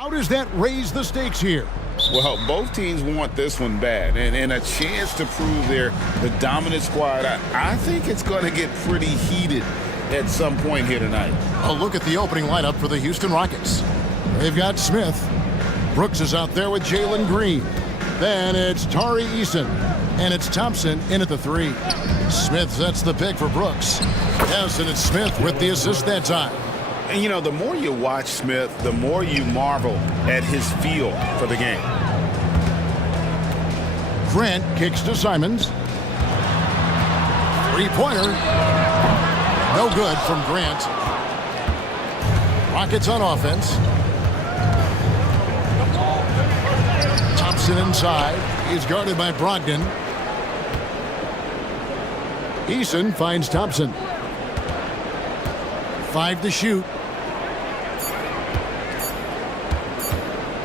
How does that raise the stakes here? Well, both teams want this one bad, and a chance to prove they're the dominant squad. I think it's going to get pretty heated at some point here tonight. A look at the opening lineup for the Houston Rockets. They've got Smith. Brooks is out there with Jalen Green. Then it's Tari Eason, and it's Thompson in at the 3. Smith sets the pick for Brooks. Yes, and it's Smith with the assist that time. And, you know, the more you watch Smith, the more you marvel at his feel for the game. Grant kicks to Simons. Three-pointer. No good from Grant. Rockets on offense. Thompson inside. He's guarded by Brogdon. Eason finds Thompson. 5 to shoot.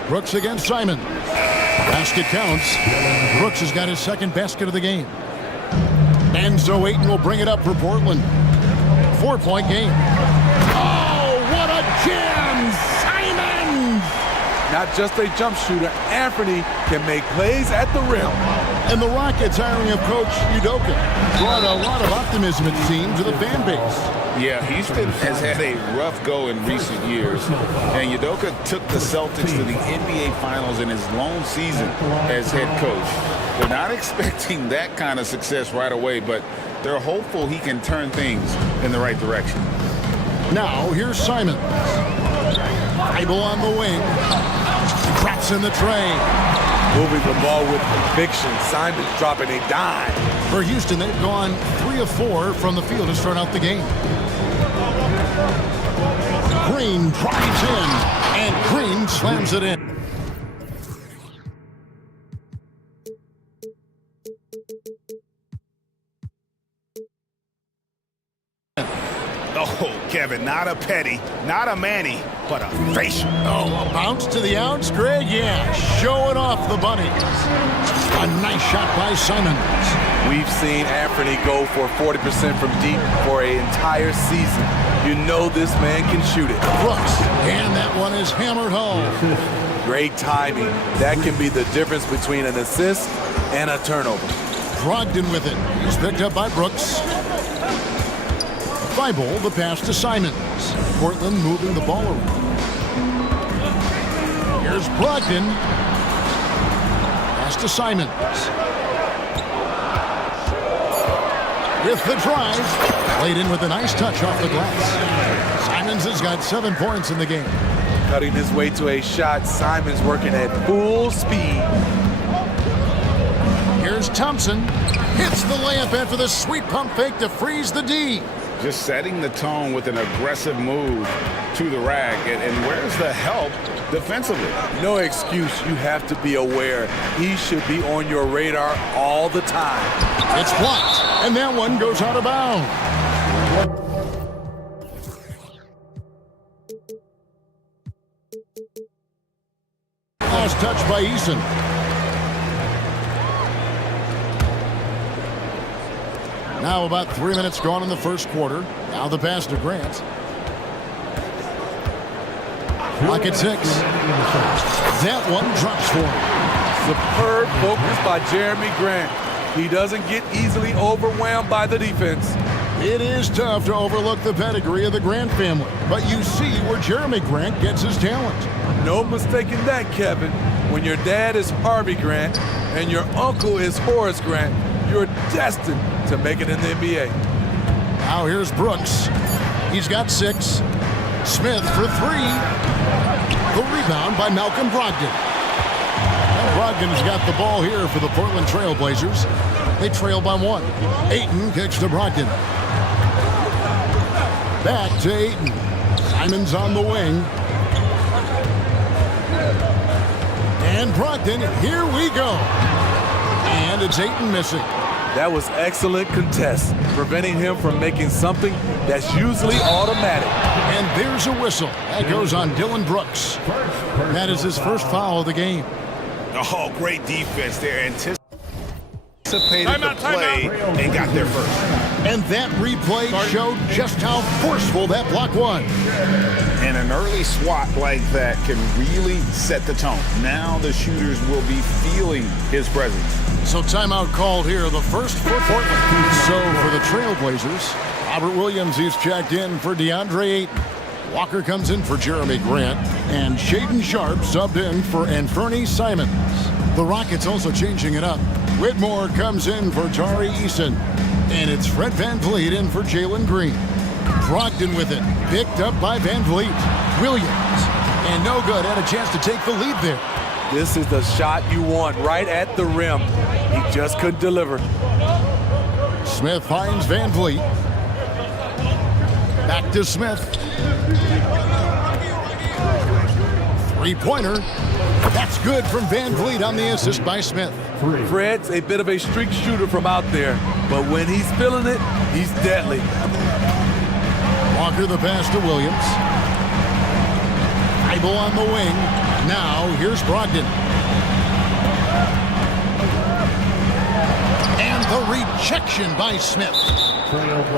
Brooks against Simon. Basket counts. Brooks has got his second basket of the game. And so Ayton will bring it up for Portland. 4-point game. Oh, what a jam! Simon! Not just a jump shooter, Anthony can make plays at the rim. And the Rockets hiring of coach UDOTA brought a lot of optimism, it seemed, to the fan base. Yeah, Houston has had a rough go in recent years, and Udoka took the Celtics to the NBA Finals in his lone season as head coach. They're not expecting that kind of success right away, but they're hopeful he can turn things in the right direction. Now, here's Simon. Bible on the wing. Cracks in the tray. Moving the ball with conviction. Simon dropping a dime. For Houston, they've gone 3 of 4 from the field to start out the game. Green drives in, and Green slams it in. Oh, Kevin, not a petty, not a Manny, but a facial. Oh, a bounce to the outs, Greg? Yeah, showing off the bunnies. A nice shot by Simons. We've seen Anthony go for 40% from deep for an entire season. You know this man can shoot it. Brooks, and that one is hammered home. Great timing. That can be the difference between an assist and a turnover. Brogdon with it. He's picked up by Brooks. Bible, the pass to Simons. Portland moving the ball around. Here's Brogdon. Pass to Simons. With the drive. Played in with a nice touch off the glass. Simons has got 7 points in the game. Cutting his way to a shot. Simons working at full speed. Here's Thompson. Hits the layup after the sweet pump fake to freeze the D. Just setting the tone with an aggressive move to the rack. And where's the help defensively? No excuse. You have to be aware. He should be on your radar all the time. It's blocked, and that one goes out of bounds. Last touch by Eason. Now about 3 minutes gone in the first quarter. Now the pass to Grant. Clock at 6. That one drops for him. Superb focus by Jeremy Grant. He doesn't get easily overwhelmed by the defense. It is tough to overlook the pedigree of the Grant family, but you see where Jeremy Grant gets his talent. No mistaking that, Kevin. When your dad is Harvey Grant and your uncle is Horace Grant, you're destined to make it in the NBA. Now here's Brooks. He's got 6. Smith for 3. The rebound by Malcolm Brogdon. And Brogdon has got the ball here for the Portland Trail Blazers. They trail by 1. Ayton kicks to Brogdon. Back to Ayton. Simons on the wing. And Brogdon, here we go. And it's Ayton missing. That was excellent contest, preventing him from making something that's usually automatic. And there's a whistle. That goes on Dylan Brooks. That is his first foul of the game. Oh, great defense there. anticipated the play and got there first. And that replay showed just how forceful that block was. And an early swat like that can really set the tone. Now the shooters will be feeling his presence. So timeout called here, the first for Portland. So for the Trailblazers, Robert Williams, he's checked in for DeAndre Ayton. Walker comes in for Jeremy Grant, and Shaden Sharp subbed in for Anferny Simons. The Rockets also changing it up. Whitmore comes in for Tari Eason, and it's Fred VanVleet in for Jalen Green. Brogdon with it, picked up by VanVleet. Williams, and no good, had a chance to take the lead there. This is the shot you want, right at the rim. He just couldn't deliver. Smith finds VanVleet. Back to Smith. Three-pointer. That's good from VanVleet on the assist by Smith. Fred's a bit of a streak shooter from out there, but when he's feeling it, he's deadly. Walker the pass to Williams. Ibo on the wing. Now here's Brogdon. And the rejection by Smith.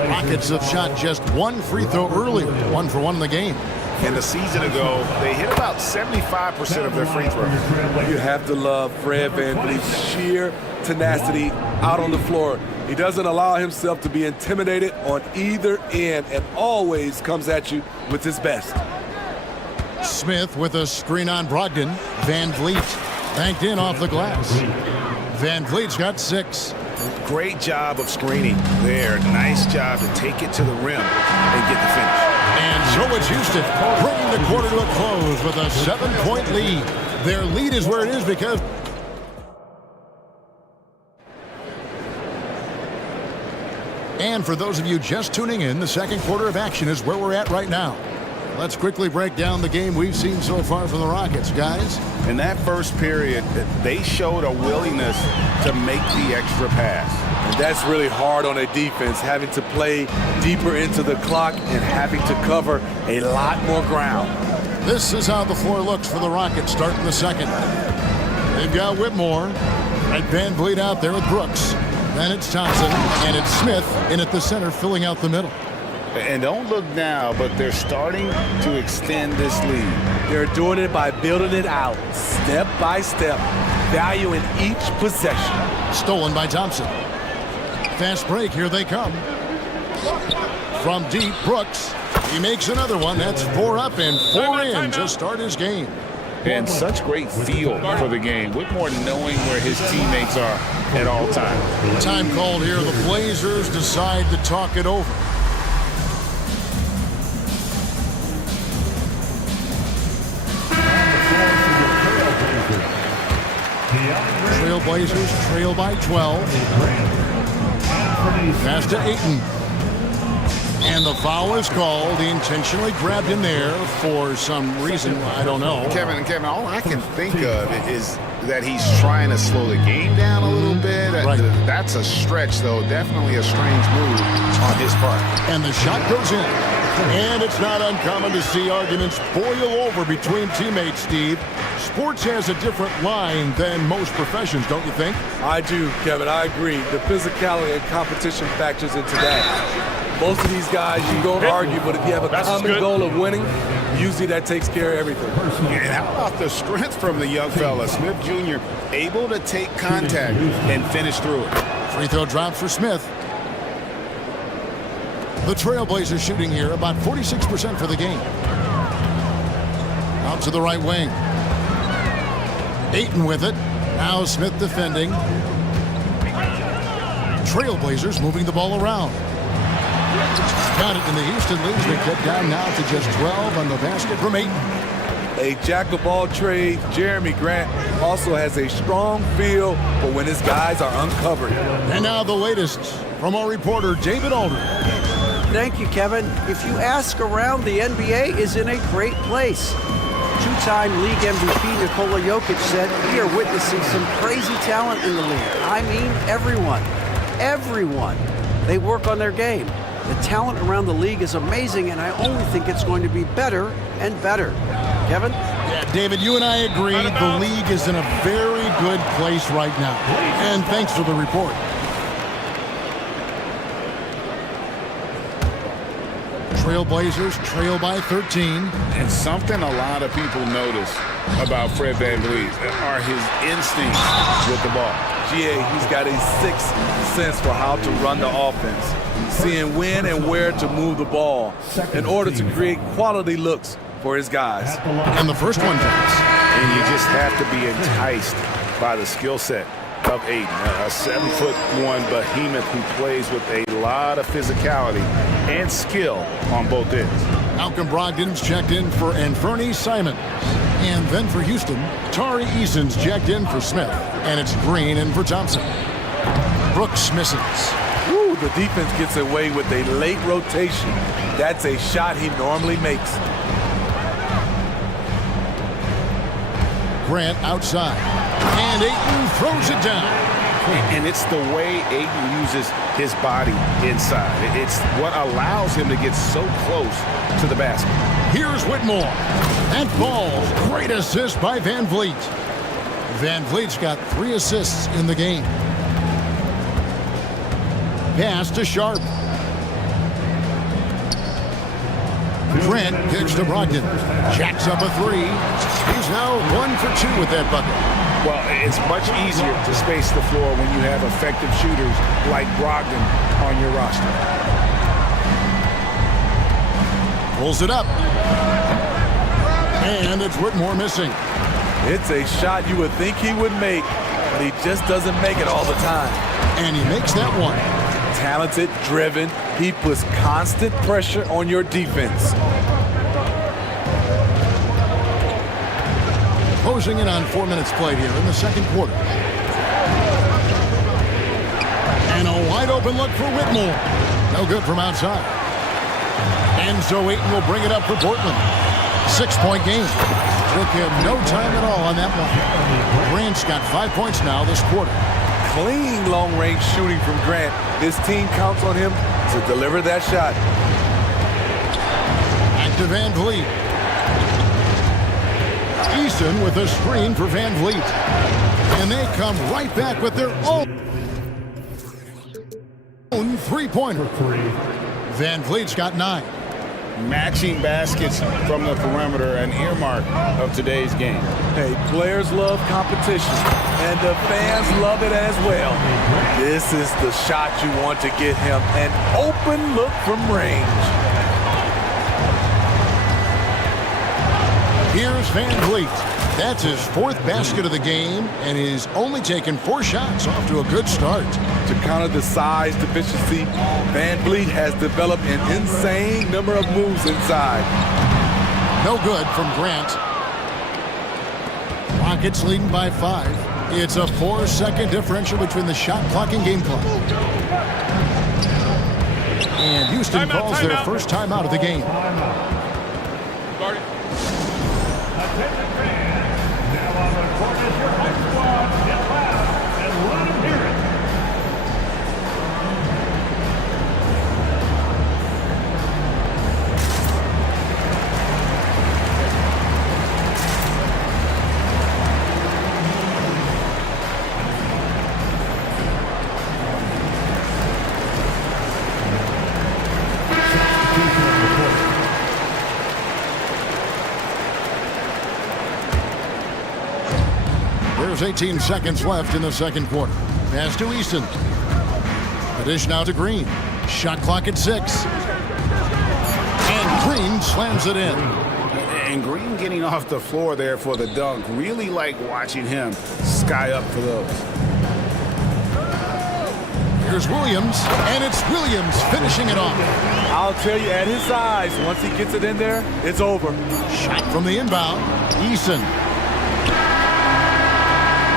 Rockets have shot just one free throw earlier, 1 for 1 in the game. And a season ago, they hit about 75% of their free throws. You have to love Fred VanVleet's sheer tenacity out on the floor. He doesn't allow himself to be intimidated on either end and always comes at you with his best. Smith with a screen on Brogdon. VanVleet banked in off the glass. VanVleet's got 6. Great job of screening there. Nice job to take it to the rim and get the finish. And so it's Houston bringing the quarter to a close with a 7-point lead. Their lead is where it is because and for those of you just tuning in, the second quarter of action is where we're at right now. Let's quickly break down the game we've seen so far from the Rockets, guys. In that first period, they showed a willingness to make the extra pass. And that's really hard on a defense, having to play deeper into the clock and having to cover a lot more ground. This is how the floor looks for the Rockets starting the second. They've got Whitmore, right VanVleet out there with Brooks. Then it's Thompson, and it's Smith in at the center, filling out the middle. And don't look now, but they're starting to extend this lead. They're doing it by building it out, step by step, valuing each possession. Stolen by Thompson. Fast break, here they come. From deep, Brooks. He makes another one. That's 4 up and 4 in to start his game. And such great feel for the game. Whitmore knowing where his teammates are at all times. Time called here. The Blazers decide to talk it over. Trailblazers trail by 12. Pass to Ayton. And the foul is called. He intentionally grabbed him there for some reason. I don't know. Kevin, all I can think of is that he's trying to slow the game down a little bit. Right. That's a stretch, though. Definitely a strange move on his part. And the shot goes in. And it's not uncommon to see arguments boil over between teammates, Steve. Sports has a different line than most professions, don't you think? I do, Kevin. I agree. The physicality and competition factors into that. Most of these guys, you don't argue, but if you have a common goal of winning, usually that takes care of everything. And how about the strength from the young fella? Smith Jr. able to take contact and finish through it. Free throw drop for Smith. The Trailblazers shooting here about 46% for the game. Out to the right wing. Ayton with it. Now Smith defending. Trailblazers moving the ball around. Got it in the Houston leads. They get down now to just 12 on the basket from Ayton. A jack-of-all trades, Jeremy Grant also has a strong feel for when his guys are uncovered. And now the latest from our reporter, David Aldridge. Thank you, Kevin. If you ask around, the NBA is in a great place. Two-time league MVP Nikola Jokic said, "We are witnessing some crazy talent in the league." I mean, everyone. Everyone. They work on their game. The talent around the league is amazing, and I only think it's going to be better and better. Kevin? Yeah, David, you and I agree the league is in a very good place right now. And thanks for the report. Trailblazers trail by 13. And something a lot of people notice about Fred VanVleet are his instincts with the ball. GA, he's got a sixth sense for how to run the offense, seeing when and where to move the ball in order to create quality looks for his guys. And the first one comes. And you just have to be enticed by the skill set of Aiden, a 7'1" behemoth who plays with a lot of physicality and skill on both ends. Malcolm Brogdon's checked in for Anferny Simon. And then for Houston, Tari Eason's checked in for Smith. And it's Green in for Thompson. Brooks misses. Ooh, the defense gets away with a late rotation. That's a shot he normally makes. Grant outside. And Ayton throws it down. And it's the way Ayton uses his body inside. It's what allows him to get so close to the basket. Here's Whitmore. That ball, great assist by VanVleet. VanVleet's got 3 assists in the game. Pass to Sharp. Grant kicks to Brogdon. Jacks up a 3. He's now 1 for 2 with that bucket. Well, it's much easier to space the floor when you have effective shooters like Brogdon on your roster. Pulls it up. And it's Whitmore missing. It's a shot you would think he would make, but he just doesn't make it all the time. And he makes that one. Talented, driven, he puts constant pressure on your defense. Closing in on 4 minutes played here in the second quarter. And a wide open look for Whitmore. No good from outside. And so Ayton will bring it up for Portland. 6-point game. Took him no time at all on that one. Grant's got 5 points now this quarter. Clean long-range shooting from Grant. His team counts on him to deliver that shot. Back to VanVleet. Easton with a screen for VanVleet. And they come right back with their own three-pointer. VanVleet's got 9. Matching baskets from the perimeter, an earmark of today's game. Hey, players love competition, and the fans love it as well. This is the shot you want to get him, an open look from range. Here's VanVleet. That's his 4th basket of the game, and he's only taken 4 shots, off to a good start. To counter the size deficiency, VanVleet has developed an insane number of moves inside. No good from Grant. Rockets leading by 5. It's a 4-second differential between the shot clock and game clock. And Houston calls their first timeout of the game. Now on the court is your home squad. Get loud and let them hear it. There's 18 seconds left in the second quarter. Pass to Easton. The dish now to Green. Shot clock at 6. And Green slams it in. And Green getting off the floor there for the dunk. Really like watching him sky up for those. Here's Williams, and it's Williams finishing it off. I'll tell you, at his size, once he gets it in there, it's over. Shot from the inbound. Easton.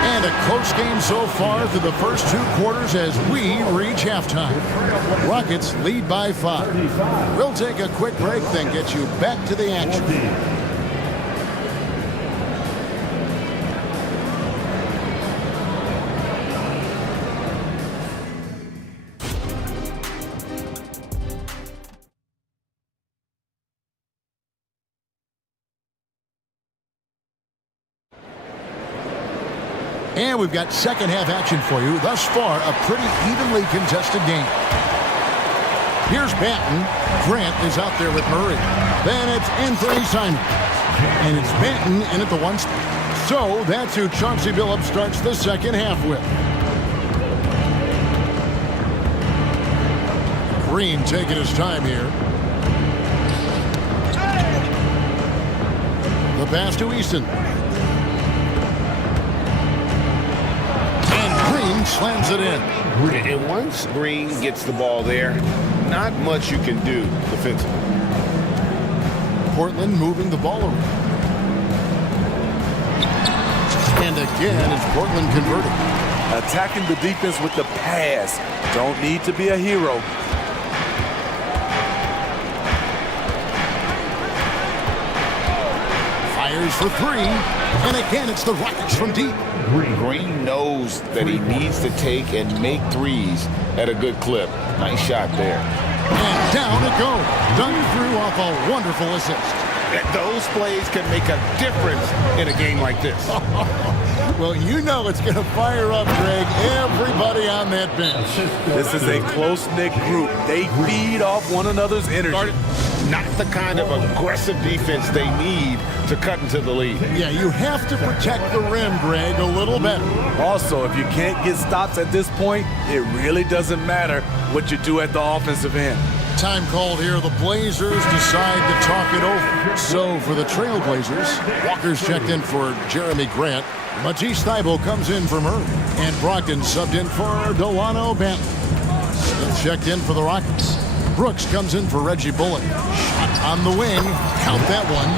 And a close game so far through the first 2 quarters as we reach halftime. Rockets lead by 5. We'll take a quick break, then get you back to the action. And we've got second half action for you. Thus far, a pretty evenly contested game. Here's Banton. Grant is out there with Murray. Then it's Anthony Simon. And it's Banton in at the one spot. So that's who Chauncey Billups starts the second half with. Green taking his time here. The pass to Easton. And Green slams it in. And once Green gets the ball there, not much you can do defensively. Portland moving the ball around. And again, it's Portland converting. Attacking the defense with the pass. Don't need to be a hero. Fires for three. And again, it's the Rockets from deep. Green knows that he needs to take and make threes at a good clip. Nice shot there. And down it goes. Done through off a wonderful assist. Those plays can make a difference in a game like this. Well, you know it's going to fire up, Greg, everybody on that bench. This is a close-knit group. They feed off one another's energy. Not the kind of aggressive defense they need to cut into the lead. Yeah, you have to protect the rim, Greg, a little better. Also, if you can't get stops at this point, it really doesn't matter what you do at the offensive end. Time called here. The Blazers decide to talk it over. So for the Trailblazers, Walker's checked in for Jeremy Grant. Matisse Thybulle comes in for Murray. And Brogdon subbed in for Delano Banton. Smith checked in for the Rockets. Brooks comes in for Reggie Bullock. Shot on the wing. Count that one.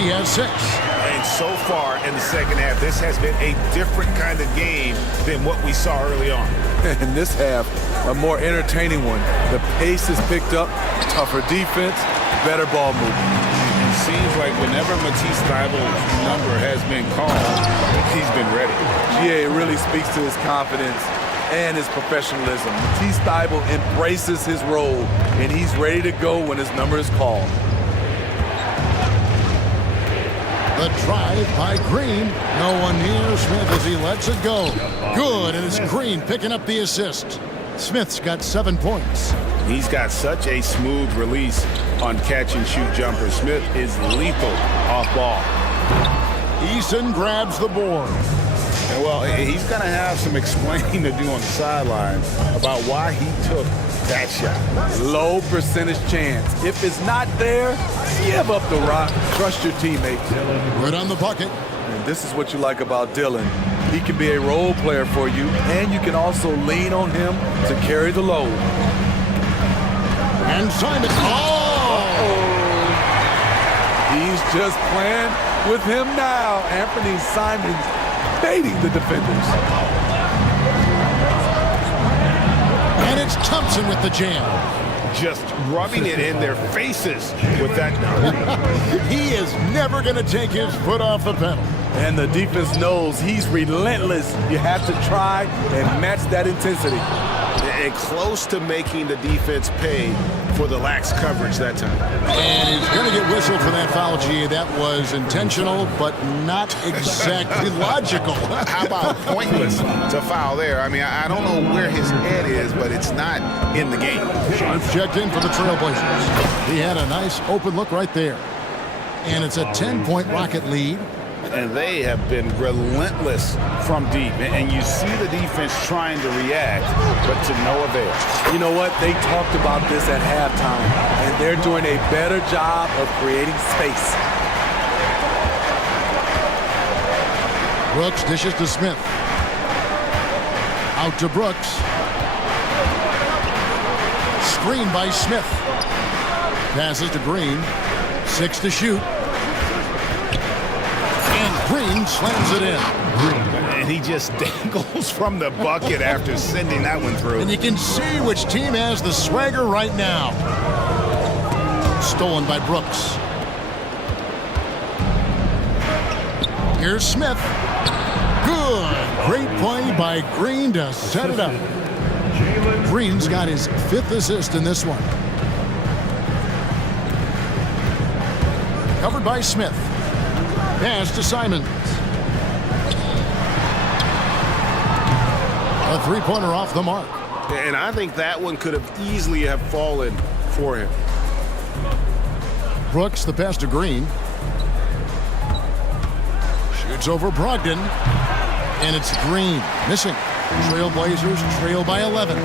He has 6. And so far in the second half, this has been a different kind of game than what we saw early on. In this half, a more entertaining one. The pace is picked up, tougher defense, better ball movement. It seems like whenever Matisse Thybulle's number has been called, he's been ready. Yeah, it really speaks to his confidence and his professionalism. Matisse Thybulle embraces his role, and he's ready to go when his number is called. The drive by Green. No one near Smith as he lets it go. Good, and it's Green picking up the assist. Smith's got 7 points. He's got such a smooth release on catch-and-shoot jumpers. Smith is lethal off ball. Eason grabs the board. And well, he's going to have some explaining to do on the sideline about why he took that shot. Low percentage chance. If it's not there, give up the rock. Trust your teammates. Right on the bucket. And this is what you like about Dillon. He can be a role player for you, and you can also lean on him to carry the load. And Simon. He's just playing with him now. Anthony Simon's baiting the defenders. And it's Thompson with the jam. Just rubbing it in their faces with that dunk. He is never going to take his foot off the pedal. And the defense knows he's relentless. You have to try and match that intensity. And close to making the defense pay for the lax coverage that time. And he's going to get whistled for that foul, G. That was intentional, but not exactly logical. How about pointless to foul there? I mean, I don't know where his head is, but it's not in the game. Sean's checked in for the Trailblazers. He had a nice open look right there. And it's a 10-point Rocket lead. And they have been relentless from deep. And you see the defense trying to react, but to no avail. You know what? They talked about this at halftime, and they're doing a better job of creating space. Brooks dishes to Smith. Out to Brooks. Screen by Smith. Passes to Green. 6 to shoot. And Green slams it in. And he just dangles from the bucket after sending that one through. And you can see which team has the swagger right now. Stolen by Brooks. Here's Smith. Good. Great play by Green to set it up. Green's got his 5th assist in this one. Covered by Smith. Pass to Simons. A three-pointer off the mark. And I think that one could have easily have fallen for him. Brooks, the pass to Green. Shoots over Brogdon. And it's Green, missing. Trailblazers trail by 11.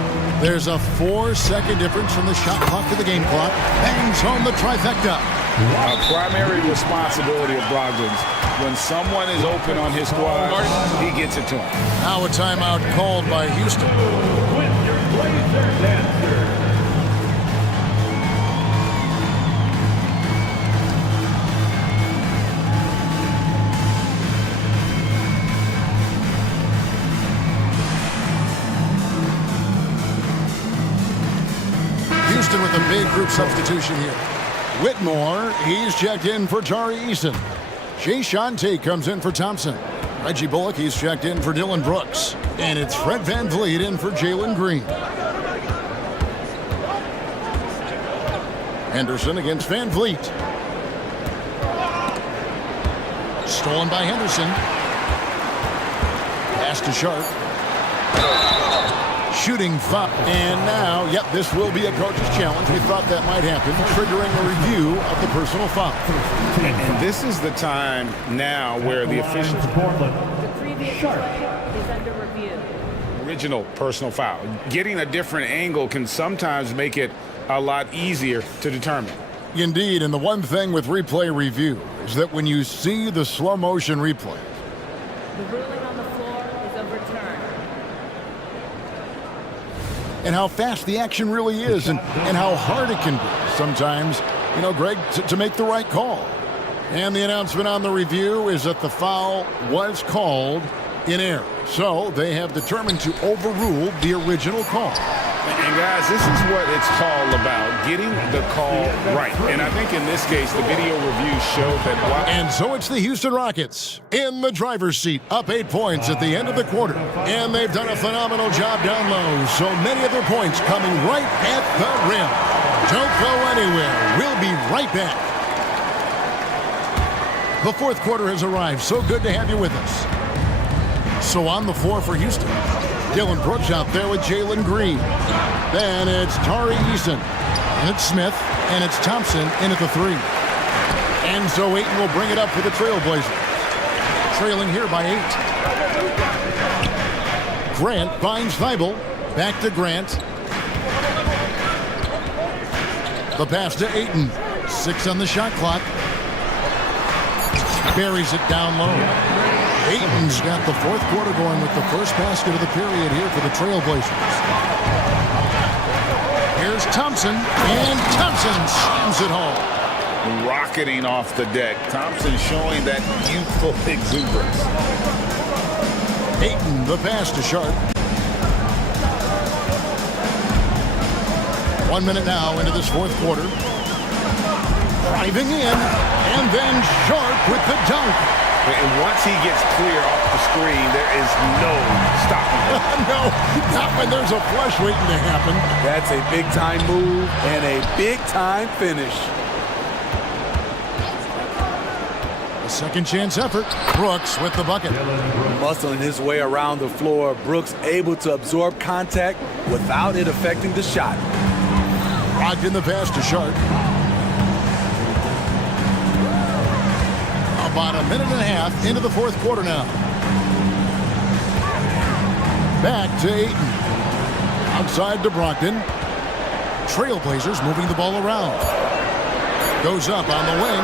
There's a 4-second difference from the shot clock to the game clock. Bangs home the trifecta. A primary responsibility of Brogdon's. When someone is open on his squad, he gets it to him. Now a timeout called by Houston. With your Blazers answer. Houston with a big group substitution here. Whitmore, he's checked in for Tari Eason. Jay Shante comes in for Thompson. Reggie Bullock, he's checked in for Dylan Brooks. And it's Fred Van Vliet in for Jalen Green. Henderson against Van Vliet. Stolen by Henderson. Pass to Sharp. Shooting foul. And now, yep, this will be a coach's challenge. We thought that might happen, triggering a review of the personal foul. And this is the time now where the officials... The previous play is under review. Original personal foul. Getting a different angle can sometimes make it a lot easier to determine. Indeed, and the one thing with replay review is that when you see the slow motion replay, The ruling on the floor is overturned. and how fast the action really is and how hard it can be sometimes, you know, Greg, to make the right call. And the announcement on the review is that the foul was called in error. So they have determined to overrule the original call. And guys, this is what it's all about, getting the call right. And I think in this case, the video review showed that... And so it's the Houston Rockets in the driver's seat, up 8 points at the end of the quarter. And they've done a phenomenal job down low, so many of their points coming right at the rim. Don't go anywhere. We'll be right back. The fourth quarter has arrived. So good to have you with us. So on the floor for Houston, Dylan Brooks out there with Jalen Green. Then it's Tari Eason. And it's Smith. And it's Thompson in at the 3. And so Ayton will bring it up for the Trailblazers. Trailing here by 8. Grant finds Thibault. Back to Grant. The pass to Ayton. 6 on the shot clock. Buries it down low. Ayton's got the fourth quarter going with the first basket of the period here for the Trailblazers. Here's Thompson, and Thompson slams it home. Rocketing off the deck. Thompson showing that youthful exuberance. Ayton, the pass to Sharp. 1 minute now into this fourth quarter. Driving in, and then Sharp with the dunk. And once he gets clear off the screen, there is no stopping him. No, not when there's a flush waiting to happen. That's a big-time move and a big-time finish. A second chance effort. Brooks with the bucket. Muscling his way around the floor, Brooks able to absorb contact without it affecting the shot. Brogdon the pass to Sharp. About a minute and a half into the fourth quarter now. Back to Ayton. Outside to Brogdon. Trailblazers moving the ball around. Goes up on the wing.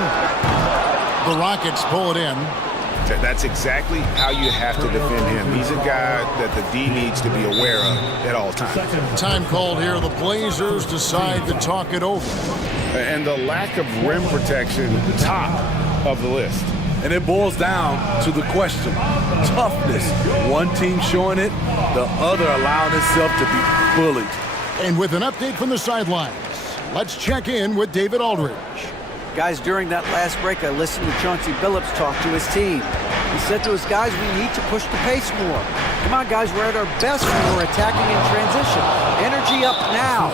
The Rockets pull it in. That's exactly how you have to defend him. He's a guy that the D needs to be aware of at all times. Time called here. The Blazers decide to talk it over. And the lack of rim protection, top of the list. And it boils down to the question. Toughness. One team showing it, the other allowing itself to be bullied. And with an update from the sidelines, let's check in with David Aldridge. Guys, during that last break, I listened to Chauncey Billups talk to his team. He said to his guys, we need to push the pace more. Come on, guys, we're at our best when we're attacking in transition. Energy up now.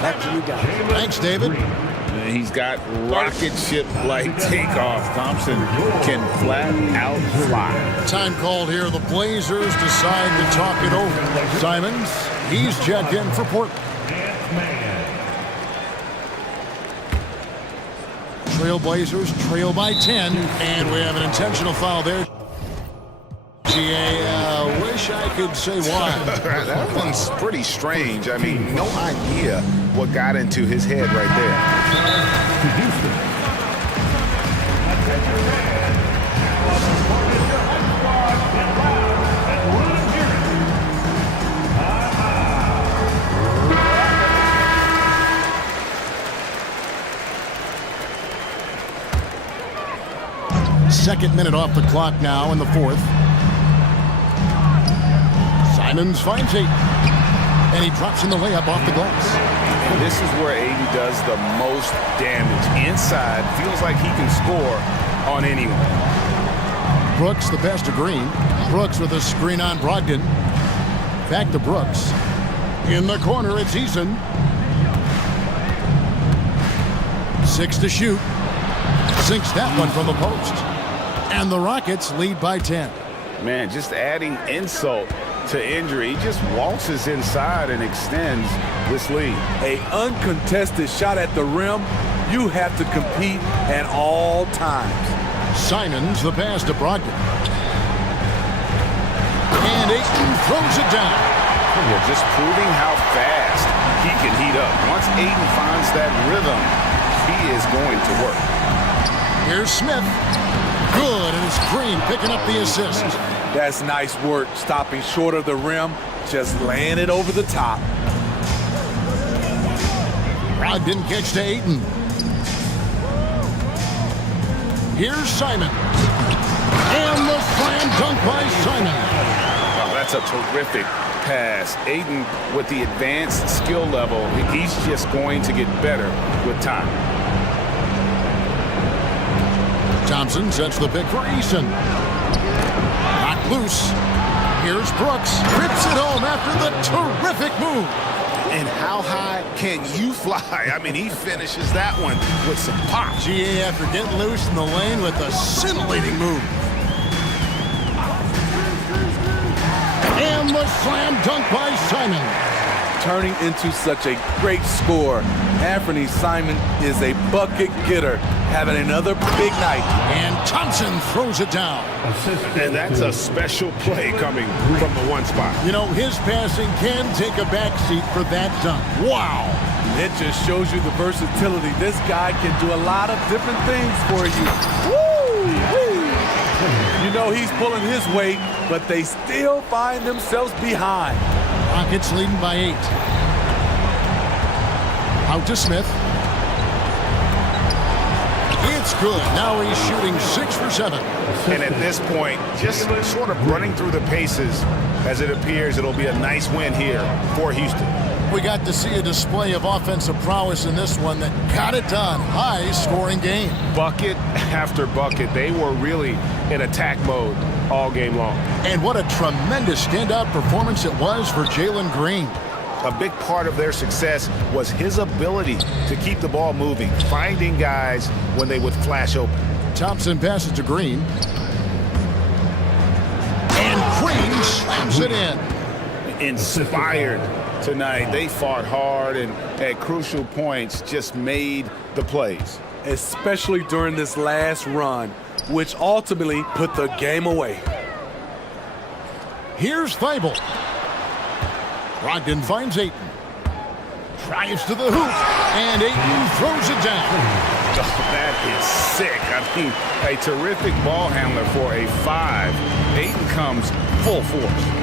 Back to you guys. Thanks, David. He's got rocket ship-like takeoff. Thompson can flat out fly. Time called here. The Blazers decide to talk it over. Simons He's checked in for Portland. Trailblazers trail by 10, and we have an intentional foul there. Wish I could say why. That one's pretty strange. I mean, no idea what got into his head right there. Second minute off the clock now in the fourth. Simons finds Ayton, and he drops in the layup off the glass. And this is where Ayton does the most damage. Inside, feels like he can score on anyone. Brooks, the pass to Green. Brooks with a screen on Brogdon. Back to Brooks. In the corner, it's Eason. 6 to shoot. Sinks that one from the post. And the Rockets lead by 10. Man, just adding insult to injury. He just waltzes inside and extends this lead. An uncontested shot at the rim, you have to compete at all times. Simons, the pass to Brogdon. And Ayton throws it down. Yeah, just proving how fast he can heat up. Once Ayton finds that rhythm, he is going to work. Here's Smith. Good, and it's Green picking up the assist. That's nice work, stopping short of the rim, just laying it over the top. Brogdon gets to Ayton. Here's Simon. And the slam dunk by Simon. Oh, that's a terrific pass. Ayton, with the advanced skill level, he's just going to get better with time. Thompson sets the pick for Eason. Knocked loose. Here's Brooks. Rips it home after the terrific move. And how high can you fly? I mean, he finishes that one with some pop. GA after getting loose in the lane with a scintillating move. And the slam dunk by Simon. Turning into such a great score, Anthony Simon is a bucket getter, having another big night. And Thompson throws it down. And that's a special play coming from the one spot. You know, his passing can take a backseat for that dunk. Wow. It just shows you the versatility. This guy can do a lot of different things for you. Woo! Woo! You know he's pulling his weight, but they still find themselves behind. Rockets leading by 8. Out to Smith. It's good. Now he's shooting 6 for 7. And at this point, just sort of running through the paces, as it appears it'll be a nice win here for Houston. We got to see a display of offensive prowess in this one that got it done. High-scoring game. Bucket after bucket. They were really in attack mode all game long. And what a tremendous standout performance it was for Jalen Green. A big part of their success was his ability to keep the ball moving, finding guys when they would flash open. Thompson passes to Green. And Green slams it in. Inspired tonight. They fought hard and at crucial points just made the plays. Especially during this last run, which ultimately put the game away. Here's Thibault. Brogdon finds Ayton. Drives to the hoop, and Ayton throws it down. Oh, that is sick. I mean, a terrific ball handler for a 5. Ayton comes full force.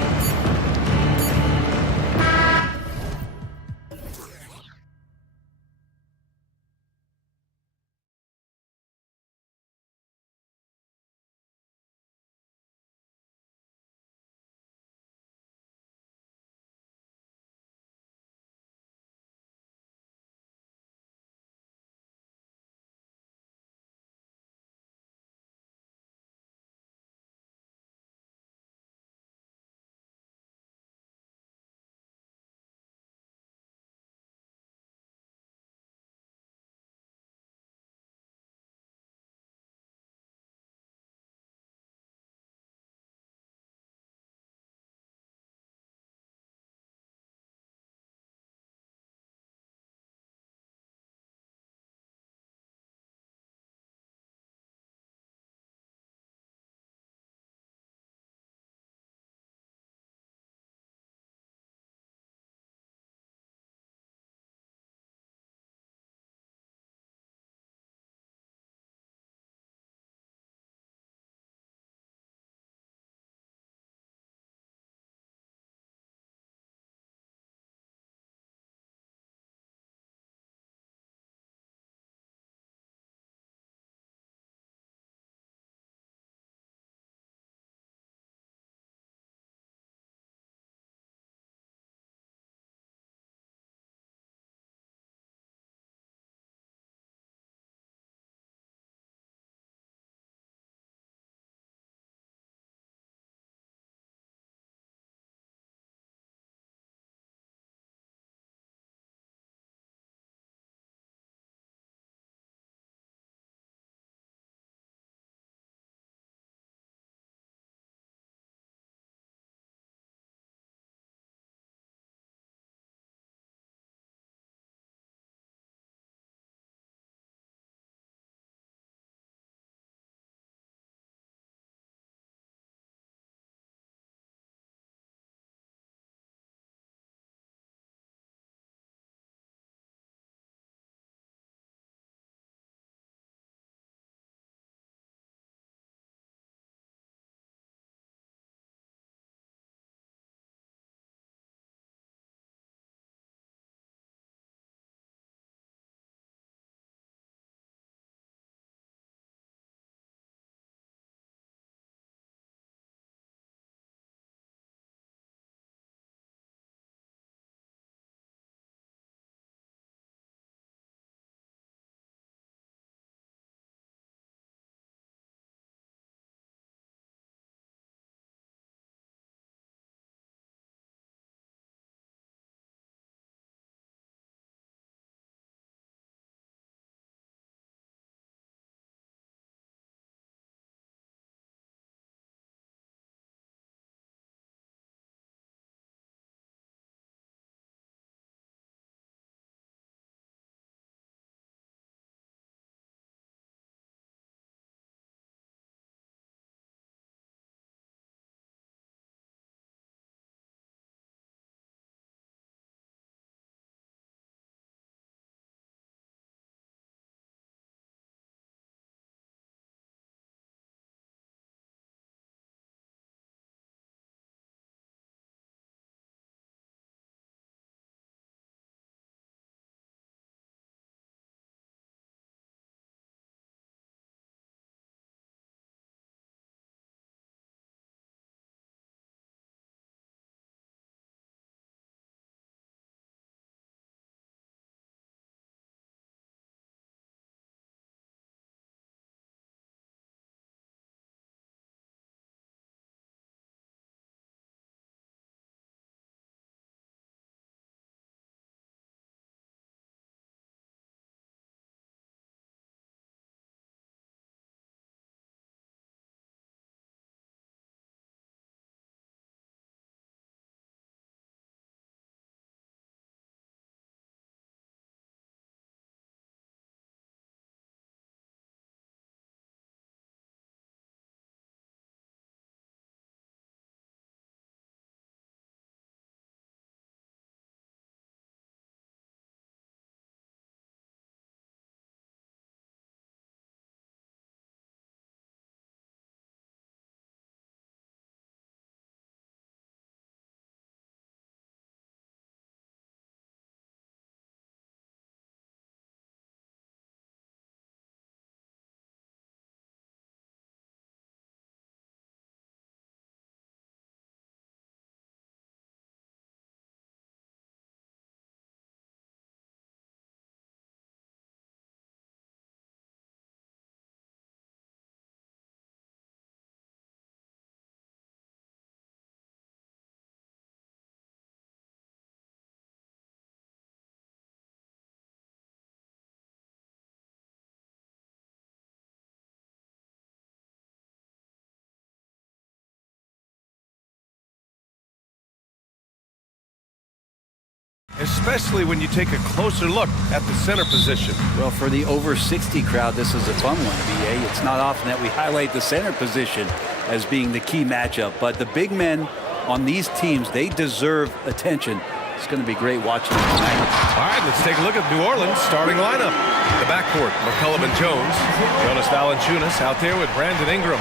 especially when you take a closer look at the center position. Well, for the over 60 crowd, this is a fun one, BA. It's not often that we highlight the center position as being the key matchup, but the big men on these teams, they deserve attention. It's going to be great watching them tonight. All right, let's take a look at New Orleans starting lineup. The backcourt, McCollum and Jones. Jonas Valanciunas out there with Brandon Ingram.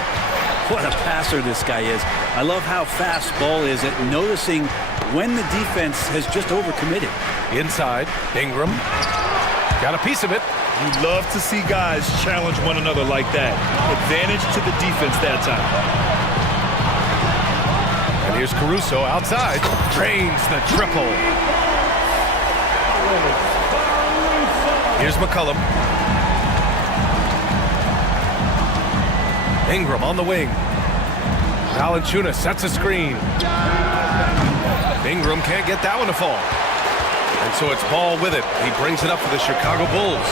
What a passer this guy is. I love how fast Ball is at noticing when the defense has just overcommitted. Inside, Ingram. Got a piece of it. You love to see guys challenge one another like that. Advantage to the defense that time. And here's Caruso outside. Drains the triple. Here's McCollum. Ingram on the wing. Valanciunas sets a screen. Ingram can't get that one to fall. And so it's Ball with it. He brings it up for the Chicago Bulls.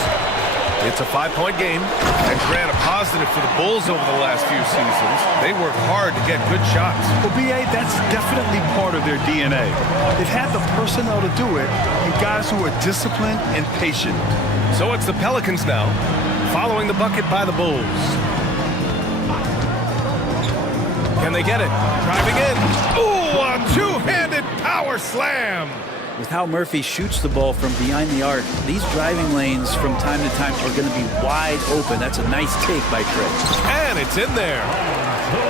It's a 5-point game. And Grant, a positive for the Bulls over the last few seasons. They work hard to get good shots. Well, BA, that's definitely part of their DNA. They've had the personnel to do it, and guys who are disciplined and patient. So it's the Pelicans now, following the bucket by the Bulls. Can they get it? Driving in. Ooh, a two-handed power slam. With how Murphy shoots the ball from behind the arc, these driving lanes from time to time are going to be wide open. That's a nice take by Trey. And it's in there.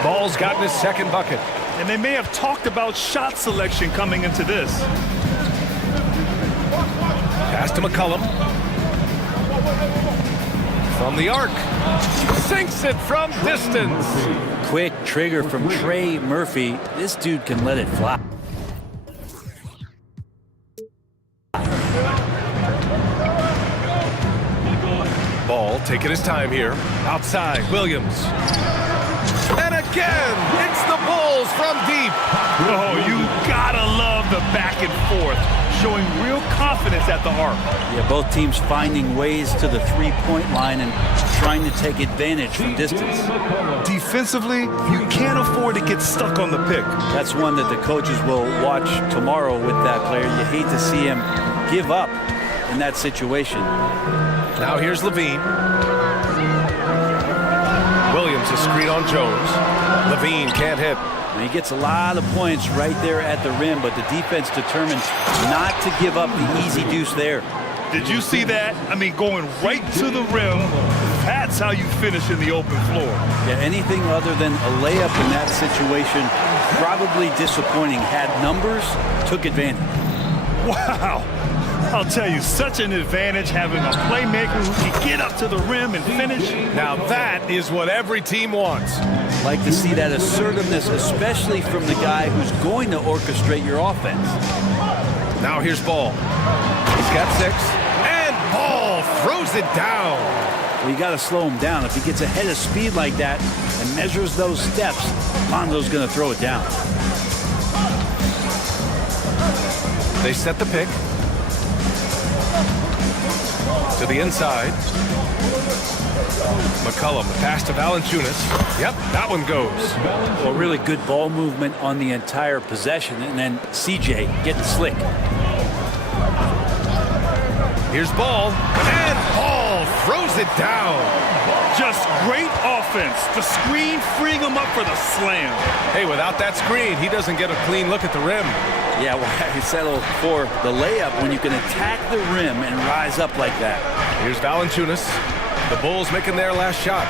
Ball's gotten his second bucket. And they may have talked about shot selection coming into this. Pass to McCollum. From the arc. Sinks it from distance. Quick trigger from Trey Murphy. This dude can let it fly. Ball taking his time here. Outside, Williams. And again, it's the Bulls from deep. Oh, you gotta love the back and forth, showing real confidence at the arc. Yeah, both teams finding ways to the three-point line and trying to take advantage from distance. Defensively, you can't afford to get stuck on the pick. That's one that the coaches will watch tomorrow with that player. You hate to see him give up in that situation. Now here's Levine. Williams, a screen on Jones. Levine can't hit. And he gets a lot of points right there at the rim, but the defense determined not to give up the easy deuce there. Did you see that? I mean, going right to the rim, that's how you finish in the open floor. Yeah, anything other than a layup in that situation, probably disappointing. Had numbers, took advantage. Wow. I'll tell you, such an advantage having a playmaker who can get up to the rim and finish. Now that is what every team wants. Like to see that assertiveness, especially from the guy who's going to orchestrate your offense. Now here's Ball. He's got 6. And Ball throws it down. Well, you got to slow him down. If he gets ahead of speed like that and measures those steps, Lonzo's going to throw it down. They set the pick. To the inside. McCollum, the pass to Valanciunas. Yep, that one goes. Well, really good ball movement on the entire possession, and then CJ getting slick. Here's Ball, and Ball throws it down. Just great offense. The screen freeing him up for the slam. Hey, without that screen, he doesn't get a clean look at the rim. Yeah, why settle for the layup when you can attack the rim and rise up like that? Here's Valanciunas. The Bulls making their last shot.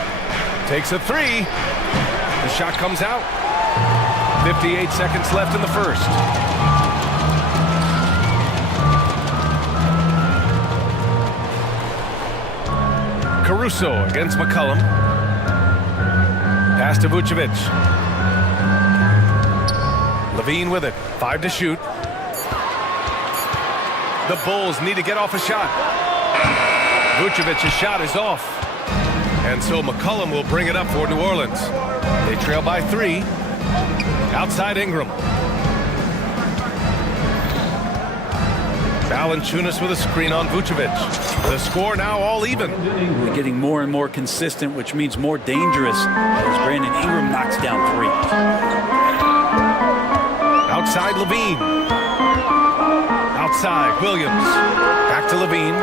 Takes a 3. The shot comes out. 58 seconds left in the first. Caruso against McCollum. Pass to Vucevic. Levine with it. 5 to shoot. The Bulls need to get off a shot. Vucevic's shot is off. And so McCollum will bring it up for New Orleans. They trail by 3. Outside Ingram. Valanciunas with a screen on Vucevic. The score now all even. We're getting more and more consistent, which means more dangerous as Brandon Ingram knocks down 3. Outside Levine. Outside, Williams. Back to Levine.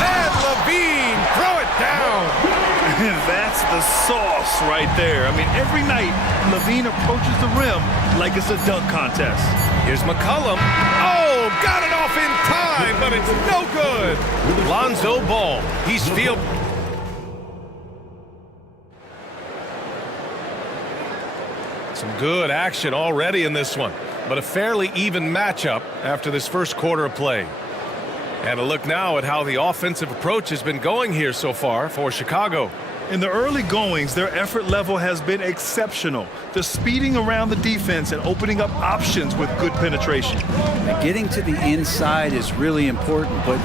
And Levine, throw it down. That's the sauce right there. I mean, every night, Levine approaches the rim like it's a dunk contest. Here's McCollum. Oh, got it off in time, but it's no good. Lonzo Ball. He's field. Some good action already in this one, but a fairly even matchup after this first quarter of play. And a look now at how the offensive approach has been going here so far for Chicago. In the early goings, their effort level has been exceptional. They're speeding around the defense and opening up options with good penetration. And getting to the inside is really important, but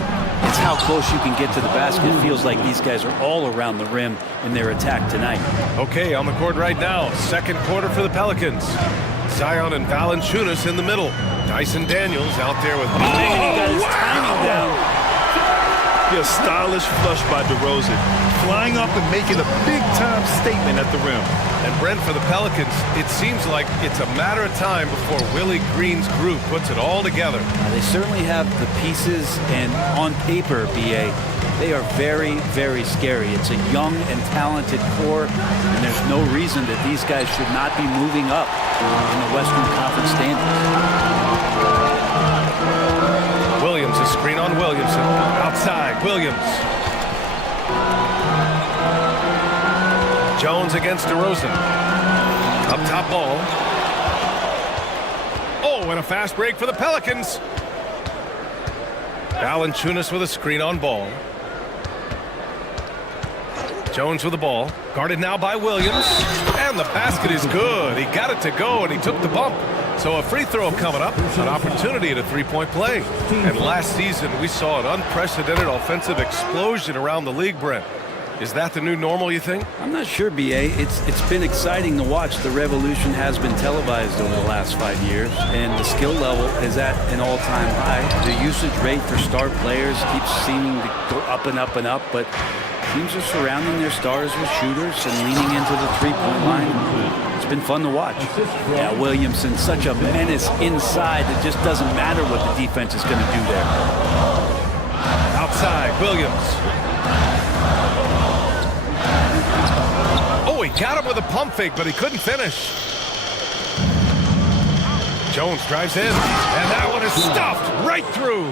it's how close you can get to the basket. It feels like these guys are all around the rim in their attack tonight. Okay, on the court right now, second quarter for the Pelicans. Zion and Valanciunas in the middle. Dyson Daniels out there with... He got his timing down. A stylish flush by DeRozan, flying up and making a big-time statement at the rim. And Brent, for the Pelicans, it seems like it's a matter of time before Willie Green's group puts it all together. They certainly have the pieces, and on paper, BA, they are very, very scary. It's a young and talented core, and there's no reason that these guys should not be moving up in the Western Conference standings. Williams, a screen on Williamson. Outside, Williams. Jones against DeRozan. Up top ball. Oh, and a fast break for the Pelicans. Valanciunas with a screen on ball. Jones with the ball. Guarded now by Williams. And the basket is good. He got it to go, and he took the bump. So a free throw coming up, an opportunity at a three-point play. And last season, we saw an unprecedented offensive explosion around the league, Brent. Is that the new normal, you think? I'm not sure, BA. It's been exciting to watch. The revolution has been televised over the last 5 years, and the skill level is at an all-time high. The usage rate for star players keeps seeming to go up and up and up, but teams are surrounding their stars with shooters and leaning into the three-point line. It's been fun to watch. Yeah, Williamson, such a menace inside. It just doesn't matter what the defense is going to do there. Outside, Williams. Oh, he got him with a pump fake, but he couldn't finish. Jones drives in, and that one is stuffed right through.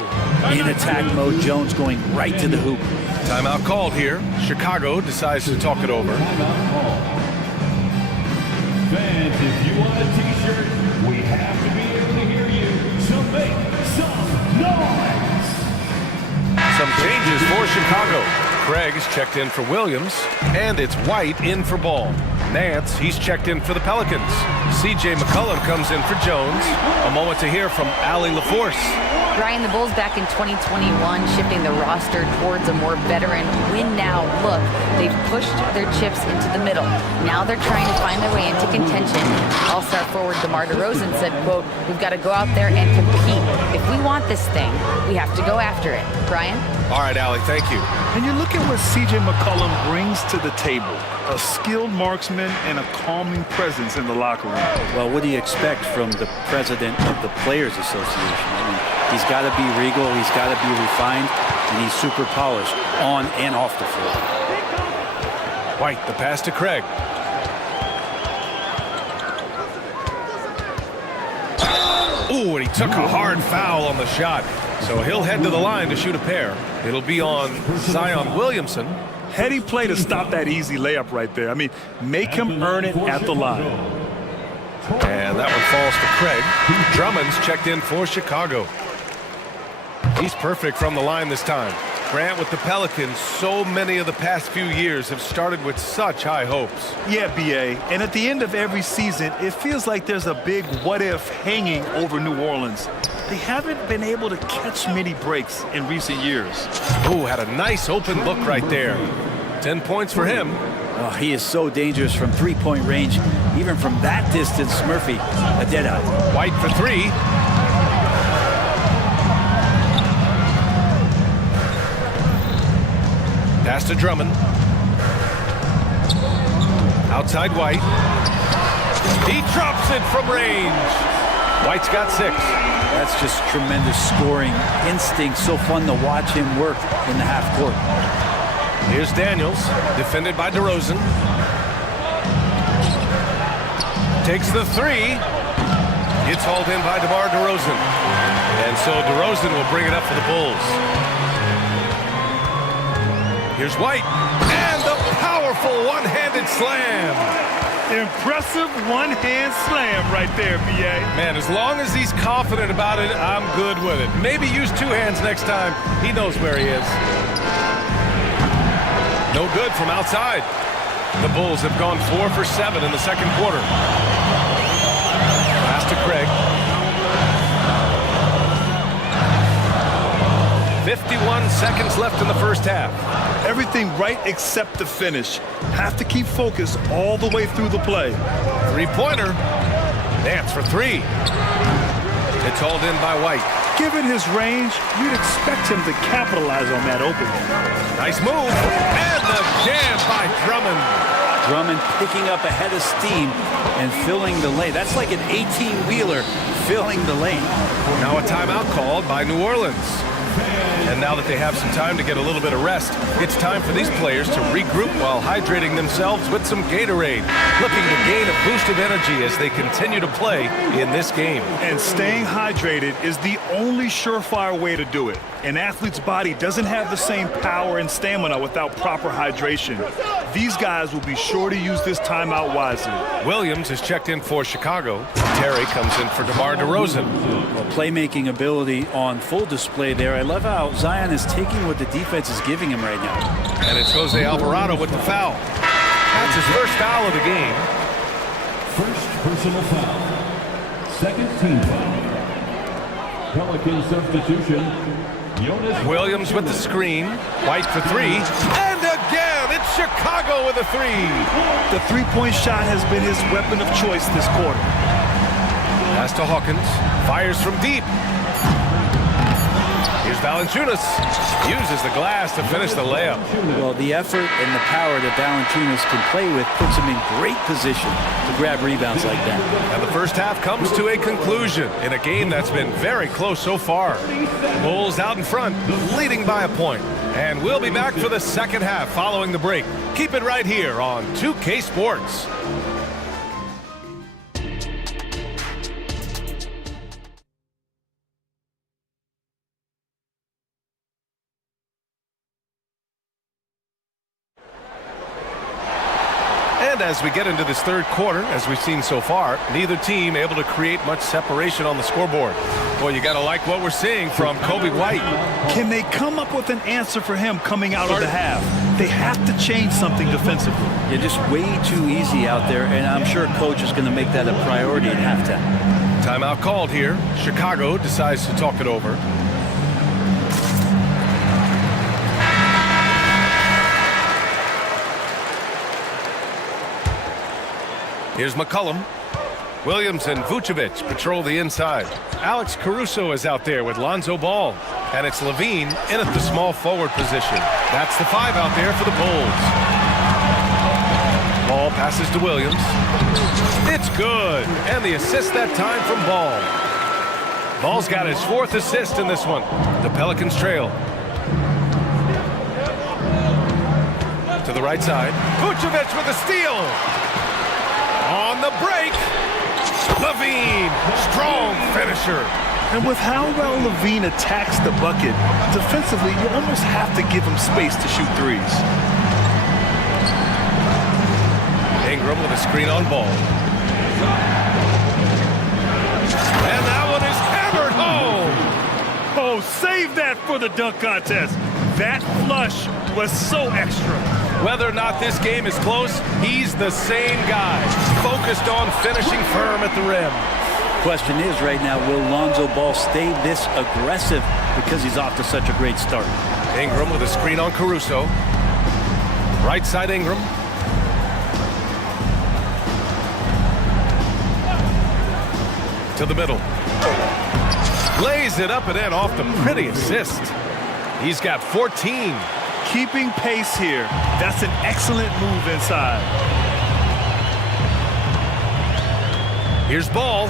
In attack mode, Jones going right to the hoop. Timeout called here. Chicago decides to talk it over. Fans, if you want a t-shirt, we have to be able to hear you, so make some noise. Some changes for Chicago. Craig is checked in for Williams, and it's White in for Ball. Nance, he's checked in for the Pelicans. C.J. McCollum comes in for Jones. A moment to hear from Allie LaForce. Brian, the Bulls back in 2021 shifting the roster towards a more veteran win-now look. They've pushed their chips into the middle. Now they're trying to find their way into contention. All-star forward DeMar DeRozan said, quote, "We've got to go out there and compete. If we want this thing, we have to go after it." Brian? All right, Allie, thank you. And you look at what C.J. McCollum brings to the table. A skilled marksman and a calming presence in the locker room. Well, what do you expect from the president of the Players Association? I mean, he's got to be regal, he's got to be refined, and he's super polished on and off the floor. White, the pass to Craig. Ooh, and he took a hard foul on the shot. So he'll head to the line to shoot a pair. It'll be on Zion Williamson. Heady play to stop that easy layup right there. I mean, make him earn it at the line. And that one falls to Craig. Drummond's checked in for Chicago. He's perfect from the line this time. Grant, with the Pelicans, so many of the past few years have started with such high hopes. Yeah, B.A. And at the end of every season, it feels like there's a big what-if hanging over New Orleans. They haven't been able to catch many breaks in recent years. Ooh, had a nice open look right there. 10 points for him. Oh, he is so dangerous from three-point range. Even from that distance, Murphy, a dead-eye. White for three. Pass to Drummond. Outside White. He drops it from range. White's got 6. That's just tremendous scoring instinct. So fun to watch him work in the half court. Here's Daniels, defended by DeRozan. Takes the 3. Gets hauled in by DeMar DeRozan. And so DeRozan will bring it up for the Bulls. Here's White. And the powerful one-handed slam. Impressive one-hand slam right there, B.A. Man, as long as he's confident about it, I'm good with it. Maybe use 2 hands next time. He knows where he is. No good from outside. The Bulls have gone 4 for 7 in the second quarter. Pass to Craig. 51 seconds left in the first half. Everything right except the finish. Have to keep focused all the way through the play. 3-pointer. Nance for 3. It's hauled in by White. Given his range, you'd expect him to capitalize on that opening. Nice move. And the jam by Drummond. Drummond picking up a head of steam and filling the lane. That's like an 18-wheeler filling the lane. Now a timeout called by New Orleans. And now that they have some time to get a little bit of rest, it's time for these players to regroup while hydrating themselves with some Gatorade, looking to gain a boost of energy as they continue to play in this game. And staying hydrated is the only surefire way to do it. An athlete's body doesn't have the same power and stamina without proper hydration. These guys will be sure to use this timeout wisely. Williams is checked in for Chicago. Terry comes in for DeMar DeRozan. Well, playmaking ability on full display there. I love how Zion is taking what the defense is giving him right now. And it's Jose Alvarado with the foul. That's his first foul of the game. First personal foul. Second team foul. Pelican substitution. Williams with the screen. White for 3. And again, it's Chicago with a 3. The three-point shot has been his weapon of choice this quarter. Pass to Hawkins. Fires from deep. Here's Valanciunas. Uses the glass to finish the layup. Well, the effort and the power that Valanciunas can play with puts him in great position to grab rebounds like that. And the first half comes to a conclusion in a game that's been very close so far. Bulls out in front, leading by a point. And we'll be back for the second half following the break. Keep it right here on 2K Sports. And as we get into this third quarter, as we've seen so far, neither team able to create much separation on the scoreboard. Boy, you got to like what we're seeing from Kobe White. Can they come up with an answer for him coming out of the half? They have to change something defensively. You're just way too easy out there, and I'm sure coach is going to make that a priority at halftime. Timeout called here. Chicago decides to talk it over. Here's McCollum. Williams and Vucevic patrol the inside. Alex Caruso is out there with Lonzo Ball. And it's Levine in at the small forward position. That's the 5 out there for the Bulls. Ball passes to Williams. It's good. And the assist that time from Ball. Ball's got his 4th assist in this one. The Pelicans trail. To the right side. Vucevic with a steal. On the break, Levine, strong finisher. And with how well Levine attacks the bucket, defensively, you almost have to give him space to shoot threes. Ingram with a screen on Ball. And that one is hammered home. Oh, save that for the dunk contest. That flush was so extra. Whether or not this game is close, he's the same guy, focused on finishing firm at the rim. Question is right now, will Lonzo Ball stay this aggressive because he's off to such a great start? Ingram with a screen on Caruso. Right side Ingram. To the middle. Lays it up and in off the pretty assist. He's got 14. Keeping pace here. That's an excellent move inside. Here's ball.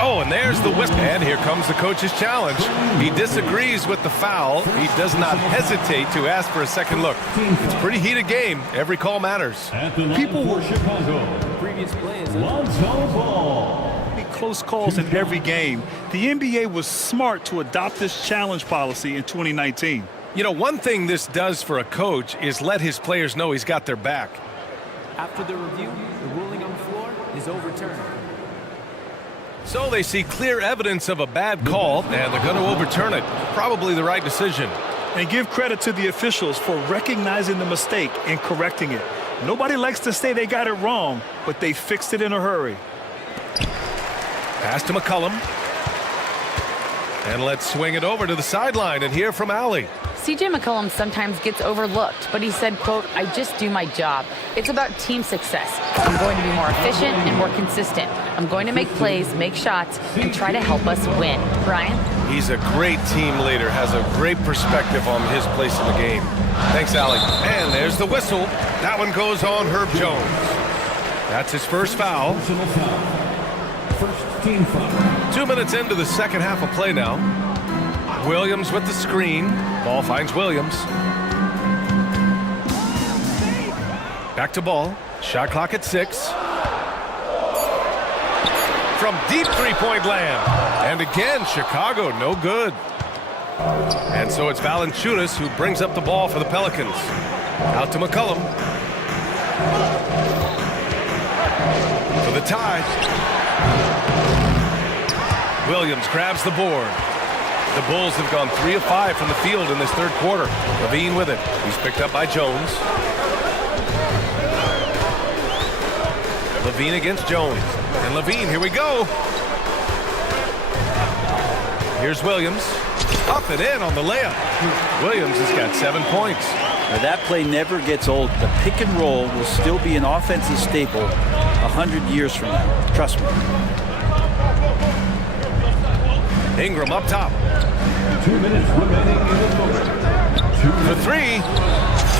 Oh, and there's the whistle. And here comes the coach's challenge. He disagrees with the foul. He does not hesitate to ask for a second look. It's a pretty heated game. Every call matters. People for Chicago. Previous play is Lonzo Ball. Close calls in every game. The NBA was smart to adopt this challenge policy in 2019. You know, one thing this does for a coach is let his players know he's got their back. After the review, the ruling on the floor is overturned. So they see clear evidence of a bad call, and they're going to overturn it. Probably the right decision. And give credit to the officials for recognizing the mistake and correcting it. Nobody likes to say they got it wrong, but they fixed it in a hurry. Pass to McCollum. And let's swing it over to the sideline and hear from Allie. CJ McCollum sometimes gets overlooked, but he said, quote, "I just do my job. It's about team success. I'm going to be more efficient and more consistent. I'm going to make plays, make shots, and try to help us win." Brian? He's a great team leader, has a great perspective on his place in the game. Thanks, Allie. And there's the whistle. That one goes on Herb Jones. That's his first foul. First team foul. 2 minutes into the second half of play now. Williams with the screen. Ball finds Williams. Back to ball. Shot clock at 6. From deep three-point land. And again, Chicago, no good. And so it's Valanciunas who brings up the ball for the Pelicans. Out to McCollum. For the tie. Williams grabs the board. The Bulls have gone 3 of 5 from the field in this third quarter. Levine with it. He's picked up by Jones. Levine against Jones. And Levine, here we go. Here's Williams. Up and in on the layup. Williams has got 7 points. Now that play never gets old. The pick and roll will still be an offensive staple 100 years from now. Trust me. Ingram up top. 2 minutes remaining in the quarter. For 3.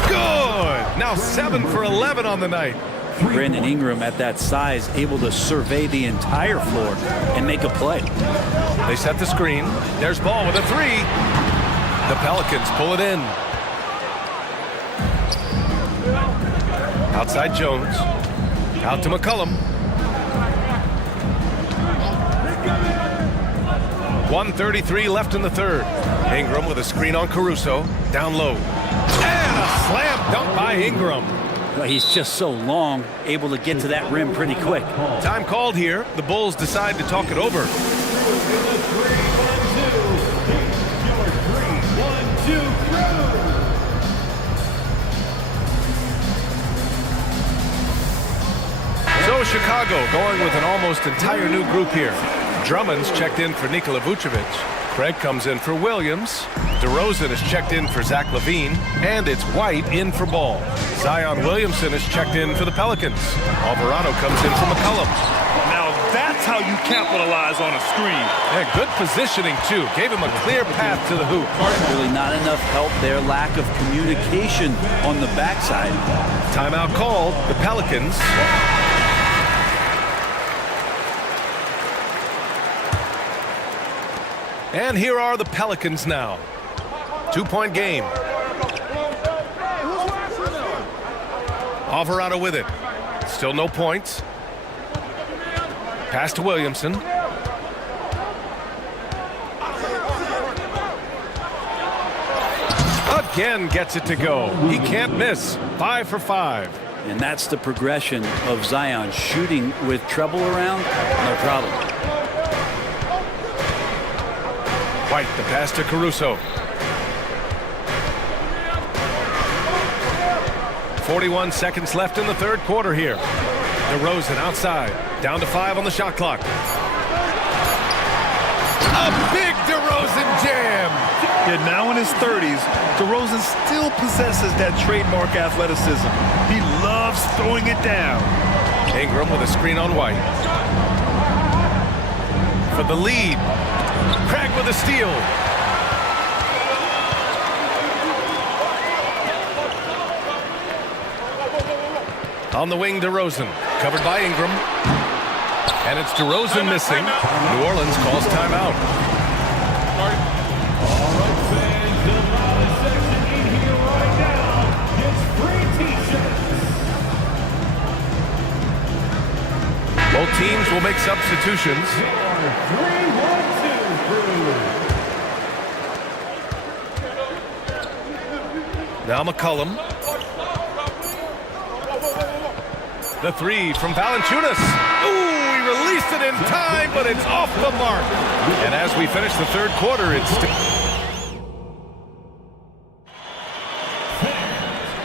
Good. Now 7 for 11 on the night. Brandon Ingram at that size, able to survey the entire floor and make a play. They set the screen. There's ball with a 3. The Pelicans pull it in. Outside Jones. Out to McCollum. 1:33 left in the third. Ingram with a screen on Caruso. Down low. And a slam dunk by Ingram. Well, he's just so long, able to get to that rim pretty quick. Time called here. The Bulls decide to talk it over. So Chicago going with an almost entire new group here. Drummond's checked in for Nikola Vucevic. Craig comes in for Williams. DeRozan is checked in for Zach LaVine. And it's White in for Ball. Zion Williamson is checked in for the Pelicans. Alvarado comes in for McCollum. Now that's how you capitalize on a screen. Yeah, good positioning, too. Gave him a clear path to the hoop. Really not enough help there. Lack of communication on the backside. Timeout called. The Pelicans. And here are the Pelicans now. 2-point game. Alvarado with it. Still no points. Pass to Williamson. Again gets it to go. He can't miss. 5 for 5. And that's the progression of Zion. Shooting with trouble around, no problem. White, the pass to Caruso. 41 seconds left in the third quarter here. DeRozan outside. Down to 5 on the shot clock. A big DeRozan jam! Yet now in his 30s, DeRozan still possesses that trademark athleticism. He loves throwing it down. Ingram with a screen on White. For the lead. Craig with a steal. On the wing, DeRozan. Covered by Ingram. And it's DeRozan missing. New Orleans calls timeout. All right, fans, the loudest section in here right now gets free T-shirts. Both teams will make substitutions. 3-1-2 crew. Now McCollum. The three from Valanciunas. Ooh, he released it in time, but it's off the mark. And as we finish the third quarter, it's...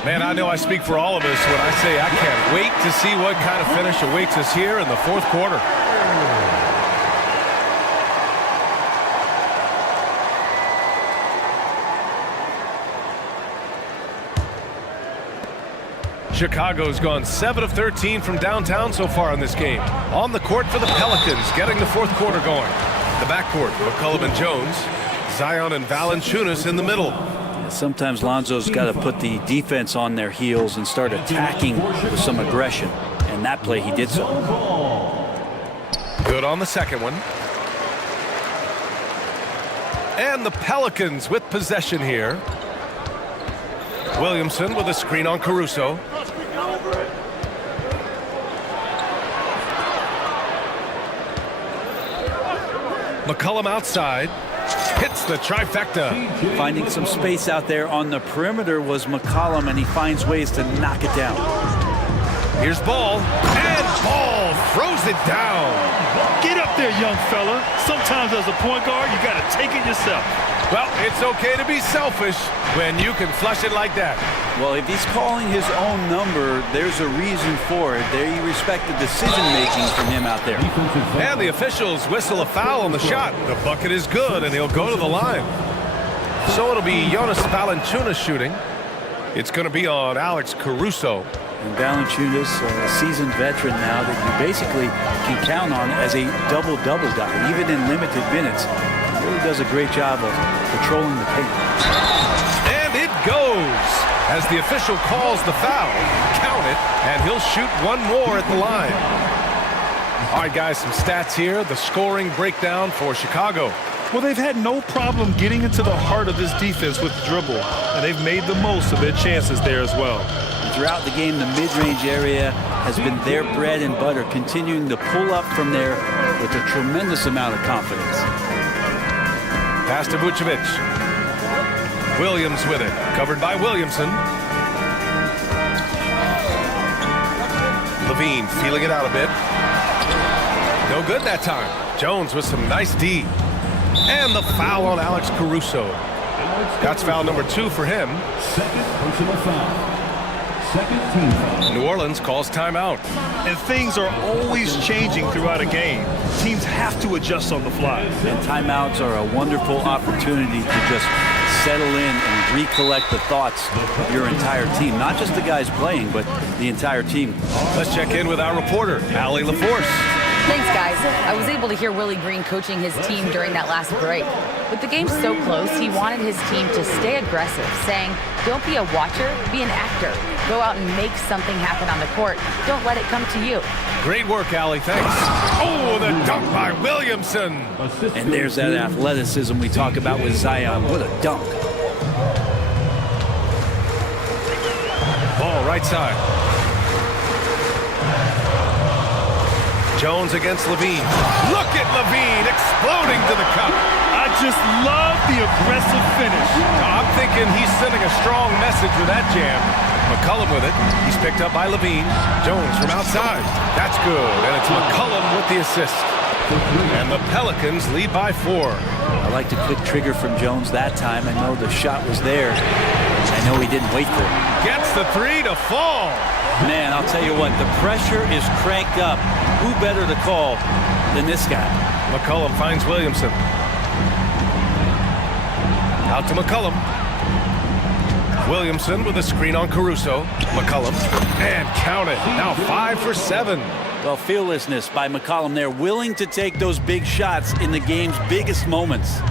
Man, I know I speak for all of us when I say I can't wait to see what kind of finish awaits us here in the fourth quarter. Chicago's gone 7 of 13 from downtown so far in this game. On the court for the Pelicans, getting the fourth quarter going. The backcourt, McCollum and Jones. Zion and Valanciunas in the middle. Sometimes Lonzo's got to put the defense on their heels and start attacking with some aggression. And that play, he did so. Good on the second one. And the Pelicans with possession here. Williamson with a screen on Caruso. McCollum outside. Hits the trifecta. Finding some space out there on the perimeter was McCollum, and he finds ways to knock it down. Here's Ball. And Ball throws it down. Get up there, young fella. Sometimes as a point guard, you got to take it yourself. Well, it's okay to be selfish when you can flush it like that. Well, if he's calling his own number, there's a reason for it. They respect the decision-making from him out there. And the officials whistle a foul on the shot. The bucket is good, and he'll go to the line. So it'll be Jonas Valanciunas shooting. It's going to be on Alex Caruso. And Valanciunas, a seasoned veteran now that you basically can count on as a double-double guy, even in limited minutes. He really does a great job of patrolling the paint. And it goes as the official calls the foul. Count it, and he'll shoot one more at the line. All right, guys, some stats here. The scoring breakdown for Chicago. Well, they've had no problem getting into the heart of this defense with the dribble, and they've made the most of their chances there as well. Throughout the game, the mid-range area has been their bread and butter, continuing to pull up from there with a tremendous amount of confidence. Pass to Vucevic. Williams with it. Covered by Williamson. Levine feeling it out a bit. No good that time. Jones with some nice D. And the foul on Alex Caruso. That's foul number 2 for him. Second personal foul. Second team foul. New Orleans calls timeout. And things are always changing throughout a game. Teams have to adjust on the fly. And timeouts are a wonderful opportunity to just settle in and recollect the thoughts of your entire team. Not just the guys playing, but the entire team. Let's check in with our reporter, Allie LaForce. Thanks, guys. I was able to hear Willie Green coaching his team during that last break. With the game so close, he wanted his team to stay aggressive, saying, don't be a watcher, be an actor. Go out and make something happen on the court. Don't let it come to you. Great work, Allie. Thanks. Oh, the dunk by Williamson. And there's that athleticism we talk about with Zion. What a dunk. Ball right side. Jones against Levine. Look at Levine exploding to the cup. I just love the aggressive finish. I'm thinking he's sending a strong message with that jam. McCollum with it. He's picked up by Levine. Jones from outside. That's good. And it's McCollum with the assist. And the Pelicans lead by 4. I like the quick trigger from Jones that time. I know the shot was there. I know he didn't wait for it. Gets the 3 to fall. Man, I'll tell you what, the pressure is cranked up. Who better to call than this guy? McCollum finds Williamson. Out to McCollum. Williamson with a screen on Caruso. McCollum. And count it. Now 5 for 7. Well, fearlessness by McCollum there, willing to take those big shots in the game's biggest moments.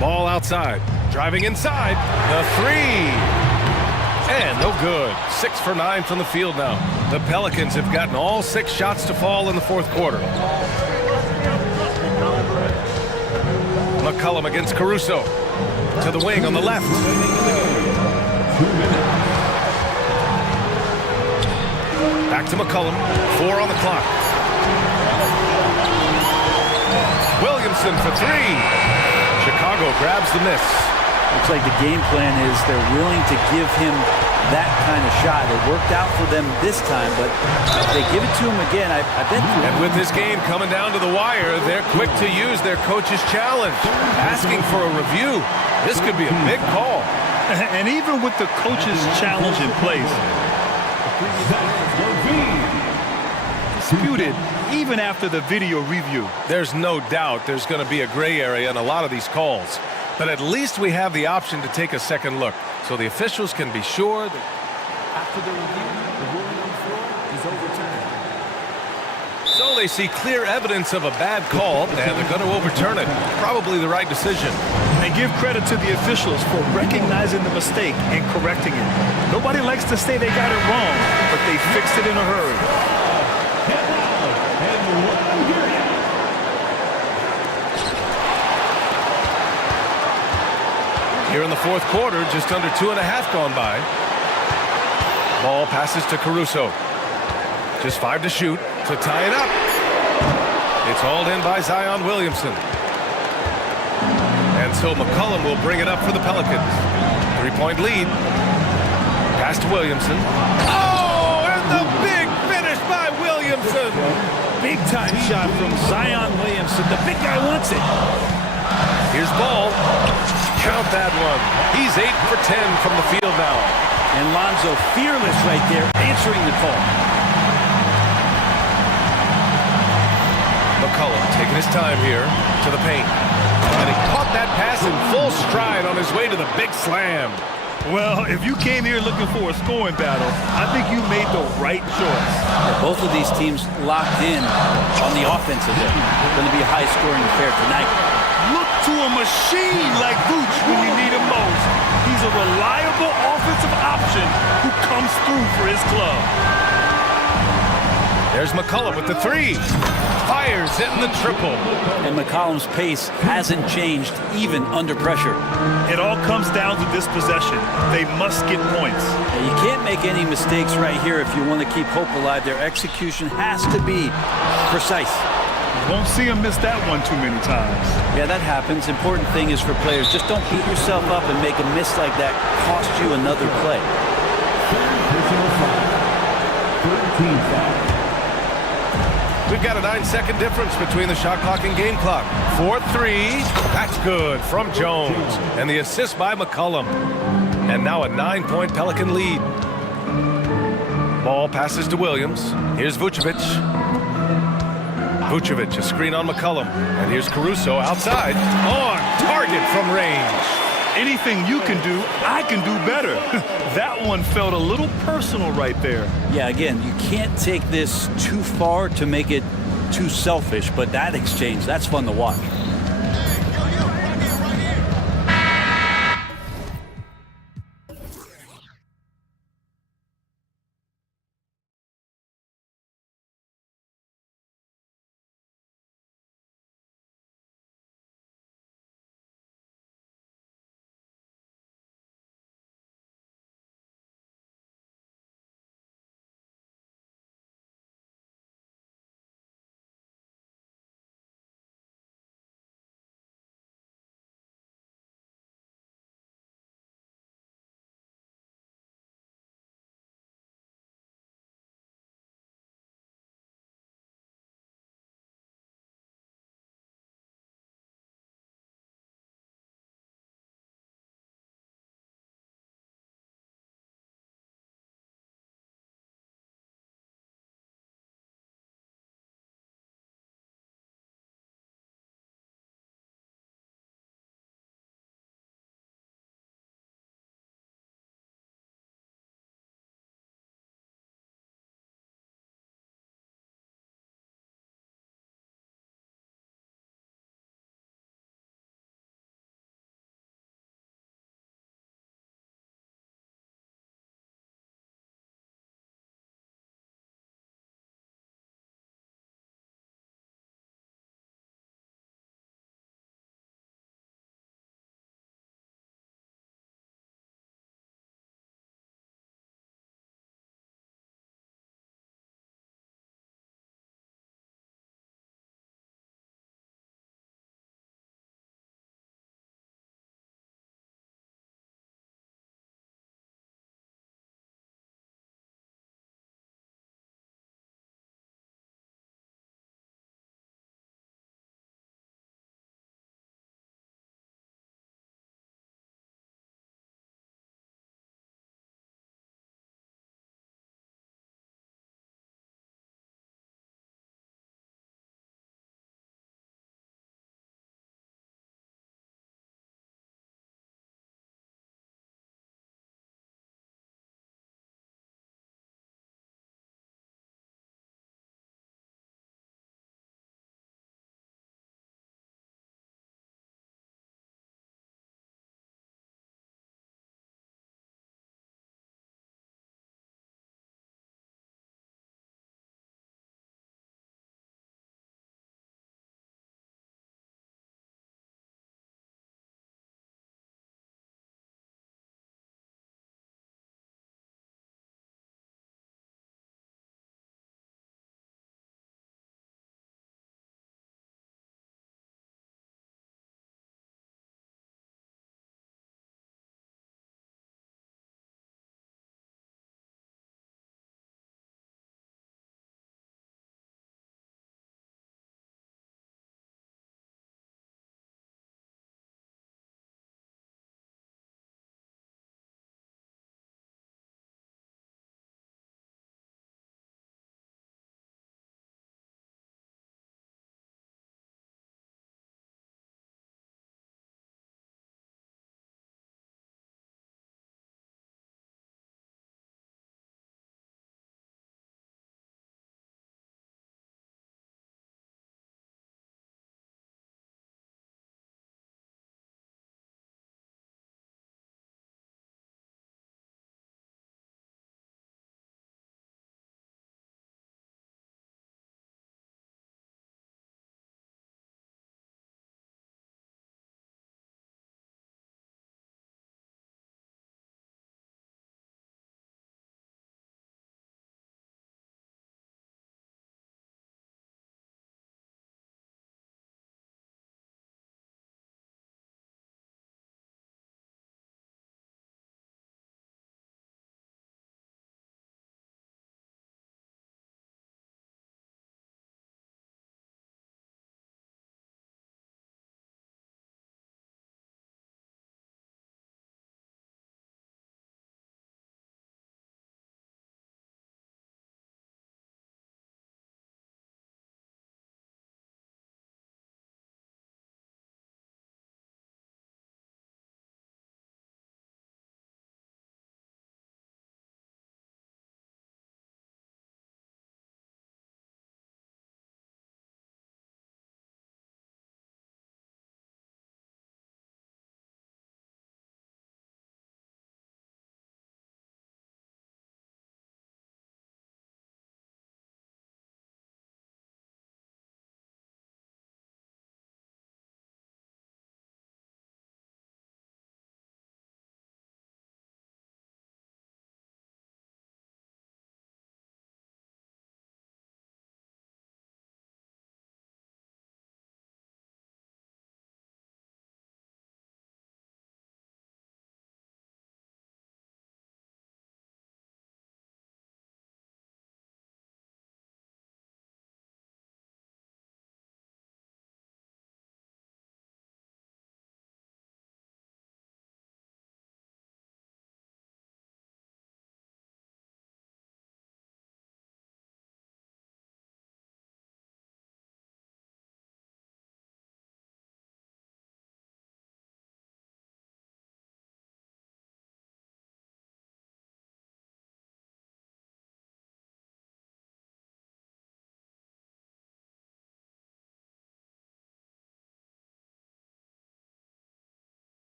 Ball outside. Driving inside. The 3. And no good. 6 for 9 from the field now. The Pelicans have gotten all 6 shots to fall in the fourth quarter. McCollum against Caruso. To the wing on the left. Back to McCollum. 4 on the clock. Williamson for 3. Chicago grabs the miss. Looks like the game plan is they're willing to give him that kind of shot. It worked out for them this time, but if they give it to him again, I bet. And with this game coming down to the wire, they're quick to use their coach's challenge, asking for a review. This could be a big call. And even with the coach's challenge in place, disputed even after the video review. There's no doubt there's going to be a gray area in a lot of these calls. But at least we have the option to take a second look, so the officials can be sure that After the review, the ruling on the floor is overturned. so they see clear evidence of a bad call, and they're going to overturn it. Probably the right decision. And give credit to the officials for recognizing the mistake and correcting it. Nobody likes to say they got it wrong, but they fixed it in a hurry. Here in the fourth quarter, just under 2.5 gone by. Ball passes to Caruso. Just 5 to shoot to tie it up. It's hauled in by Zion Williamson. And so McCollum will bring it up for the Pelicans. 3-point lead. Pass to Williamson. Oh, and the big finish by Williamson. Big time shot from Zion Williamson. The big guy wants it. Here's Ball. Count that one. He's 8 for 10 from the field now. And Lonzo fearless right there, answering the call. McCollum taking his time here to the paint. And he caught that pass in full stride on his way to the big slam. Well, if you came here looking for a scoring battle, I think you made the right choice. Both of these teams locked in on the offensive end. Going to be a high-scoring affair tonight. Look to a machine like Vooch when you need him most. He's a reliable offensive option who comes through for his club. There's McCollum with the 3. Fires, hitting the triple. And McCollum's pace hasn't changed even under pressure. It all comes down to this possession. They must get points. Now, you can't make any mistakes right here if you want to keep hope alive. Their execution has to be precise. Won't see him miss that one too many times. Yeah, that happens. Important thing is for players, just don't beat yourself up and make a miss like that cost you another play. We've got a 9-second difference between the shot clock and game clock. 4-3. That's good from Jones. And the assist by McCollum. And now a 9-point Pelican lead. Ball passes to Williams. Here's Vucevic. Vucevic, a screen on McCollum. And here's Caruso outside. On target from range. Anything you can do, I can do better. That one felt a little personal right there. Yeah, again, you can't take this too far to make it too selfish, but that exchange, that's fun to watch.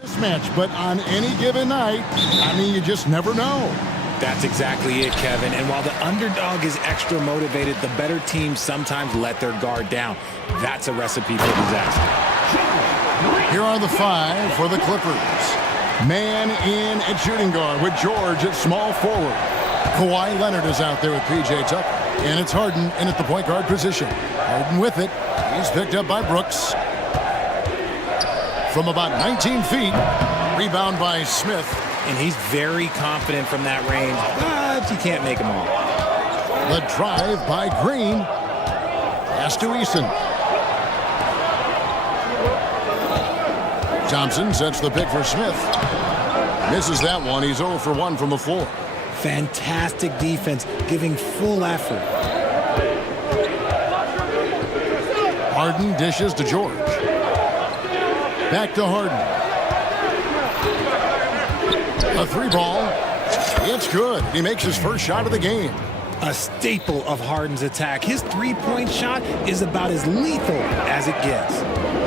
This match, but on any given night, I mean, you just never know. That's exactly it, Kevin. And while the underdog is extra motivated, the better teams sometimes let their guard down. That's a recipe for disaster. Here are the 5 for the Clippers. Man in at shooting guard with George at small forward. Kawhi Leonard is out there with P.J. Tucker. And it's Harden in at the point guard position. Harden with it. He's picked up by Brooks. From about 19 feet. Rebound by Smith. And he's very confident from that range, but you can't make him all. The drive by Green. Pass to Eason. Thompson sets the pick for Smith. Misses that one. He's 0 for 1 from the floor. Fantastic defense, giving full effort. Harden dishes to George. Back to Harden. A 3-ball. It's good. He makes his first shot of the game. A staple of Harden's attack. His three-point shot is about as lethal as it gets.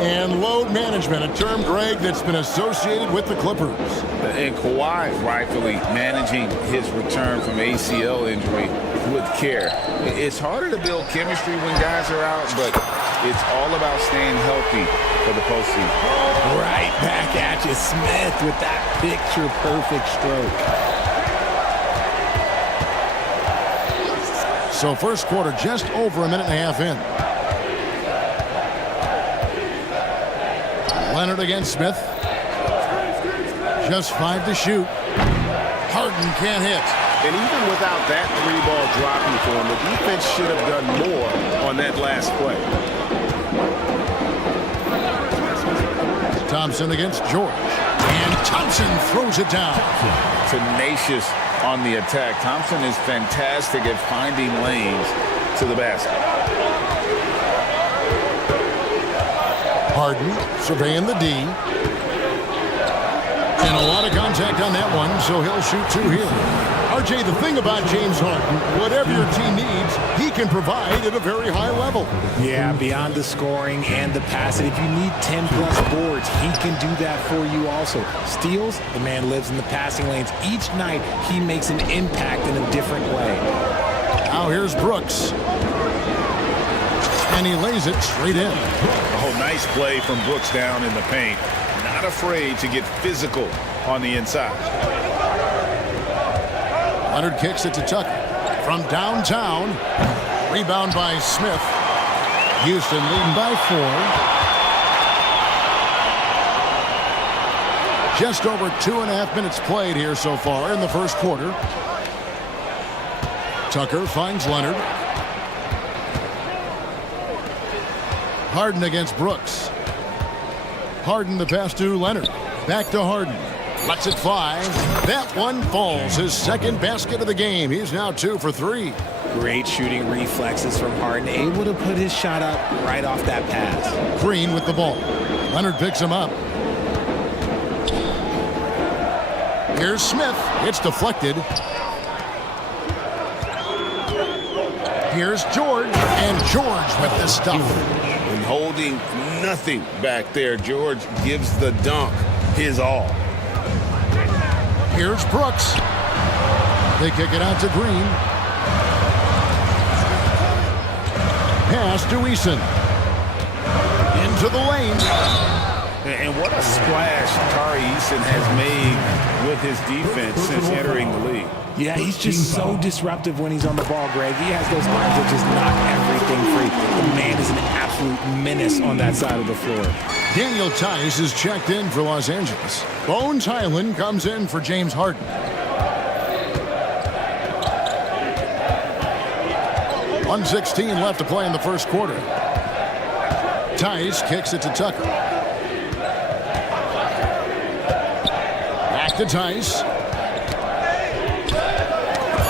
And load management, a term, Greg, that's been associated with the Clippers. And Kawhi rightfully managing his return from ACL injury with care. It's harder to build chemistry when guys are out, but it's all about staying healthy for the postseason. Right back at you, Smith, with that picture-perfect stroke. So first quarter just over a minute and a half in. Leonard against Smith. Just 5 to shoot. Harden can't hit. And even without that 3-ball dropping for him, the defense should have done more on that last play. Thompson against George. And Thompson throws it down. Tenacious on the attack. Thompson is fantastic at finding lanes to the basket. Harden surveying the D. And a lot of contact on that one, so he'll shoot 2 here. RJ, the thing about James Harden, whatever your team needs, he can provide at a very high level. Yeah, beyond the scoring and the passing, if you need 10-plus boards, he can do that for you also. Steals, the man lives in the passing lanes. Each night, he makes an impact in a different way. Now here's Brooks. And he lays it straight in. Oh, nice play from Brooks down in the paint. Not afraid to get physical on the inside. Leonard kicks it to Tucker. From downtown. Rebound by Smith. Houston leading by 4. Just over 2.5 minutes played here so far in the first quarter. Tucker finds Leonard. Harden against Brooks. Harden the pass to Leonard. Back to Harden. Lets it fly. That one falls. His second basket of the game. He's now 2 for 3. Great shooting reflexes from Harden. Able to put his shot up right off that pass. Green with the ball. Leonard picks him up. Here's Smith. It's deflected. Here's George. And George with the stuff. And holding nothing back there. George gives the dunk his all. Here's Brooks. They kick it out to Green. Pass to Eason. Into the lane. And what a splash Tari Eason has made with his defense since entering the league. Yeah, he's just so disruptive when he's on the ball, Greg. He has those times that just knock everything free. The man is an absolute menace on that side of the floor. Daniel Tice is checked in for Los Angeles. Bones Highland comes in for James Harden. .116 left to play in the first quarter. Tice kicks it to Tucker. Back to Tice.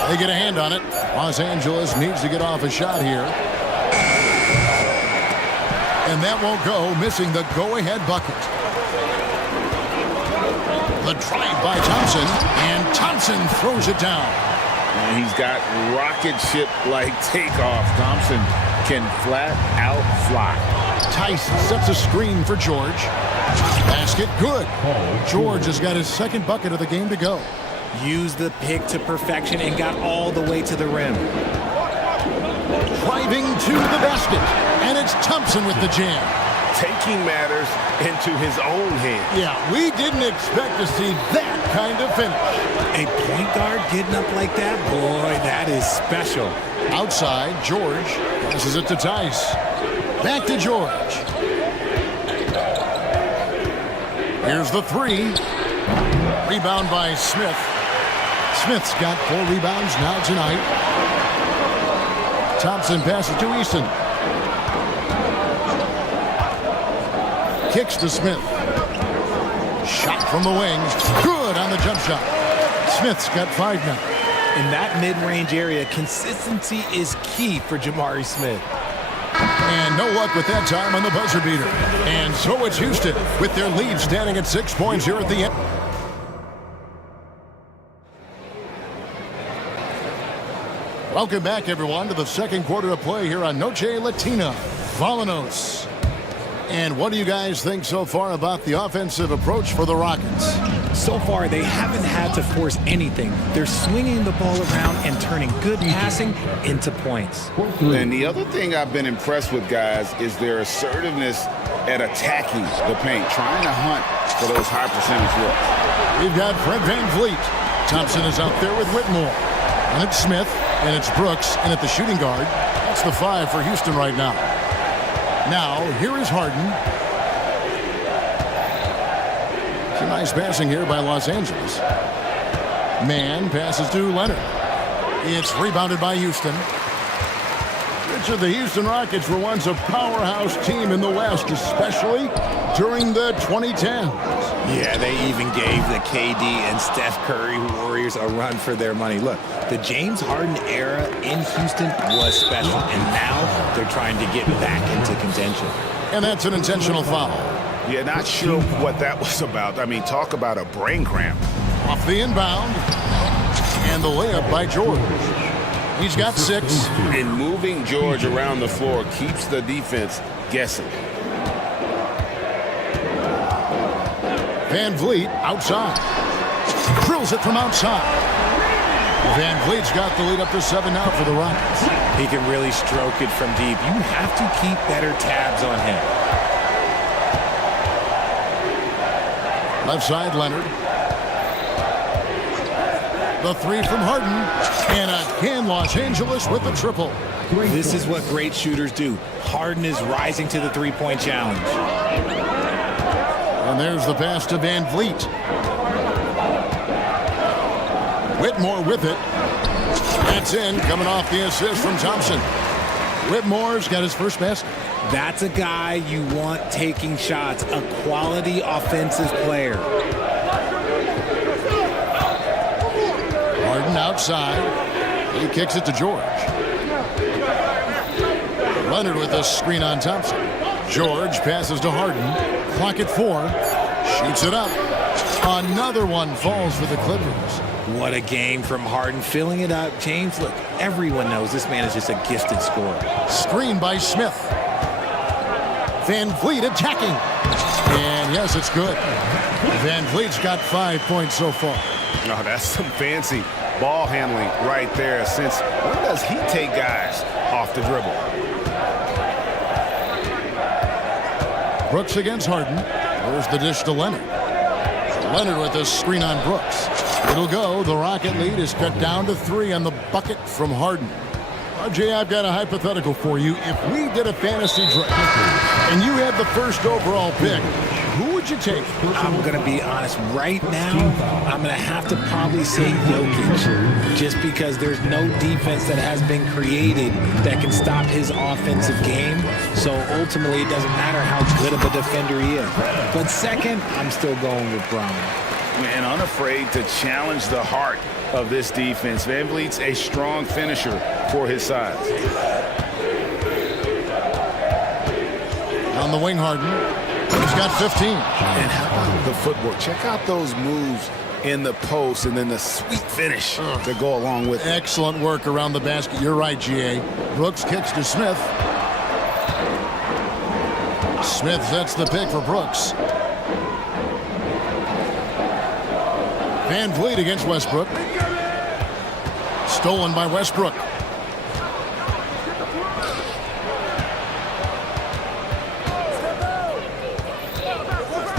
They get a hand on it. Los Angeles needs to get off a shot here. And that won't go, missing the go-ahead bucket. The drive by Thompson, and Thompson throws it down. And he's got rocket ship-like takeoff. Thompson can flat out fly. Tice sets a screen for George. Basket good. George has got his second bucket of the game to go. Used the pick to perfection and got all the way to the rim. Driving to the basket. And it's Thompson with the jam. Taking matters into his own hands. Yeah, we didn't expect to see that kind of finish. A point guard getting up like that? Boy, that is special. Outside, George passes it to Tice. Back to George. Here's the three. Rebound by Smith. Smith's got 4 rebounds now tonight. Thompson passes to Eason. Kicks to Smith. Shot from the wing. Good on the jump shot. Smith's got 5 now. In that mid-range area, consistency is key for Jamari Smith. And no luck with that time on the buzzer beater. And so it's Houston with their lead standing at 6 points here at the end. Welcome back, everyone, to the second quarter of play here on Noche Latina. Volanos. And what do you guys think so far about the offensive approach for the Rockets? So far, they haven't had to force anything. They're swinging the ball around and turning good passing into points. And the other thing I've been impressed with, guys, is their assertiveness at attacking the paint, trying to hunt for those high percentage looks. We've got Fred VanVleet. Thompson is out there with Whitmore. And it's Smith, and it's Brooks, and at the shooting guard, that's the 5 for Houston right now. Now, here is Harden. Some nice passing here by Los Angeles. Man passes to Leonard. It's rebounded by Houston. Richard, the Houston Rockets were once a powerhouse team in the West, especially during the 2010s. Yeah, they even gave the KD and Steph Curry Warriors a run for their money. Look, the James Harden era in Houston was special, and now they're trying to get back into contention. And that's an intentional foul. Yeah, not sure what that was about. I mean, talk about a brain cramp. Off the inbound. And the layup by George. He's got 6. And moving George around the floor keeps the defense guessing. VanVleet outside. Drills it from outside. VanVleet's got the lead up to 7 now for the Rockets. He can really stroke it from deep. You have to keep better tabs on him. Left side, Leonard. The 3 from Harden. And again, Los Angeles with the triple. This is what great shooters do. Harden is rising to the three-point challenge. And there's the pass to VanVleet. Whitmore with it. That's in, coming off the assist from Thompson. Whitmore's got his first basket. That's a guy you want taking shots, a quality offensive player. Harden outside. He kicks it to George. Leonard with a screen on Thompson. George passes to Harden. Clock at 4. Shoots it up. Another one falls for the Clippers. What a game from Harden, filling it up. James, look, everyone knows this man is just a gifted scorer. Screen by Smith. VanVleet attacking. And yes, it's good. VanVleet's got 5 points so far. Oh, that's some fancy ball handling right there. Since when does he take guys off the dribble? Brooks against Harden. There's the dish to Leonard. Leonard with a screen on Brooks. It'll go. The Rocket lead is cut down to 3 on the bucket from Harden. RJ, I've got a hypothetical for you. If we did a fantasy draft and you had the first overall pick, who would you take? I'm going to be honest. Right now, I'm going to have to probably say Jokic, just because there's no defense that has been created that can stop his offensive game. So ultimately, it doesn't matter how good of a defender he is. But second, I'm still going with Brown. Man, unafraid to challenge the heart of this defense. VanVleet's a strong finisher for his size. On the wing, Harden. He's got 15. And how about the footwork? Check out those moves in the post and then the sweet finish to go along with it. Excellent work around the basket. You're right, G.A. Brooks kicks to Smith. Smith sets the pick for Brooks. Van Vliet against Westbrook. Stolen by Westbrook.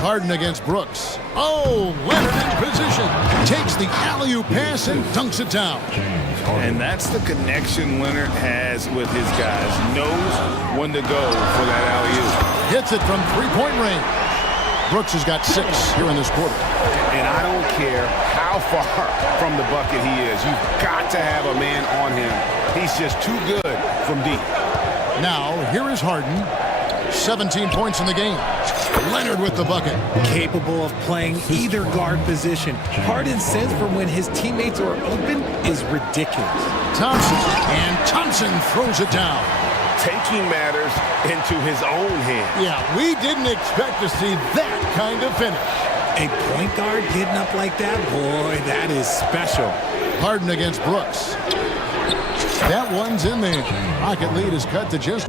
Harden against Brooks. Oh, Leonard in position. Takes the alley-oop pass and dunks it down. And that's the connection Leonard has with his guys. Knows when to go for that alley-oop. Hits it from three-point range. Brooks has got 6 here in this quarter. And I don't care how far from the bucket he is. You've got to have a man on him. He's just too good from deep. Now, here is Harden. 17 points in the game. Leonard with the bucket. Capable of playing either guard position. Harden's sense for when his teammates are open is ridiculous. Thompson, and Thompson throws it down. Taking matters into his own hands. Yeah, we didn't expect to see that kind of finish. A point guard getting up like that, boy, that is special. Harden against Brooks. That one's in there. Rocket lead is cut to just...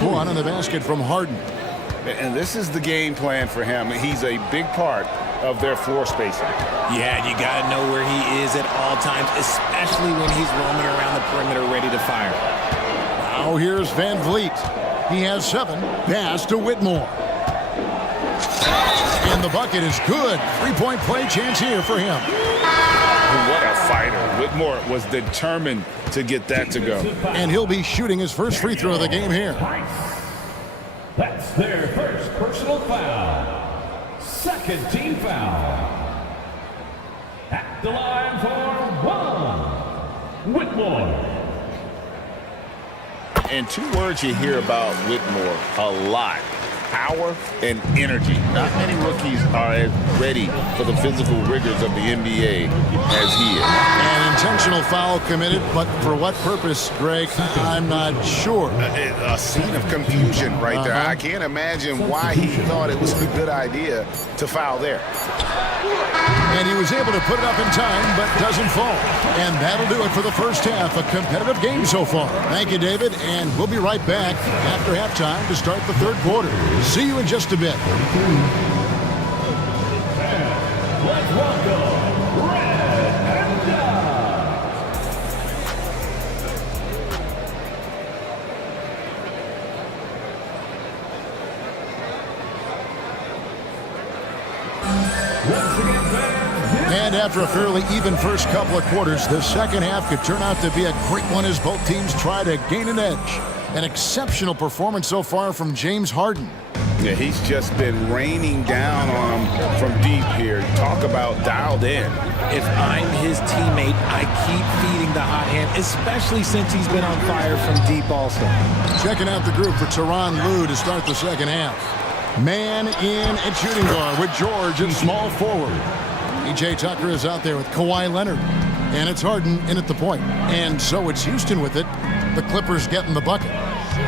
one on the basket from Harden. And this is the game plan for him. He's a big part of their floor spacing. Yeah, you got to know where he is at all times, especially when he's roaming around the perimeter ready to fire. Now here's Van Vliet. He has 7. Pass to Whitmore. And the bucket is good. 3-point play chance here for him. What a fighter. Whitmore was determined to get that to go. And he'll be shooting his first free throw of the game here. That's their first personal foul. Second team foul. At the line for 1, Whitmore. And 2 words you hear about Whitmore a lot. Power and energy. Not many rookies are as ready for the physical rigors of the NBA as he is. An intentional foul committed, but for what purpose, Greg? I'm not sure. A scene of confusion right there. I can't imagine why he thought it was a good idea to foul there. And he was able to put it up in time, but doesn't fall. And that'll do it for the first half. A competitive game so far. Thank you, David, and we'll be right back after halftime to start the third quarter. See you in just a bit. Let's welcome Red and And after a fairly even first couple of quarters, the second half could turn out to be a great one as both teams try to gain an edge. An exceptional performance so far from James Harden. Yeah, he's just been raining down on him from deep here. Talk about dialed in. If I'm his teammate, I keep feeding the hot hand, especially since he's been on fire from deep also. Checking out the group for Tyronn Lue to start the second half. Man in at shooting guard with George at small forward. E.J. Tucker is out there with Kawhi Leonard. And it's Harden in at the point. And so it's Houston with it. The Clippers getting the bucket.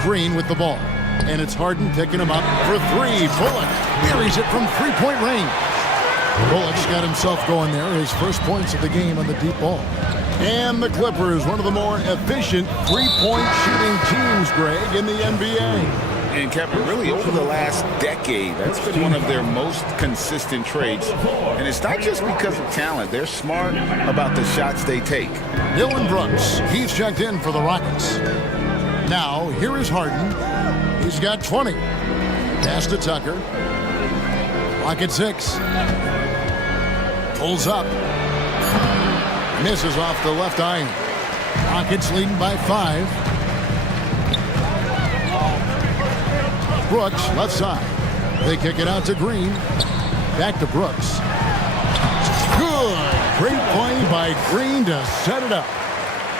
Green with the ball. And it's Harden picking him up for 3. Bullock buries it from 3-point range. Bullock's got himself going there. His first points of the game on the deep ball. And the Clippers, one of the more efficient 3-point shooting teams, Greg, in the NBA. And Kevin, really over the last decade, that's been one of their most consistent traits. And it's not just because of talent. They're smart about the shots they take. Dylan Brooks, he's checked in for the Rockets. Now, here is Harden. He's got 20. Pass to Tucker. Rocket 6. Pulls up. Misses off the left iron. Rockets leading by 5. Brooks, left side. They kick it out to Green. Back to Brooks. Good. Great play by Green to set it up.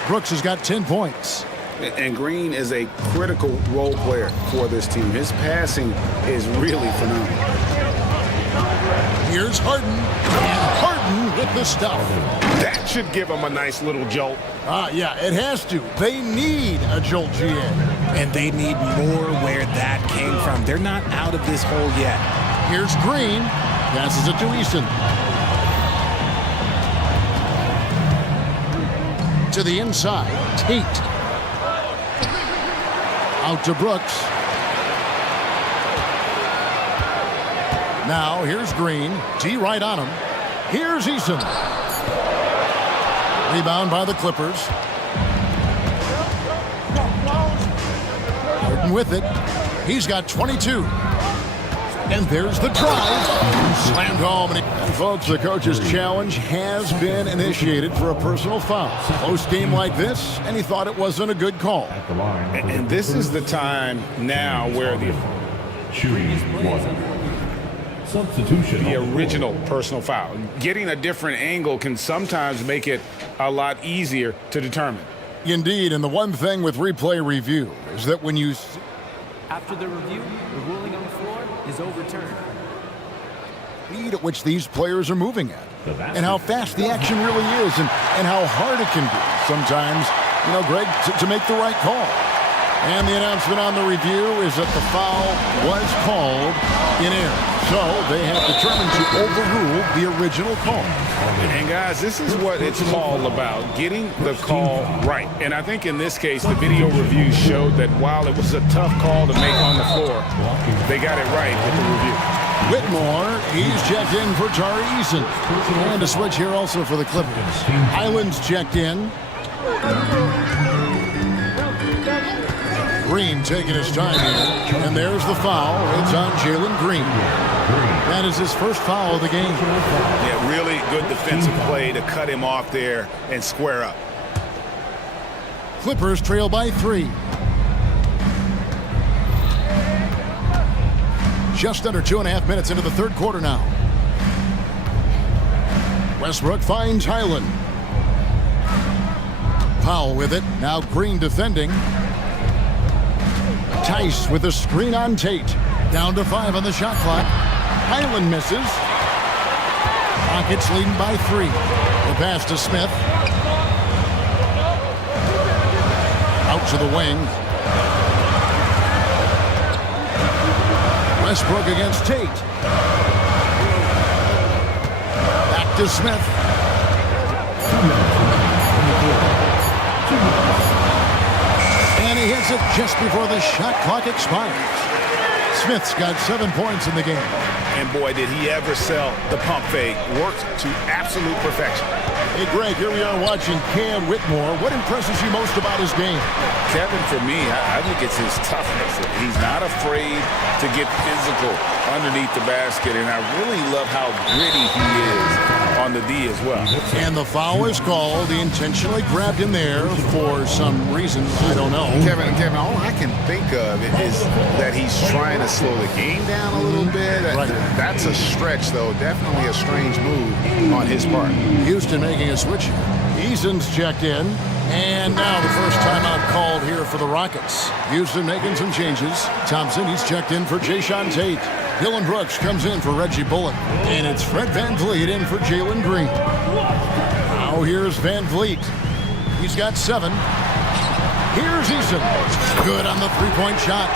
Brooks has got 10 points. And Green is a critical role player for this team. His passing is really phenomenal. Here's Harden. And Harden with the stuff. That should give him a nice little jolt. Yeah, it has to. They need a jolt, GA. And they need more where that came from. They're not out of this hole yet. Here's Green. Passes it to Easton. To the inside. Tate. Out to Brooks. Now here's Green. D right on him. Here's Eason. Rebound by the Clippers. Gordon with it. He's got 22. And there's the drive. Slammed home. And folks, the coach's challenge has been initiated for a personal foul. Close game like this, and he thought it wasn't a good call. And this is the time now where the original personal foul. Getting a different angle can sometimes make it a lot easier to determine. Indeed, and the one thing with replay review is that when you... After the review, the ruling on the floor is overturned. Speed at which these players are moving at, and how fast the action really is, and how hard it can be sometimes, you know, Greg, to make the right call. And the announcement on the review is that the foul was called in error. So they have determined to overrule the original call. And guys, this is what it's all about, getting the call right. And I think in this case, the video review showed that while it was a tough call to make on the floor, they got it right with the review. Whitmore, he's checked in for Tari Eason. And a switch here also for the Clippers. Highland's checked in. Green taking his time here. And there's the foul. It's on Jalen Green. That is his first foul of the game. Yeah, really good defensive play to cut him off there and square up. Clippers trail by 3. Just under 2.5 minutes into the third quarter now. Westbrook finds Highland. Powell with it. Now Green defending. Tice with a screen on Tate. Down to 5 on the shot clock. Highland misses. Rockets leading by 3. The pass to Smith. Out to the wing. Westbrook against Tate. Back to Smith. And he hits it just before the shot clock expires. Smith's got 7 points in the game. And boy, did he ever sell the pump fake. Worked to absolute perfection. Hey, Greg, here we are watching Cam Whitmore. What impresses you most about his game? Kevin, for me, I think it's his toughness. He's not afraid to get physical underneath the basket, and I really love how gritty he is on the D as well. And the foul is called. He intentionally grabbed him there for some reason. I don't know. Kevin, all I can think of is that he's trying to slow the game down a little bit. Right. That's a stretch, though. Definitely a strange move on his part. Houston making a switch. Eason's checked in. And now the first timeout called here for the Rockets. Houston making some changes. Thompson, he's checked in for Jayshawn Tate. Dylan Brooks comes in for Reggie Bullock. And it's Fred VanVleet in for Jalen Green. Now here's VanVleet. He's got 7. Here's Eason. Good on the three-point shot.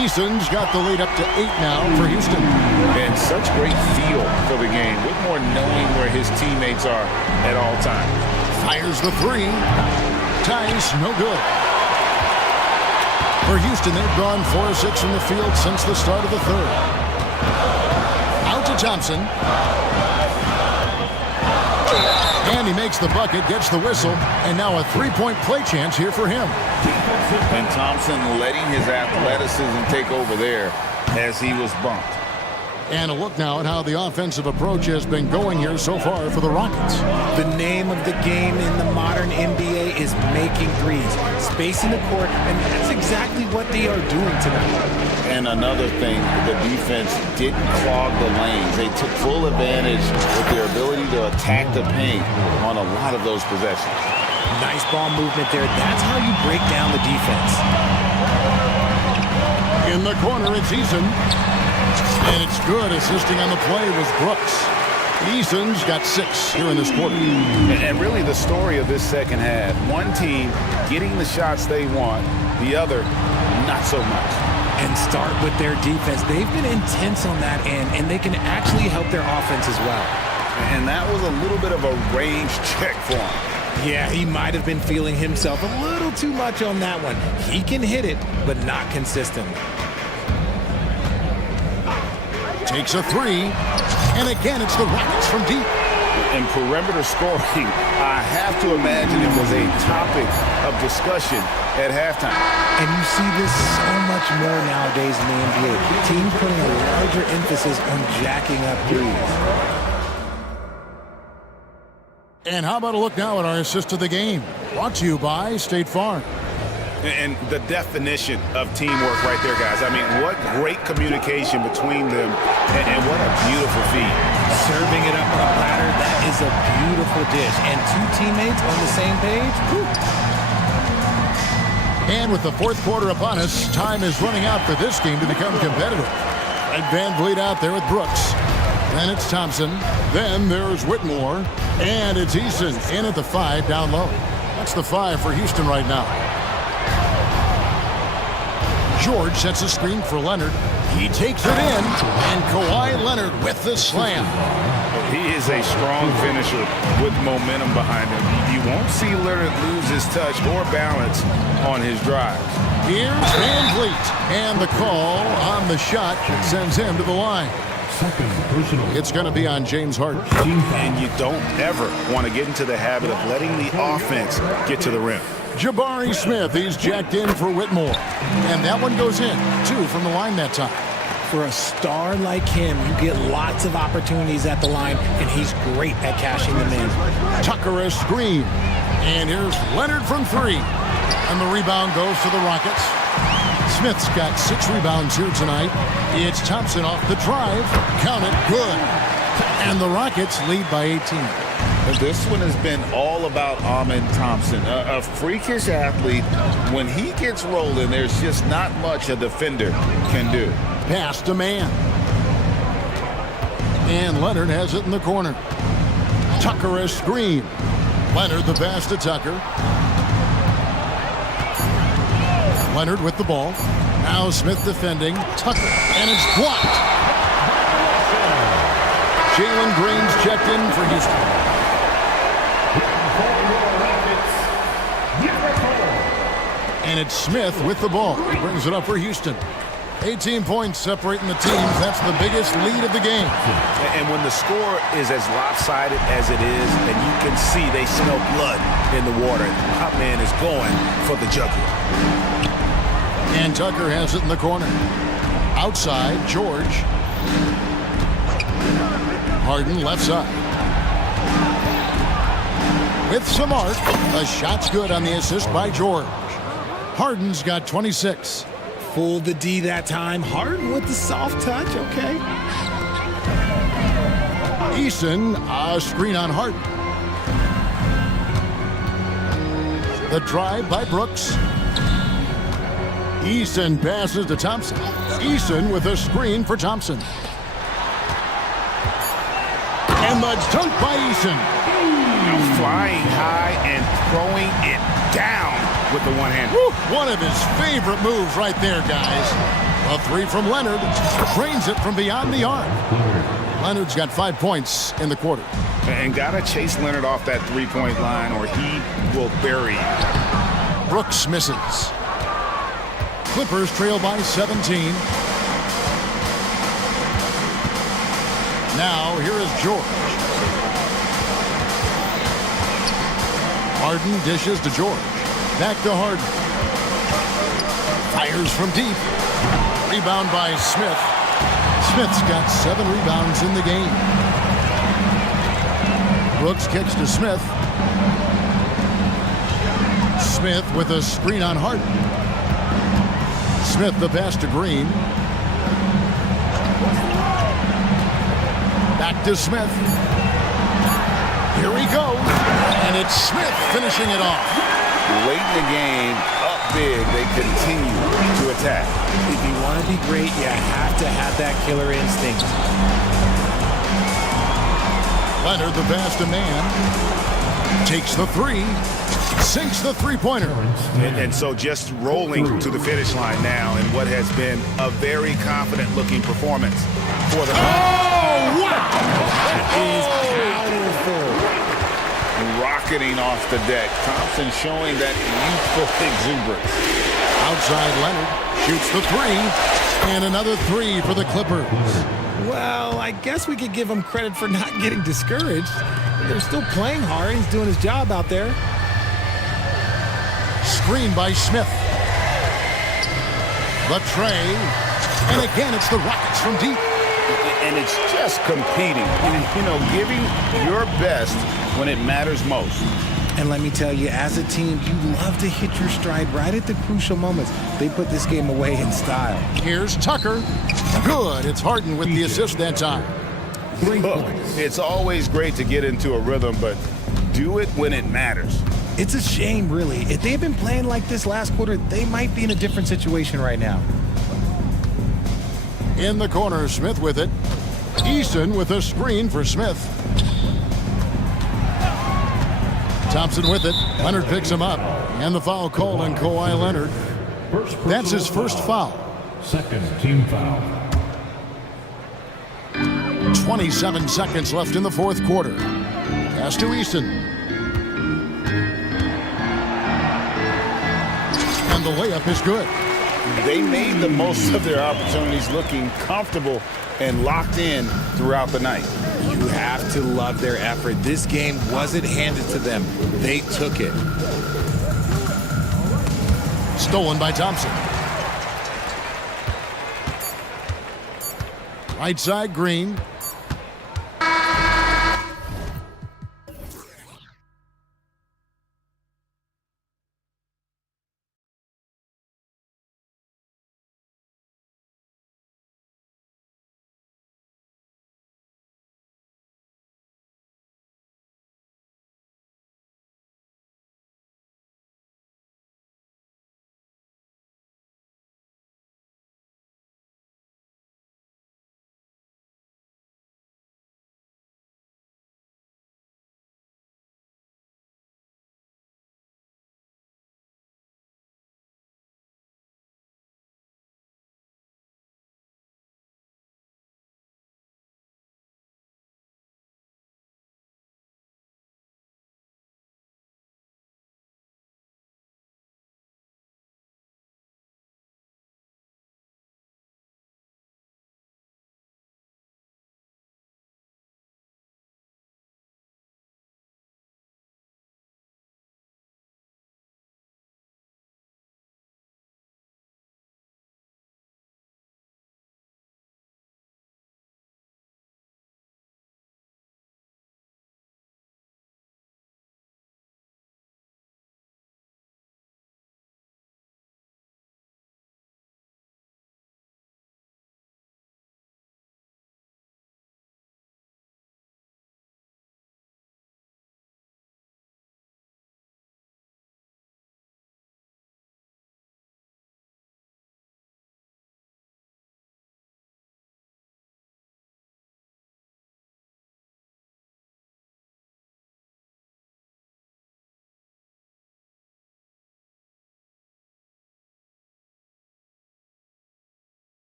Eason's got the lead up to 8 now for Houston. And such great feel for the game. Whitmore knowing where his teammates are at all times. Fires the 3. Tice, no good. For Houston, they've gone 4 of 6 from the field since the start of the third. Out to Thompson. And he makes the bucket, gets the whistle, and now a three-point play chance here for him. And Thompson letting his athleticism take over there as he was bumped. And a look now at how the offensive approach has been going here so far for the Rockets. The name of the game in the modern NBA is making threes, spacing the court, and that's exactly what they are doing tonight. And another thing, the defense didn't clog the lanes. They took full advantage with their ability to attack the paint on a lot of those possessions. Nice ball movement there. That's how you break down the defense. In the corner, it's Eason. And it's good. Assisting on the play was Brooks. Eason's got 6 here in this quarter. And really the story of this second half, one team getting the shots they want, the other not so much. And start with their defense. They've been intense on that end, and they can actually help their offense as well. And that was a little bit of a range check for him. Yeah, he might have been feeling himself a little too much on that one. He can hit it, but not consistently. takes a three. And again, it's the Rockets from deep. And perimeter scoring, I have to imagine it was a topic of discussion at halftime. And you see this so much more nowadays in the NBA. Teams putting a larger emphasis on jacking up threes. And how about a look now at our assist of the game? Brought to you by State Farm. And the definition of teamwork right there, guys. I mean, what great communication between them, and what a beautiful feed. Serving it up on a platter, that is a beautiful dish. And two teammates on the same page, whew. And with the fourth quarter upon us, time is running out for this game to become competitive. And Van Vliet out there with Brooks. Then it's Thompson. Then there's Whitmore. And it's Eason in at the 5 down low. That's the 5 for Houston right now. George sets a screen for Leonard. He takes it in, and Kawhi Leonard with the slam. He is a strong finisher with momentum behind him. You won't see Leonard lose his touch or balance on his drives. Here's Van Vliet, and the call on the shot that sends him to the line. It's going to be on James Harden. And you don't ever want to get into the habit of letting the offense get to the rim. Jabari Smith, he's jacked in for Whitmore. And that one goes in, 2 from the line that time. For a star like him, you get lots of opportunities at the line, and he's great at cashing them in. Tucker a screen. And here's Leonard from 3. And the rebound goes to the Rockets. Smith's got 6 rebounds here tonight. It's Thompson off the drive. Count it, good. And the Rockets lead by 18. This one has been all about Amen Thompson, a freakish athlete. When he gets rolling, there's just not much a defender can do. Pass to man. And Leonard has it in the corner. Tucker a screen. Leonard the pass to Tucker. Leonard with the ball. Now Smith defending. Tucker. And it's blocked. Jalen Green's checked in for Houston. And it's Smith with the ball. He brings it up for Houston. 18 points separating the teams. That's the biggest lead of the game. And when the score is as lopsided as it is, and you can see they smell blood in the water, the top man is going for the jugular. And Tucker has it in the corner. Outside, George. Harden left side. With some arc, the shot's good on the assist by George. Harden's got 26. Fooled the D that time. Harden with the soft touch, okay. Eason, a screen on Harden. The drive by Brooks. Eason passes to Thompson. Eason with a screen for Thompson. And the dunk by Eason. Flying high and throwing it down with the one-hand. One of his favorite moves right there, guys. A 3 from Leonard. Drains it from beyond the arc. Leonard's got 5 points in the quarter. And got to chase Leonard off that three-point line or he will bury him. Brooks misses. Clippers trail by 17. Now, here is George. Harden dishes to George. Back to Harden. Fires from deep. Rebound by Smith. Smith's got 7 rebounds in the game. Brooks kicks to Smith. Smith with a screen on Harden. Smith the pass to Green. Back to Smith. Here he goes. And it's Smith finishing it off. Late in the game, up big, they continue to attack. If you want to be great, you have to have that killer instinct. Leonard, the pass to man. Takes the 3. Sinks the three-pointer. And so just rolling to the finish line now in what has been a very confident-looking performance for the... Oh, wow! That is powerful. Rocketing off the deck. Thompson showing that youthful exuberance. outside Leonard. Shoots the three. And another three for the Clippers. Well, I guess we could give him credit for not getting discouraged. They're still playing hard. He's doing his job out there. Screen by Smith. The tray. And again, it's the Rockets from deep. And it's just competing. You know, giving your best when it matters most. And let me tell you, as a team, you love to hit your stride right at the crucial moments. They put this game away in style. Here's Tucker. Good. It's Harden with the assist that time. Look, it's always great to get into a rhythm, but do it when it matters. It's a shame, really. If they had been playing like this last quarter, they might be in a different situation right now. In the corner, Smith with it. Eason with a screen for Smith. Thompson with it. Leonard picks him up. And the foul called on Kawhi Leonard. That's his first foul. Second team foul. 27 seconds left in the fourth quarter. Pass to Eason. And the layup is good. They made the most of their opportunities, looking comfortable and locked in throughout the night. You have to love their effort. This game wasn't handed to them. They took it. Stolen by Thompson. Right side, Green.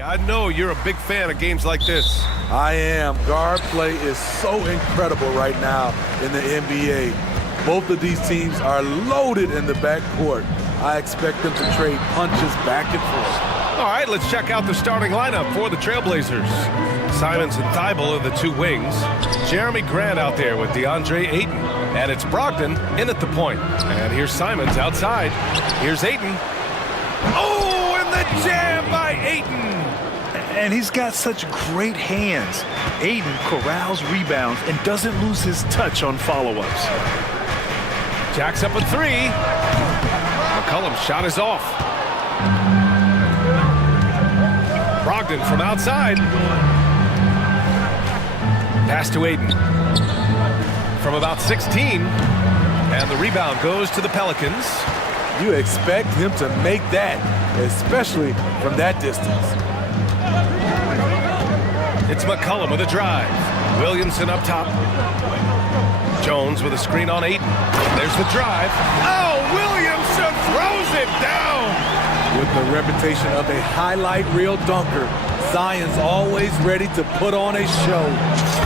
I know you're a big fan of games like this. I am. Guard play is so incredible right now in the NBA. Both of these teams are loaded in the backcourt. I expect them to trade punches back and forth. All right, let's check out the starting lineup for the Trailblazers. Simons and Thibault are the two wings. Jeremy Grant out there with DeAndre Ayton. And it's Brogdon in at the point. And here's Simons outside. Here's Ayton. Oh, and the jam by Ayton. And he's got such great hands. Ayton corrals rebounds and doesn't lose his touch on follow-ups. Jacks up a three. McCollum's shot is off. Brogdon from outside. Pass to Ayton. From about 16. And the rebound goes to the Pelicans. You expect him to make that, especially from that distance. It's McCollum with a drive. Williamson up top. Jones with a screen on Ayton. There's the drive. Oh, Williamson throws it down. With the reputation of a highlight reel dunker, Zion's always ready to put on a show.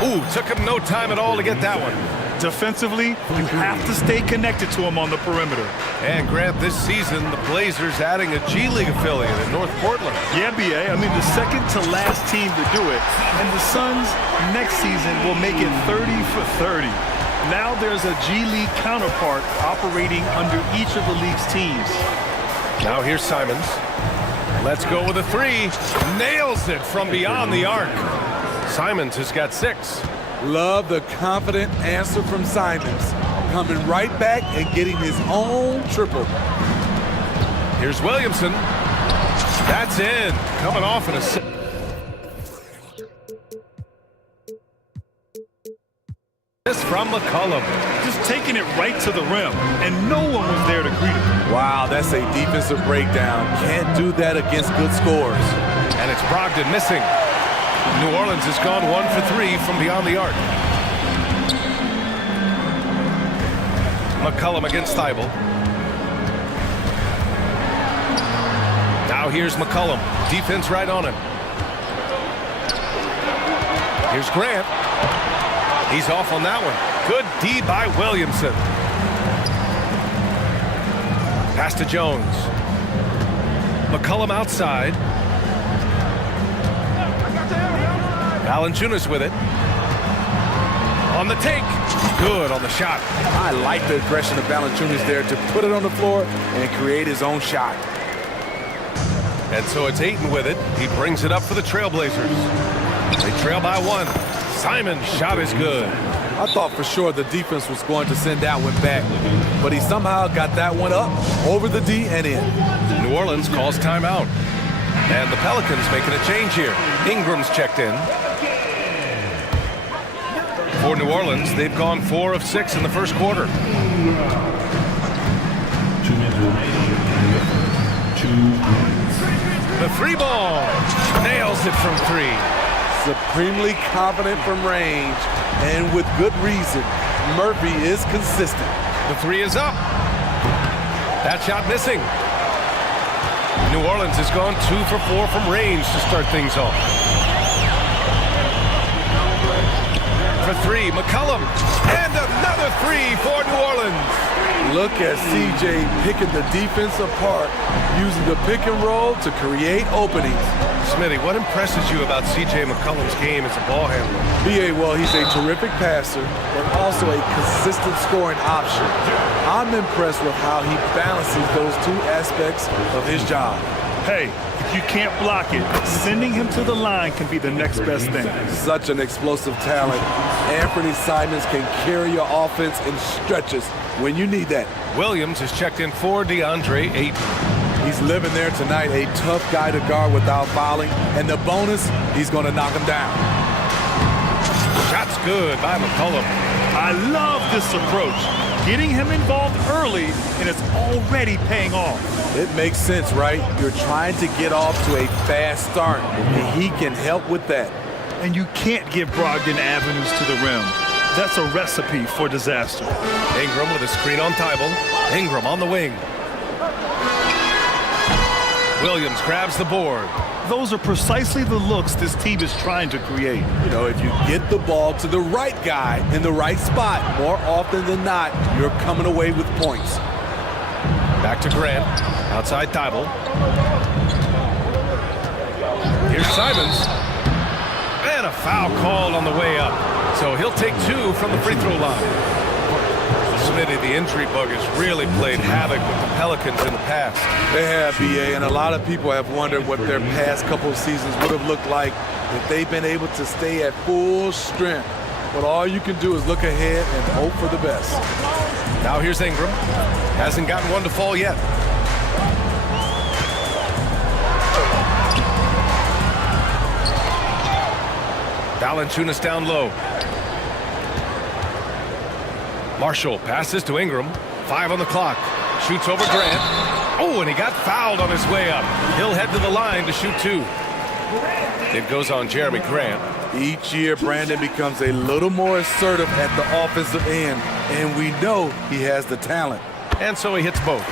Ooh, took him no time at all to get that one. Defensively, you have to stay connected to him on the perimeter. And Grant, this season, the Blazers adding a G League affiliate in North Portland. Yeah, BA. I mean, the second to last team to do it. And the Suns next season will make it 30 for 30. Now there's a G League counterpart operating under each of the league's teams. Now here's Simons. Let's go with a three. Nails it from beyond the arc. Simons has got 6. Love the confident answer from Simons. Coming right back and getting his own triple. Here's Williamson. That's in. Coming off in a... This from McCollum. Just taking it right to the rim, and no one was there to greet him. Wow, that's a defensive breakdown. Can't do that against good scores. And it's Brogdon missing. New Orleans has gone 1 for 3 from beyond the arc. McCollum against Thibault. Now here's McCollum. Defense right on him. Here's Grant. He's off on that one. Good D by Williamson. Pass to Jones. McCollum outside. Valanciunas with it. On the take. Good on the shot. I like the aggression of Valanciunas there to put it on the floor and create his own shot. And so it's Ayton with it. He brings it up for the Trailblazers. They trail by 1. Simon's shot is good. I thought for sure the defense was going to send that one back, but he somehow got that one up over the D and in. New Orleans calls timeout. And the Pelicans making a change here. Ingram's checked in. For New Orleans, they've gone 4 of 6 in the first quarter. 2 minutes remaining. 2 minutes. The 3 ball. Nails it from 3. Supremely confident from range, and with good reason. Murphy is consistent. The 3 is up. That shot missing. New Orleans has gone 2 for 4 from range to start things off. For 3, McCollum. And another 3 for New Orleans. Look at CJ picking the defense apart, using the pick and roll to create openings. Smitty, what impresses you about CJ McCollum's game as a ball handler? BA, well, he's a terrific passer, but also a consistent scoring option. I'm impressed with how he balances those 2 aspects of his job. Hey, if you can't block it, sending him to the line can be the next best thing. Such an explosive talent. Anthony Simons can carry your offense in stretches when you need that. Williams has checked in for DeAndre Ayton. He's living there tonight, a tough guy to guard without fouling, and the bonus, he's going to knock him down. Shot's good by McCollum. I love this approach. Getting him involved early, and it's already paying off. It makes sense, right? You're trying to get off to a fast start, and he can help with that. And you can't give Brogdon avenues to the rim. That's a recipe for disaster. Ingram with a screen on Thibault. Ingram on the wing. Williams grabs the board. Those are precisely the looks this team is trying to create. You know, if you get the ball to the right guy in the right spot, more often than not, you're coming away with points. Back to Grant. Outside Thibault. Here's Simons. And a foul called on the way up. So he'll take 2 from the free throw line. Smitty, the injury bug has really played havoc with the Pelicans in the past. They have, BA, and a lot of people have wondered what their past couple of seasons would have looked like if they've been able to stay at full strength. But all you can do is look ahead and hope for the best. Now here's Ingram. Hasn't gotten one to fall yet. Valanciunas down low. Marshall passes to Ingram. 5 on the clock. Shoots over Grant. Oh, and he got fouled on his way up. He'll head to the line to shoot 2. It goes on Jeremy Grant. Each year, Brandon becomes a little more assertive at the offensive end, and we know he has the talent. And so he hits both.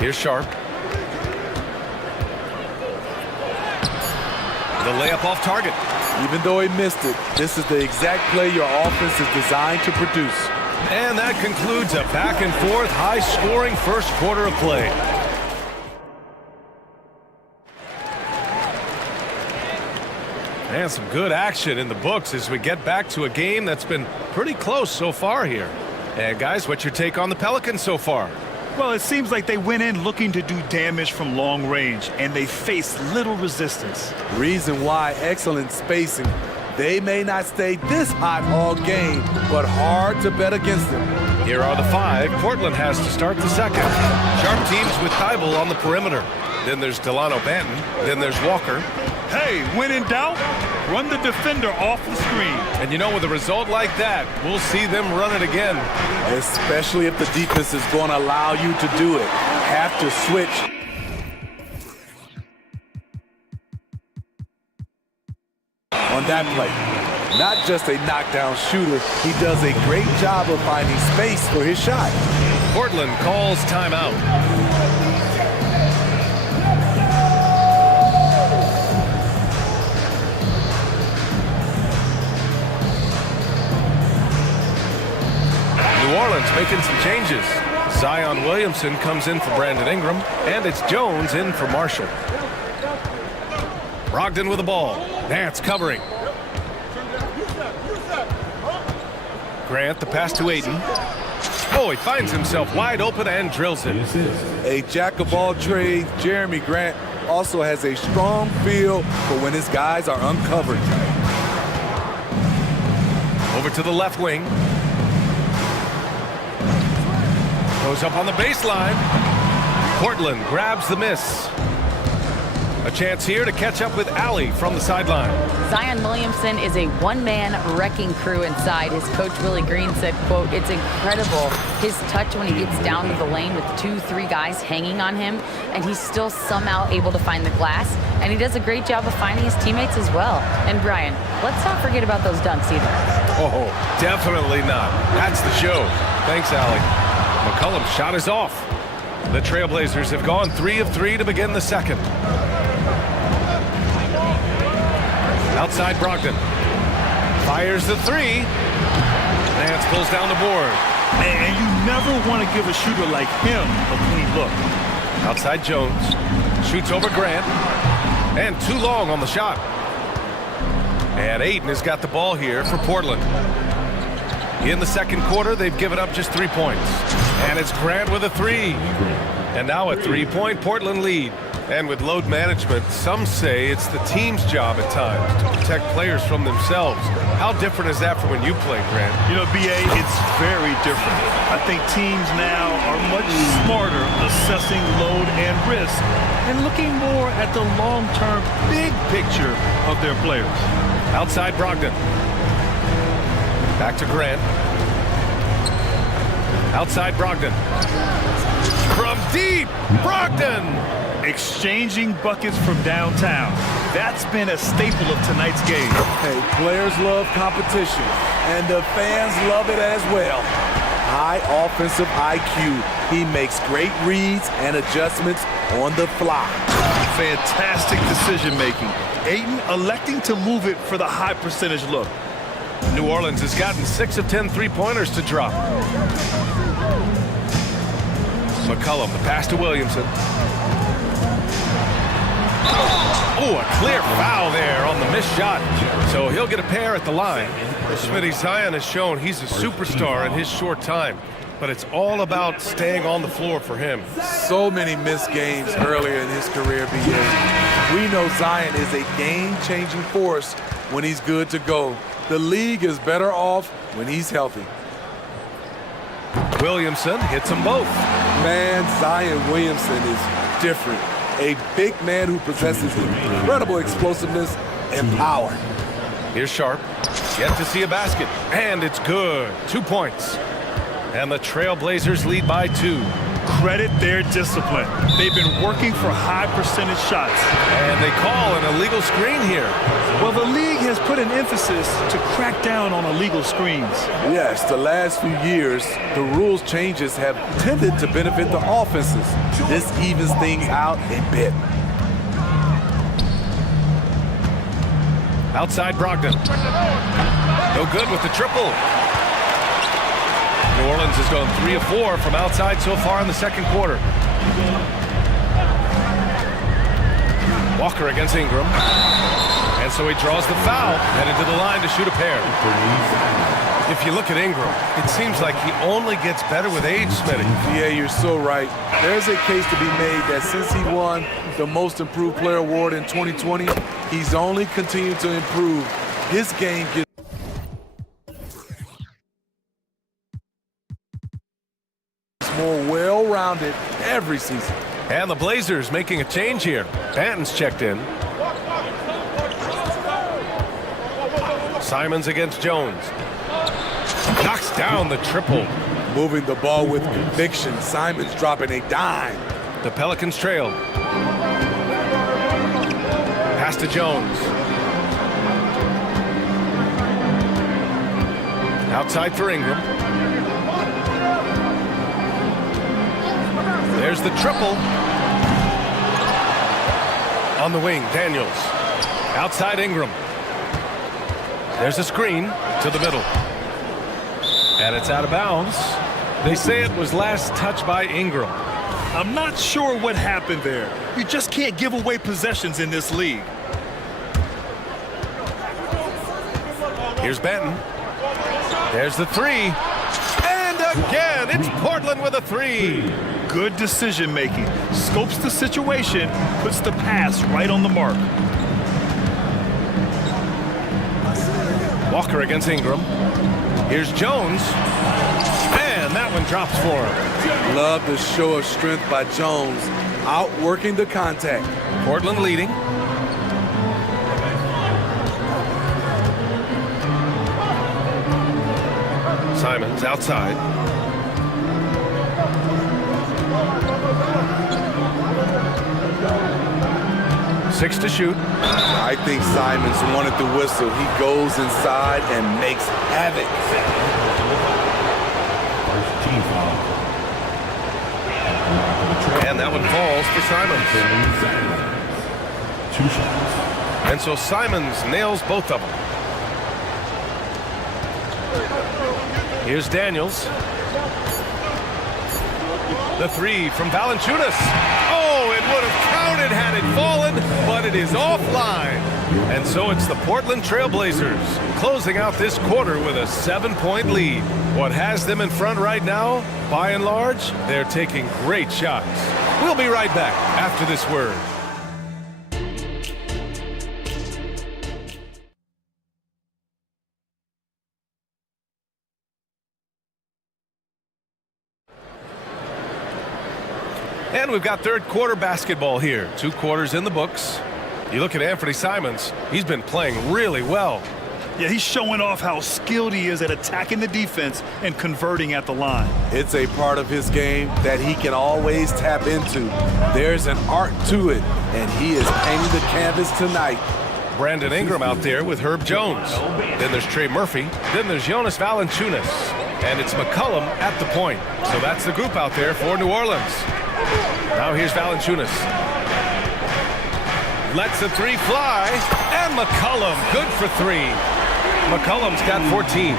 Here's Sharp. The layup off target. Even though he missed it, this is the exact play your offense is designed to produce. And that concludes a back-and-forth, high-scoring first quarter of play. And some good action in the books as we get back to a game that's been pretty close so far here. And guys, what's your take on the Pelicans so far? Well, it seems like they went in looking to do damage from long range, and they faced little resistance. Reason why: excellent spacing. They may not stay this hot all game, but hard to bet against them. Here are the 5 Portland has to start the second. Sharp teams with Thibault on the perimeter. Then there's Delano Banton. Then there's Walker. Hey, when in doubt, run the defender off the screen. And you know, with a result like that, we'll see them run it again. Especially if the defense is going to allow you to do it. Have to switch. On that play, not just a knockdown shooter, he does a great job of finding space for his shot. Portland calls timeout. New Orleans making some changes. Zion Williamson comes in for Brandon Ingram, and it's Jones in for Marshall. Brogdon with the ball. Nance covering. Grant, the pass to Ayton. Oh, he finds himself wide open and drills it. A jack of all trades, Jeremy Grant also has a strong feel for when his guys are uncovered. Over to the left wing. Goes up on the baseline. Portland grabs the miss. A chance here to catch up with Allie from the sideline. Zion Williamson is a one-man wrecking crew inside. His coach, Willie Green, said, quote, "It's incredible his touch when he gets down to the lane with 2-3 guys hanging on him, and he's still somehow able to find the glass, and he does a great job of finding his teammates as well." And Brian, let's not forget about those dunks either. Oh, definitely not. That's the show. Thanks, Allie. McCollum's shot is off. The Trailblazers have gone 3 of 3 to begin the second. Outside Brogdon. Fires the 3. Nance pulls down the board. And you never want to give a shooter like him a clean look. Outside Jones. Shoots over Grant. And too long on the shot. And Ayton has got the ball here for Portland. In the second quarter, they've given up just 3 points. And it's Grant with a 3. And now a 3-point Portland lead. And with load management, some say it's the team's job at times to protect players from themselves. How different is that from when you played, Grant? You know, BA, it's very different. I think teams now are much smarter assessing load and risk and looking more at the long-term big picture of their players. Outside Brogdon. Back to Grant. Outside Brogdon. From deep, Brogdon! Exchanging buckets from downtown. That's been a staple of tonight's game. Hey, players love competition, and the fans love it as well. high offensive IQ. He makes great reads and adjustments on the fly. Fantastic decision-making. Ayton electing to move it for the high percentage look. New Orleans has gotten 6 of 10 three-pointers to drop. McCollum, the pass to Williamson. Oh, a clear foul there on the missed shot. So he'll get a pair at the line. Smitty, Zion has shown he's a superstar in his short time, but it's all about staying on the floor for him. So many missed games earlier in his career, BA. We know Zion is a game-changing force when he's good to go. The league is better off when he's healthy. Williamson hits them both. Man, Zion Williamson is different. A big man who possesses incredible explosiveness and power. Here's Sharp. Yet to see a basket. And it's good. 2 points. And the Trailblazers lead by 2. Credit their discipline. They've been working for high percentage shots. And they call an illegal screen here. Well, the league has put an emphasis to crack down on illegal screens. Yes, the last few years, the rules changes have tended to benefit the offenses. This evens things out a bit. Outside Brogdon. No good with the triple. New Orleans has gone 3 of 4 from outside so far in the second quarter. Walker against Ingram. And so he draws the foul, headed to the line to shoot a pair. If you look at Ingram, it seems like he only gets better with age, Smitty. Yeah, you're so right. There's a case to be made that since he won the Most Improved Player Award in 2020, he's only continued to improve. His game gets more well-rounded every season. And the Blazers making a change here. Banton's checked in. Simons against Jones. Knocks down the triple. Moving the ball with conviction. Simons dropping a dime. The Pelicans trail. Pass to Jones. Outside for Ingram. There's the triple. On the wing, Daniels. Outside Ingram. There's a screen to the middle. And it's out of bounds. They say it was last touched by Ingram. I'm not sure what happened there. You just can't give away possessions in this league. Here's Benton. There's the 3. And again, it's Portland with a 3. Good decision making. Scopes the situation, puts the pass right on the mark. Walker against Ingram. Here's Jones. And that one drops for him. Love the show of strength by Jones, outworking the contact. Portland leading. Simons outside. Six to shoot. I think Simons wanted the whistle. He goes inside and makes havoc. And that one falls for Simons. 2 shots. And so Simons nails both of them. Here's Daniels. The 3 from Valanciunas. Oh, it would have counted had it fallen, but it is offline. And so it's the Portland Trailblazers closing out this quarter with a 7-point lead. What has them in front right now, by and large, they're taking great shots. We'll be right back after this word. And we've got third quarter basketball here. 2 quarters in the books. You look at Anthony Simons, he's been playing really well. Yeah, he's showing off how skilled he is at attacking the defense and converting at the line. It's a part of his game that he can always tap into. There's an art to it, and he is painting the canvas tonight. Brandon Ingram out there with Herb Jones. Then there's Trey Murphy. Then there's Jonas Valanciunas. And it's McCollum at the point. So that's the group out there for New Orleans. Now here's Valanciunas. Lets the three fly. And McCollum, good for three. McCollum's got 14.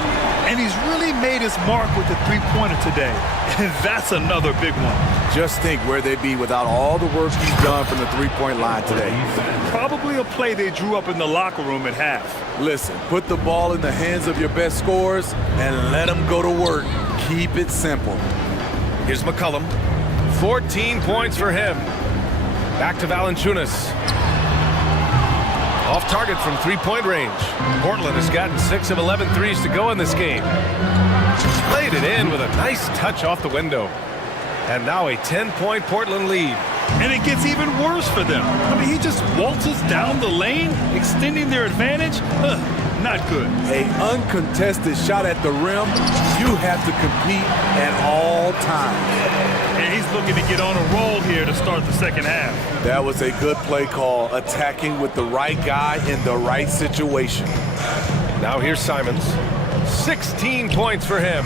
And he's really made his mark with the three-pointer today. And that's another big one. Just think where they'd be without all the work he's done from the three-point line today. Probably a play they drew up in the locker room at half. Listen, put the ball in the hands of your best scorers and let them go to work. Keep it simple. Here's McCollum. 14 points for him. Back to Valanciunas. Off target from three-point range. Portland has gotten 6 of 11 threes to go in this game. Played it in with a nice touch off the window. And now a 10-point Portland lead. And it gets even worse for them. I mean, he just waltzes down the lane, extending their advantage. Not good. An uncontested shot at the rim, you have to compete at all times. And he's looking to get on a roll here to start the second half. That was a good play call, attacking with the right guy in the right situation. Now here's Simons. 16 points for him.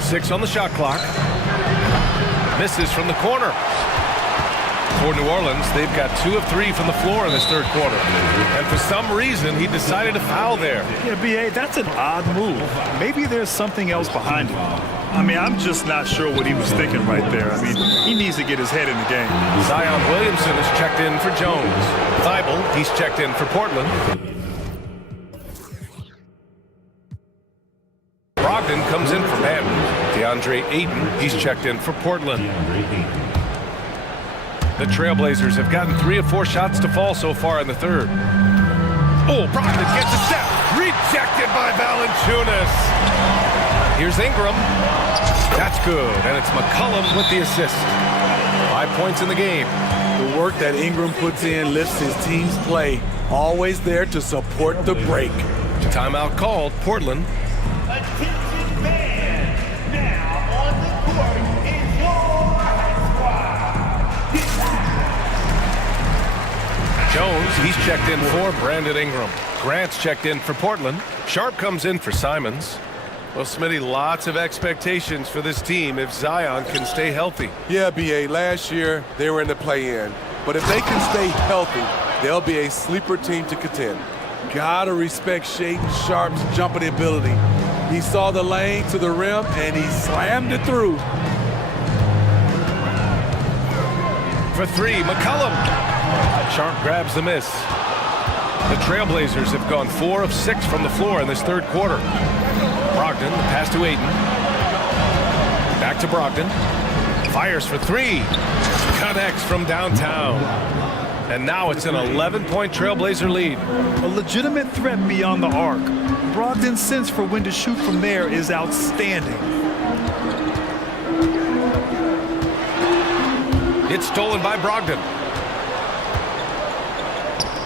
Six on the shot clock. Misses from the corner. For New Orleans, they've got 2 of 3 from the floor in this third quarter. And for some reason, he decided to foul there. Yeah, B.A., that's an odd move. Maybe there's something else behind it. I mean, I'm just not sure what he was thinking right there. I mean, he needs to get his head in the game. Zion Williamson is checked in for Jones. Thibault, he's checked in for Portland. Brogdon comes in for Manton. DeAndre Ayton, he's checked in for Portland. The Trailblazers have gotten 3 of 4 shots to fall so far in the third. Oh, Brogdon gets a step. Rejected by Valanciunas. Here's Ingram. That's good, and it's McCollum with the assist. 5 points in the game. The work that Ingram puts in lifts his team's play. Always there to support the break. Timeout called, Portland. Attention fans, now on the court is your Jones, he's checked in for Brandon Ingram. Grant's checked in for Portland. Sharp comes in for Simons. Well, Smitty, lots of expectations for this team if Zion can stay healthy. Yeah, B.A., last year they were in the play-in. But if they can stay healthy, they'll be a sleeper team to contend. Gotta respect Shaedon Sharp's jumping ability. He saw the lane to the rim, and he slammed it through. For 3, McCollum. Sharp grabs the miss. The Trailblazers have gone 4 of 6 from the floor in this third quarter. Brogdon, the pass to Ayton. Back to Brogdon. Fires for 3. Connects from downtown. And now it's an 11-point Trailblazer lead. A legitimate threat beyond the arc. Brogdon's sense for when to shoot from there is outstanding. It's stolen by Brogdon.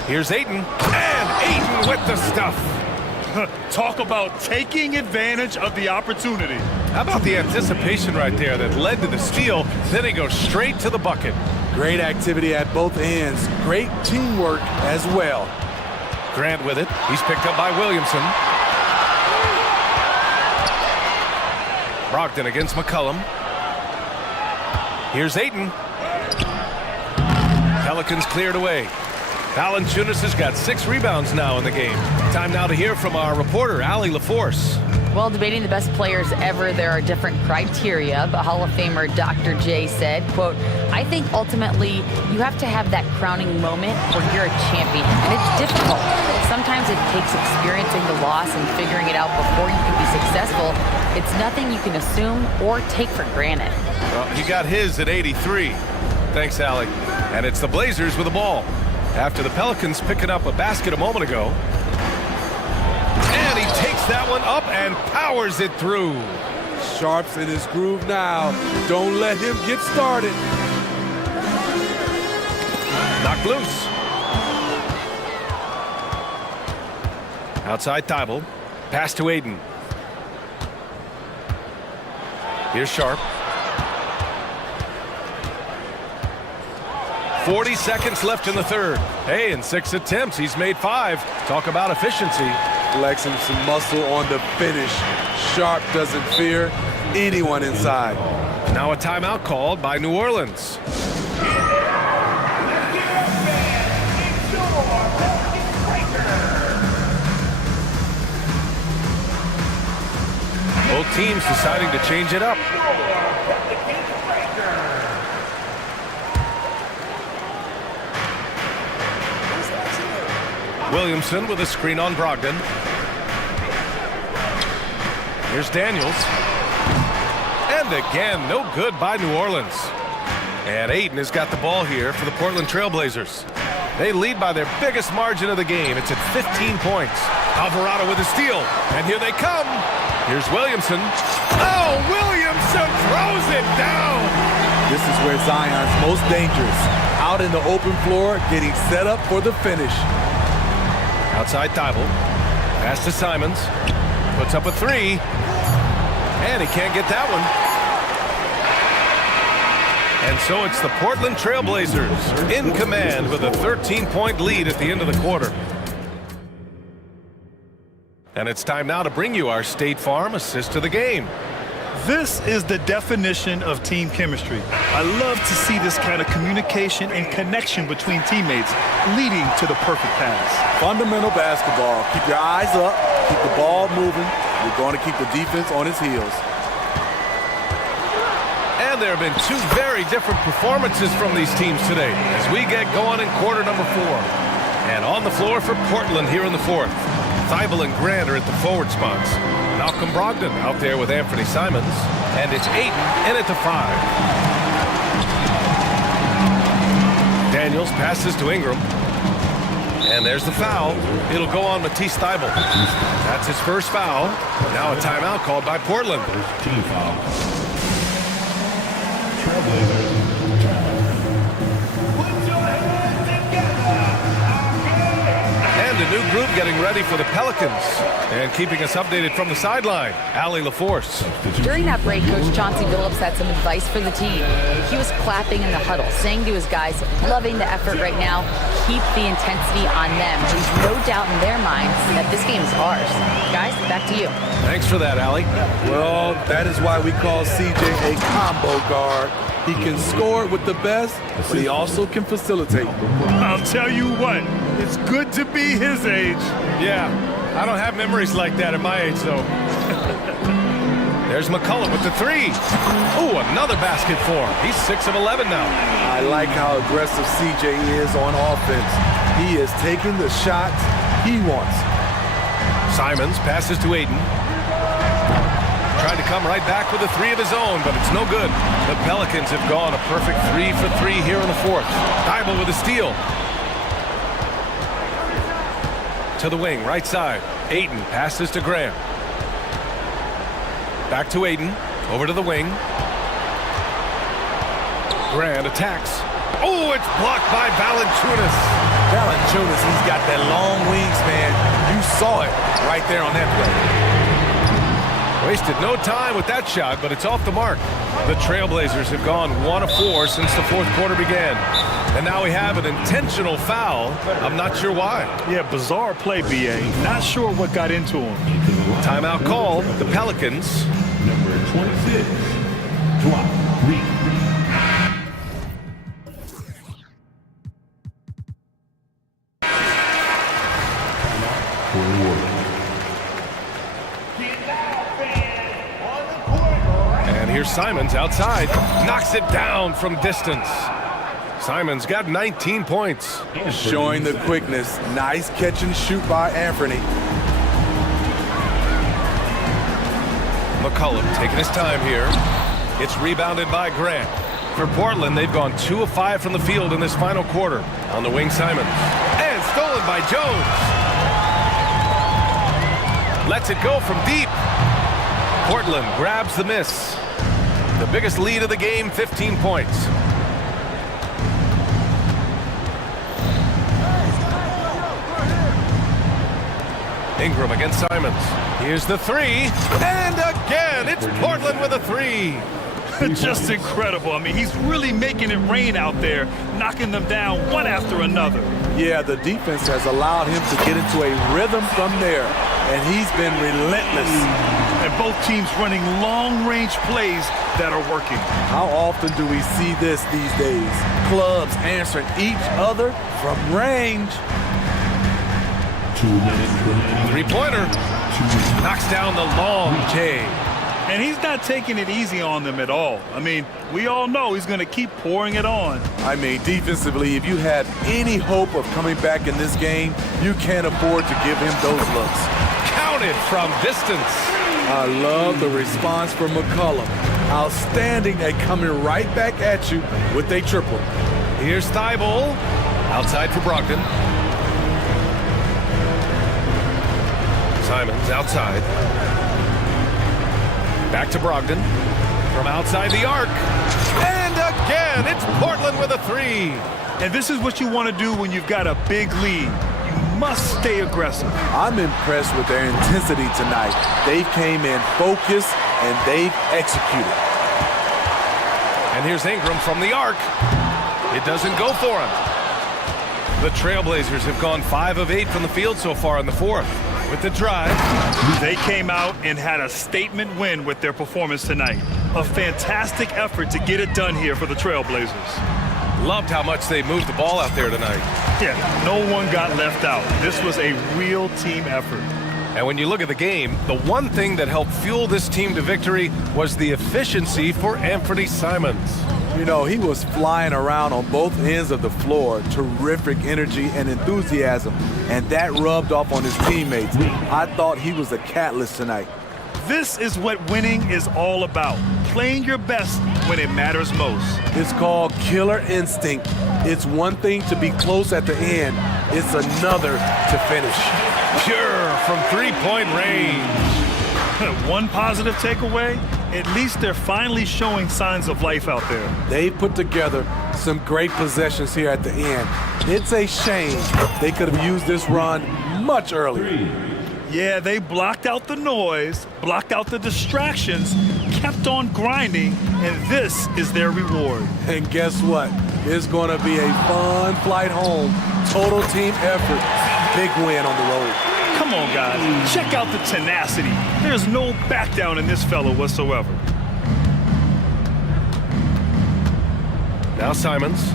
Here's Ayton. And Ayton with the stuff. Talk about taking advantage of the opportunity. How about the anticipation right there that led to the steal? Then he goes straight to the bucket. Great activity at both ends. Great teamwork as well. Grant with it. He's picked up by Williamson. Brogdon against McCollum. Here's Ayton. Pelicans cleared away. Valanciunas has got 6 rebounds now in the game. Time now to hear from our reporter, Allie LaForce. Well, debating the best players ever, there are different criteria, but Hall of Famer Dr. J said, quote, I think ultimately you have to have that crowning moment where you're a champion, and it's difficult. Sometimes it takes experiencing the loss and figuring it out before you can be successful. It's nothing you can assume or take for granted. Well, he got his at 83. Thanks, Allie. And it's the Blazers with the ball. After the Pelicans picking up a basket a moment ago. And he takes that one up and powers it through. Sharp's in his groove now. Don't let him get started. Knocked loose. Outside Thibault. Pass to Ayton. Here's Sharp. 40 seconds left in the third. Hey, in 6 attempts, he's made 5. Talk about efficiency. Flexing some muscle on the finish. Sharp doesn't fear anyone inside. Now a timeout called by New Orleans. Both teams deciding to change it up. Williamson with a screen on Brogdon. Here's Daniels. And again, no good by New Orleans. And Ayton has got the ball here for the Portland Trailblazers. They lead by their biggest margin of the game. It's at 15 points. Alvarado with a steal. And here they come. Here's Williamson. Oh, Williamson throws it down. This is where Zion's most dangerous. Out in the open floor, getting set up for the finish. Outside Thibault. Pass to Simons. Puts up a 3. And he can't get that one. And so it's the Portland Trailblazers in command with a 13-point lead at the end of the quarter. And it's time now to bring you our State Farm assist to the game. This is the definition of team chemistry. I love to see this kind of communication and connection between teammates leading to the perfect pass. Fundamental basketball. Keep your eyes up, keep the ball moving. You're going to keep the defense on its heels. And there have been 2 very different performances from these teams today as we get going in quarter number 4. And on the floor for Portland here in the 4th. Thibault and Grant are at the forward spots. Malcolm Brogdon out there with Anthony Simons. And it's Ayton in at the 5. Daniels passes to Ingram. And there's the foul. It'll go on Matisse Thibault. That's his first foul. Now a timeout called by Portland. Team foul. And a new group getting ready for the Pelicans. And keeping us updated from the sideline, Allie LaForce. During that break, Coach Chauncey Billups had some advice for the team. He was clapping in the huddle, saying to his guys, loving the effort right now, keep the intensity on them. There's no doubt in their minds that this game is ours. Guys, back to you. Thanks for that, Allie. Well, that is why we call CJ a combo guard. He can score with the best, but he also can facilitate. I'll tell you what, it's good to be his age. Yeah, I don't have memories like that at my age, though. There's McCullough with the 3. Ooh, another basket for him. He's 6 of 11 now. I like how aggressive CJ is on offense. He is taking the shots he wants. Simons passes to Ayton. Tried to come right back with a 3 of his own, but it's no good. The Pelicans have gone a perfect 3 for 3 here in the 4th. Thibault with a steal. To the wing, right side. Ayton passes to Graham. Back to Ayton. Over to the wing. Grant attacks. Oh, it's blocked by Valanciunas. Valanciunas, he's got that long wingspan. You saw it right there on that play. Wasted no time with that shot, but it's off the mark. The Trailblazers have gone 1 of 4 since the 4th quarter began. And now we have an intentional foul. I'm not sure why. Yeah, bizarre play, BA. Not sure what got into him. Timeout called. The Pelicans. Number 26, drop 3. And here's Simons outside. Knocks it down from distance. Simons got 19 points. Showing the quickness. Nice catch and shoot by Anthony. McCullough taking his time here. It's rebounded by Grant. For Portland, they've gone 2 of 5 from the field in this final quarter. On the wing, Simons. And stolen by Jones. Lets it go from deep. Portland grabs the miss. The biggest lead of the game, 15 points. Ingram against Simons. Here's the 3. And again, it's Portland with a 3. Just incredible. I mean, he's really making it rain out there, knocking them down one after another. Yeah, the defense has allowed him to get into a rhythm from there, and he's been relentless. And both teams running long-range plays that are working. How often do we see this these days? Clubs answering each other from range. 2 minutes remaining. Three-pointer. Knocks down the long J. And he's not taking it easy on them at all. I mean, we all know he's going to keep pouring it on. I mean, defensively, if you have any hope of coming back in this game, you can't afford to give him those looks. Counted from distance. I love the response from McCollum. Outstanding at coming right back at you with a triple. Here's Thibault. Outside for Brogdon. Simons outside. Back to Brogdon. From outside the arc. And again, it's Portland with a three. And this is what you want to do when you've got a big lead. You must stay aggressive. I'm impressed with their intensity tonight. They came in focused and they've executed. And here's Ingram from the arc. It doesn't go for him. The Trailblazers have gone 5 of 8 from the field so far in the fourth. With the drive. They came out and had a statement win with their performance tonight. A fantastic effort to get it done here for the Trailblazers. Loved how much they moved the ball out there tonight. Yeah, no one got left out. This was a real team effort. And when you look at the game, the one thing that helped fuel this team to victory was the efficiency for Anthony Simons. You know, he was flying around on both ends of the floor. Terrific energy and enthusiasm. And that rubbed off on his teammates. I thought he was a catalyst tonight. This is what winning is all about. Playing your best when it matters most. It's called killer instinct. It's one thing to be close at the end. It's another to finish. Pure from three-point range. One positive takeaway, at least they're finally showing signs of life out there. They put together some great possessions here at the end. It's a shame they could have used this run much earlier. Yeah, they blocked out the noise, blocked out the distractions, kept on grinding, and this is their reward. And guess what? It's going to be a fun flight home. Total team effort. Big win on the road. Come on, guys. Check out the tenacity. There's no back down in this fella whatsoever. Now Simons.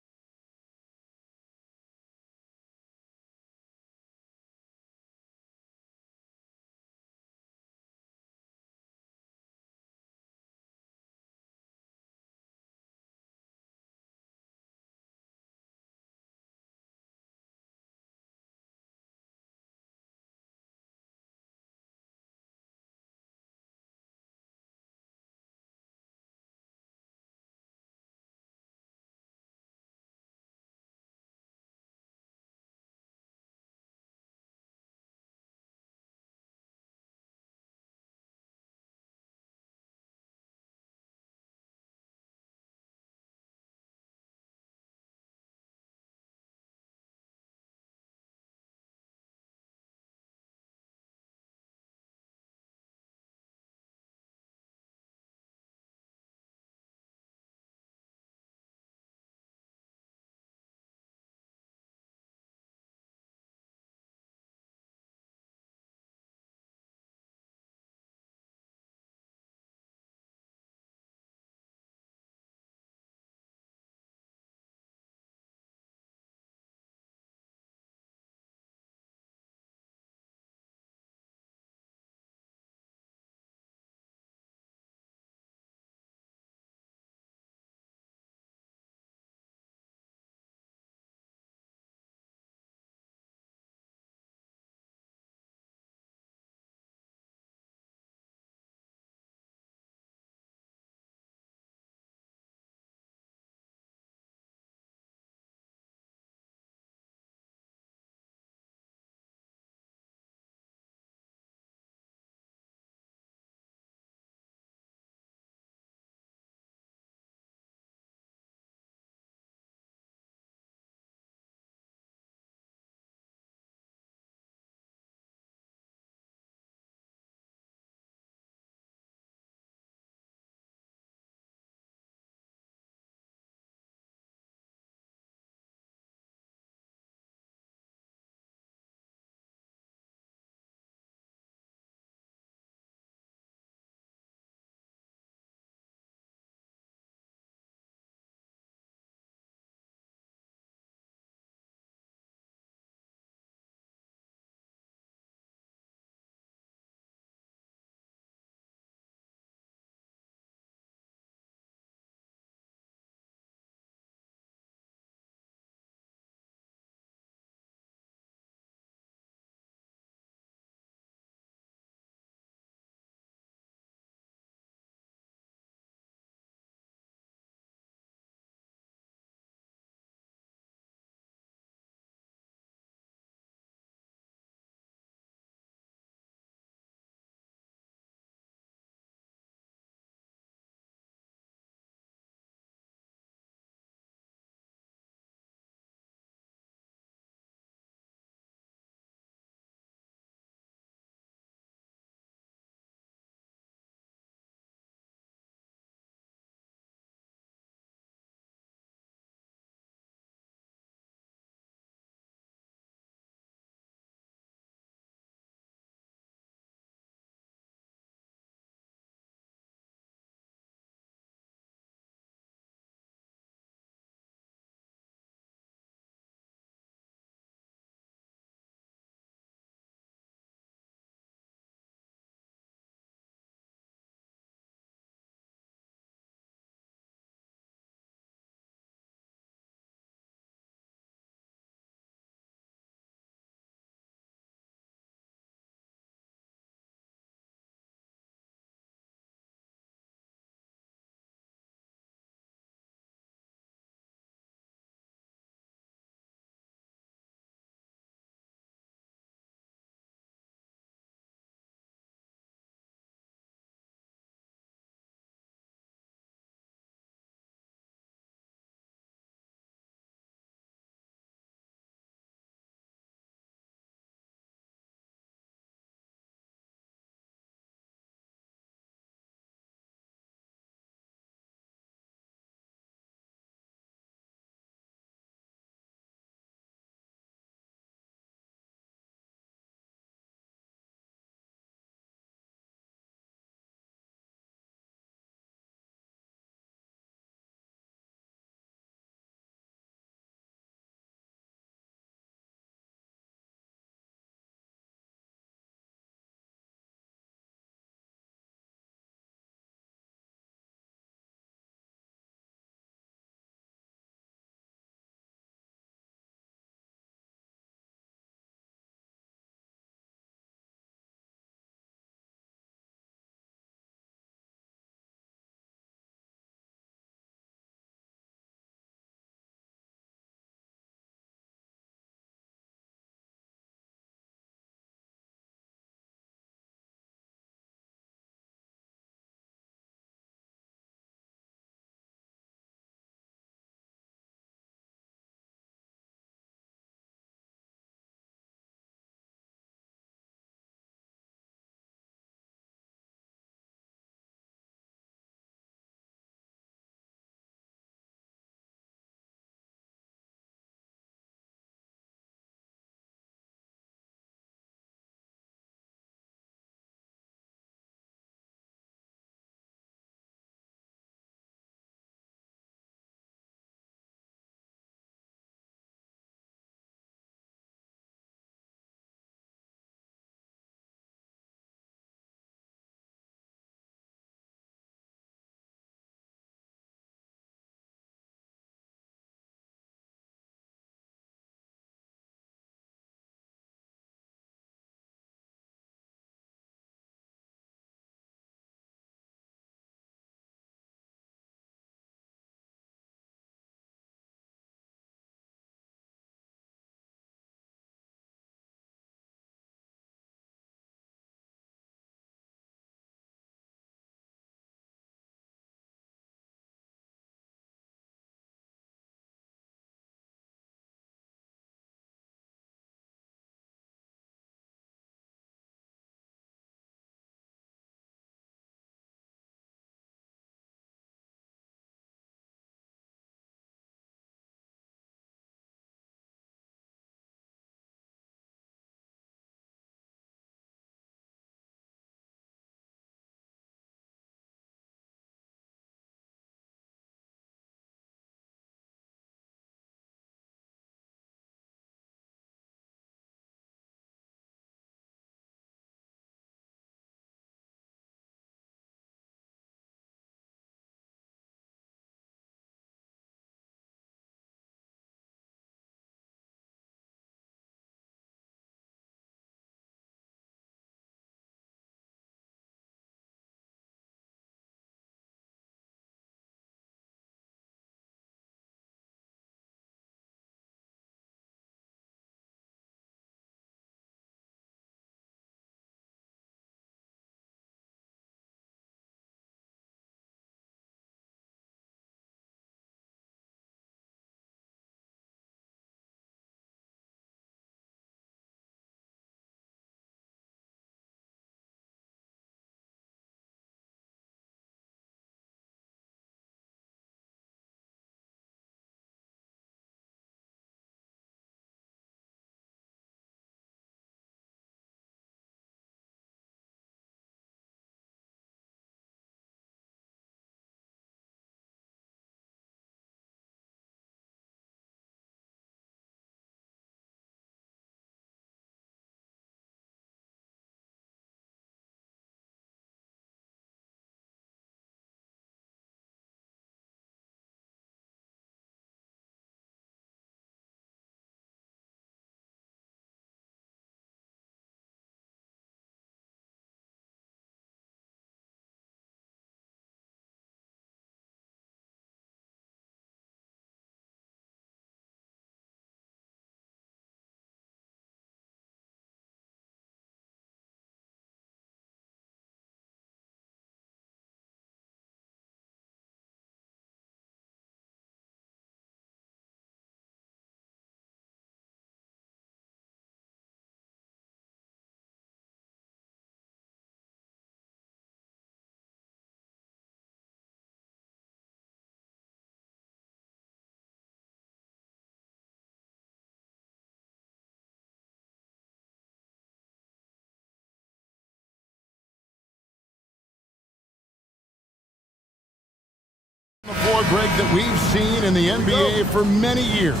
The floor, Greg, that we've seen in the NBA for many years.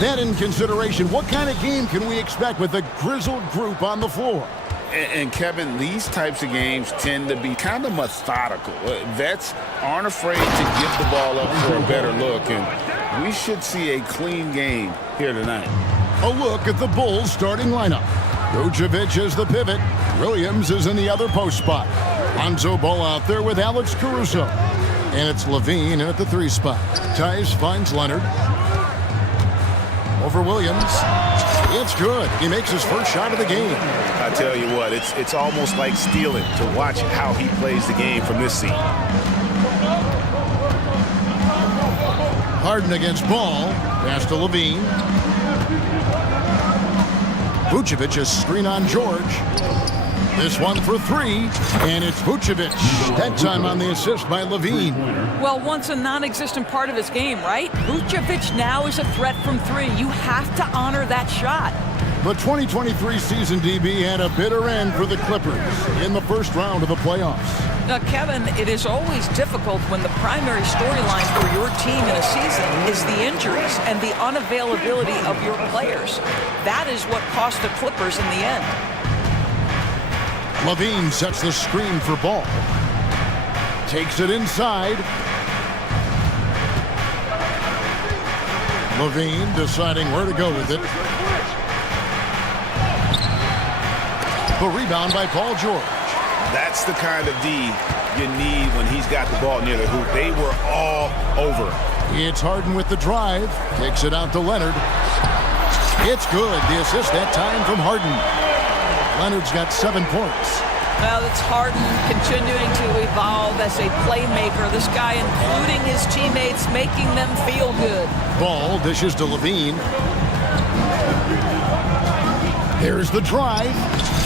That in consideration, what kind of game can we expect with a grizzled group on the floor? And Kevin, these types of games tend to be kind of methodical. Vets aren't afraid to give the ball up for a better look, and we should see a clean game here tonight. A look at the Bulls starting lineup. Vucevic is the pivot. Williams is in the other post spot. Lonzo Ball out there with Alex Caruso. And it's Levine at the 3 spot. Tice finds Leonard. Over Williams. It's good. He makes his first shot of the game. I tell you what, it's almost like stealing to watch how he plays the game from this seat. Harden against Ball. Pass to Levine. Vucevic is screen on George. This one for 3, and it's Vucevic. That time on the assist by Levine. Well, once a non-existent part of his game, right? Vucevic now is a threat from 3. You have to honor that shot. The 2023 season, DB, had a bitter end for the Clippers in the first round of the playoffs. Now, Kevin, it is always difficult when the primary storyline for your team in a season is the injuries and the unavailability of your players. That is what cost the Clippers in the end. Levine sets the screen for Ball. Takes it inside. Levine deciding where to go with it. The rebound by Paul George. That's the kind of D you need when he's got the ball near the hoop. They were all over. It's Harden with the drive. Kicks it out to Leonard. It's good. The assist that time from Harden. Leonard's got 7 points. Well, it's Harden continuing to evolve as a playmaker. This guy, including his teammates, making them feel good. Ball dishes to Levine. There's the drive,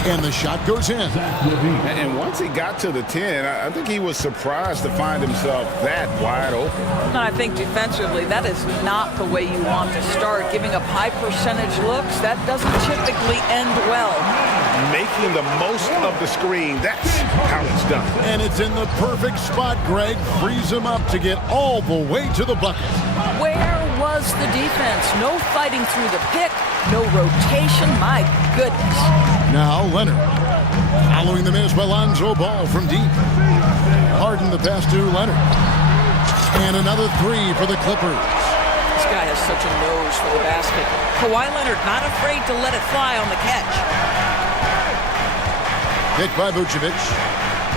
and the shot goes in. And once he got to the 10, I think he was surprised to find himself that wide open. I think defensively, that is not the way you want to start. Giving up high percentage looks, that doesn't typically end well. Making the most of the screen, that's how it's done. And it's in the perfect spot, Greg. Frees him up to get all the way to the bucket. Where was the defense? No fighting through the pick, no rotation. My goodness. Now Leonard. Following the miss by Lonzo Ball from deep. Harden the pass to Leonard. And another 3 for the Clippers. This guy has such a nose for the basket. Kawhi Leonard not afraid to let it fly on the catch. Picked by Vucevic.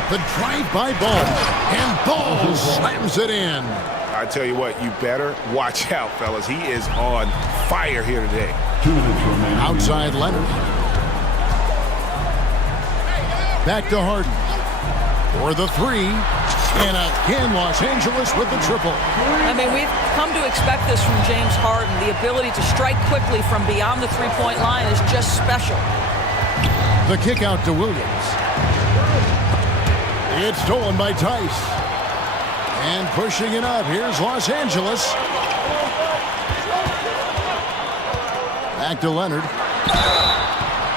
The drive by Ball. And Ball slams it in. I tell you what, you better watch out, fellas. He is on fire here today. Outside Leonard. Back to Harden. For the 3. And again, Los Angeles with the triple. I mean, we've come to expect this from James Harden. The ability to strike quickly from beyond the three-point line is just special. The kick out to Williams. It's stolen by Tice. And pushing it up, here's Los Angeles. Back to Leonard.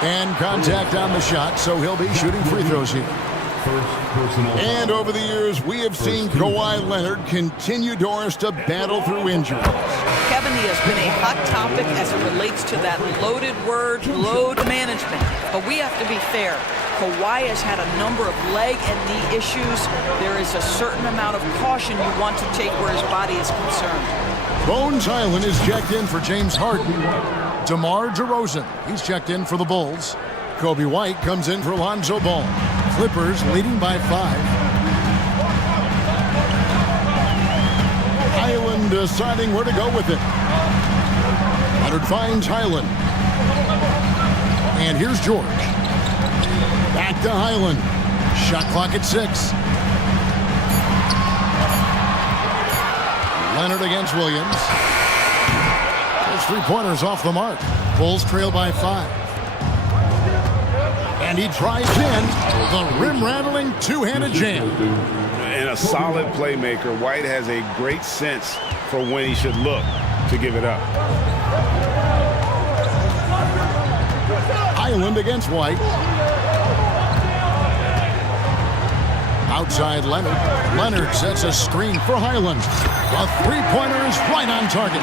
And contact on the shot, so he'll be shooting free throws here. And over the years, we have seen Kawhi Leonard continue, Doris, to battle through injuries. Kevin, he has been a hot topic as it relates to that loaded word, load management. But we have to be fair. Kawhi has had a number of leg and knee issues. There is a certain amount of caution you want to take where his body is concerned. Bones Island is checked in for James Harden. DeMar DeRozan, he's checked in for the Bulls. Kobe White comes in for Lonzo Ball. Clippers leading by 5. Highland deciding where to go with it. Leonard finds Highland. And here's George. Back to Highland. Shot clock at 6. Leonard against Williams. His 3-pointers off the mark. Bulls trail by 5. And he tries in the rim-rattling two-handed jam. And a solid playmaker. White has a great sense for when he should look to give it up. Highland against White. Outside Leonard. Leonard sets a screen for Highland. A three-pointer is right on target.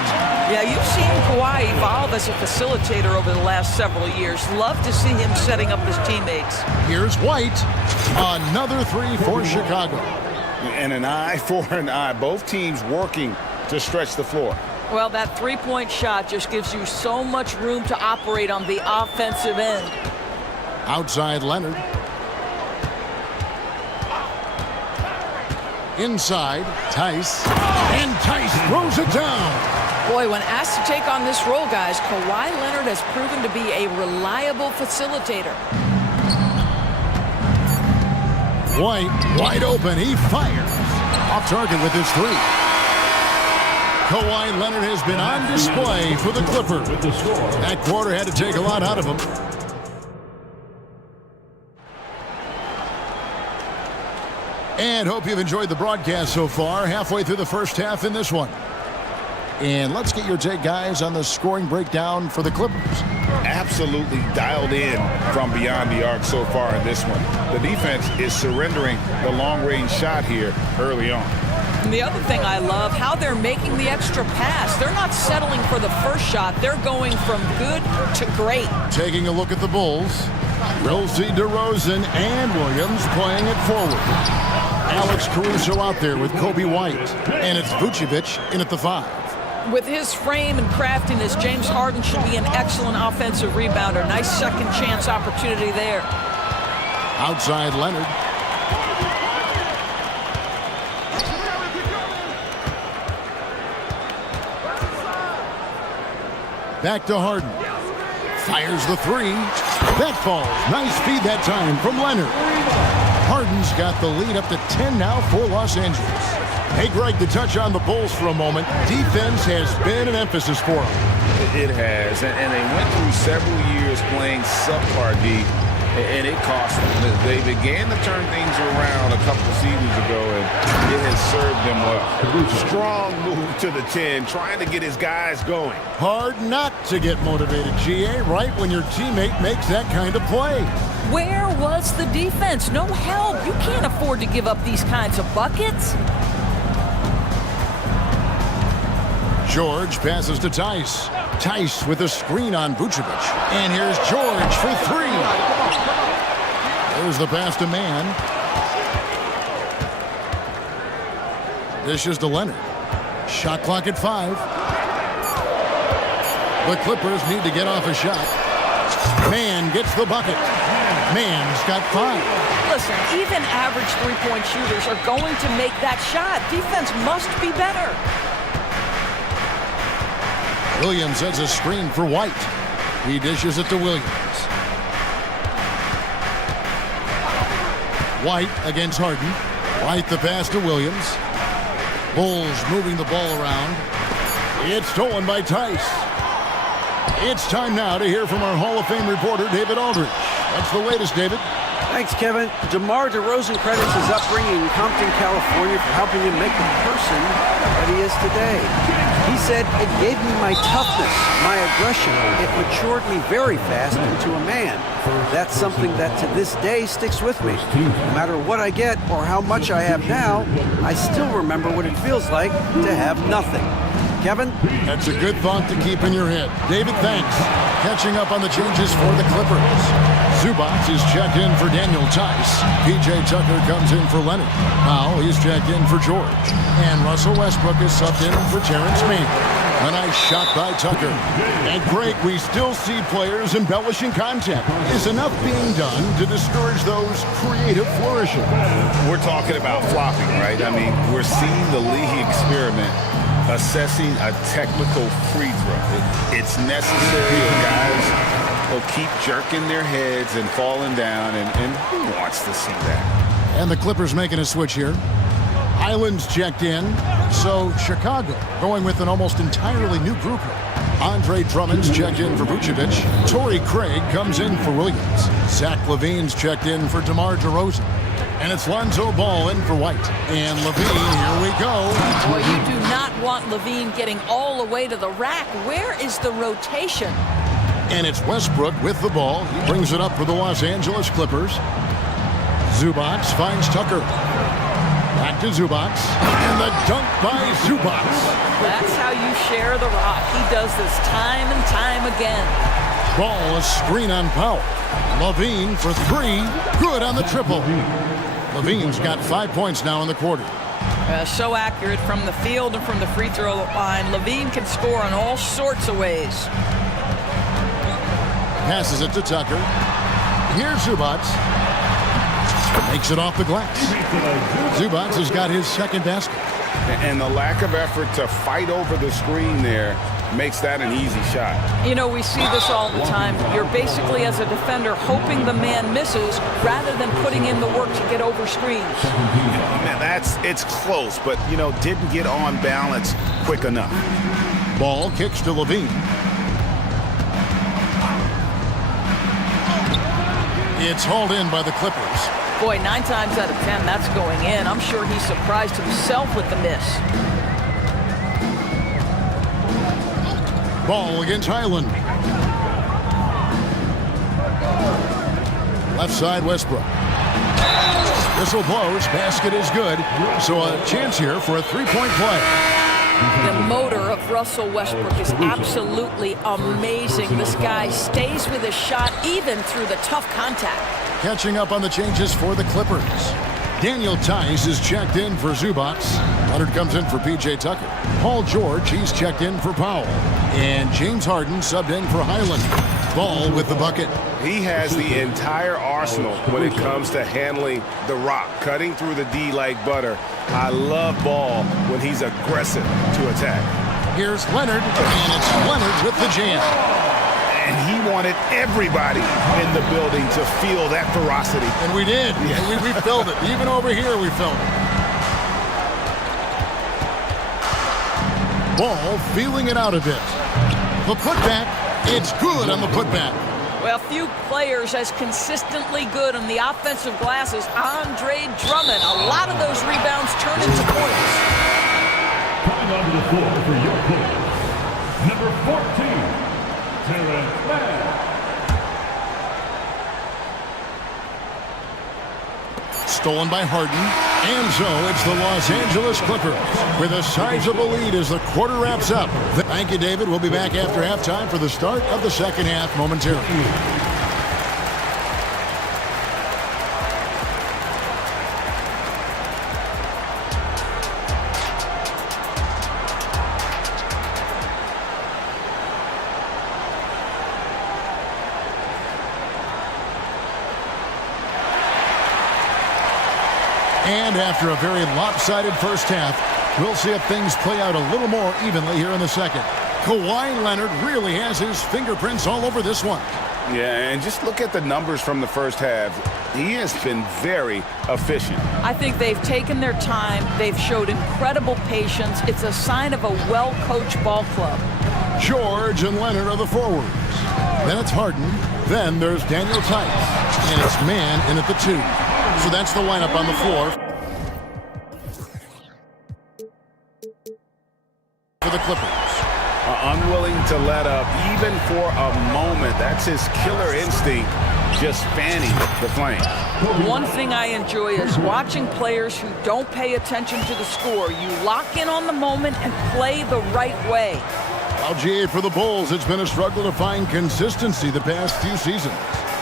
Yeah, you've seen Kawhi evolve as a facilitator over the last several years. Love to see him setting up his teammates. Here's White. Another three for Chicago. And an eye for an eye. Both teams working to stretch the floor. Well, that three-point shot just gives you so much room to operate on the offensive end. Outside Leonard. Inside, Tice. And Tice throws it down. Boy, when asked to take on this role, guys, Kawhi Leonard has proven to be a reliable facilitator. White, wide open, he fires. Off target with his three. Kawhi Leonard has been on display for the Clippers. That quarter had to take a lot out of him. And hope you've enjoyed the broadcast so far. Halfway through the first half in this one. And let's get your take, guys, on the scoring breakdown for the Clippers. Absolutely dialed in from beyond the arc so far in this one. The defense is surrendering the long-range shot here early on. And the other thing I love, how they're making the extra pass. They're not settling for the first shot. They're going from good to great. Taking a look at the Bulls. We'll see DeRozan and Williams playing it forward. Alex Caruso out there with Kobe White. And it's Vucevic in at the 5. With his frame and craftiness, James Harden should be an excellent offensive rebounder. Nice second chance opportunity there. Outside Leonard. Back to Harden. Fires the three. That falls. Nice feed that time from Leonard. Harden's got the lead up to 10 now for Los Angeles. Hey, Greg, to touch on the Bulls for a moment, defense has been an emphasis for them. It has, and they went through several years playing subpar D, and it cost them. They began to turn things around a couple seasons ago, and it has served them well. Strong move to the 10, trying to get his guys going. Hard not to get motivated, GA, right when your teammate makes that kind of play. Where was the defense? No help. You can't afford to give up these kinds of buckets. George passes to Tice. Tice with a screen on Vucevic. And here's George for three. There's the pass to Mann. Dishes to Leonard. Shot clock at 5. The Clippers need to get off a shot. Mann gets the bucket. Mann's got 5. Listen, even average three-point shooters are going to make that shot. Defense must be better. Williams has a screen for White. He dishes it to Williams. White against Harden. White the pass to Williams. Bulls moving the ball around. It's stolen by Tice. It's time now to hear from our Hall of Fame reporter, David Aldridge. What's the latest, David? Thanks, Kevin. DeMar DeRozan credits his upbringing in Compton, California for helping him make the person that he is today. He said, "It gave me my toughness, my aggression. It matured me very fast into a man. That's something that to this day sticks with me. No matter what I get or how much I have now, I still remember what it feels like to have nothing." Kevin? That's a good thought to keep in your head. David, thanks. Catching up on the changes for the Clippers. Zubac is checked in for Daniel Tice. P.J. Tucker comes in for Leonard. Now he's checked in for George. And Russell Westbrook is subbed in for Terrence Mann. A nice shot by Tucker. And Greg, we still see players embellishing content. Is enough being done to discourage those creative flourishing? We're talking about flopping, right? I mean, we're seeing the league experiment assessing a technical free throw. It's necessary. Guys will keep jerking their heads and falling down, and who wants to see that? And the Clippers making a switch here. Highland's checked in, so Chicago going with an almost entirely new group here. Andre Drummond's checked in for Vucevic. Torrey Craig comes in for Williams. Zach LaVine's checked in for DeMar DeRozan. And it's Lonzo Ball in for White. And LaVine, here we go. Boy, you do not want LaVine getting all the way to the rack. Where is the rotation? And it's Westbrook with the ball. He brings it up for the Los Angeles Clippers. Zubac finds Tucker. Back to Zubac. And the dunk by Zubac. That's how you share the rock. He does this time and time again. Ball, a screen on Powell. Levine for three. Good on the triple. Levine's got 5 points now in the quarter. So accurate from the field and from the free throw line. Levine can score in all sorts of ways. Passes it to Tucker. Here's Zubac. Makes it off the glass. Zubac has got his second basket. And the lack of effort to fight over the screen there makes that an easy shot. You know, we see this all the time. You're basically, as a defender, hoping the man misses rather than putting in the work to get over screens. Man, it's close, but, you know, didn't get on balance quick enough. Ball kicks to Levine. It's hauled in by the Clippers. Boy, 9 times out of 10, that's going in. I'm sure he's surprised himself with the miss. Ball against Highland. Left side, Westbrook. Whistle blows. Basket is good. So a chance here for a three-point play. The motor of Russell Westbrook is absolutely amazing. This guy stays with his shot even through the tough contact. Catching up on the changes for the Clippers. Daniel Tice is checked in for Zubac. Leonard comes in for P.J. Tucker. Paul George, he's checked in for Powell. And James Harden subbed in for Highland. Ball with the bucket. He has the entire arsenal when it comes to handling the rock, cutting through the D like butter. I love Ball when he's aggressive to attack. Here's Leonard, and it's Leonard with the jam. And he wanted everybody in the building to feel that ferocity. And we did. Yeah. We felt it. Even over here, we felt it. Ball feeling it out a bit. The putback, it's good on the putback. Well, few players as consistently good on the offensive glass as Andre Drummond. A lot of those rebounds turn into points. Coming onto the floor for your player, number 14, Terrence Mann. Stolen by Harden. And so it's the Los Angeles Clippers with a sizable lead as the quarter wraps up. Thank you, David. We'll be back after halftime for the start of the second half momentarily. And after a very lopsided first half, we'll see if things play out a little more evenly here in the second. Kawhi Leonard really has his fingerprints all over this one. Yeah, and just look at the numbers from the first half. He has been very efficient. I think they've taken their time. They've showed incredible patience. It's a sign of a well-coached ball club. George and Leonard are the forwards. Then it's Harden. Then there's Daniel Tice. And it's Mann in at the 2. So that's the lineup on the floor for the Clippers. Unwilling to let up even for a moment. That's his killer instinct, just fanning the flames. One thing I enjoy is watching players who don't pay attention to the score. You lock in on the moment and play the right way. LGA for the Bulls. It's been a struggle to find consistency the past few seasons.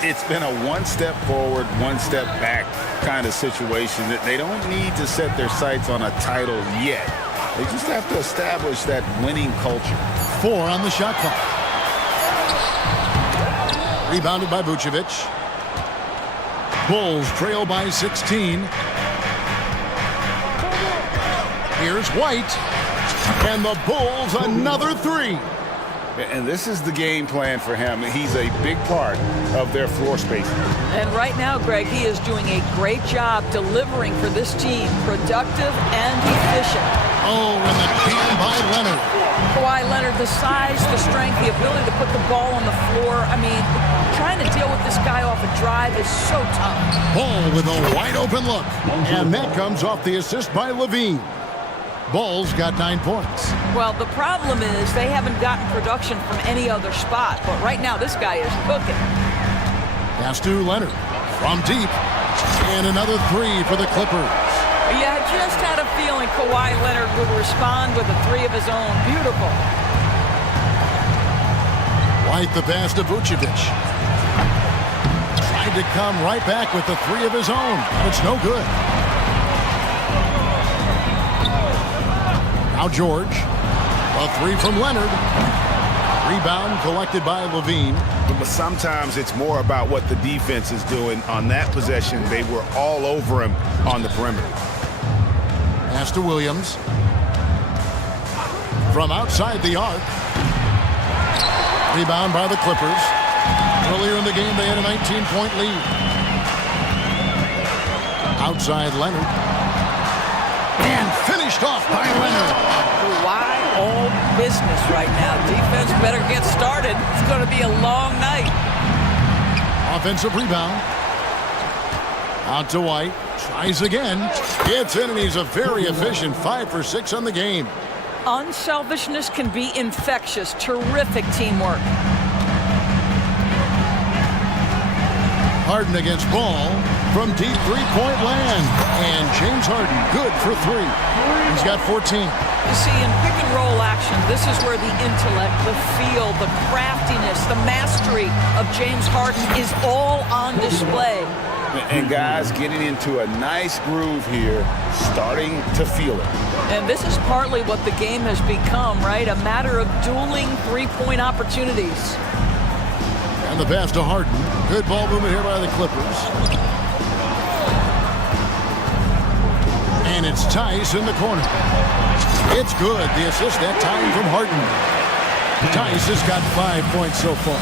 It's been a one step forward, one step back kind of situation. That they don't need to set their sights on a title yet. They just have to establish that winning culture. 4 on the shot clock. Rebounded by Vucevic. Bulls trail by 16. Here's White. And the Bulls another 3. And this is the game plan for him. He's a big part of their floor spacing. And right now, Greg, he is doing a great job delivering for this team. Productive and efficient. Oh, and the jam by Leonard. Kawhi Leonard, the size, the strength, the ability to put the ball on the floor. I mean, trying to deal with this guy off a drive is so tough. Ball with a wide open look. And that comes off the assist by Levine. Bulls got 9 points. Well, the problem is they haven't gotten production from any other spot. But right now, this guy is cooking. Pass to Leonard. From deep. And another three for the Clippers. Yeah, I just had a feeling Kawhi Leonard would respond with a three of his own. Beautiful. White the pass to Vucevic. Tried to come right back with the three of his own. It's no good. Now George. A three from Leonard. Rebound collected by Levine. But sometimes it's more about what the defense is doing. On that possession, they were all over him on the perimeter. Pass to Williams. From outside the arc. Rebound by the Clippers. Earlier in the game, they had a 19-point lead. Outside Leonard. And finished off by Leonard. Kawhi all business right now. Defense better get started. It's going to be a long night. Offensive rebound. Out to White. Tries again. Gets in, and he's a very efficient 5 for 6 on the game. Unselfishness can be infectious. Terrific teamwork. Harden against Ball from deep three-point land. And James Harden good for 3. He's got 14. You see, in pick-and-roll action, this is where the intellect, the feel, the craftiness, the mastery of James Harden is all on display. And guys getting into a nice groove here, starting to feel it. And this is partly what the game has become, right? A matter of dueling three-point opportunities. And the pass to Harden. Good ball movement here by the Clippers. And it's Tice in the corner. It's good. The assist that time from Harden. Tice has got 5 points so far.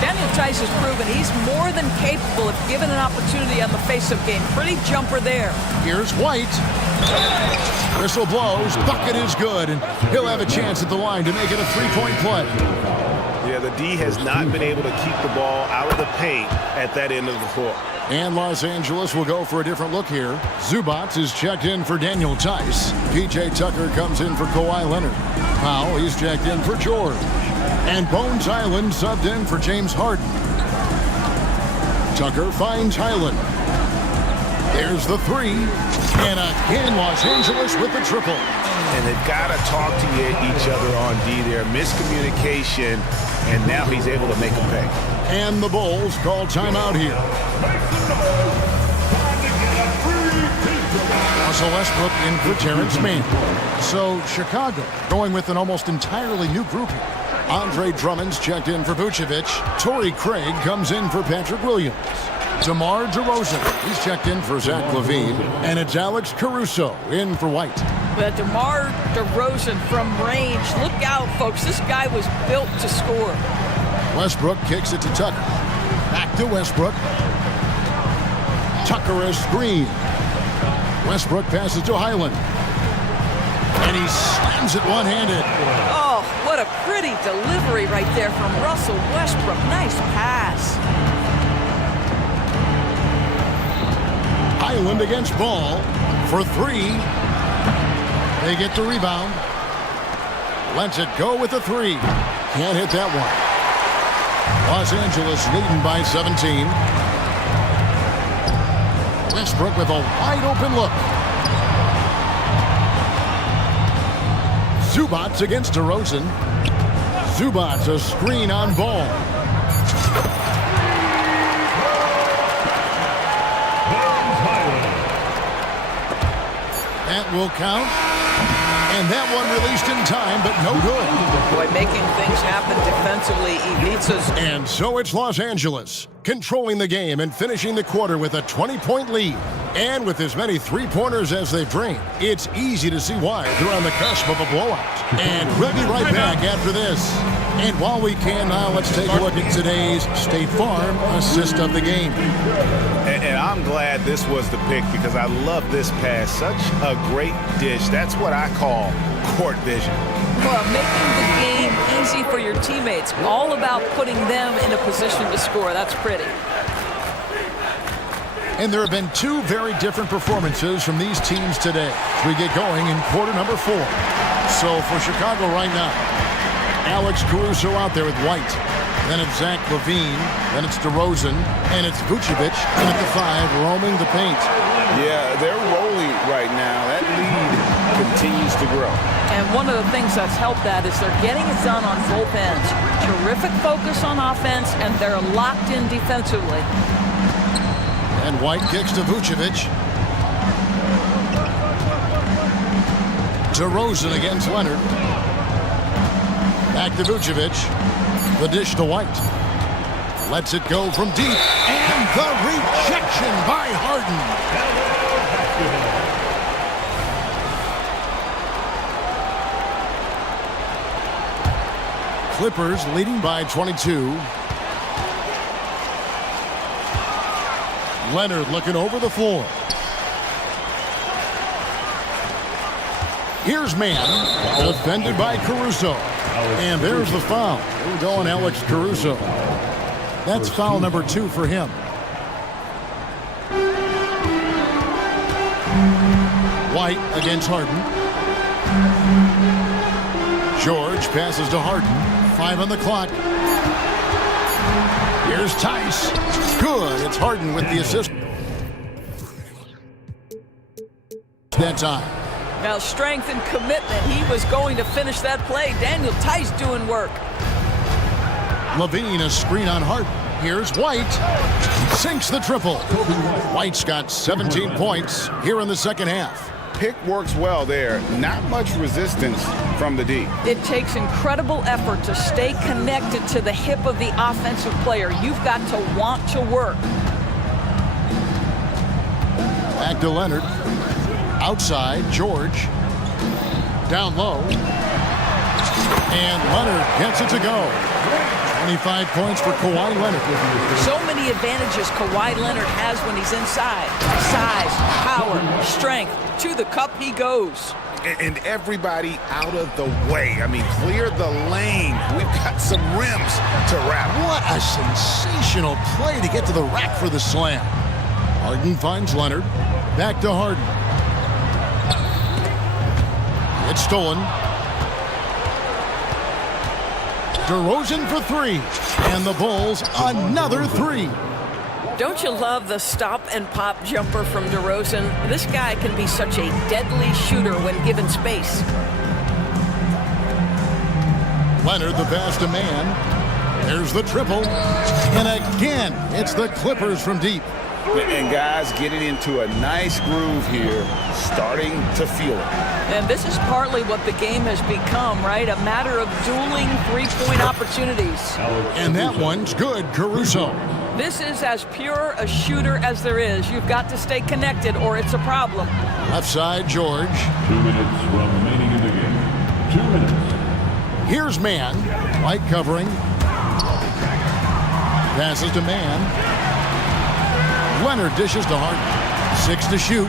Daniel Tice has proven he's more than capable if given an opportunity on the face-up game. Pretty jumper there. Here's White. Whistle blows. Bucket is good. And he'll have a chance at the line to make it a 3-point play. Yeah, the D has not been able to keep the ball out of the paint at that end of the floor. And Los Angeles will go for a different look here. Zubac is checked in for Daniel Tice. P.J. Tucker comes in for Kawhi Leonard. Powell, he's checked in for George. And Bones Highland subbed in for James Harden. Tucker finds Highland. There's the three. And again, Los Angeles with the triple. And they've got to talk to each other on D there. Miscommunication, and now he's able to make them pay. And the Bulls call timeout here. Russell Westbrook in for Terrence Mann. So Chicago going with an almost entirely new group here. Andre Drummond's checked in for Vucevic. Torrey Craig comes in for Patrick Williams. DeMar DeRozan, he's checked in for Zach LaVine. And it's Alex Caruso in for White. But DeMar DeRozan from range. Look out, folks. This guy was built to score. Westbrook kicks it to Tucker. Back to Westbrook. Tucker is screen. Westbrook passes to Highland. And he slams it one-handed. Oh, what a pretty delivery right there from Russell Westbrook. Nice pass. Highland against Ball for 3. They get the rebound. Lets it go with the 3. Can't hit that one. Los Angeles leading by 17. Westbrook with a wide open look. Zubac against DeRozan. Zubac a screen on Ball. That will count. And that one released in time, but no good. Boy, making things happen defensively, Ivica's. And so it's Los Angeles, controlling the game and finishing the quarter with a 20-point lead. And with as many three-pointers as they've drained, it's easy to see why they're on the cusp of a blowout. And we'll be right back after this. And while we can now, let's take a look at today's State Farm assist of the game. And I'm glad this was the pick because I love this pass. Such a great dish. That's what I call court vision. Well, making the game easy for your teammates. All about putting them in a position to score. That's pretty. And there have been 2 very different performances from these teams today as we get going in quarter number 4. So for Chicago right now, Alex Caruso out there with White. Then it's Zach LaVine. Then it's DeRozan. And it's Vucevic. And at the 5, roaming the paint. Yeah, they're rolling right now. That lead continues to grow. And one of the things that's helped that is they're getting it done on both ends. Terrific focus on offense, and they're locked in defensively. And White kicks to Vucevic. DeRozan against Leonard. Back to Vucevic. The dish to White. Lets it go from deep. And the rejection by Harden. Clippers leading by 22. Leonard looking over the floor. Here's man, defended by Caruso. And there's the foul. We're going Alex Caruso. That's foul number 2 for him. White against Harden. George passes to Harden. 5 on the clock. Here's Tice. Good. It's Harden with the assist. That time. Now, strength and commitment. He was going to finish that play. Daniel Tice doing work. LaVine, a screen on Harden. Here's White. Sinks the triple. White's got 17 points here in the second half. Pick works well there. Not much resistance from the D. It takes incredible effort to stay connected to the hip of the offensive player. You've got to want to work. Back to Leonard. Outside, George. Down low. And Leonard gets it to go. 25 points for Kawhi Leonard. So many advantages Kawhi Leonard has when he's inside. Size, power, strength. To the cup he goes. And everybody out of the way. I mean, clear the lane. We've got some rims to wrap. What a sensational play to get to the rack for the slam. Harden finds Leonard. Back to Harden. It's stolen. DeRozan for 3. And the Bulls another 3. Don't you love the stop-and-pop jumper from DeRozan? This guy can be such a deadly shooter when given space. Leonard, the pass to man. There's the triple. And again, it's the Clippers from deep. And guys getting into a nice groove here, starting to feel it. And this is partly what the game has become, right? A matter of dueling three-point opportunities. And that one's good, Caruso. This is as pure a shooter as there is. You've got to stay connected or it's a problem. Left side, George. 2 minutes remaining in the game. 2 minutes. Here's man. White covering. Passes to man. Leonard dishes to Harden. 6 to shoot.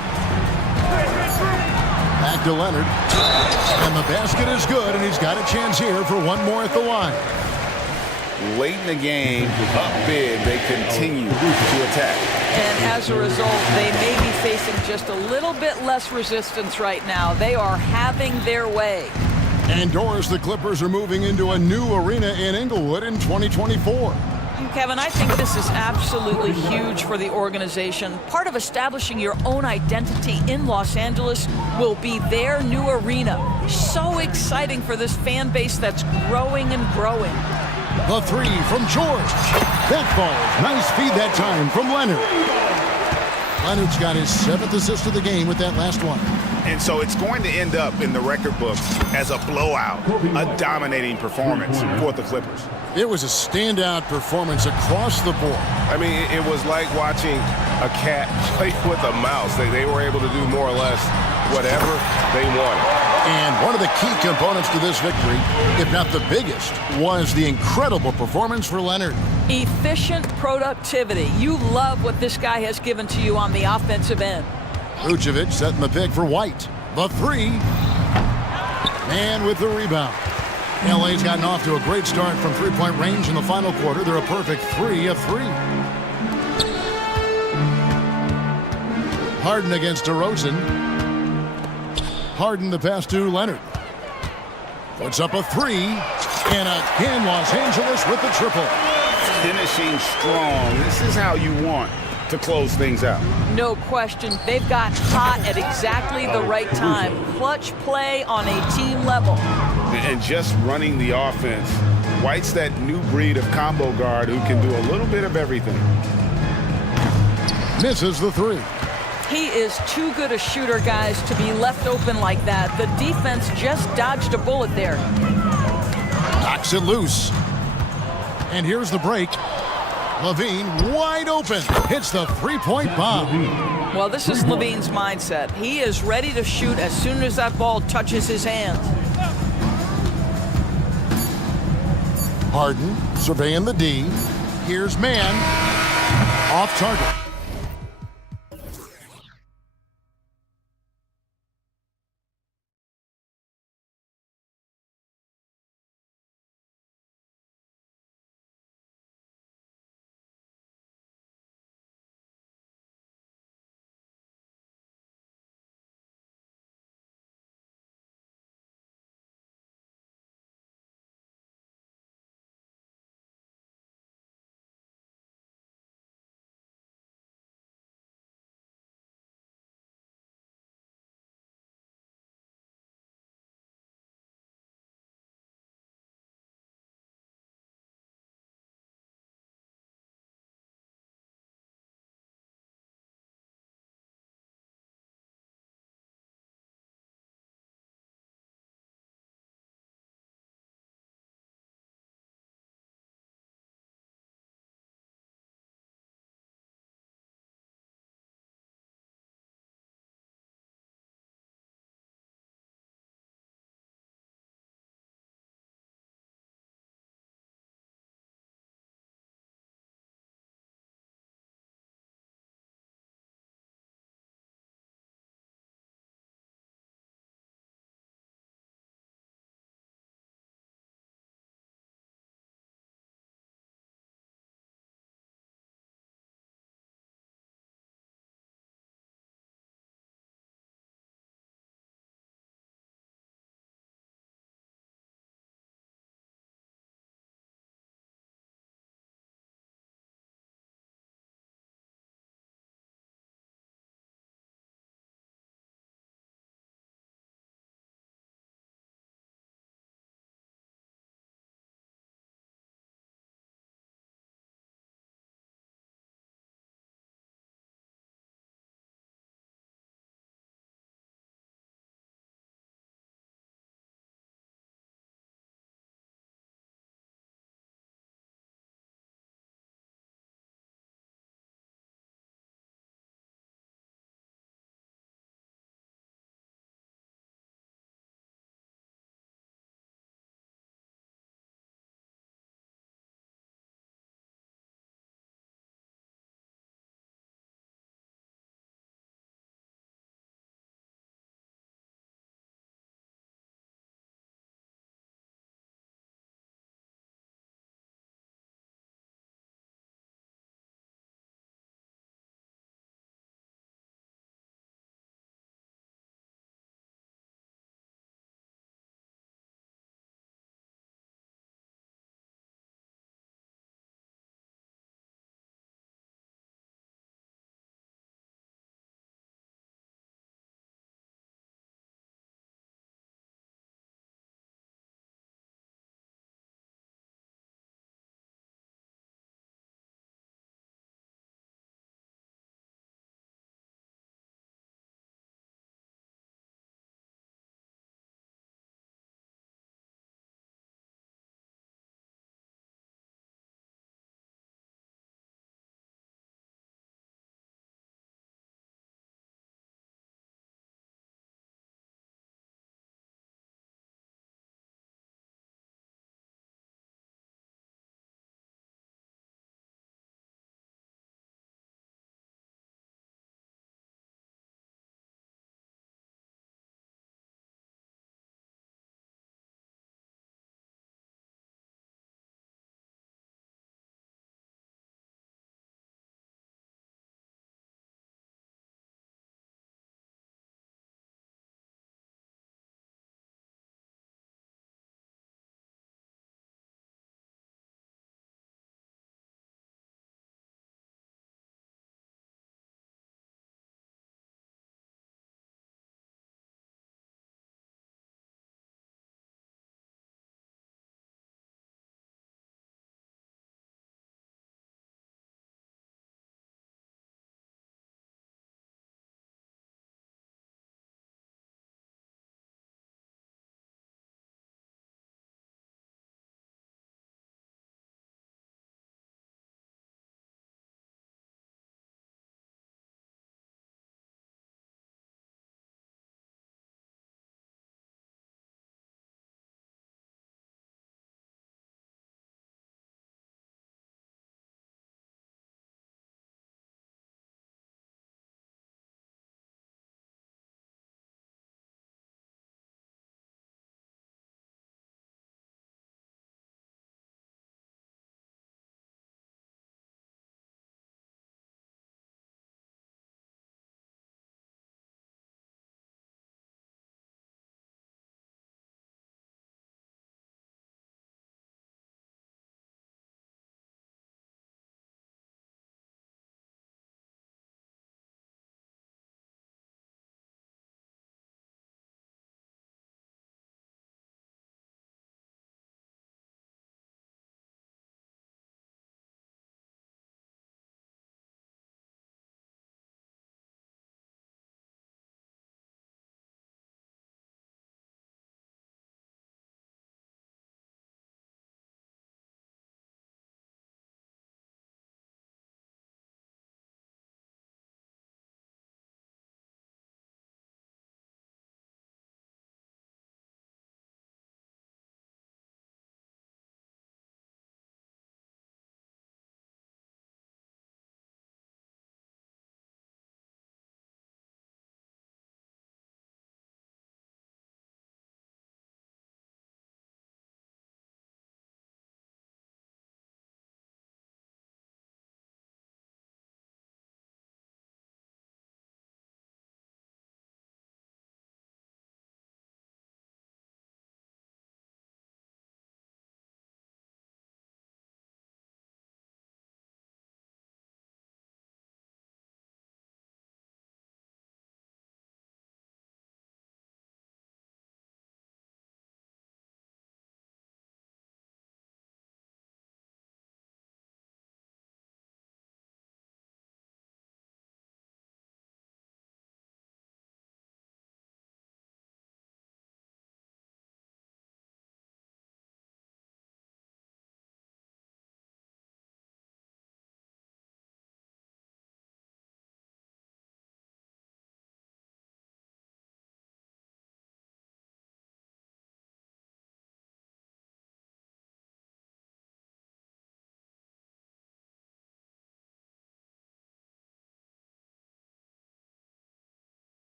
Back to Leonard. And the basket is good, and he's got a chance here for one more at the line. Late in the game, up big, they continue to attack. And as a result, they may be facing just a little bit less resistance right now. They are having their way. And Doris, the Clippers are moving into a new arena in Inglewood in 2024. Kevin, I think this is absolutely huge for the organization. Part of establishing your own identity in Los Angeles will be their new arena. So exciting for this fan base that's growing and growing. The 3 from George. That falls. Nice feed that time from Leonard. Leonard's got his 7th assist of the game with that last one. And so it's going to end up in the record books as a blowout, a dominating performance for the Clippers. It was a standout performance across the board. I mean, it was like watching a cat play with a mouse. They were able to do more or less whatever they wanted. And one of the key components to this victory, if not the biggest, was the incredible performance for Leonard. Efficient productivity. You love what this guy has given to you on the offensive end. Vucevic setting the pick for White. The 3. And with the rebound. LA's gotten off to a great start from three-point range in the final quarter. They're a perfect 3 of 3. Harden against DeRozan. Harden the pass to Leonard. Puts up a 3. And again, Los Angeles with the triple. Finishing strong. This is how you want to close things out. No question. They've got hot at exactly the right time. Clutch play on a team level. And just running the offense. White's that new breed of combo guard who can do a little bit of everything. Misses the three. He is too good a shooter, guys, to be left open like that. The defense just dodged a bullet there. Knocks it loose. And here's the break. Levine wide open. Hits the three-point bomb. Well, this is Levine's mindset. He is ready to shoot as soon as that ball touches his hands. Harden surveying the D. Here's man. Off target.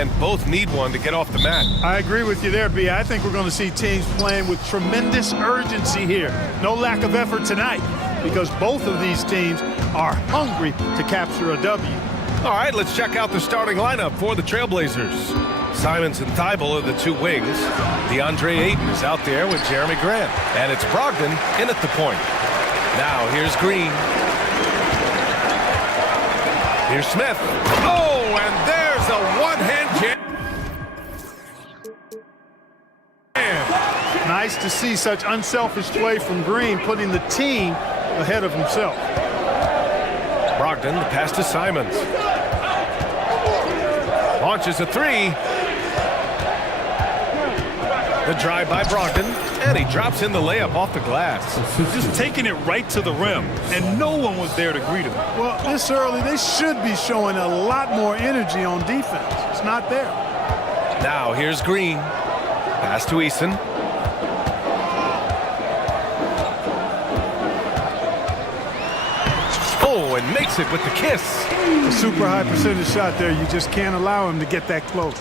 and both need one to get off the mat. I agree with you there, B. I think we're going to see teams playing with tremendous urgency here. No lack of effort tonight because both of these teams are hungry to capture a W. All right, let's check out the starting lineup for the Trailblazers. Simons and Thibault are the two wings. DeAndre Ayton is out there with Jeremy Grant. And it's Brogdon in at the point. Now here's Green. Here's Smith. Oh, and there's a one-hand jam. Nice to see such unselfish play from Green, putting the team ahead of himself. Brogdon, the pass to Simons. Launches a three. The drive by Brogdon, and he drops in the layup off the glass. Just taking it right to the rim, and no one was there to greet him. Well, this early, they should be showing a lot more energy on defense. It's not there. Now here's Green. Pass to Eason. Oh, and makes it with the kiss. A super high percentage shot there. You just can't allow him to get that close.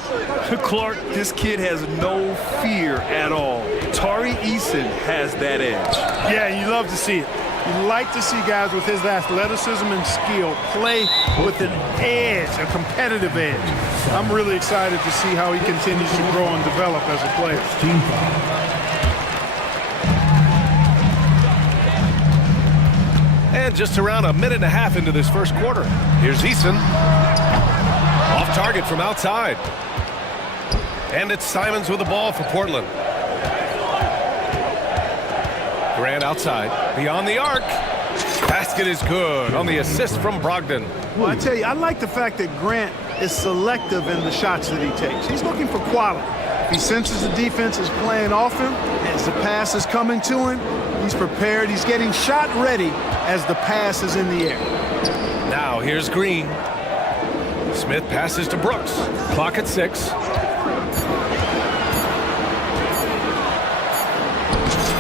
Clark, this kid has no fear at all. Tari Eason has that edge. Yeah, you love to see it. You like to see guys with his athleticism and skill play with an edge, a competitive edge. I'm really excited to see how he continues to grow and develop as a player. And just around a minute and a half into this first quarter. Here's Eason. Off target from outside. And it's Simons with the ball for Portland. Grant outside. Beyond the arc. Basket is good on the assist from Brogdon. Well, I tell you, I like the fact that Grant is selective in the shots that he takes. He's looking for quality. He senses the defense is playing off him. As the pass is coming to him, he's prepared. He's getting shot ready as the pass is in the air. Now here's Green. Smith passes to Brooks. Clock at 6.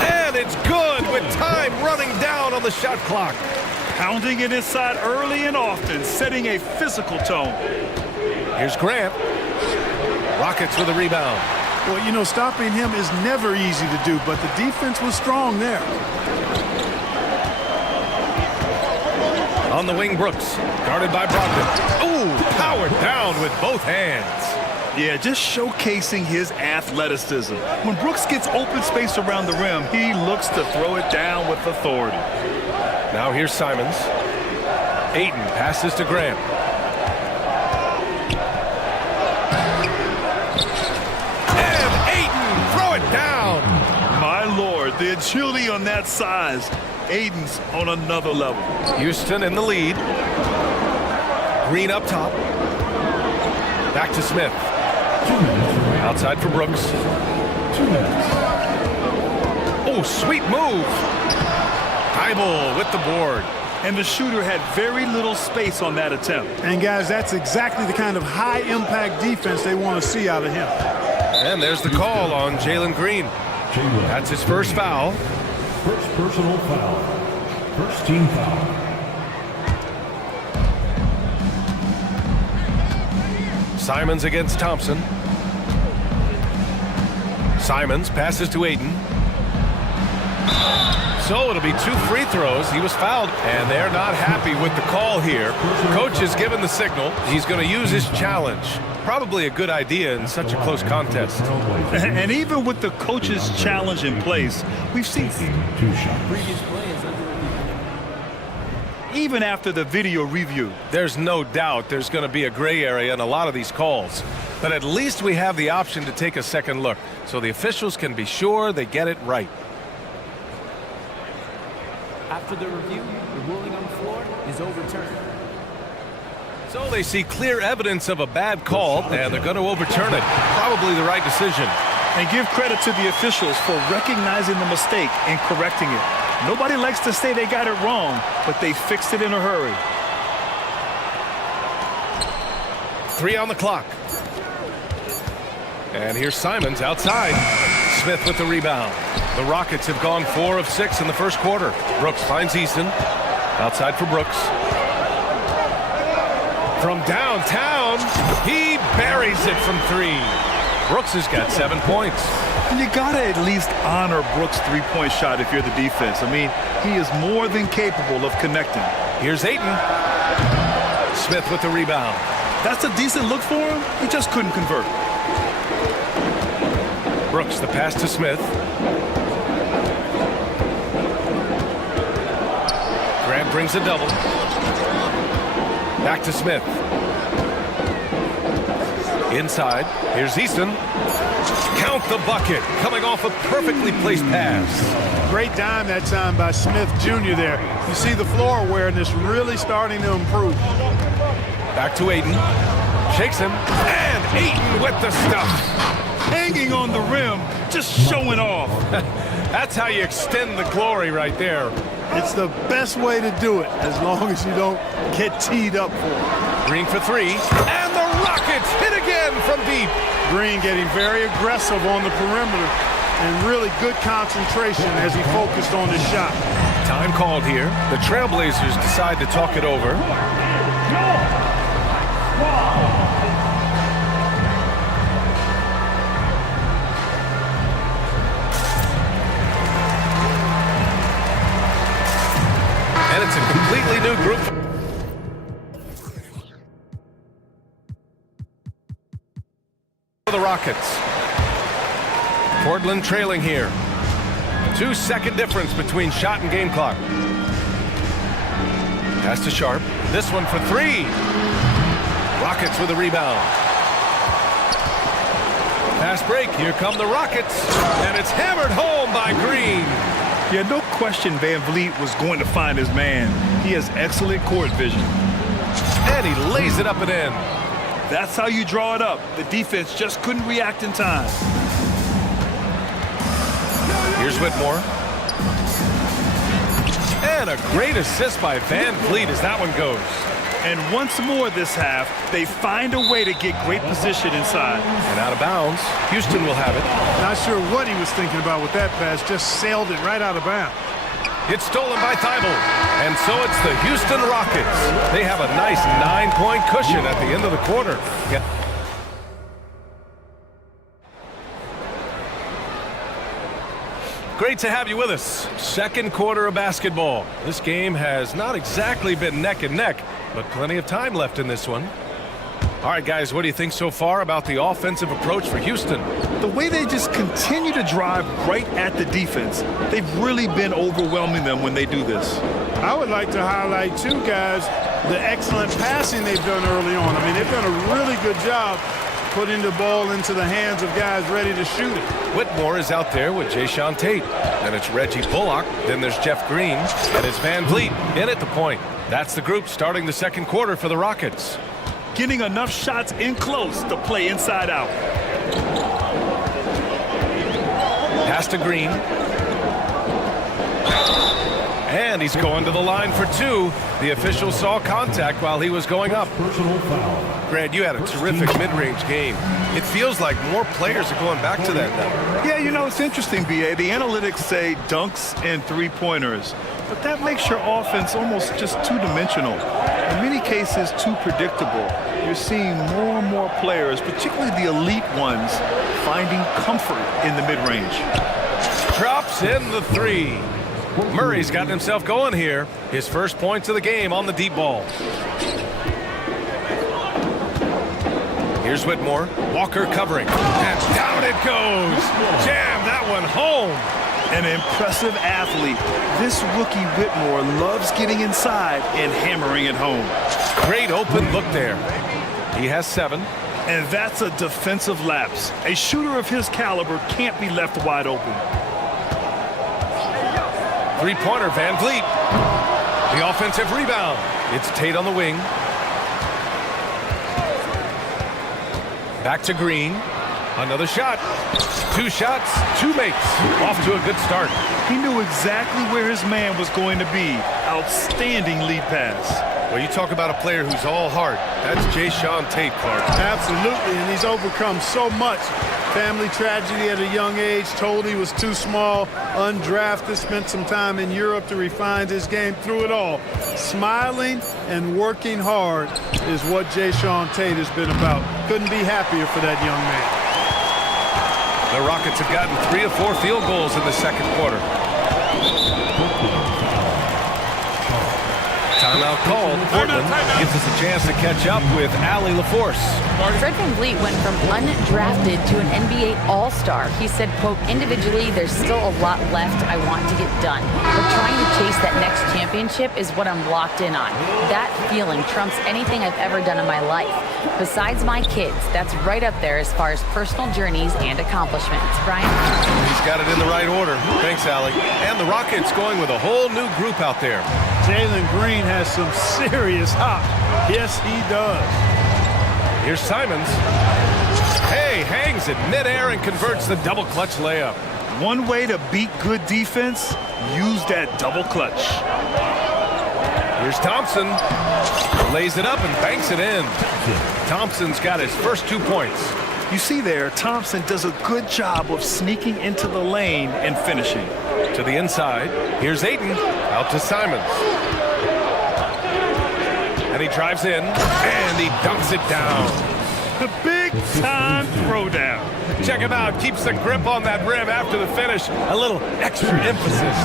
And it's good with time running down on the shot clock. Pounding it inside early and often, setting a physical tone. Here's Grant. Rockets with a rebound. Well, you know, stopping him is never easy to do, but the defense was strong there. On the wing, Brooks, guarded by Brogdon. Ooh, powered down with both hands. Yeah, just showcasing his athleticism. When Brooks gets open space around the rim, he looks to throw it down with authority. Now here's Simons. Ayton passes to Grant. And Ayton, throw it down. My Lord, the agility on that size. Ayton's on another level. Houston in the lead. Green up top. Back to Smith. Outside for Brooks. 2 minutes. Oh, sweet move. Thibault with the board. And the shooter had very little space on that attempt. And guys, that's exactly the kind of high-impact defense they want to see out of him. And there's the call on Jalen Green. That's his first foul. First personal foul. First team foul. Simons against Thompson. Simons passes to Ayton. So it'll be 2 free throws. He was fouled, and they're not happy with the call here. Coach has given the signal. He's going to use his challenge. Probably a good idea in such a close contest. And even with the coach's challenge in place, we've seen Previous play is under review. even after the video review. There's no doubt there's going to be a gray area in a lot of these calls. But at least we have the option to take a second look, so the officials can be sure they get it right. After the review, the ruling on the floor is overturned. So they see clear evidence of a bad call, and they're going to overturn it. Probably the right decision. And give credit to the officials for recognizing the mistake and correcting it. Nobody likes to say they got it wrong, but they fixed it in a hurry. 3 on the clock. And here's Simons outside. Smith with the rebound. The Rockets have gone 4 of 6 in the first quarter. Brooks finds Easton. Outside for Brooks. From downtown, he buries it from 3. Brooks has got 7 points. And you got to at least honor Brooks' three-point shot if you're the defense. I mean, he is more than capable of connecting. Here's Ayton. Smith with the rebound. That's a decent look for him. He just couldn't convert. Brooks, the pass to Smith. Grant brings a double. Back to Smith. Inside. Here's Easton. Count the bucket. Coming off a perfectly placed pass. Great dime that time by Smith Jr. there. You see the floor awareness really starting to improve. Back to Ayton. Shakes him. And Ayton with the stuff. Hanging on the rim, just showing off. That's how you extend the glory right there. It's the best way to do it, as long as you don't get teed up for it. Green for 3. And the Rockets hit again from deep. Green getting very aggressive on the perimeter and really good concentration as he focused on his shot. Time called here. The Trailblazers decide to talk it over. And it's a completely new group. For the Rockets. Portland trailing here. 2-second difference between shot and game clock. Pass to Sharp. This one for 3. Rockets with a rebound. Fast break. Here come the Rockets. And it's hammered home by Green. Yeah, no question Van Vliet was going to find his man. He has excellent court vision. And he lays it up and in. That's how you draw it up. The defense just couldn't react in time. Here's Whitmore. And a great assist by Van Vliet as that one goes. And once more this half, they find a way to get great position inside. And out of bounds. Houston will have it. Not sure what he was thinking about with that pass. Just sailed it right out of bounds. It's stolen by Thibault. And so it's the Houston Rockets. They have a nice 9-point cushion at the end of the quarter. Great to have you with us. Second quarter of basketball. This game has not exactly been neck and neck, but plenty of time left in this one. All right, guys, what do you think so far about the offensive approach for Houston? The way they just continue to drive right at the defense. They've really been overwhelming them when they do this. I would like to highlight, too, guys, the excellent passing they've done early on. I mean, they've done a really good job putting the ball into the hands of guys ready to shoot it. Whitmore is out there with Jayshawn Tate. And it's Reggie Bullock. Then there's Jeff Green. And it's Van Vliet in at the point. That's the group starting the second quarter for the Rockets. Getting enough shots in close to play inside out. Pass to Green. And he's going to the line for 2. The official saw contact while he was going up. Grant, you had a terrific mid-range game. It feels like more players are going back to that now. Yeah, you know, it's interesting, B.A. The analytics say dunks and three-pointers. But that makes your offense almost just two-dimensional. In many cases, too predictable. You're seeing more and more players, particularly the elite ones, finding comfort in the mid-range. Drops in the 3. Murray's gotten himself going here. His first points of the game on the deep ball. Here's Whitmore. Walker covering. And down it goes. Jam that one home. An impressive athlete. This rookie Whitmore loves getting inside and hammering it home. Great open look there. He has 7. And that's a defensive lapse. A shooter of his caliber can't be left wide open. Three-pointer, Van Vliet. The offensive rebound. It's Tate on the wing. Back to Green. Another shot. 2 shots, 2 makes. Off to a good start. He knew exactly where his man was going to be. Outstanding lead pass. Well, you talk about a player who's all heart. That's Jayshawn Tate, Clark. Absolutely, and he's overcome so much. Family tragedy at a young age, told he was too small, undrafted, spent some time in Europe to refine his game through it all. Smiling and working hard is what Jayshawn Tate has been about. Couldn't be happier for that young man. The Rockets have gotten 3 of 4 field goals in the second quarter. Timeout called. Portland gives us a chance to catch up with Allie LaForce. Fred VanVleet went from undrafted to an NBA All-Star. He said, quote, individually, there's still a lot left I want to get done. But trying to chase that next championship is what I'm locked in on. That feeling trumps anything I've ever done in my life. Besides my kids, that's right up there as far as personal journeys and accomplishments. Brian? He's got it in the right order. Thanks, Allie. And the Rockets going with a whole new group out there. Jalen Green has some serious hop. Yes, he does. Here's Simons. Hey, hangs in midair and converts the double clutch layup. One way to beat good defense, use that double clutch. Here's Thompson. Lays it up and banks it in. Thompson's got his first 2 points. You see there, Thompson does a good job of sneaking into the lane and finishing. To the inside. Here's Ayton. Out to Simons. And he drives in, and he dunks it down. The big-time throwdown. Check him out. Keeps the grip on that rim after the finish. A little extra emphasis.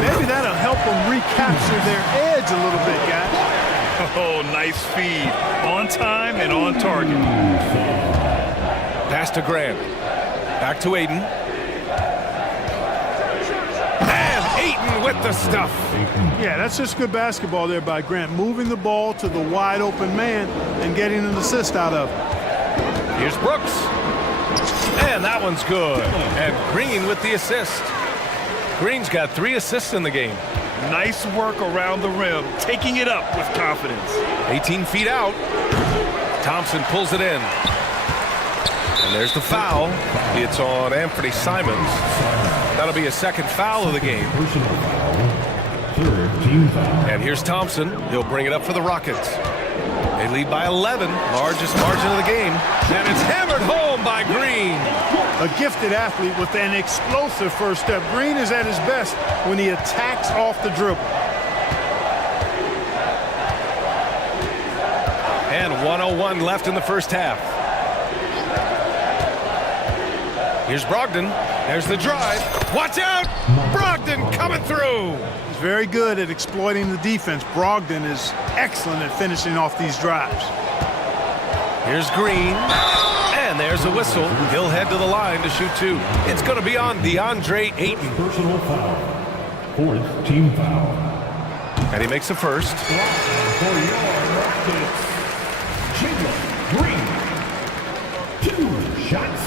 Maybe that'll help them recapture their edge a little bit, guys. Oh, nice feed. On time and on target. Pass to Grant. Back to Ayton. With the stuff. Yeah, that's just good basketball there by Grant, moving the ball to the wide open man and getting an assist out of it. Here's Brooks. And that one's good. And Green with the assist. Green's got 3 assists in the game. Nice work around the rim, taking it up with confidence. 18 feet out. Thompson pulls it in. And there's the foul. It's on Anthony Simons. That'll be a second foul of the game. And here's Thompson. He'll bring it up for the Rockets. They lead by 11, largest margin of the game. And it's hammered home by Green. A gifted athlete with an explosive first step. Green is at his best when he attacks off the dribble. And 1:01 left in the first half. Here's Brogdon. There's the drive. Watch out! Brogdon coming through. He's very good at exploiting the defense. Brogdon is excellent at finishing off these drives. Here's Green. And there's a whistle. He'll head to the line to shoot 2. It's going to be on DeAndre Ayton. Personal foul. 4th team foul. And he makes the first. For your Rockets, Jalen Green. 2 shots.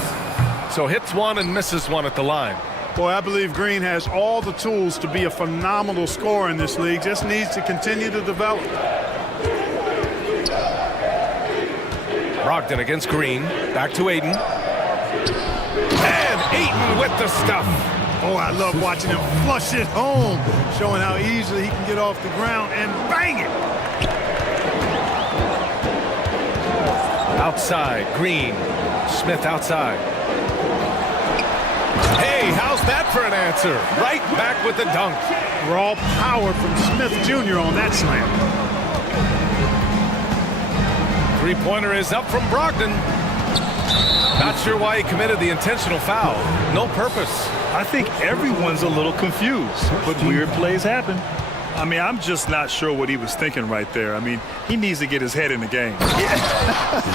So hits 1 and misses 1 at the line. Boy, I believe Green has all the tools to be a phenomenal scorer in this league. Just needs to continue to develop. Brogdon against Green. Back to Ayton. And Ayton with the stuff. Oh, I love watching him flush it home, showing how easily he can get off the ground and bang it. Outside, Green. Smith outside. Hey, how's that for an answer? Right back with the dunk. Raw power from Smith Jr. on that slam. Three-pointer is up from Brogdon. Not sure why he committed the intentional foul. No purpose. I think everyone's a little confused, but weird plays happen. I mean, I'm just not sure what he was thinking right there. I mean, he needs to get his head in the game.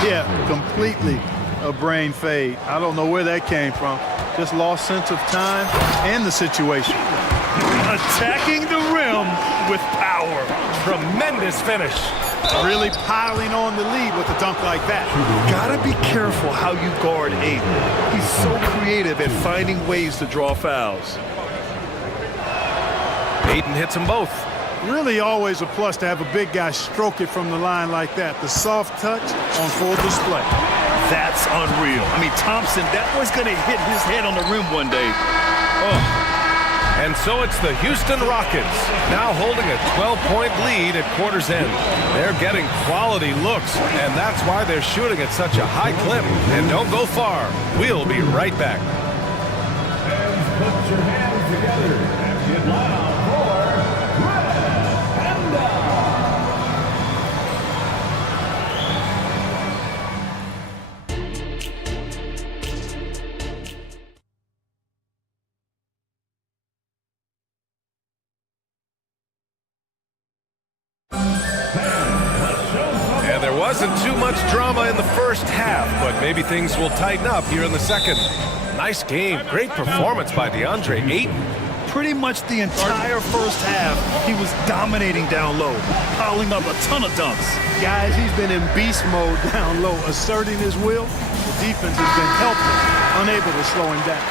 Yeah, completely a brain fade. I don't know where that came from. Just lost sense of time and the situation. Attacking the rim with power. Tremendous finish. Really piling on the lead with a dunk like that. Gotta be careful how you guard Ayton. He's so creative at finding ways to draw fouls. Ayton hits them both. Really always a plus to have a big guy stroke it from the line like that. The soft touch on full display. That's unreal. I mean, Thompson, that was going to hit his head on the rim one day. Oh. And so it's the Houston Rockets now holding a 12-point lead at quarter's end. They're getting quality looks, and that's why they're shooting at such a high clip. And don't go far. We'll be right back. Put your hands together and get loud for Red Panda. And there wasn't too much drama in the first half, but maybe things will tighten up here in the second. Nice game. Great performance by DeAndre Ayton. Pretty much the entire first half, he was dominating down low, piling up a ton of dunks. Guys, he's been in beast mode down low, asserting his will. The defense has been helpless, unable to slow him down.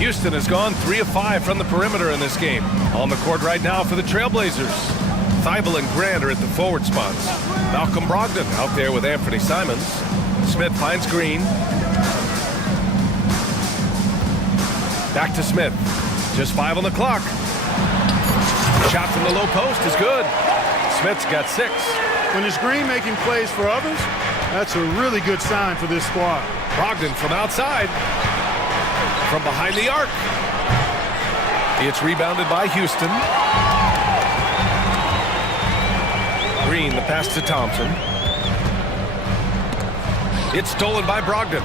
Houston has gone 3 of 5 from the perimeter in this game. On the court right now for the Trailblazers. Thibault and Grant are at the forward spots. Malcolm Brogdon out there with Anthony Simons. Smith finds Green. Back to Smith. Just 5 on the clock. Shot from the low post is good. Smith's got 6. When it's Green making plays for others, that's a really good sign for this squad. Brogdon from outside. From behind the arc. It's rebounded by Houston. Green, the pass to Thompson. It's stolen by Brogdon.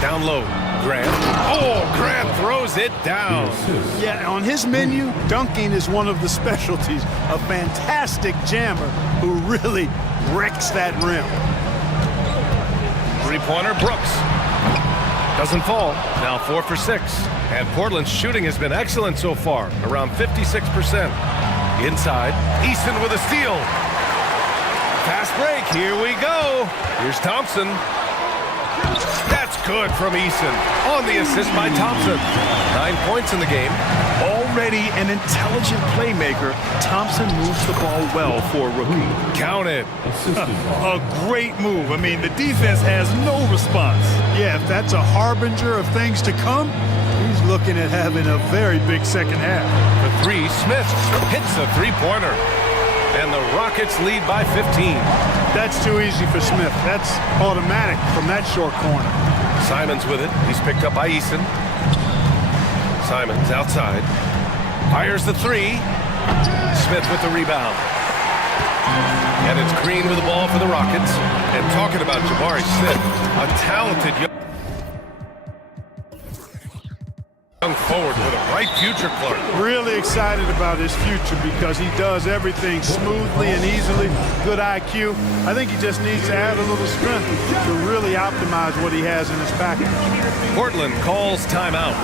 Down low, Grant. Oh, Grant throws it down. Yeah, on his menu, dunking is one of the specialties. A fantastic jammer who really wrecks that rim. Three-pointer, Brooks. Doesn't fall. Now 4 for 6. And Portland's shooting has been excellent so far, around 56%. Inside, Easton with a steal. Fast break, here we go. Here's Thompson. That's good from Easton. On the assist by Thompson. 9 points in the game. Already an intelligent playmaker, Thompson moves the ball well for a rookie. Count it. A great move. I mean, the defense has no response. Yeah, if that's a harbinger of things to come, he's looking at having a very big second half. For 3, Smith hits a three-pointer. And the Rockets lead by 15. That's too easy for Smith. That's automatic from that short corner. Simons with it. He's picked up by Easton. Simons outside. Fires the 3. Smith with the rebound. And it's Green with the ball for the Rockets. And talking about Jabari Smith, a talented young forward with a bright future, Clark. Really excited about his future because he does everything smoothly and easily. Good IQ. I think he just needs to add a little strength to really optimize what he has in his package. Portland calls timeout.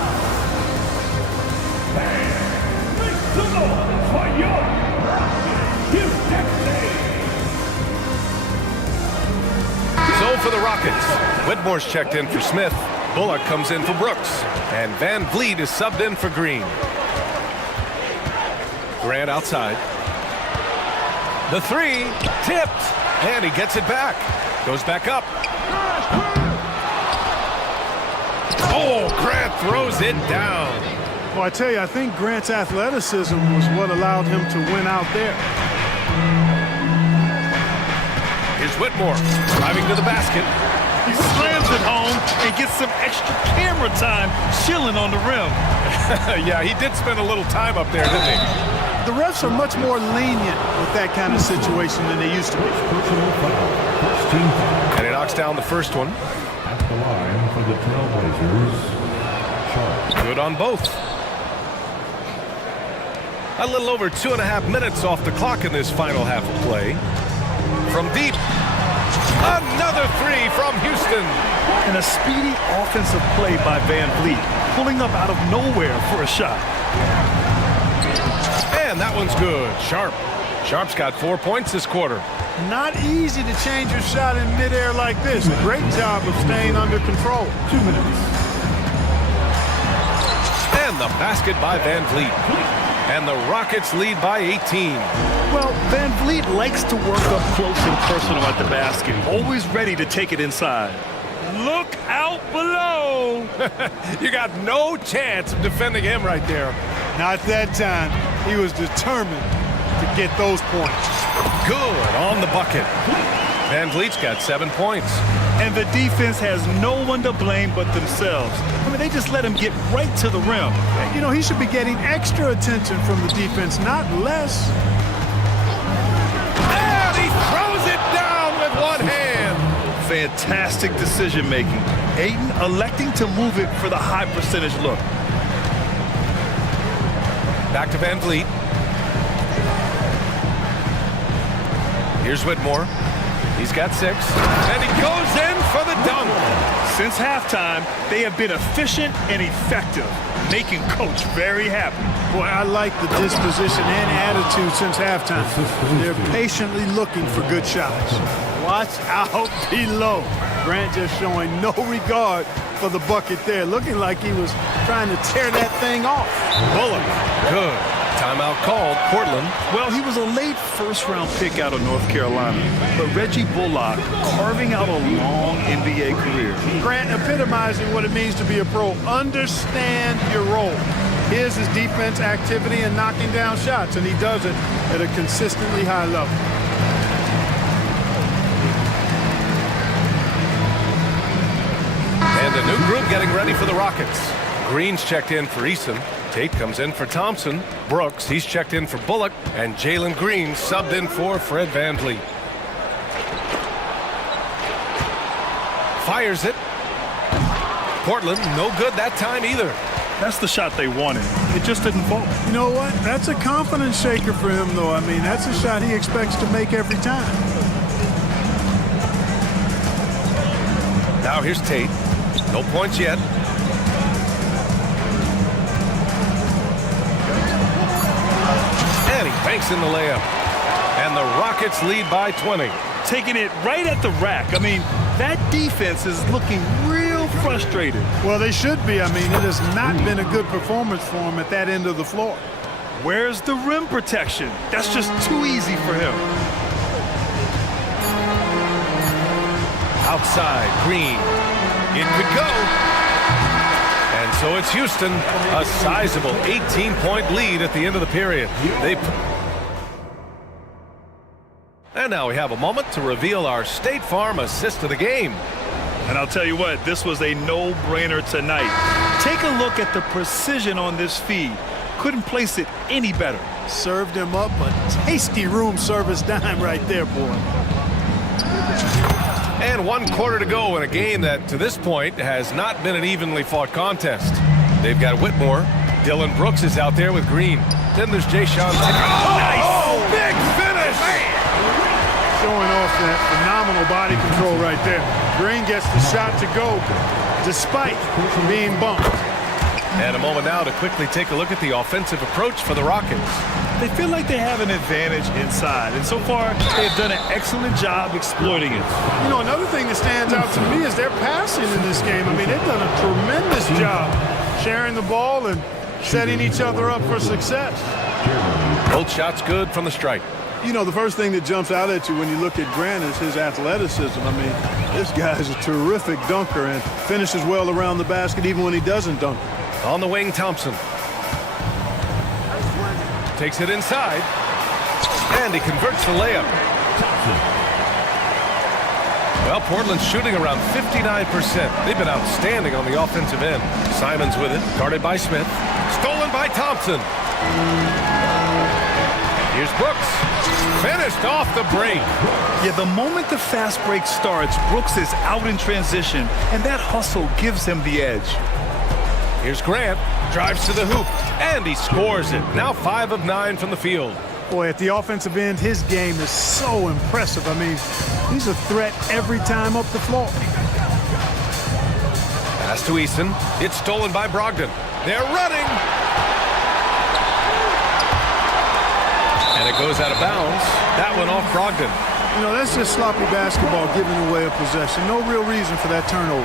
So for the Rockets, Whitmore's checked in for Smith. Bullock comes in for Brooks. And Van Vliet is subbed in for Green. Grant outside. The 3, tipped. And he gets it back. Goes back up. Oh, Grant throws it down. Well, I tell you, I think Grant's athleticism was what allowed him to win out there. Here's Whitmore driving to the basket. He slams it home and gets some extra camera time chilling on the rim. Yeah, he did spend a little time up there, didn't he? The refs are much more lenient with that kind of situation than they used to be. And he knocks down the first one. At the line for the Trailblazers, Good on both. A little over 2.5 minutes off the clock in this final half of play. From deep. Another 3 from Houston. And a speedy offensive play by Van Vliet, pulling up out of nowhere for a shot. And that one's good. Sharp's got 4 points this quarter. Not easy to change your shot in midair like this. Great job of staying under control. 2 minutes. And the basket by Van Vliet. And the Rockets lead by 18. Well, Van Vliet likes to work up close and personal at the basket, always ready to take it inside. Look out below! You got no chance of defending him right there. Not that time. He was determined to get those points. Good on the bucket. Van Vliet's got 7 points. And the defense has no one to blame but themselves. I mean, they just let him get right to the rim. You know, he should be getting extra attention from the defense, not less. And he throws it down with one hand. Fantastic decision-making. Ayton electing to move it for the high percentage look. Back to Van Vliet. Here's Whitmore. He's got 6. And he goes in for the dunk. Since halftime, they have been efficient and effective, making Coach very happy. Boy, I like the disposition and attitude since halftime. They're patiently looking for good shots. Watch out below. Grant just showing no regard for the bucket there, looking like he was trying to tear that thing off. Bullock. Good. Timeout called. Portland. Well, he was a late first-round pick out of North Carolina, but Reggie Bullock carving out a long NBA career. Grant epitomizing what it means to be a pro. Understand your role. His is defense activity and knocking down shots, and he does it at a consistently high level. And a new group getting ready for the Rockets. Green's checked in for Eason. Tate comes in for Thompson. Brooks, he's checked in for Bullock. And Jalen Green subbed in for Fred Van Vliet. Fires it. Portland, no good that time either. That's the shot they wanted. It just didn't fall. You know what? That's a confidence shaker for him, though. I mean, that's a shot he expects to make every time. Now here's Tate. No points yet. And he banks in the layup. And the Rockets lead by 20. Taking it right at the rack. I mean, that defense is looking real frustrated. Well, they should be. I mean, it has not been a good performance for him at that end of the floor. Where's the rim protection? That's just too easy for him. Outside, Green. It could go. And so it's Houston, a sizable 18-point lead at the end of the period. And now we have a moment to reveal our State Farm assist of the game. And I'll tell you what, this was a no-brainer tonight. Take a look at the precision on this feed. Couldn't place it any better. Served him up a tasty room service dime right there, boy. And 1 quarter to go in a game that, to this point, has not been an evenly fought contest. They've got Whitmore. Dylan Brooks is out there with Green. Then there's Jayshawn. Nice! Oh, big finish! Showing off that phenomenal body control right there. Green gets the shot to go despite being bumped. And a moment now to quickly take a look at the offensive approach for the Rockets. They feel like they have an advantage inside, and so far they've done an excellent job exploiting it. You know, another thing that stands out to me is their passing in this game. I mean, they've done a tremendous job sharing the ball and setting each other up for success. Both shots good from the stripe. You know, the first thing that jumps out at you when you look at Grant is his athleticism. I mean, this guy's a terrific dunker and finishes well around the basket even when he doesn't dunk. On the wing, Thompson. Takes it inside. And he converts the layup. Well, Portland's shooting around 59%. They've been outstanding on the offensive end. Simons with it, guarded by Smith. Stolen by Thompson. Here's Brooks. Finished off the break. Yeah, the moment the fast break starts, Brooks is out in transition, and that hustle gives him the edge. Here's Grant. Drives to the hoop, and he scores it. Now 5 of 9 from the field. Boy, at the offensive end, his game is so impressive. I mean, he's a threat every time up the floor. Pass to Eason. It's stolen by Brogdon. They're running. And it goes out of bounds. That one off Brogdon. You know, that's just sloppy basketball giving away a possession. No real reason for that turnover.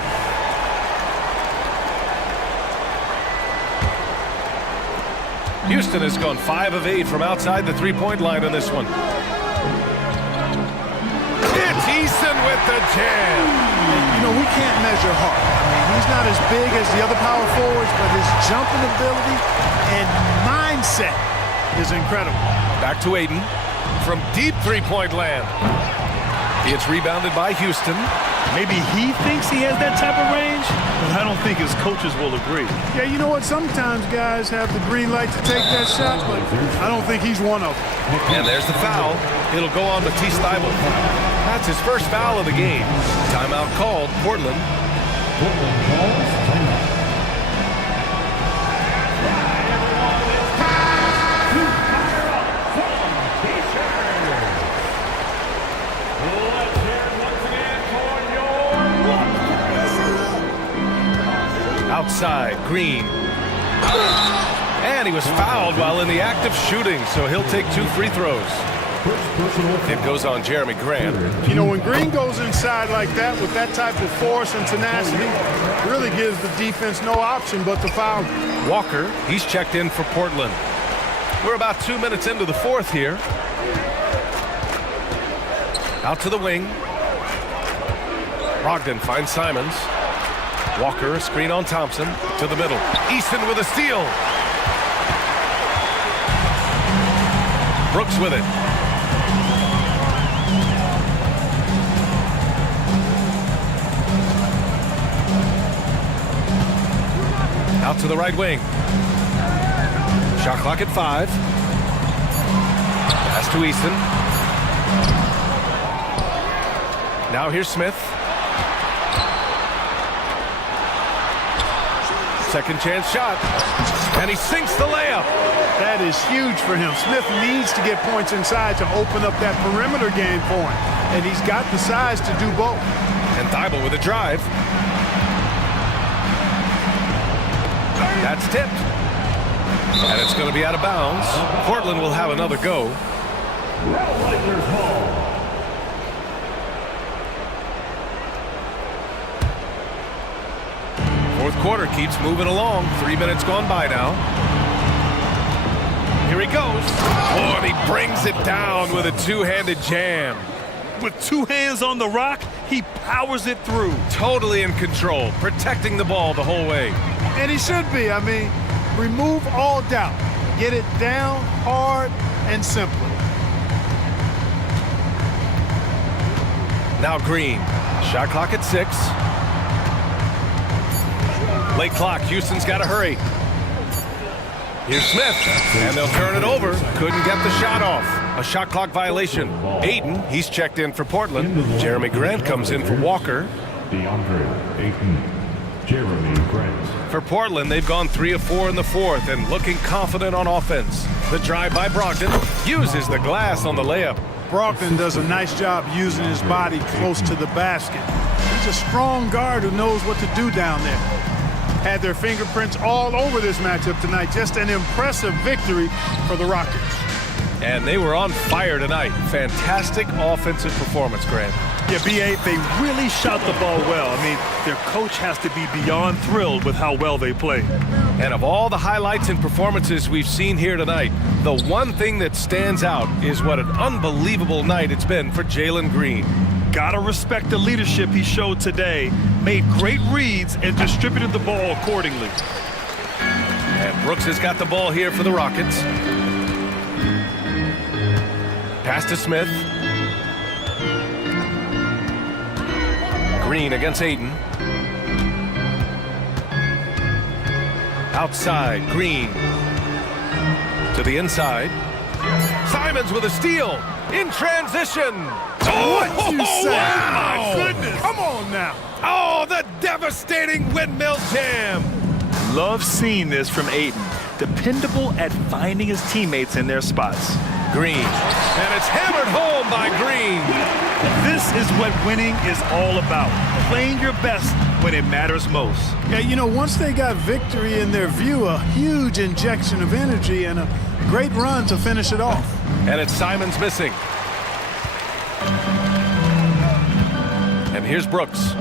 Houston has gone 5 of 8 from outside the three-point line on this one. It's Eason with the jam. You know, we can't measure Hart. I mean, he's not as big as the other power forwards, but his jumping ability and mindset is incredible. Back to Aiden from deep three-point land. It's rebounded by Houston. Maybe he thinks he has that type of range, but I don't think his coaches will agree. Yeah, you know what? Sometimes guys have the green light to take that shot, but I don't think he's one of them. And there's the foul. It'll go on Matisse Thybulle. That's his first foul of the game. Timeout called, Portland. Outside, Green. And he was fouled while in the act of shooting, so he'll take 2 free throws. It goes on Jeremy Grant. You know, when Green goes inside like that with that type of force and tenacity, really gives the defense no option but to foul. Walker, he's checked in for Portland. We're about 2 minutes into the fourth here. Out to the wing. Brogdon finds Simons. Walker, a screen on Thompson, to the middle. Easton with a steal. Brooks with it. Out to the right wing. Shot clock at 5. Pass to Easton. Now here's Smith. Second chance shot. And he sinks the layup. That is huge for him. Smith needs to get points inside to open up that perimeter game for him. And he's got the size to do both. And Thybulle with a drive. That's tipped. And it's going to be out of bounds. Portland will have another go. Fourth quarter keeps moving along. 3 minutes gone by now. Here he goes. Oh, and he brings it down with a two-handed jam. With 2 hands on the rock, he powers it through. Totally in control, protecting the ball the whole way. And he should be. I mean, remove all doubt. Get it down hard and simply. Now Green. Shot clock at 6. Late clock. Houston's got to hurry. Here's Smith. And they'll turn it over. Couldn't get the shot off. A shot clock violation. Aiden, he's checked in for Portland. Jeremy Grant comes in for Walker. DeAndre Ayton. Jeremy Grant. For Portland, they've gone 3 of 4 in the fourth and looking confident on offense. The drive by Brogdon uses the glass on the layup. Brogdon does a nice job using his body close to the basket. He's a strong guard who knows what to do down there. Had their fingerprints all over this matchup tonight. Just an impressive victory for the Rockets. And they were on fire tonight. Fantastic offensive performance, Grant. Yeah, B.A., they really shot the ball well. I mean, their coach has to be beyond thrilled with how well they played. And of all the highlights and performances we've seen here tonight, the one thing that stands out is what an unbelievable night it's been for Jalen Green. Gotta respect the leadership he showed today. Made great reads and distributed the ball accordingly. And Brooks has got the ball here for the Rockets. Pass to Smith. Green against Aiden. Outside, Green. To the inside. Simons with a steal. In transition. What you say? Wow. My goodness. Come on now. Oh, the devastating windmill jam. Love seeing this from Aiden. Dependable at finding his teammates in their spots. Green. And it's hammered home by Green. This is what winning is all about. Playing your best when it matters most. Yeah, you know, once they got victory in their view, a huge injection of energy and a great run to finish it off. And it's Simons missing. And here's Brooks.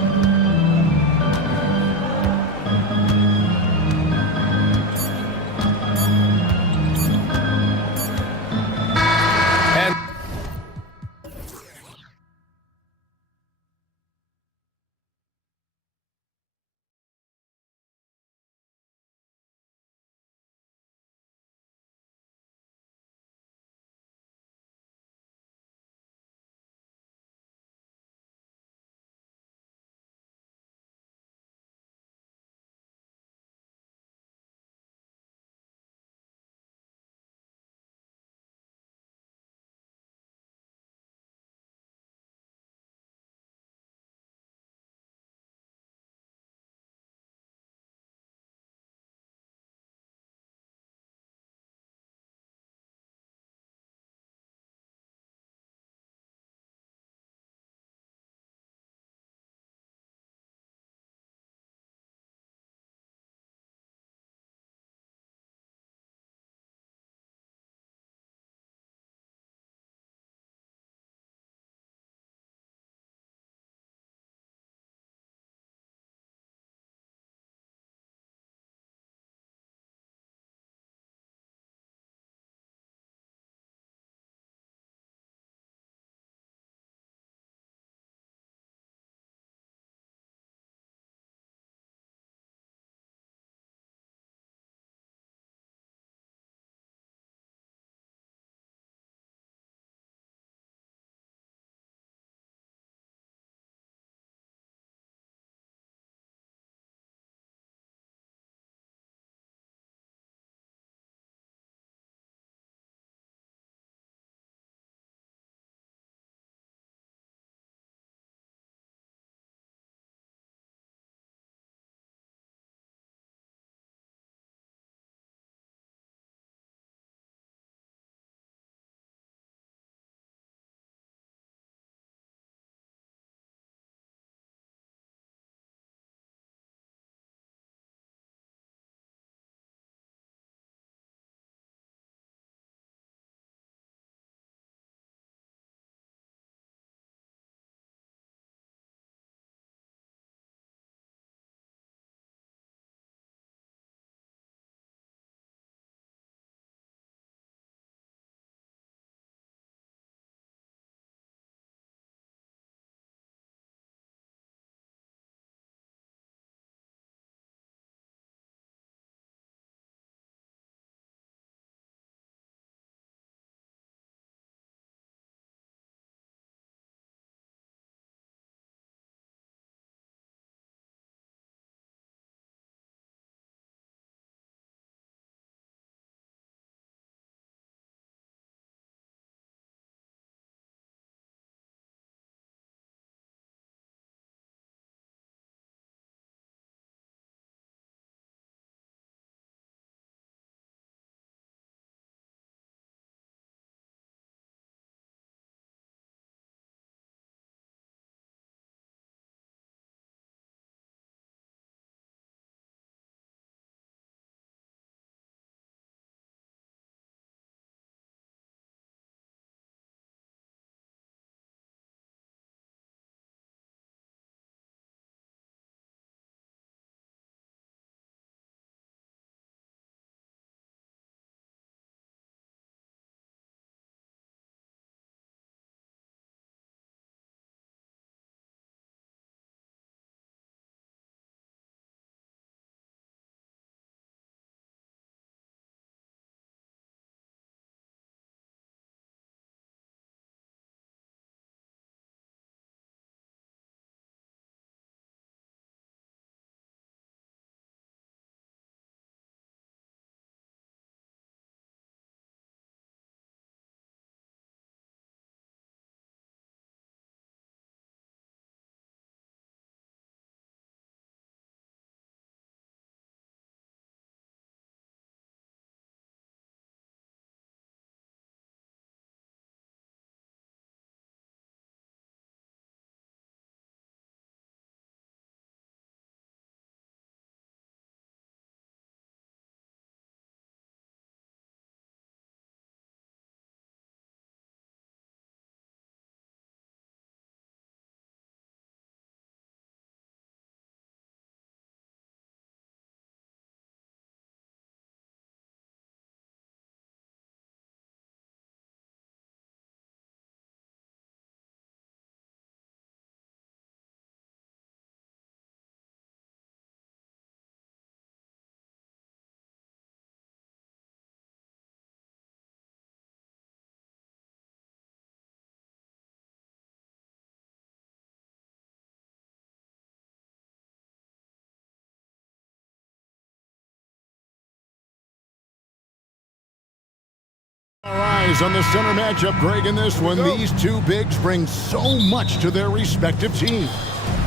Eyes on the center matchup, Greg, in this one. These two bigs bring so much to their respective teams.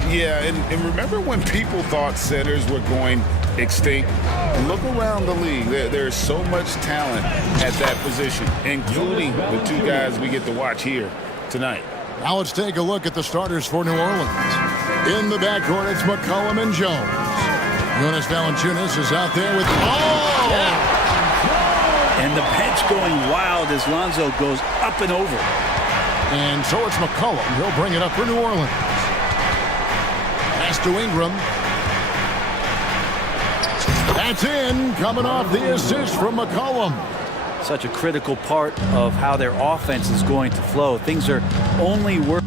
Yeah, and remember when people thought centers were going extinct? Look around the league. There's so much talent at that position, including the two guys we get to watch here tonight. Now let's take a look at the starters for New Orleans. In the backcourt, it's McCollum and Jones. Jonas Valanciunas is out there with... Oh! Yeah. And the bench going wild as Lonzo goes up and over. And so it's McCollum. He'll bring it up for New Orleans. Pass to Ingram. That's in, coming off the assist from McCollum. Such a critical part of how their offense is going to flow. Things are only working.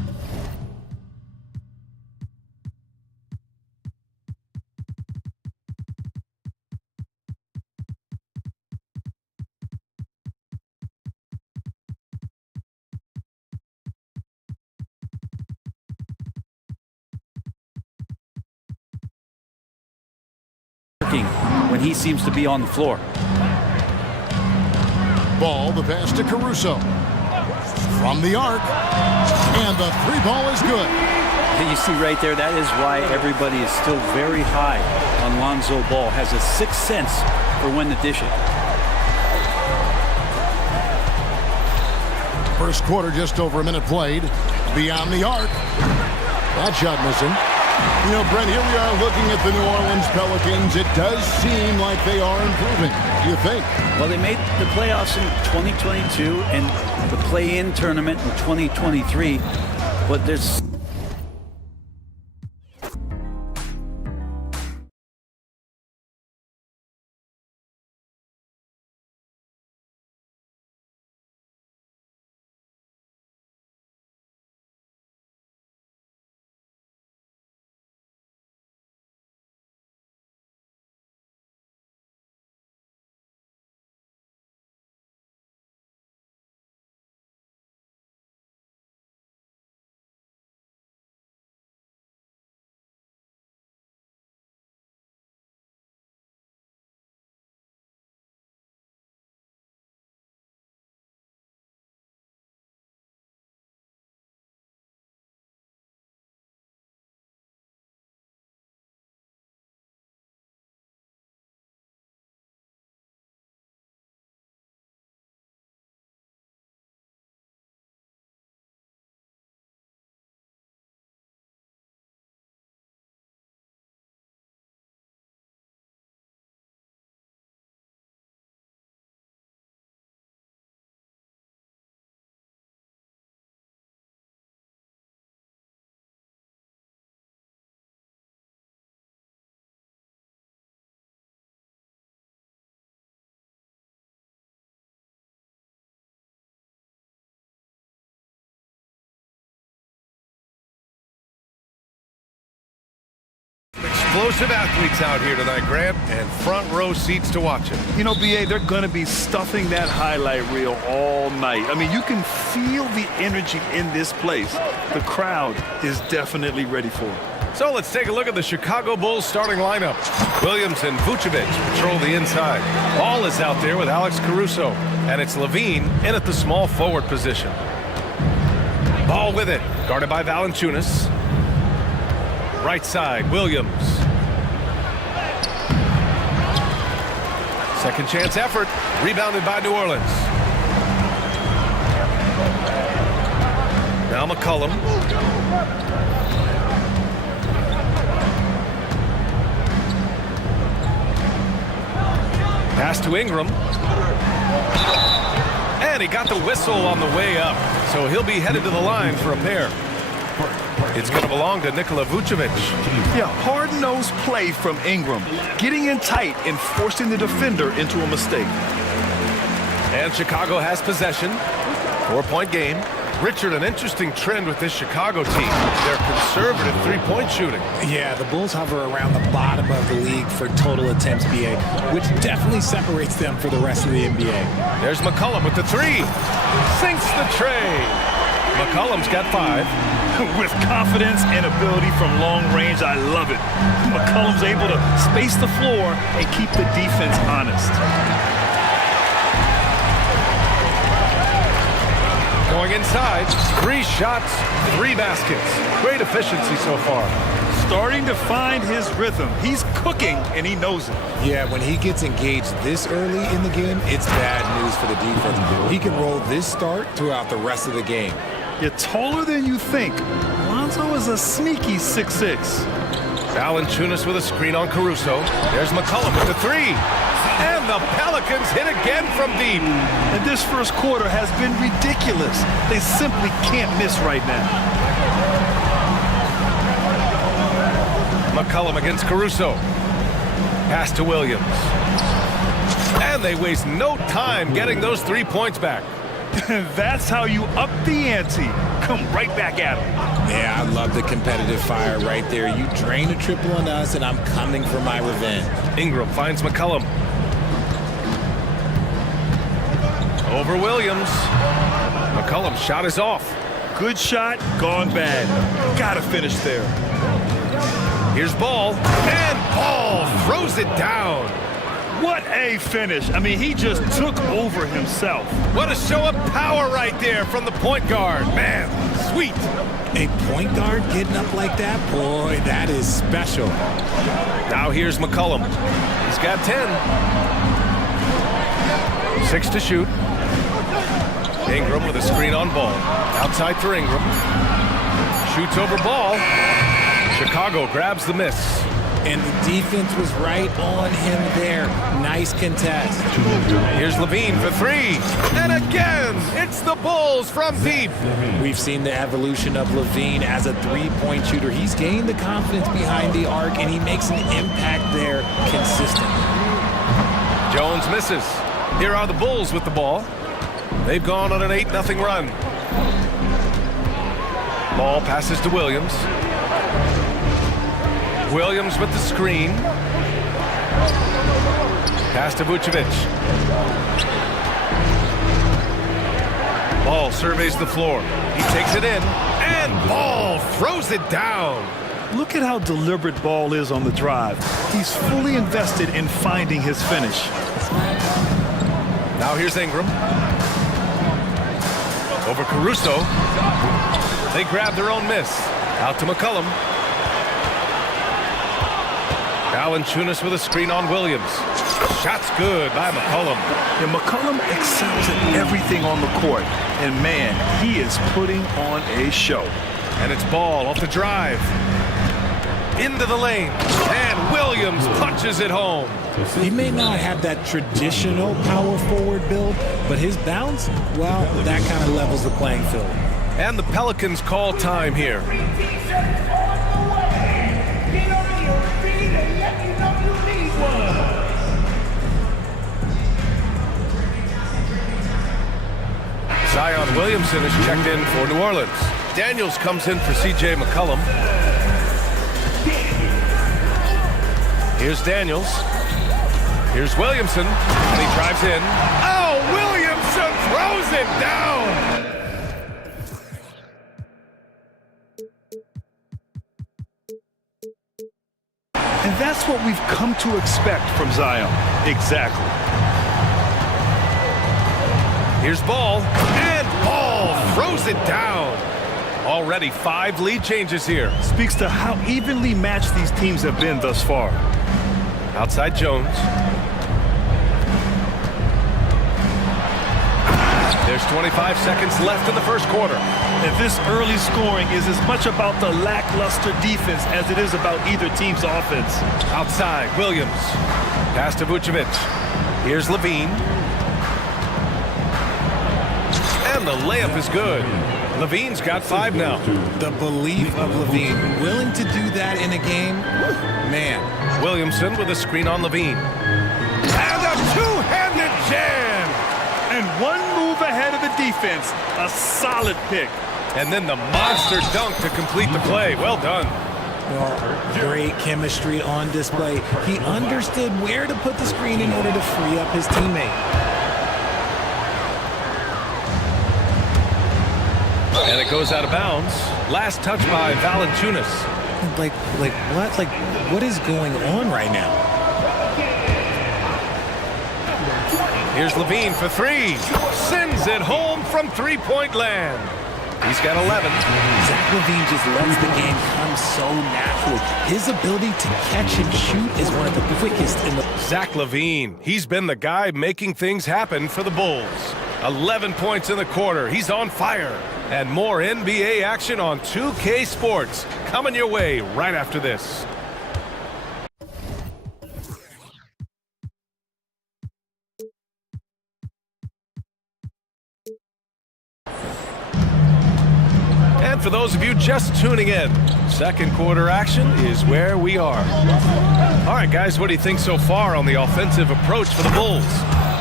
When he seems to be on the floor. Ball, the pass to Caruso. From the arc. And the three ball is good. You see right there, that is why everybody is still very high on Lonzo Ball. Has a sixth sense for when to dish it. First quarter, just over a minute played. Beyond the arc. That shot missing. You know, Brent, here we are looking at the New Orleans Pelicans. It does seem like they are improving. Do you think? Well, they made the playoffs in 2022 and the play-in tournament in 2023, but there's... Explosive athletes out here tonight, Grant, and front row seats to watch it. You know, BA, they're going to be stuffing that highlight reel all night. I mean, you can feel the energy in this place. The crowd is definitely ready for it. So let's take a look at the Chicago Bulls starting lineup. Williams and Vucevic patrol the inside. Ball is out there with Alex Caruso, and it's Levine in at the small forward position. Ball with it, guarded by Valanciunas. Right side, Williams. Second chance effort, rebounded by New Orleans. Now McCollum. Pass to Ingram. And he got the whistle on the way up, so he'll be headed to the line for a pair. It's going to belong to Nikola Vucevic. Yeah, hard-nosed play from Ingram, getting in tight and forcing the defender into a mistake. And Chicago has possession. 4-point game. Richard, an interesting trend with this Chicago team. Their conservative three-point shooting. Yeah, the Bulls hover around the bottom of the league for total attempts, BA, which definitely separates them for the rest of the NBA. There's McCollum with the three. Sinks the tray. McCollum's got 5. With confidence and ability from long range, I love it. McCollum's able to space the floor and keep the defense honest. Going inside, 3 shots, 3 baskets. Great efficiency so far. Starting to find his rhythm. He's cooking, and he knows it. Yeah, when he gets engaged this early in the game, it's bad news for the defense. He can roll this start throughout the rest of the game. You're taller than you think. Lonzo is a sneaky 6'6". Valanciunas with a screen on Caruso. There's McCollum with the 3. And the Pelicans hit again from deep. And this first quarter has been ridiculous. They simply can't miss right now. McCollum against Caruso. Pass to Williams. And they waste no time getting those 3 points back. That's how you up the ante. Come right back at him. Yeah, I love the competitive fire right there. You drain a triple on us, and I'm coming for my revenge. Ingram finds McCollum. Over Williams. McCollum's shot is off. Good shot, gone bad. Gotta finish there. Here's Ball. And Ball throws it down. What a finish. I mean, he just took over himself. What a show of power right there from the point guard. Man, sweet. A point guard getting up like that? Boy, that is special. Now here's McCollum. He's got 10. 6 to shoot. Ingram with a screen on Ball. Outside for Ingram. Shoots over Ball. Chicago grabs the miss. And the defense was right on him there. Nice contest. Here's Levine for 3. And again, it's the Bulls from deep. We've seen the evolution of Levine as a 3-point shooter. He's gained the confidence behind the arc, and he makes an impact there consistently. Jones misses. Here are the Bulls with the ball. They've gone on an 8-0 run. Ball passes to Williams. Williams with the screen. Pass to Vucevic. Ball surveys the floor. He takes it in. And Ball throws it down. Look at how deliberate Ball is on the drive. He's fully invested in finding his finish. Now here's Ingram. Over Caruso. They grab their own miss. Out to McCollum. Valanciunas with a screen on Williams. Shot's good by McCollum. And McCollum excels at everything on the court. And man, he is putting on a show. And it's Ball off the drive. Into the lane. And Williams punches it home. He may not have that traditional power forward build, but his bounce, well, that kind of levels the playing field. And the Pelicans call time here. Zion Williamson is checked in for New Orleans. Daniels comes in for C.J. McCollum. Here's Daniels. Here's Williamson, and he drives in. Oh, Williamson throws it down! And that's what we've come to expect from Zion. Exactly. Here's Ball, and Ball throws it down. Already 5 lead changes here. Speaks to how evenly matched these teams have been thus far. Outside Jones. There's 25 seconds left in the first quarter. And this early scoring is as much about the lackluster defense as it is about either team's offense. Outside, Williams. Pass to Vucevic. Here's Levine. And the layup is good. Levine's got 5 now. The belief of Levine, willing to do that in a game, man. Williamson with a screen on Levine. And a two-handed jam! And one move ahead of the defense. A solid pick. And then the monster dunk to complete the play. Well done. Well, great chemistry on display. He understood where to put the screen in order to free up his teammate. And it goes out of bounds. Last touch by Valanciunas. Like what? Like, what is going on right now? Here's Levine for 3. Sends it home for from three-point land. He's got 11. Zach LaVine just lets the game come so naturally. His ability to catch and shoot is one of the quickest in the... Zach LaVine, he's been the guy making things happen for the Bulls. 11 points in the quarter. He's on fire. And more NBA action on 2K Sports coming your way right after this. And for those of you just tuning in, second quarter action is where we are. All right, guys, what do you think so far on the offensive approach for the Bulls?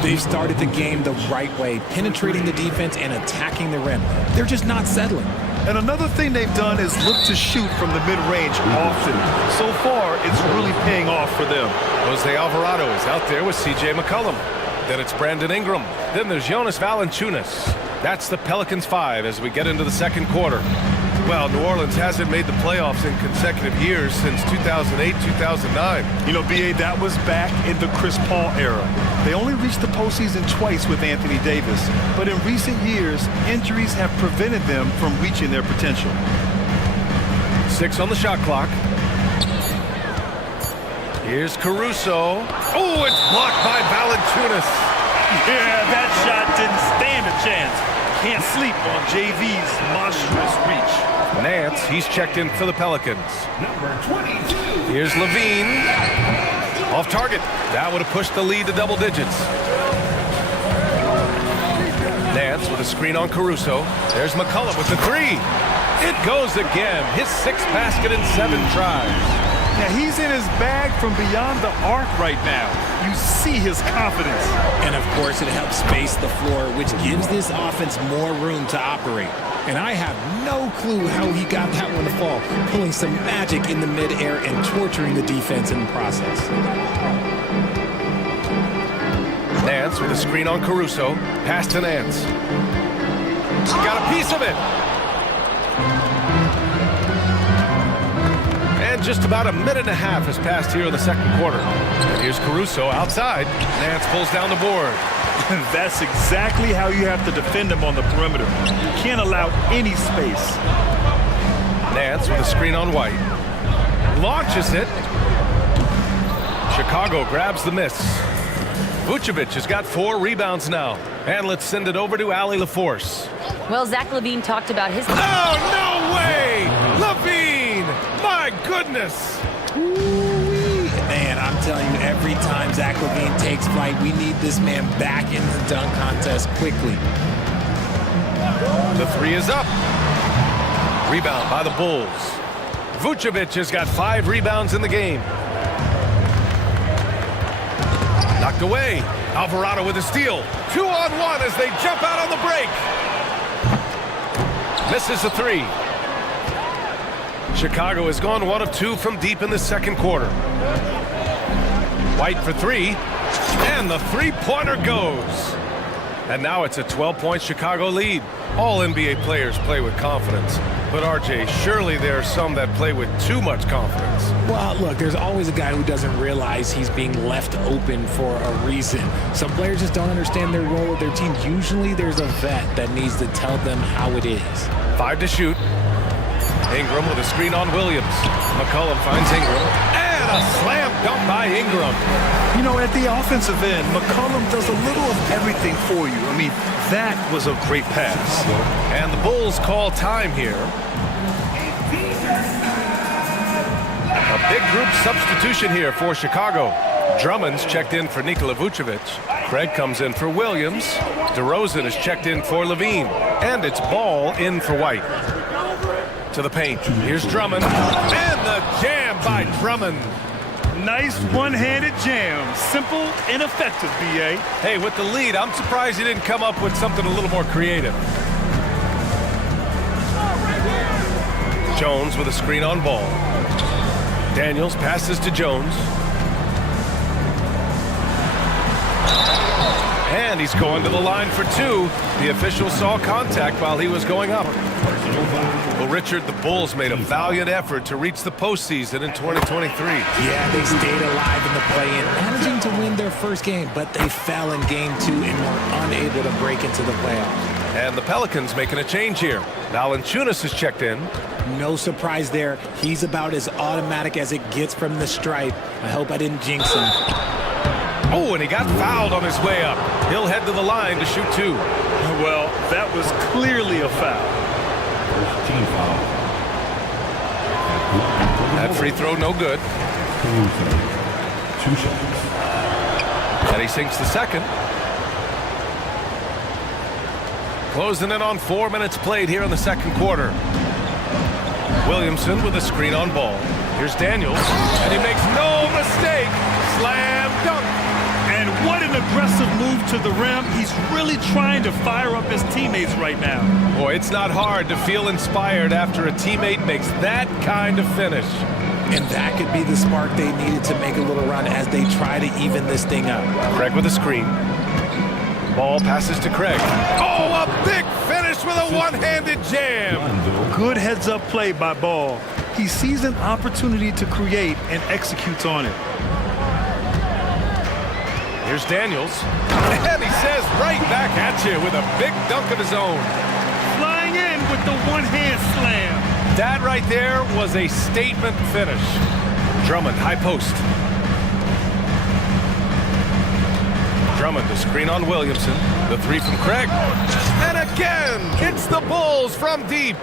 They've started the game the right way, penetrating the defense and attacking the rim. They're just not settling. And another thing they've done is look to shoot from the mid-range often. So far, it's really paying off for them. Jose Alvarado is out there with C.J. McCollum. Then it's Brandon Ingram. Then there's Jonas Valanciunas. That's the Pelicans 5 as we get into the second quarter. Well, New Orleans hasn't made the playoffs in consecutive years since 2008-2009. You know, B.A., that was back in the Chris Paul era. They only reached the postseason twice with Anthony Davis, but in recent years, injuries have prevented them from reaching their potential. 6 on the shot clock. Here's Caruso. Oh, it's blocked by Valanciunas. Yeah, that shot didn't stand a chance. Can't sleep on JV's monstrous reach. Nance, he's checked in for the Pelicans. Here's LaVine. Off target. That would have pushed the lead to double digits. Nance with a screen on Caruso. There's McCullough with the three. It goes again. His 6th basket in 7 tries. Yeah, he's in his bag from beyond the arc right now. You see his confidence. And, of course, it helps space the floor, which gives this offense more room to operate. And I have no clue how he got that one to fall, pulling some magic in the midair and torturing the defense in the process. Nance with a screen on Caruso. Pass to Nance. Got a piece of it. And just about a minute and a half has passed here in the second quarter. And here's Caruso outside. Nance pulls down the board. That's exactly how you have to defend him on the perimeter. You can't allow any space. Nance with a screen on White. Launches it. Chicago grabs the miss. Vucevic has got 4 rebounds now. And let's send it over to Allie LaForce. Well, Zach LaVine talked about his... Oh, no way! LaVine! My goodness! Man, I'm telling you, every time Zach LaVine takes flight, we need this man back in the dunk contest quickly. The 3 is up. Rebound by the Bulls. Vucevic has got 5 rebounds in the game. Knocked away. Alvarado with a steal. 2-on-1 as they jump out on the break. Misses the 3. Chicago has gone 1 of 2 from deep in the second quarter. White for 3. And the three-pointer goes. And now it's a 12-point Chicago lead. All NBA players play with confidence. But RJ, surely there are some that play with too much confidence. Well, look, there's always a guy who doesn't realize he's being left open for a reason. Some players just don't understand their role with their team. Usually there's a vet that needs to tell them how it is. 5 to shoot. Ingram with a screen on Williams. McCollum finds Ingram. And a slam dunk by Ingram. You know, at the offensive end, McCollum does a little of everything for you. I mean, that was a great pass. And the Bulls call time here. A big group substitution here for Chicago. Drummond's checked in for Nikola Vucevic. Craig comes in for Williams. DeRozan is checked in for LaVine. And it's Ball in for White. To the paint. Here's Drummond. And the jam by Drummond. Nice one-handed jam. Simple and effective, B.A. Hey, with the lead, I'm surprised he didn't come up with something a little more creative. Jones with a screen on Ball. Daniels passes to Jones. And he's going to the line for 2. The official saw contact while he was going up. Well, Richard, the Bulls made a valiant effort to reach the postseason in 2023. Yeah, they stayed alive in the play-in, managing to win their first game, but they fell in game 2 and were unable to break into the playoffs. And the Pelicans making a change here. Valanciunas is checked in. No surprise there. He's about as automatic as it gets from the stripe. I hope I didn't jinx him. Oh, and he got fouled on his way up. He'll head to the line to shoot 2. Well, that was clearly a foul. Team foul. That free throw no good. 2 shots. And he sinks the second. Closing in on 4 minutes played here in the second quarter. Williamson with a screen on ball. Here's Daniels, and he makes no mistake. Slam dunk. And what an aggressive move to the rim. He's really trying to fire up his teammates right now. Boy, it's not hard to feel inspired after a teammate makes that kind of finish. And that could be the spark they needed to make a little run as they try to even this thing up. Craig with a screen. Ball passes to Craig. Oh, a big finish with a one-handed jam. Good heads-up play by Ball. He sees an opportunity to create and executes on it. Here's Daniels. And he says right back at you with a big dunk of his own. Flying in with the one-hand slam. That right there was a statement finish. Drummond, high post. Drummond, the screen on Williamson. The 3 from Craig. And again, it's the Bulls from deep.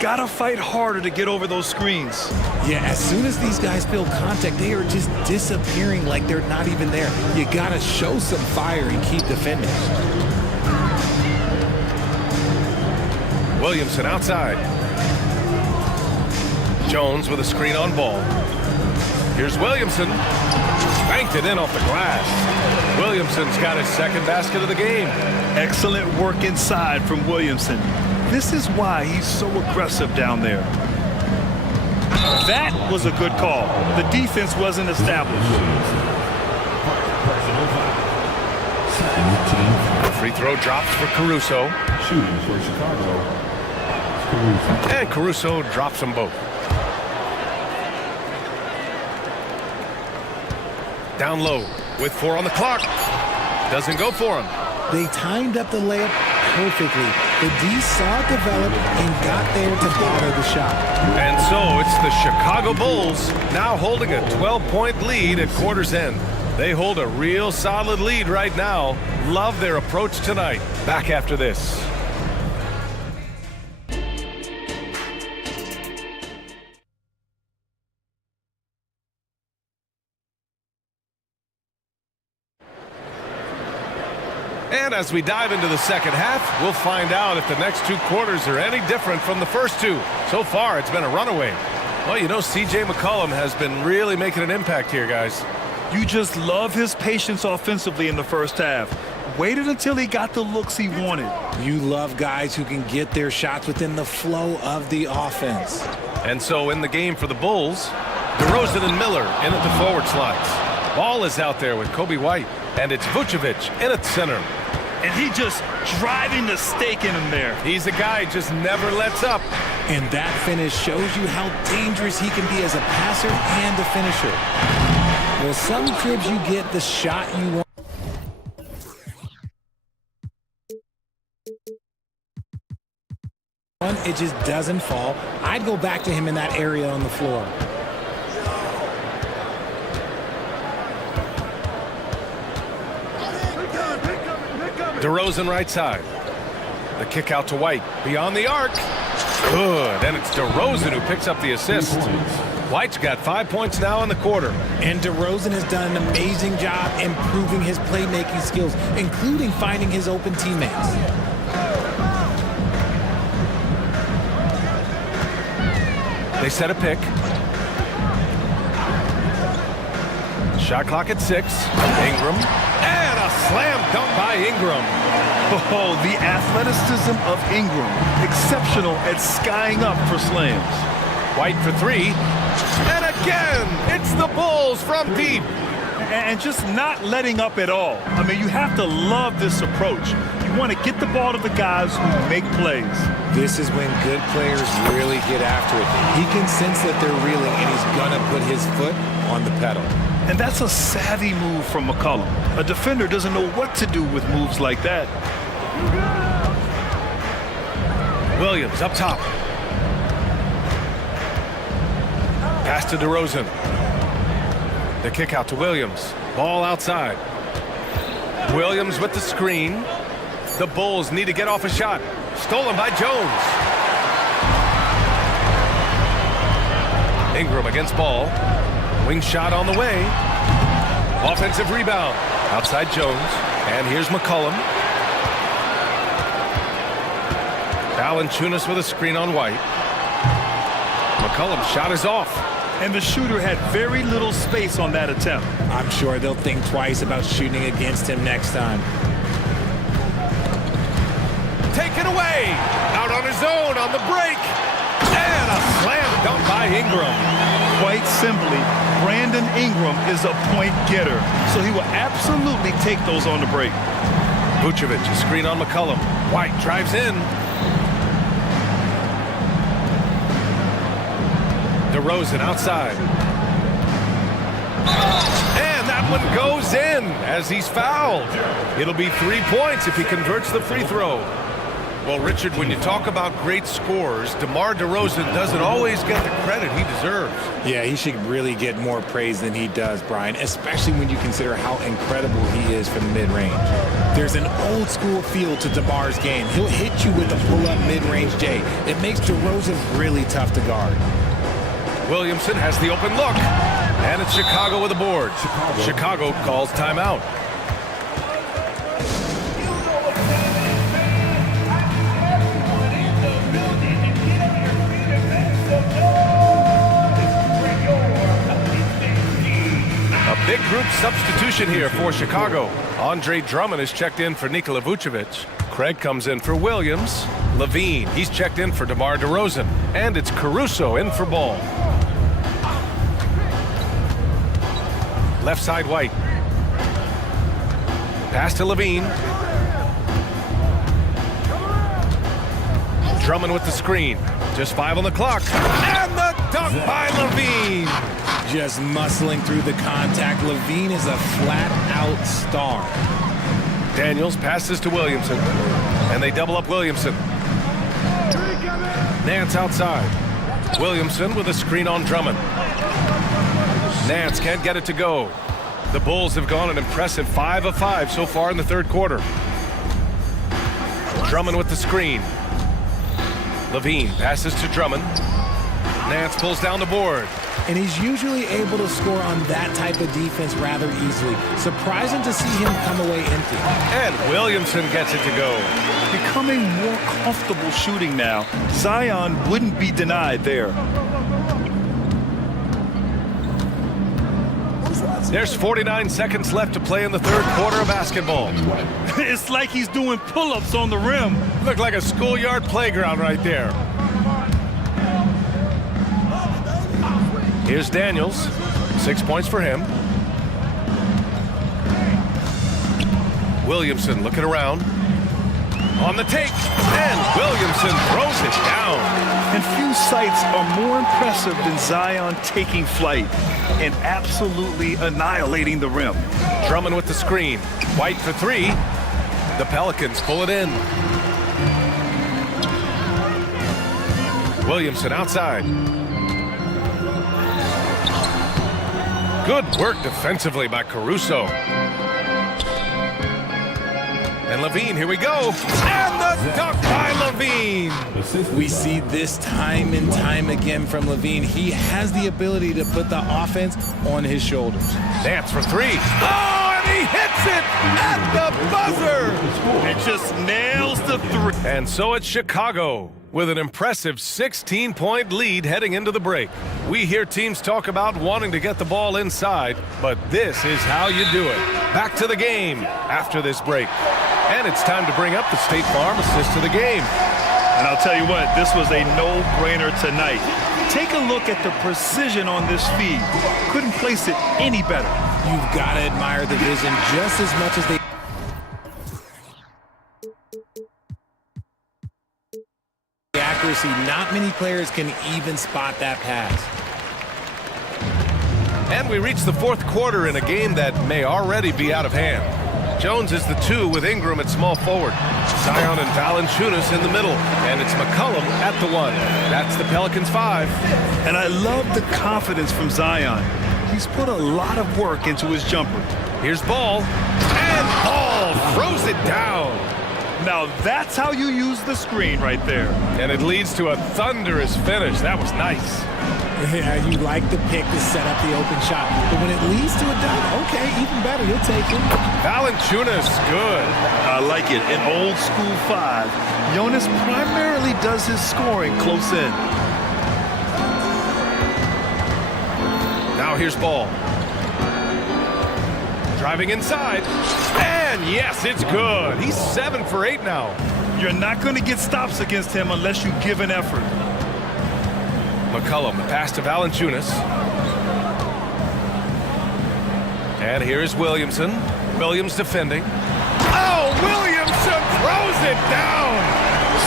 Gotta fight harder to get over those screens. Yeah, as soon as these guys feel contact, they are just disappearing like they're not even there. You gotta show some fire and keep defending. Williamson outside. Jones with a screen on ball. Here's Williamson. Banked it in off the glass. Williamson's got his second basket of the game. Excellent work inside from Williamson. This is why he's so aggressive down there. That was a good call. The defense wasn't established. The free throw drops for Caruso. Shooting for Chicago. And Caruso drops them both. Down low with 4 on the clock. Doesn't go for him. They timed up the layup perfectly. The D saw it develop and got there to bother the shot. And so it's the Chicago Bulls now holding a 12-point lead at quarter's end. They hold a real solid lead right now. Love their approach tonight. Back after this. And as we dive into the second half, we'll find out if the next 2 quarters are any different from the first 2. So far, it's been a runaway. Well, you know, C.J. McCollum has been really making an impact here, guys. You just love his patience offensively in the first half. Waited until he got the looks he wanted. You love guys who can get their shots within the flow of the offense. And so in the game for the Bulls, DeRozan and Miller in at the forward slots. Ball is out there with Kobe White, and it's Vucevic in at center. And he just driving the stake in him there. He's a guy just never lets up. And that finish shows you how dangerous he can be as a passer and a finisher. Well, some cribs you get the shot you want. It just doesn't fall. I'd go back to him in that area on the floor. DeRozan right side. The kick out to White. Beyond the arc. Good. And it's DeRozan who picks up the assist. White's got 5 points now in the quarter. And DeRozan has done an amazing job improving his playmaking skills, including finding his open teammates. They set a pick. Shot clock at 6. Ingram. And a slam dunk by Ingram. Oh, the athleticism of Ingram. Exceptional at skying up for slams. White for 3. And again, it's the Bulls from deep. And just not letting up at all. I mean, you have to love this approach. You want to get the ball to the guys who make plays. This is when good players really get after it. He can sense that they're reeling, and he's going to put his foot on the pedal. And that's a savvy move from McCollum. A defender doesn't know what to do with moves like that. Williams up top. Pass to DeRozan. The kick out to Williams. Ball outside. Williams with the screen. The Bulls need to get off a shot. Stolen by Jones. Ingram against ball. Wing shot on the way. Offensive rebound. Outside Jones. And here's McCollum. Valanciunas with a screen on White. McCollum's shot is off. And the shooter had very little space on that attempt. I'm sure they'll think twice about shooting against him next time. Taken away. Out on his own on the break. And a slam dunk by Ingram. Quite simply, Brandon Ingram is a point getter, so he will absolutely take those on the break. Vucevic, a screen on McCollum. White drives in. DeRozan outside. And that one goes in as he's fouled. It'll be 3 points if he converts the free throw. Well, Richard, when you talk about great scorers, DeMar DeRozan doesn't always get the credit he deserves. Yeah, he should really get more praise than he does, Brian, especially when you consider how incredible he is from mid-range. There's an old-school feel to DeMar's game. He'll hit you with a pull-up mid-range J. It makes DeRozan really tough to guard. Williamson has the open look. And it's Chicago with a board. Chicago calls timeout. A big group substitution here for Chicago. Andre Drummond is checked in for Nikola Vucevic. Craig comes in for Williams. Levine, he's checked in for DeMar DeRozan. And it's Caruso in for Ball. Left side White. Pass to Levine. Drummond with the screen. Just 5 on the clock. And the dunk by Levine. Just muscling through the contact. Levine is a flat-out star. Daniels passes to Williamson. And they double up Williamson. Nance outside. Williamson with a screen on Drummond. Nance can't get it to go. The Bulls have gone an impressive 5 of 5 so far in the third quarter. Drummond with the screen. Levine passes to Drummond. Nance pulls down the board. And he's usually able to score on that type of defense rather easily. Surprising to see him come away empty. And Williamson gets it to go. Becoming more comfortable shooting now. Zion wouldn't be denied there. There's 49 seconds left to play in the third quarter of basketball. It's like he's doing pull-ups on the rim. Looked like a schoolyard playground right there. Here's Daniels. 6 points for him. Williamson looking around. On the take. And Williamson throws it down. And few sights are more impressive than Zion taking flight and absolutely annihilating the rim. Drummond with the screen. White for 3. The Pelicans pull it in. Williamson outside. Good work defensively by Caruso. And Levine, here we go. And the dunk by Levine. We see this time and time again from Levine. He has the ability to put the offense on his shoulders. Nance for 3. Oh, and he hits it at the buzzer. It just nails the 3. And so it's Chicago with an impressive 16-point lead heading into the break. We hear teams talk about wanting to get the ball inside, but this is how you do it. Back to the game after this break. And it's time to bring up the State Farm assist to the game. And I'll tell you what, this was a no-brainer tonight. Take a look at the precision on this feed. Couldn't place it any better. You've got to admire the vision just as much as they... accuracy. Not many players can even spot that pass. And we reach the fourth quarter in a game that may already be out of hand. Jones is the 2 with Ingram at small forward. Zion and Valanciunas in the middle. And it's McCollum at the 1. That's the Pelicans 5. And I love the confidence from Zion. He's put a lot of work into his jumper. Here's Ball. And Ball throws it down. Now that's how you use the screen right there. And it leads to a thunderous finish. That was nice. Yeah, you like the pick to set up the open shot. But when it leads to a dunk, okay, even better, you'll take it. Valanciunas, good. I like it. An old school 5. Jonas primarily does his scoring close in. Now here's Ball. Driving inside. And yes, it's good. He's 7 for 8 now. You're not going to get stops against him unless you give an effort. McCollum, pass to Valanciunas. And here's Williamson. Williams defending. Oh, Williamson throws it down!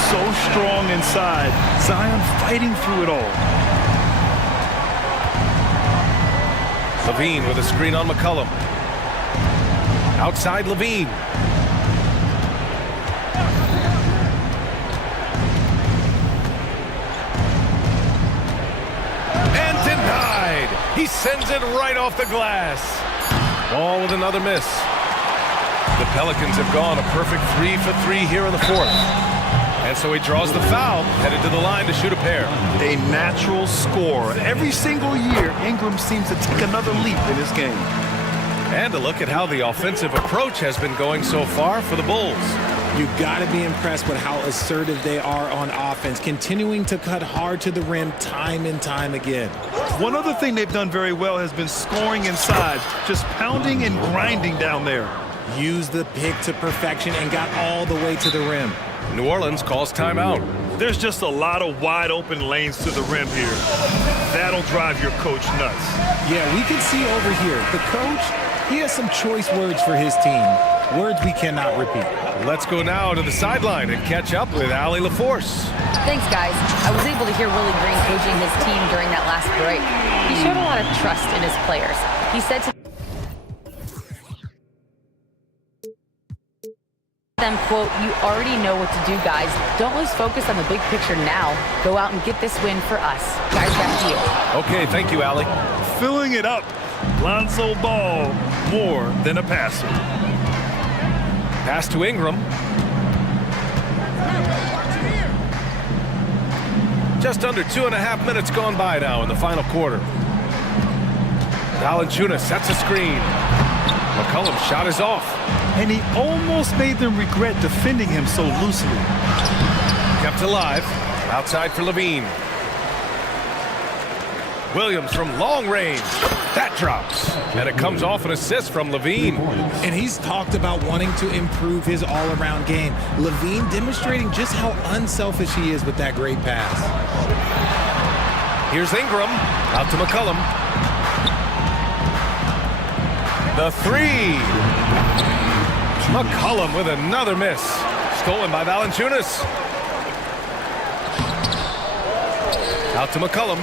So strong inside. Zion fighting through it all. Levine with a screen on McCollum. Outside Levine. And denied. He sends it right off the glass. Ball with another miss. The Pelicans have gone a perfect 3 for 3 here in the 4th. And so he draws the foul, headed to the line to shoot a pair. A natural scorer. Every single year, Ingram seems to take another leap in his game. And a look at how the offensive approach has been going so far for the Bulls. You've got to be impressed with how assertive they are on offense, continuing to cut hard to the rim time and time again. One other thing they've done very well has been scoring inside, just pounding and grinding down there. Used the pick to perfection and got all the way to the rim. New Orleans calls timeout. There's just a lot of wide open lanes to the rim here. That'll drive your coach nuts. Yeah, we can see over here, the coach, he has some choice words for his team. Words we cannot repeat. Let's go now to the sideline and catch up with Allie LaForce. Thanks, guys. I was able to hear Willie Green coaching his team during that last break. He showed a lot of trust in his players. He said to them, quote, "You already know what to do, guys. Don't lose focus on the big picture now. Go out and get this win for us. Guys, back to you." Okay, thank you, Allie. Filling it up. Lonzo Ball, more than a passer. Pass to Ingram. Just under 2.5 minutes gone by now in the final quarter. Valanciunas sets a screen. McCollum's shot is off. And he almost made them regret defending him so loosely. Kept alive. Outside for Levine. Williams from long range. That drops. And it comes off an assist from Levine. And he's talked about wanting to improve his all-around game. Levine demonstrating just how unselfish he is with that great pass. Here's Ingram. Out to McCollum. The 3. McCollum with another miss. Stolen by Valanciunas. Out to McCollum.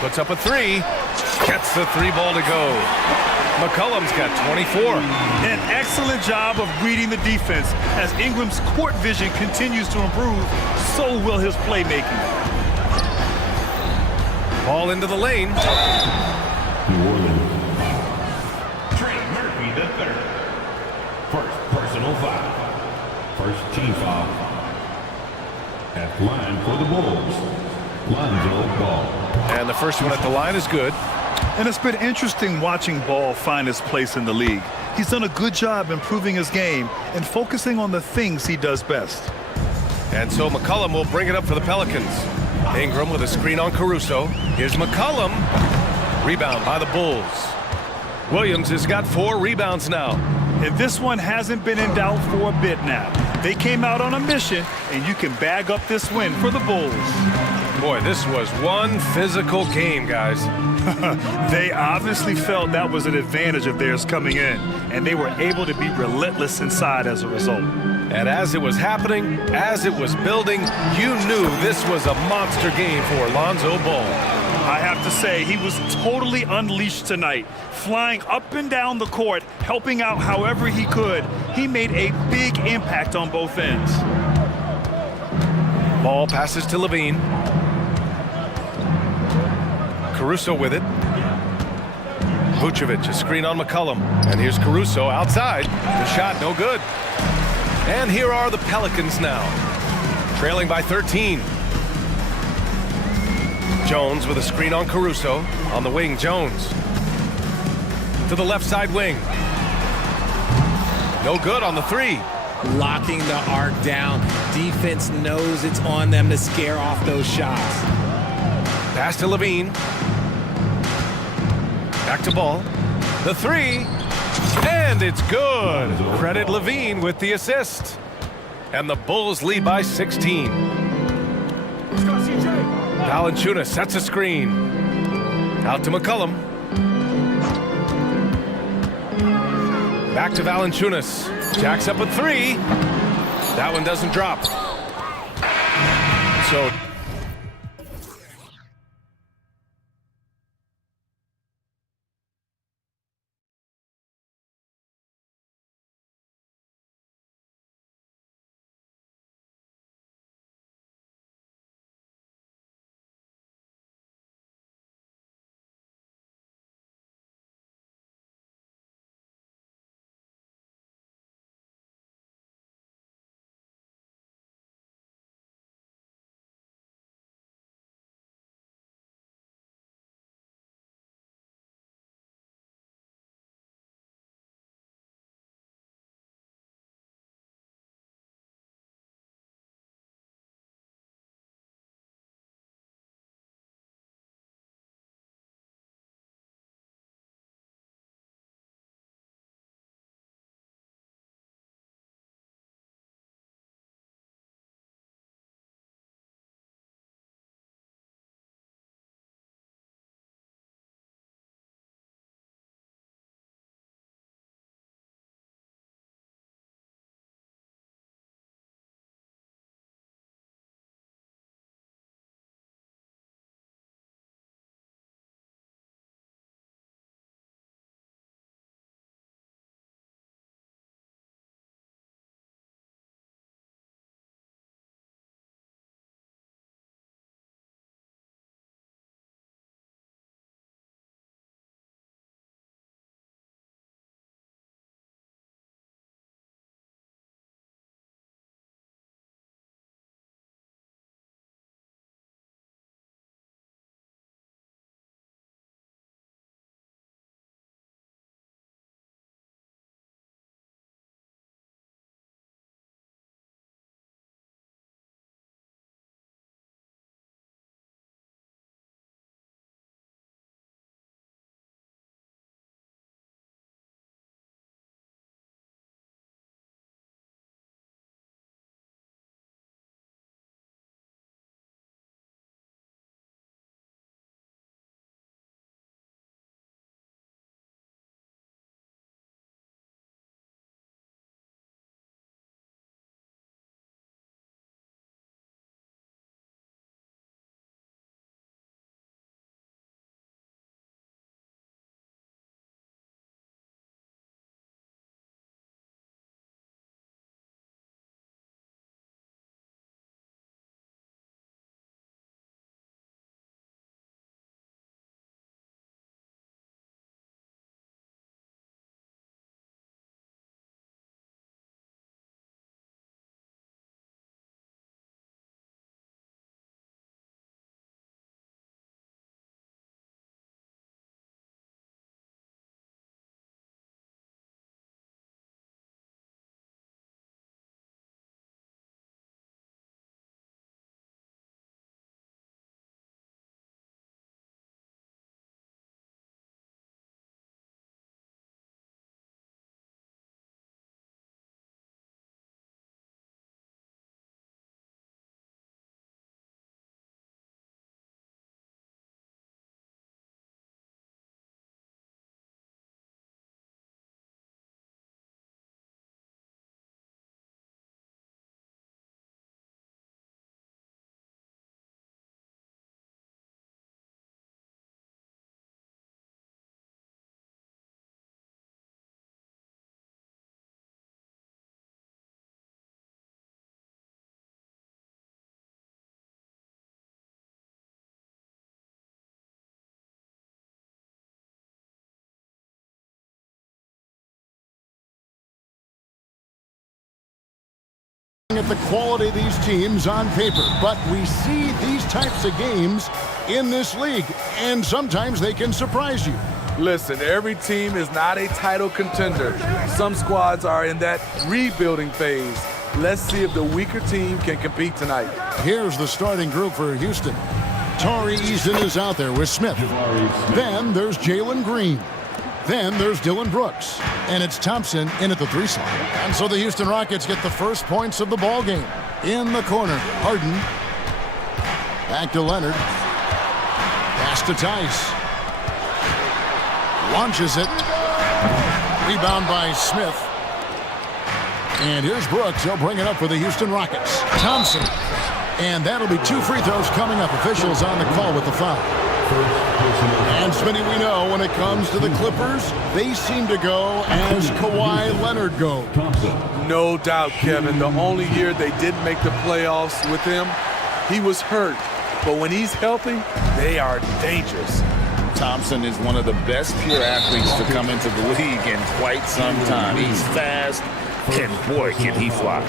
Puts up a 3. Gets the 3 ball to go. McCollum's got 24. An excellent job of reading the defense. As Ingram's court vision continues to improve, so will his playmaking. Ball into the lane. New Orleans. Trey Murphy the third. First personal foul. First team foul. At line for the Bulls. Lonzo Ball. And the first one at the line is good. And it's been interesting watching Ball find his place in the league. He's done a good job improving his game and focusing on the things he does best. And so McCollum will bring it up for the Pelicans. Ingram with a screen on Caruso. Here's McCollum. Rebound by the Bulls. Williams has got 4 rebounds now. And this one hasn't been in doubt for a bit now. They came out on a mission, and you can bag up this win for the Bulls. Boy, this was one physical game, guys. They obviously felt that was an advantage of theirs coming in, and they were able to be relentless inside as a result. And as it was happening, as it was building, you knew this was a monster game for Lonzo Ball. I have to say, he was totally unleashed tonight, flying up and down the court, helping out however he could. he made a big impact on both ends. Ball passes to Levine. Caruso with it. Vucevic, a screen on McCollum. And here's Caruso outside. The shot, no good. And here are the Pelicans now, trailing by 13. Jones with a screen on Caruso. On the wing, Jones. To the left side wing. No good on the three. Locking the arc down. Defense knows it's on them to scare off those shots. Pass to Levine. Back to Ball. The three. And it's good. Credit Levine with the assist. And the Bulls lead by 16. Valanciunas sets a screen. Out to McCollum. Back to Valanciunas. Jacks up a three. That one doesn't drop. So at the quality of these teams on paper, but we see these types of games in this league, and sometimes they can surprise you. Listen, every team is not a title contender. Some squads are in that rebuilding phase. Let's see if the weaker team can compete tonight. Here's the starting group for Houston. Tari Eason is out there with Smith. Then there's Jalen Green. Then there's Dylan Brooks. And it's Thompson in at the 3 slot. And so the Houston Rockets get the first points of the ball game. In the corner, Harden. Back to Leonard. Pass to Tice. Launches it. Rebound by Smith. And here's Brooks. He'll bring it up for the Houston Rockets. Thompson. And that'll be 2 free throws coming up. Officials on the call with the foul. And Smitty, we know when it comes to the Clippers, they seem to go as Kawhi Leonard goes. No doubt, Kevin. The only year they didn't make the playoffs with him, he was hurt. But when he's healthy, they are dangerous. Thompson is one of the best pure athletes to come into the league in quite some time. He's fast, and boy, can he fly.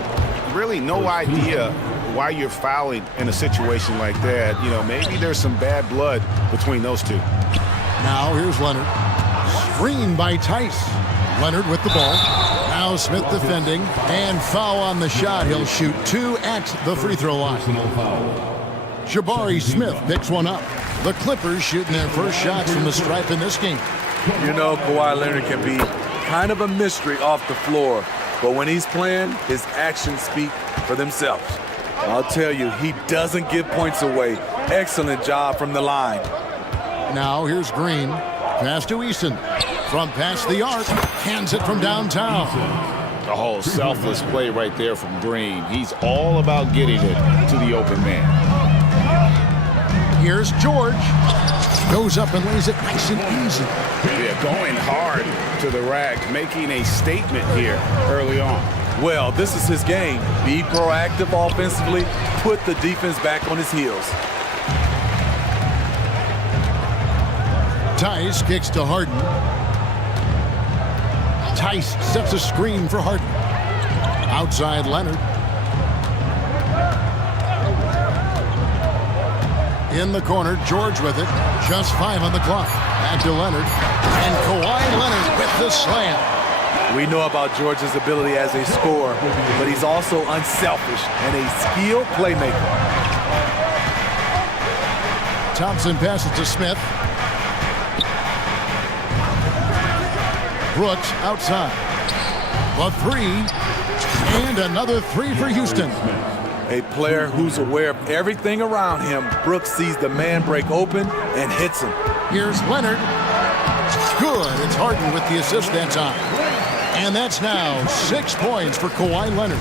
Really no idea why you're fouling in a situation like that. You know, maybe there's some bad blood between those two. Now here's Leonard. Screen by Tice. Leonard with the ball. Now Smith defending. And foul on the shot. He'll shoot 2 at the free throw line. Jabari Smith picks one up. The Clippers shooting their first shots from the stripe in this game. You know, Kawhi Leonard can be kind of a mystery off the floor. But when he's playing, his actions speak for themselves. I'll tell you, he doesn't give points away. Excellent job from the line. Now here's Green. Pass to Eason. From past the arc. Hands it from downtown. The whole selfless play right there from Green. He's all about getting it to the open man. Here's George. Goes up and lays it nice and easy. Yeah, going hard to the rack, making a statement here early on. Well, this is his game. Be proactive offensively, put the defense back on his heels. Tice kicks to Harden. Tice sets a screen for Harden. Outside Leonard. In the corner, George with it. Just 5 on the clock. Back to Leonard. And Kawhi Leonard with the slam. We know about George's ability as a scorer, but he's also unselfish and a skilled playmaker. Thompson passes to Smith. Brooks outside. A 3. And another 3 for Houston. A player who's aware of everything around him. Brooks sees the man break open and hits him. Here's Leonard. Good. It's Harden with the assist that time. And that's now 6 points for Kawhi Leonard.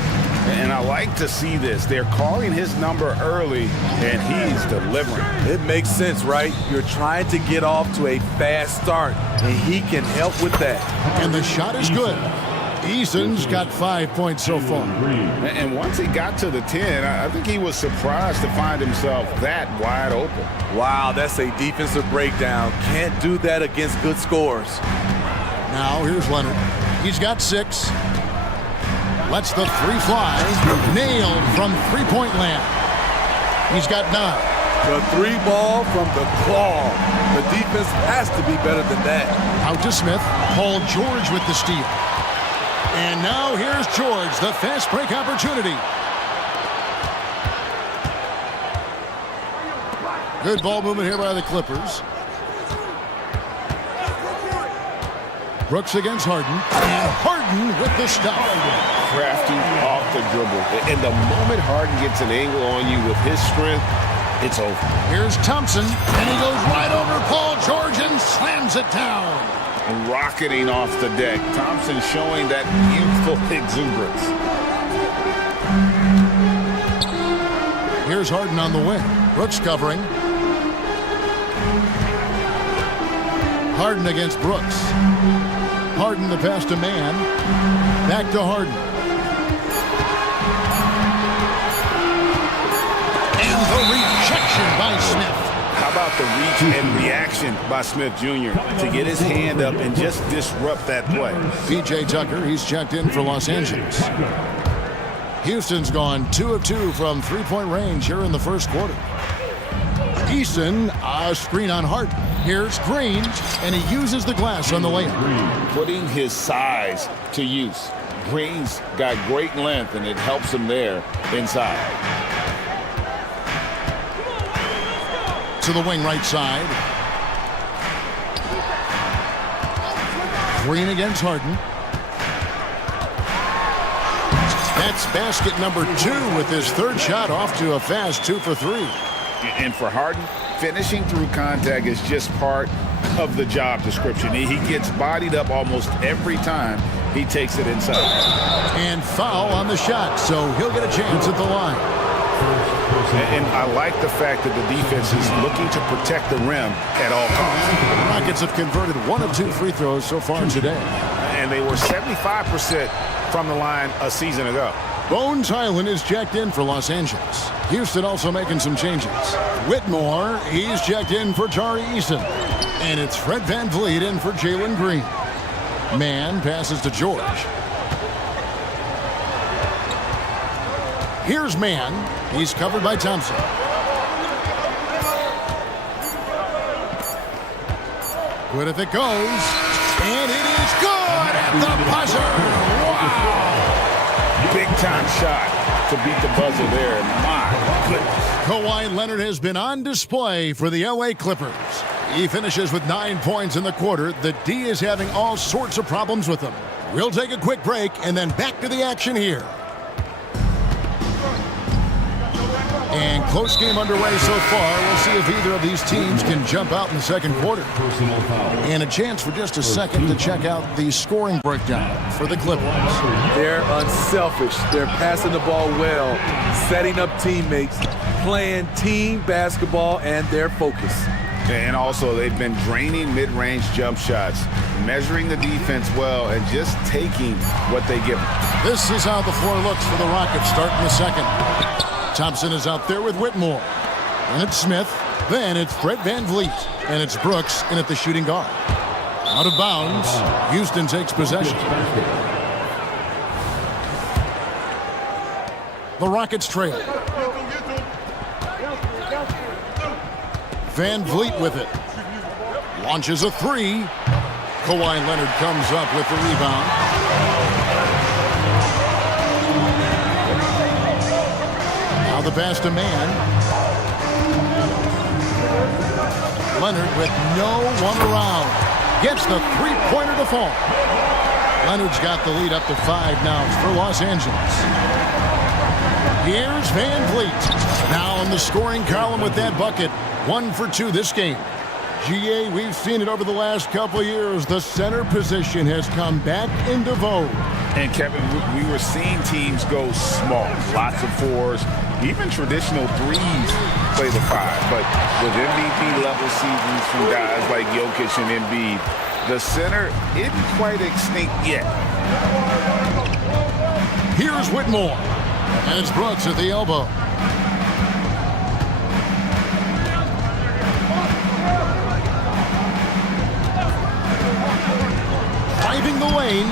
And I like to see this. They're calling his number early, and he's delivering. It makes sense, right? You're trying to get off to a fast start, and he can help with that. And the shot is good. Eason's got 5 points so far. And once he got to the 10, I think he was surprised to find himself that wide open. Wow, that's a defensive breakdown. Can't do that against good scores. Now here's Leonard. He's got 6. Lets the 3 fly. Nailed from three-point land. He's got 9. The 3 ball from the claw. The defense has to be better than that. Out to Smith. Paul George with the steal. And now here's George, the fast break opportunity. Good ball movement here by the Clippers. Brooks against Harden. And Harden with the stop. Crafty off the dribble. And the moment Harden gets an angle on you with his strength, it's over. Here's Thompson. And he goes right over Paul George and slams it down. Rocketing off the deck. Thompson showing that youthful exuberance. Here's Harden on the wing. Brooks covering. Harden against Brooks. Harden the pass to man. Back to Harden. And the rejection by Smith. How about the reach and reaction by Smith Jr. to get his hand up and just disrupt that play? P.J. Tucker, he's checked in for Los Angeles. Houston's gone 2 of 2 from three-point range here in the first quarter. Eason, a screen on Hart. Here's Green, and he uses the glass on the layup. Putting his size to use. Green's got great length, and it helps him there inside. To the wing right side. Green against Harden. That's basket number 2 with his third shot off to a fast 2 for 3. And for Harden, finishing through contact is just part of the job description. He gets bodied up almost every time he takes it inside. And foul on the shot, so he'll get a chance at the line. And I like the fact that the defense is looking to protect the rim at all costs. The Rockets have converted 1 of 2 free throws so far today. And they were 75% from the line a season ago. Bones Highland is checked in for Los Angeles. Houston also making some changes. Whitmore, he's checked in for Tari Eason. And it's Fred VanVleet in for Jalen Green. Mann passes to George. Here's Mann. He's covered by Thompson. Good if it goes. And it is good at the buzzer. Wow! Big time shot to beat the buzzer there. My goodness. Kawhi Leonard has been on display for the LA Clippers. He finishes with 9 points in the quarter. The D is having all sorts of problems with him. We'll take a quick break and then back to the action here. And close game underway so far. We'll see if either of these teams can jump out in the second quarter. And a chance for just a second to check out the scoring breakdown for the Clippers. They're unselfish. They're passing the ball well, setting up teammates, playing team basketball, and their focus. And also, they've been draining mid-range jump shots, measuring the defense well, and just taking what they give them. This is how the floor looks for the Rockets starting the second. Thompson is out there with Whitmore. And it's Smith. Then it's Fred VanVleet. And it's Brooks in at the shooting guard. Out of bounds. Houston takes possession. The Rockets trail. VanVleet with it. Launches a 3. Kawhi Leonard comes up with the rebound. The pass to Mann. Leonard with no one around. Gets the three-pointer to fall. Leonard's got the lead up to 5 now for Los Angeles. Here's VanVleet. Now in the scoring column with that bucket. 1 for 2 this game. GA, we've seen it over the last couple of years. The center position has come back into vogue. And Kevin, we were seeing teams go small. Lots of 4s. Even traditional 3s play the 5. But with MVP-level seasons from guys like Jokic and Embiid, the center isn't quite extinct yet. Here's Whitmore. And it's Brooks at the elbow. Driving the lane.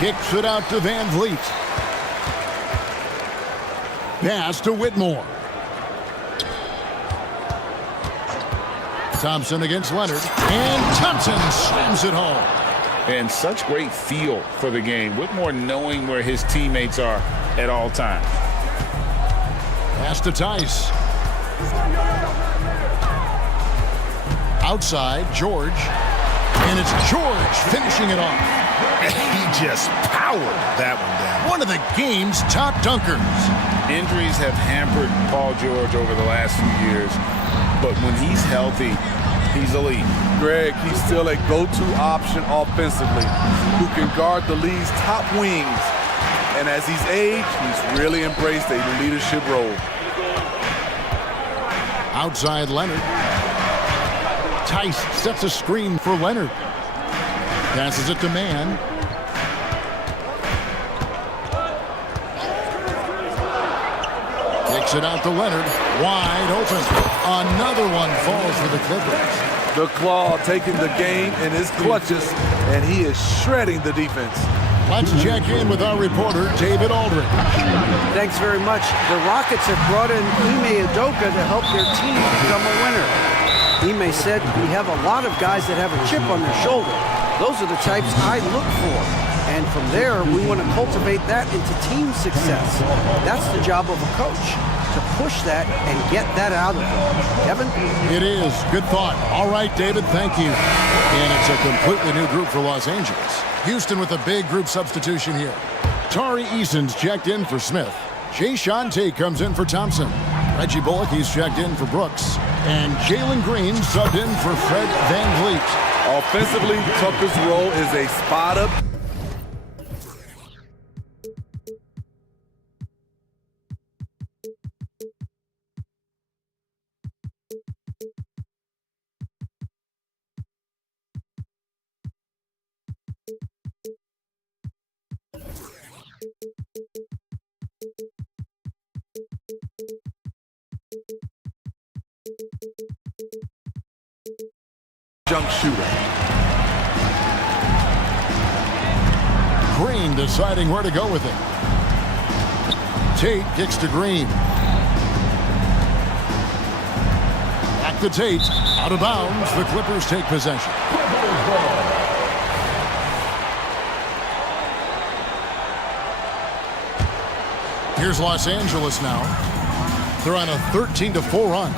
Kicks it out to VanVleet. Pass to Whitmore. Thompson against Leonard. And Thompson slams it home. And such great feel for the game. Whitmore knowing where his teammates are at all times. Pass to Tice. Outside, George. And it's George finishing it off. He just powered that one down. One of the game's top dunkers. Injuries have hampered Paul George over the last few years, but when he's healthy, he's elite. Greg, he's still a go-to option offensively who can guard the league's top wings. And as he's aged, he's really embraced a leadership role. Outside Leonard. Tice sets a screen for Leonard. Passes it to Mann. Kicks it out to Leonard. Wide open. Another one falls for the Clippers. The Claw taking the game in his clutches, and he is shredding the defense. Let's check in with our reporter, David Aldridge. Thanks very much. The Rockets have brought in Ime Udoka to help their team become a winner. Ime said, "We have a lot of guys that have a chip on their shoulder. Those are the types I look for. And from there, we want to cultivate that into team success. That's the job of a coach, to push that and get that out of them." Kevin? It is. Good thought. All right, David, thank you. And it's a completely new group for Los Angeles. Houston with a big group substitution here. Tari Eason's checked in for Smith. Jay Shante comes in for Thompson. Reggie Bullock, he's checked in for Brooks. And Jalen Green subbed in for Fred Van Vliet. Offensively, Tucker's role is a spot-up. Jump shooter. Green deciding where to go with it. Tate kicks to Green. Back to Tate. Out of bounds. The Clippers take possession. Here's Los Angeles now. They're on a 13-4 run.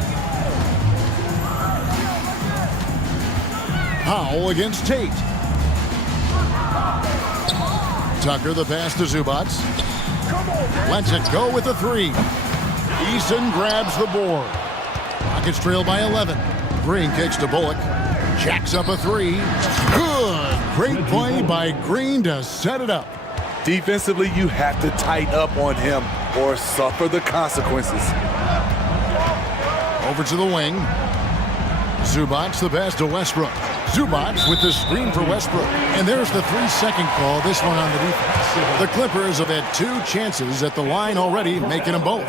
Powell against Tate. Tucker the pass to Zubac. Lets it go with a three. Eason grabs the board. Rockets trail by 11. Green kicks to Bullock. Jacks up a three. Good. Great play by Green to set it up. Defensively, you have to tighten up on him or suffer the consequences. Over to the wing. Zubac the pass to Westbrook. Zubac with the screen for Westbrook. And there's the 3-second call, this one on the defense. The Clippers have had 2 chances at the line already, making them both.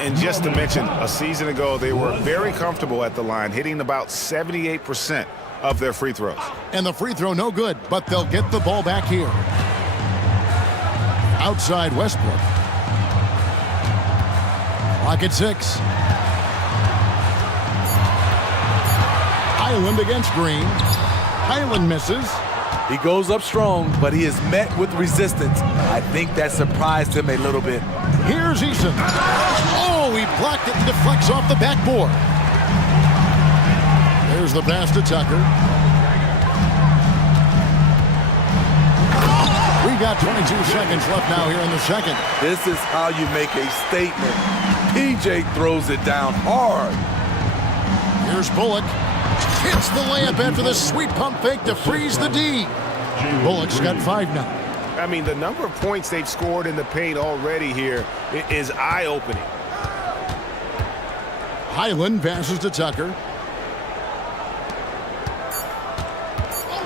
And just to mention, a season ago, they were very comfortable at the line, hitting about 78% of their free throws. And the free throw no good, but they'll get the ball back here. Outside Westbrook. Clock at 6. Highland against Green. Highland misses. He goes up strong, but he is met with resistance. I think that surprised him a little bit. Here's Eason. Oh, he blocked it and deflects off the backboard. There's the pass to Tucker. We got 22 seconds left now here in the second. This is how you make a statement. PJ throws it down hard. Here's Bullock. Hits the layup after the sweet pump fake to freeze the D. Bullock's got 5 now. I mean, the number of points they've scored in the paint already here is eye-opening. Highland passes to Tucker.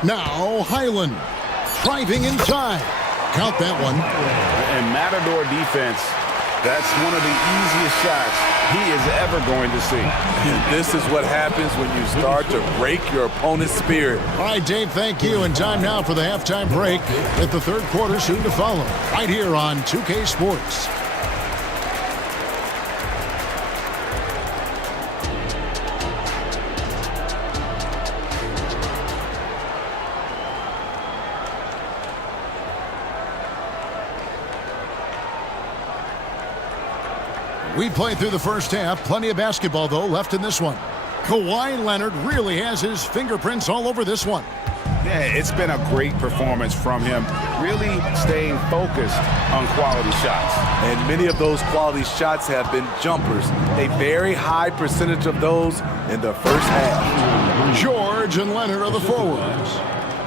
Now Highland driving inside. Count that one. And Matador defense, that's one of the easiest shots he is ever going to see. And this is what happens when you start to break your opponent's spirit. All right, Dave, thank you. And time now for the halftime break with the third quarter soon to follow. Right here on 2K Sports. We played through the first half. Plenty of basketball, though, left in this one. Kawhi Leonard really has his fingerprints all over this one. Yeah, it's been a great performance from him, really staying focused on quality shots. And many of those quality shots have been jumpers. A very high percentage of those in the first half. George and Leonard are the forwards.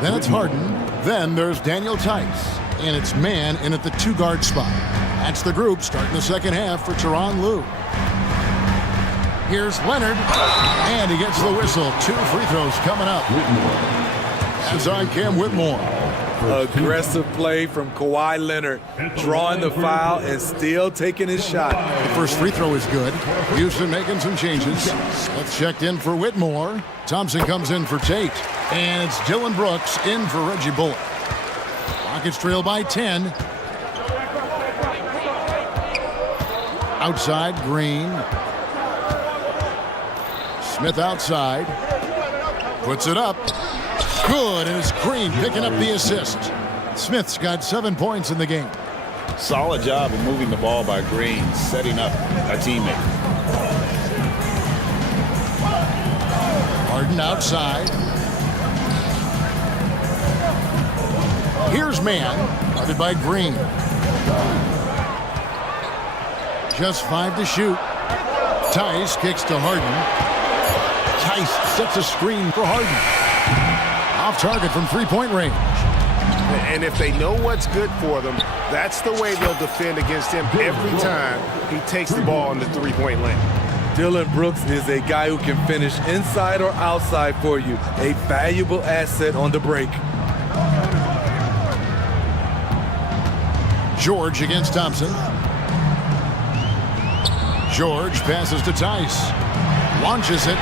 Then it's Harden. Then there's Daniel Tice. And it's man in at the 2-guard spot. That's the group starting the second half for Tyronn Lue. Here's Leonard, and he gets the whistle. 2 free throws coming up. That's on Cam Whitmore. Aggressive play from Kawhi Leonard, drawing the foul and still taking his shot. The first free throw is good. Houston making some changes. That's checked in for Whitmore. Thompson comes in for Tate. And it's Dylan Brooks in for Reggie Bullock. Rockets trail by 10. Outside, Green. Smith outside. Puts it up. Good, and it's Green picking up the assist. Smith's got 7 points in the game. Solid job of moving the ball by Green, setting up a teammate. Harden outside. Here's man, guarded by Green. Just 5 to shoot. Tice kicks to Harden. Tice sets a screen for Harden. Off target from three-point range. And if they know what's good for them, that's the way they'll defend against him every time he takes the ball in the three-point lane. Dillon Brooks is a guy who can finish inside or outside for you. A valuable asset on the break. George against Thompson. George passes to Tice. Launches it.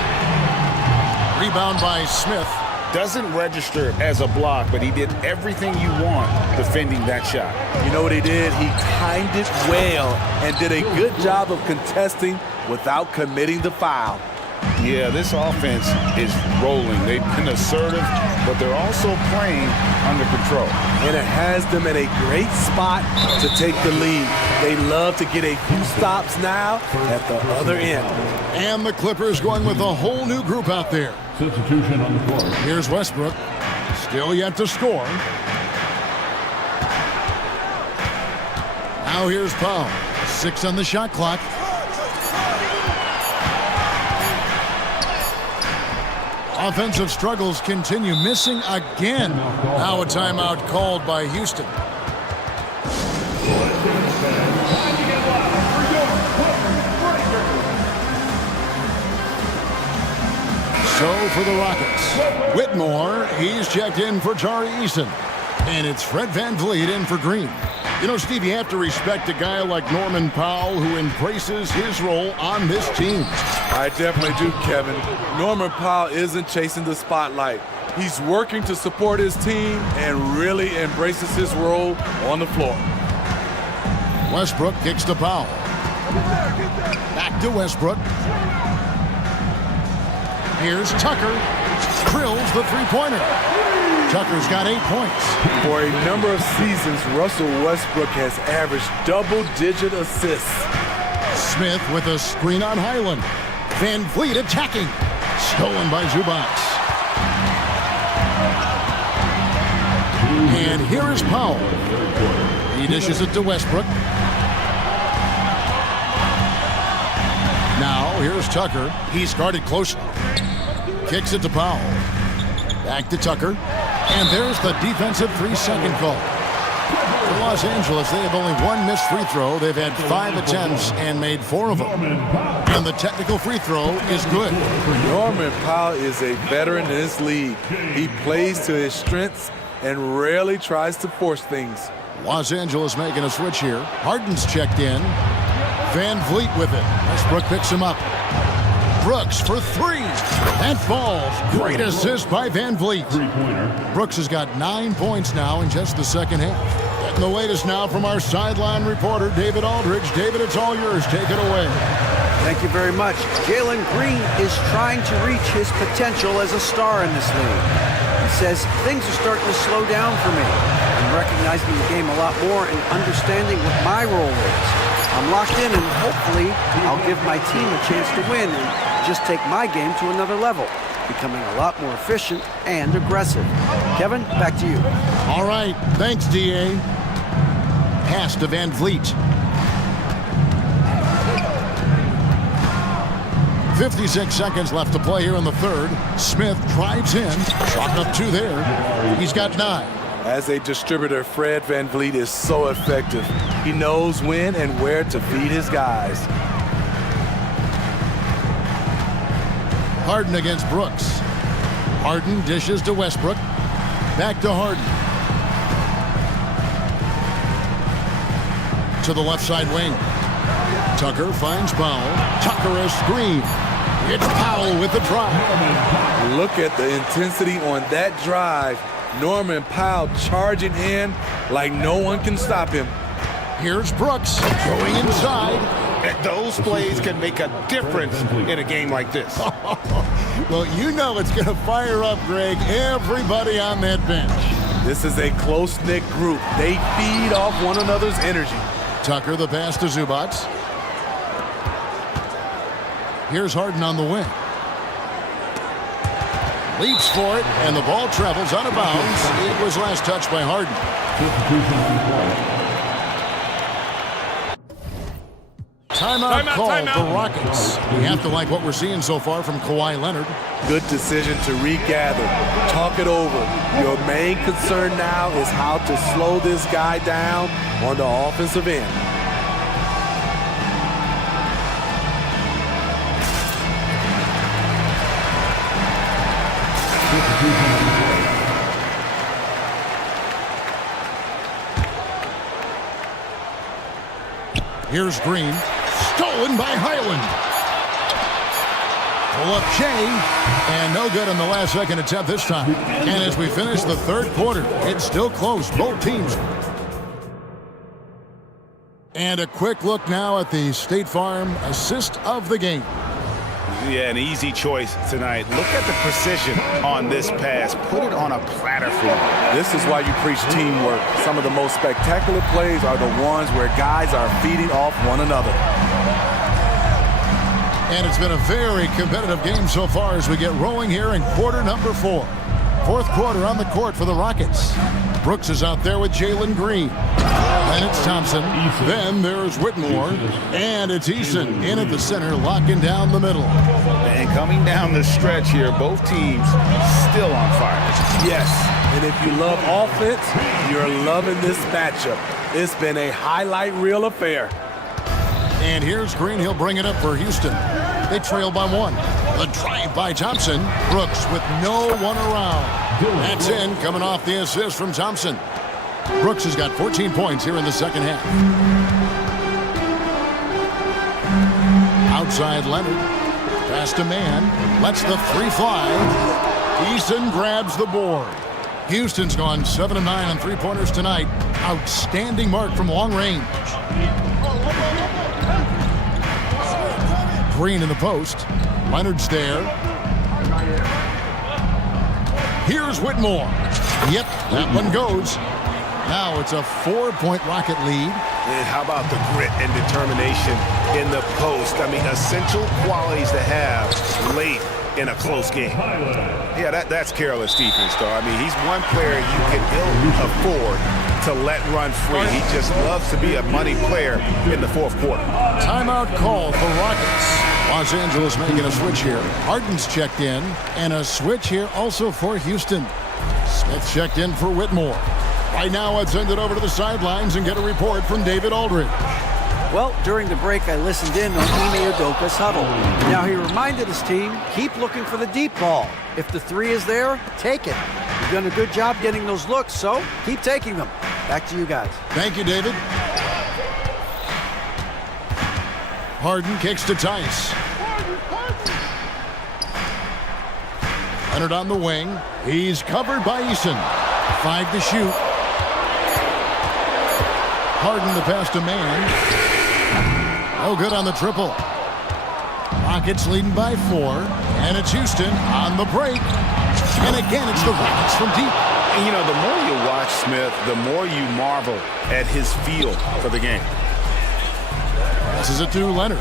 Rebound by Smith. Doesn't register as a block, but he did everything you want defending that shot. You know what he did? He timed it well and did a good job of contesting without committing the foul. Yeah, this offense is rolling. They've been assertive, but they're also playing under control. And it has them in a great spot to take the lead. They love to get a few stops now at the other end. And the Clippers going with a whole new group out there. Substitution on the court. Here's Westbrook. Still yet to score. Now here's Powell. 6 on the shot clock. Offensive struggles continue, missing again. Now a timeout called by Houston. So for the Rockets, Whitmore, he's checked in for Tari Eason. And it's Fred VanVleet in for Green. You know, Steve, you have to respect a guy like Norman Powell who embraces his role on this team. I definitely do, Kevin. Norman Powell isn't chasing the spotlight. He's working to support his team and really embraces his role on the floor. Westbrook kicks to Powell. Back to Westbrook. Here's Tucker. Drills the three-pointer. Tucker's got 8 points. For a number of seasons, Russell Westbrook has averaged double-digit assists. Smith with a screen on Highland. VanVleet attacking. Stolen by Zubac. And here is Powell. He dishes it to Westbrook. Now here's Tucker. He's guarded closely. Kicks it to Powell. Back to Tucker. And there's the defensive 3-second call. For Los Angeles, they have only 1 missed free throw. They've had 5 attempts and made 4 of them. And the technical free throw is good. Norman Powell is a veteran in this league. He plays to his strengths and rarely tries to force things. Los Angeles making a switch here. Harden's checked in. VanVleet with it. Westbrook picks him up. Brooks for 3. That falls. Great assist by VanVleet. Brooks has got 9 points now in just the second half. Getting the latest now from our sideline reporter, David Aldridge. David, it's all yours. Take it away. Thank you very much. Jalen Green is trying to reach his potential as a star in this league. He says, things are starting to slow down for me. I'm recognizing the game a lot more and understanding what my role is. I'm locked in, and hopefully I'll give my team a chance to win and just take my game to another level, becoming a lot more efficient and aggressive. Kevin, back to you. All right. Thanks, D.A. Pass to VanVleet. 56 seconds left to play here in the third. Smith drives in. Shot up 2 there. He's got 9. As a distributor, Fred VanVleet is so effective. He knows when and where to feed his guys. Harden against Brooks. Harden dishes to Westbrook. Back to Harden. To the left side wing. Tucker finds Powell. Tucker a screen. It's Powell with the drive. Look at the intensity on that drive. Norman Powell charging in like no one can stop him. Here's Brooks going inside. And those plays can make a difference in a game like this. Well, you know it's going to fire up, Greg, everybody on that bench. This is a close-knit group. They feed off one another's energy. Tucker the pass to Zubats. Here's Harden on the wing. Leaps for it, and the ball travels out of bounds. It was last touched by Harden. Timeout called the Rockets. We have to like what we're seeing so far from Kawhi Leonard. Good decision to regather, talk it over. Your main concern now is how to slow this guy down on the offensive end. Here's Green. Stolen by Highland. Pull up Shea, and no good on the last second attempt this time. And as we finish the third quarter, it's still close, both teams. And a quick look now at the State Farm assist of the game. Yeah, an easy choice tonight. Look at the precision on this pass. Put it on a platter for him. This is why you preach teamwork. Some of the most spectacular plays are the ones where guys are feeding off one another. And it's been a very competitive game so far as we get rolling here in quarter number 4. Fourth quarter on the court for the Rockets. Brooks is out there with Jalen Green. Then it's Thompson. Then there's Whitmore. And it's Eason in at the center, locking down the middle. And coming down the stretch here, both teams still on fire. Yes, and if you love offense, you're loving this matchup. It's been a highlight reel affair. And here's Green. He'll bring it up for Houston. They trail by 1. The drive by Thompson. Brooks with no one around. That's in, coming off the assist from Thompson. Brooks has got 14 points here in the second half. Outside Leonard. Pass to man. Lets the 3 fly. Eason grabs the board. Houston's gone 7 of 9 on 3-pointers tonight. Outstanding mark from long range. Green in the post. Leonard's there. Here's Whitmore. Yep, that one goes. Now it's a 4-point Rocket lead. And how about the grit and determination in the post? I mean, essential qualities to have late in a close game. Yeah, that's careless defense, though. I mean, he's one player you can ill afford to let run free. He just loves to be a money player in the fourth quarter. Timeout called for Rockets. Los Angeles making a switch here. Harden's checked in, and a switch here also for Houston. Smith checked in for Whitmore. Right now, let's send it over to the sidelines and get a report from David Aldridge. Well, during the break, I listened in on Ime Udoka's huddle. Now, he reminded his team, keep looking for the deep ball. If the 3 is there, take it. You've done a good job getting those looks, so keep taking them. Back to you guys. Thank you, David. Harden kicks to Tice. Leonard on the wing. He's covered by Eason. 5 to shoot. Harden the pass to man. No good on the triple. Rockets leading by 4. And it's Houston on the break. And again, it's the Rockets from deep. And, you know, the more you watch Smith, the more you marvel at his feel for the game. Passes it to Leonard.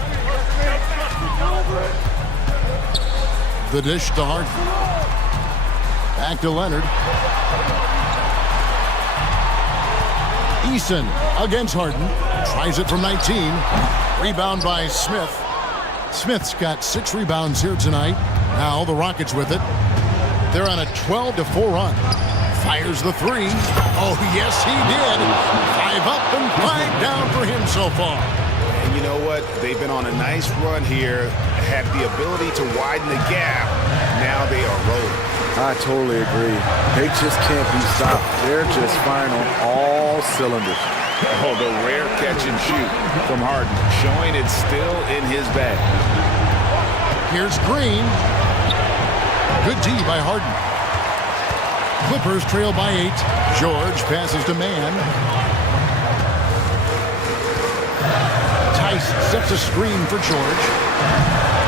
The dish to Harden. Back to Leonard. Eason against Harden. Tries it from 19. Rebound by Smith. Smith's got 6 rebounds here tonight. Now the Rockets with it. They're on a 12-4 run. Fires the 3. Oh, yes, he did. 5 up and 5 down for him so far. And you know what? They've been on a nice run here. Had the ability to widen the gap. Now they are rolling. I totally agree. They just can't be stopped. They're just firing on all cylinders. Oh, the rare catch and shoot from Harden, showing it's still in his bag. Here's Green. Good D by Harden. Clippers trail by 8. George passes to Mann. Tice sets a screen for George.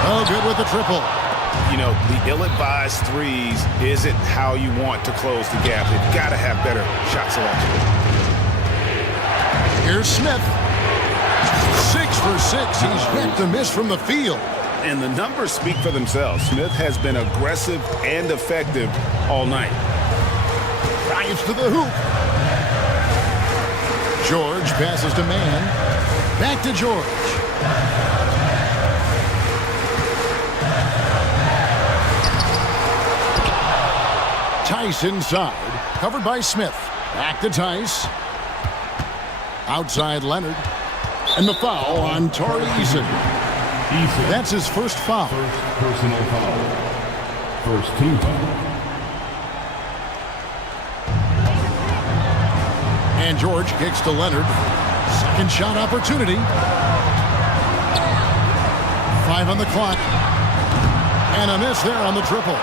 Oh, good with the triple. You know, the ill-advised threes isn't how you want to close the gap. They've got to have better shot selection. Here's Smith. 6 for 6. He's yet to miss from the field. And the numbers speak for themselves. Smith has been aggressive and effective all night. Drives to the hoop. George passes to Mann. Back to George. Tice inside. Covered by Smith. Back to Tice. Outside Leonard. And the foul on Tari Eason. That's his first foul. First personal foul. First team foul. And George kicks to Leonard. Second shot opportunity. 5 on the clock. And a miss there on the triple.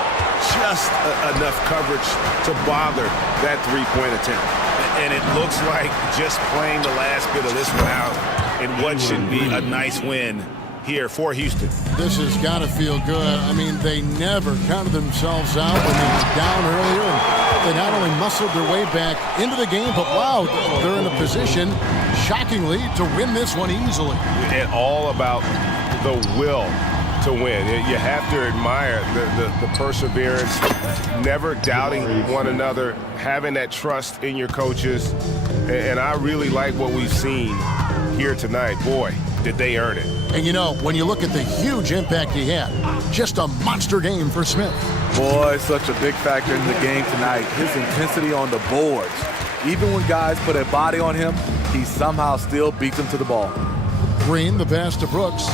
Just enough coverage to bother that three-point attempt. And it looks like just playing the last bit of this one out in what should be a nice win here for Houston. This has got to feel good. I mean, they never counted themselves out when they were down earlier. And they not only muscled their way back into the game, but wow, they're in a position, shockingly, to win this one easily. And all about the will to win. You have to admire the perseverance, never doubting one another, having that trust in your coaches. And I really like what we've seen here tonight. Boy, did they earn it. And you know, when you look at the huge impact he had, just a monster game for Smith. Boy, such a big factor in the game tonight. His intensity on the boards. Even when guys put a body on him, he somehow still beats them to the ball. Green, the pass to Brooks.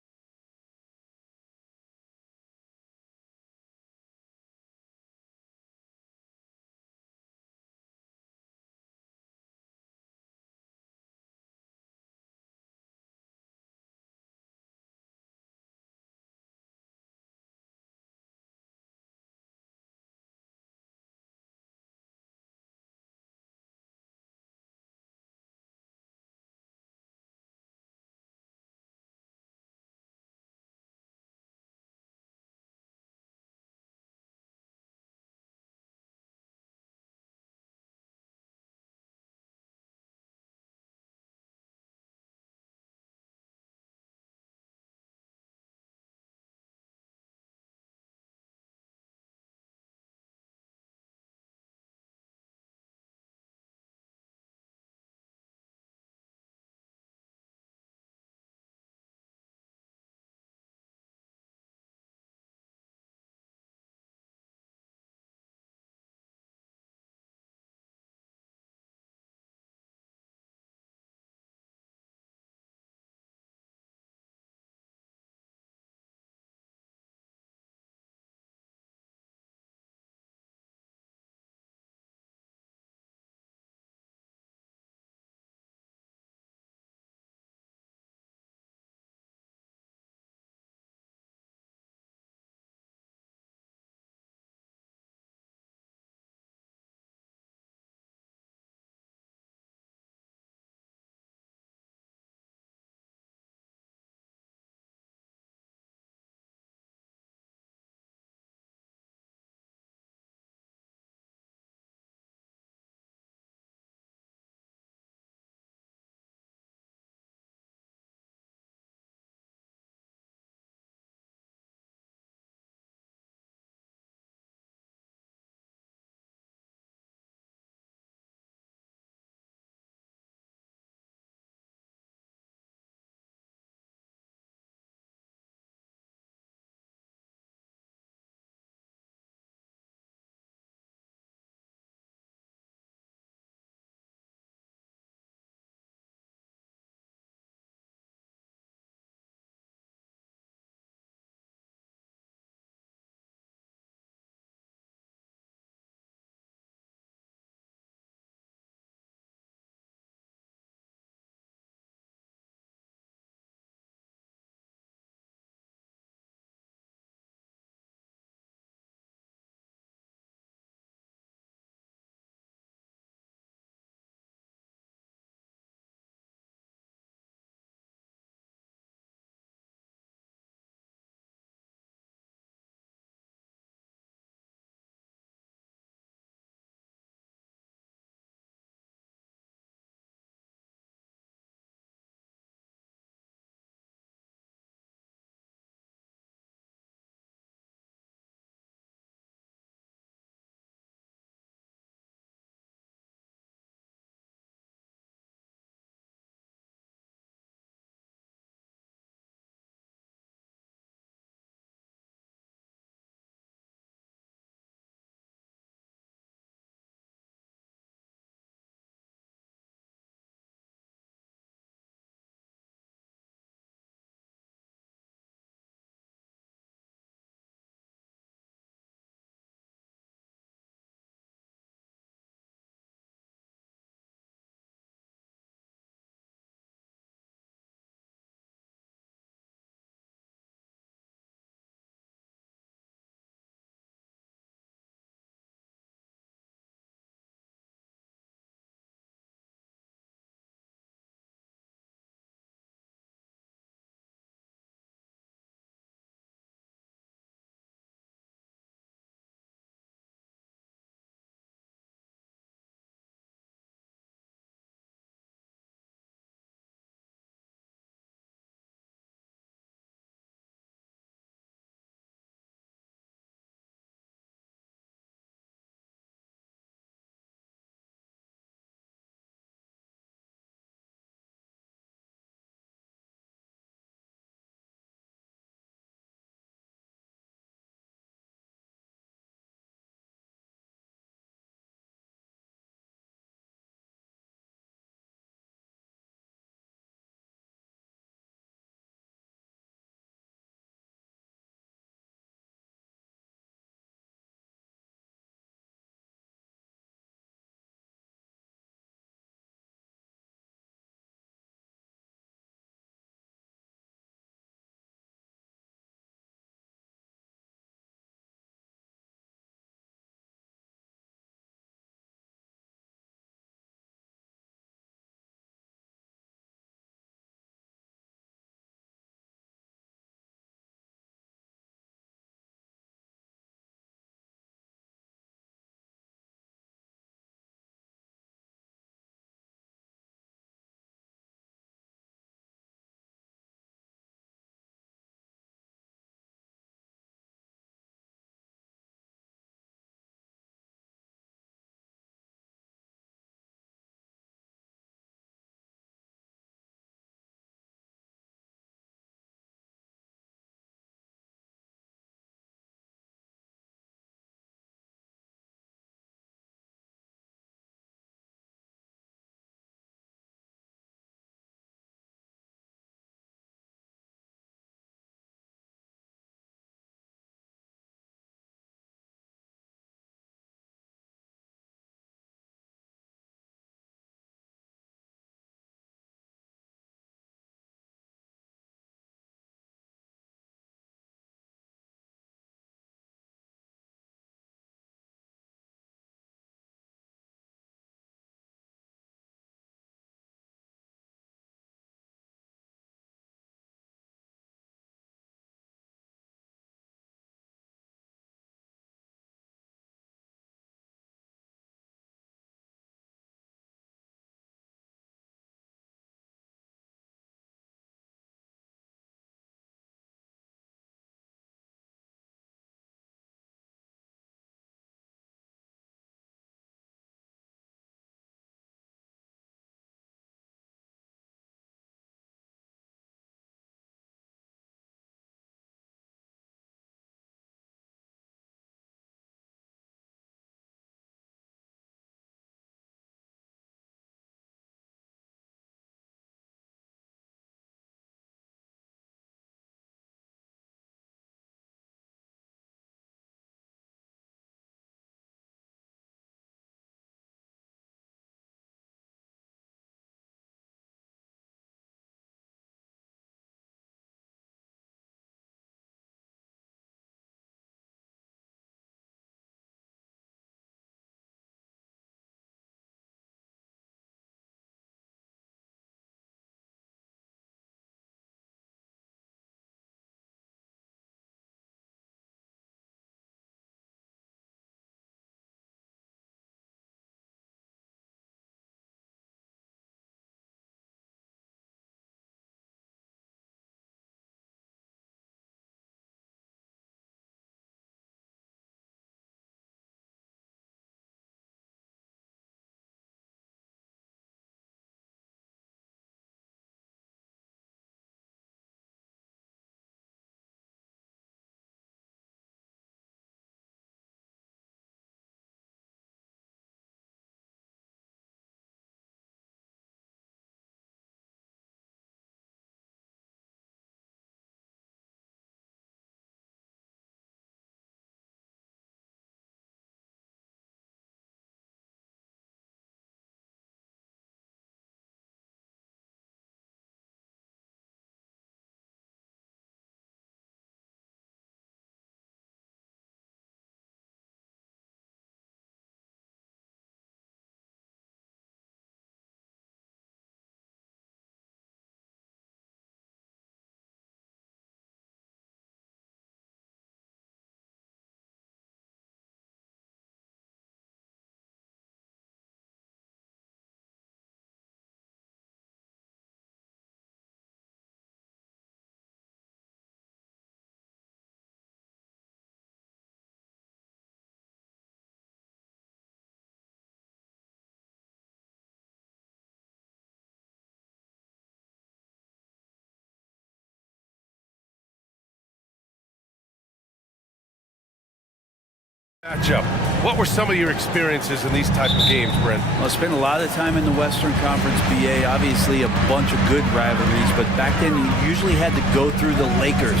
Matchup. What were some of your experiences in these type of games, Brent? Well, I spent a lot of time in the Western Conference BA. Obviously, a bunch of good rivalries, but back then you usually had to go through the Lakers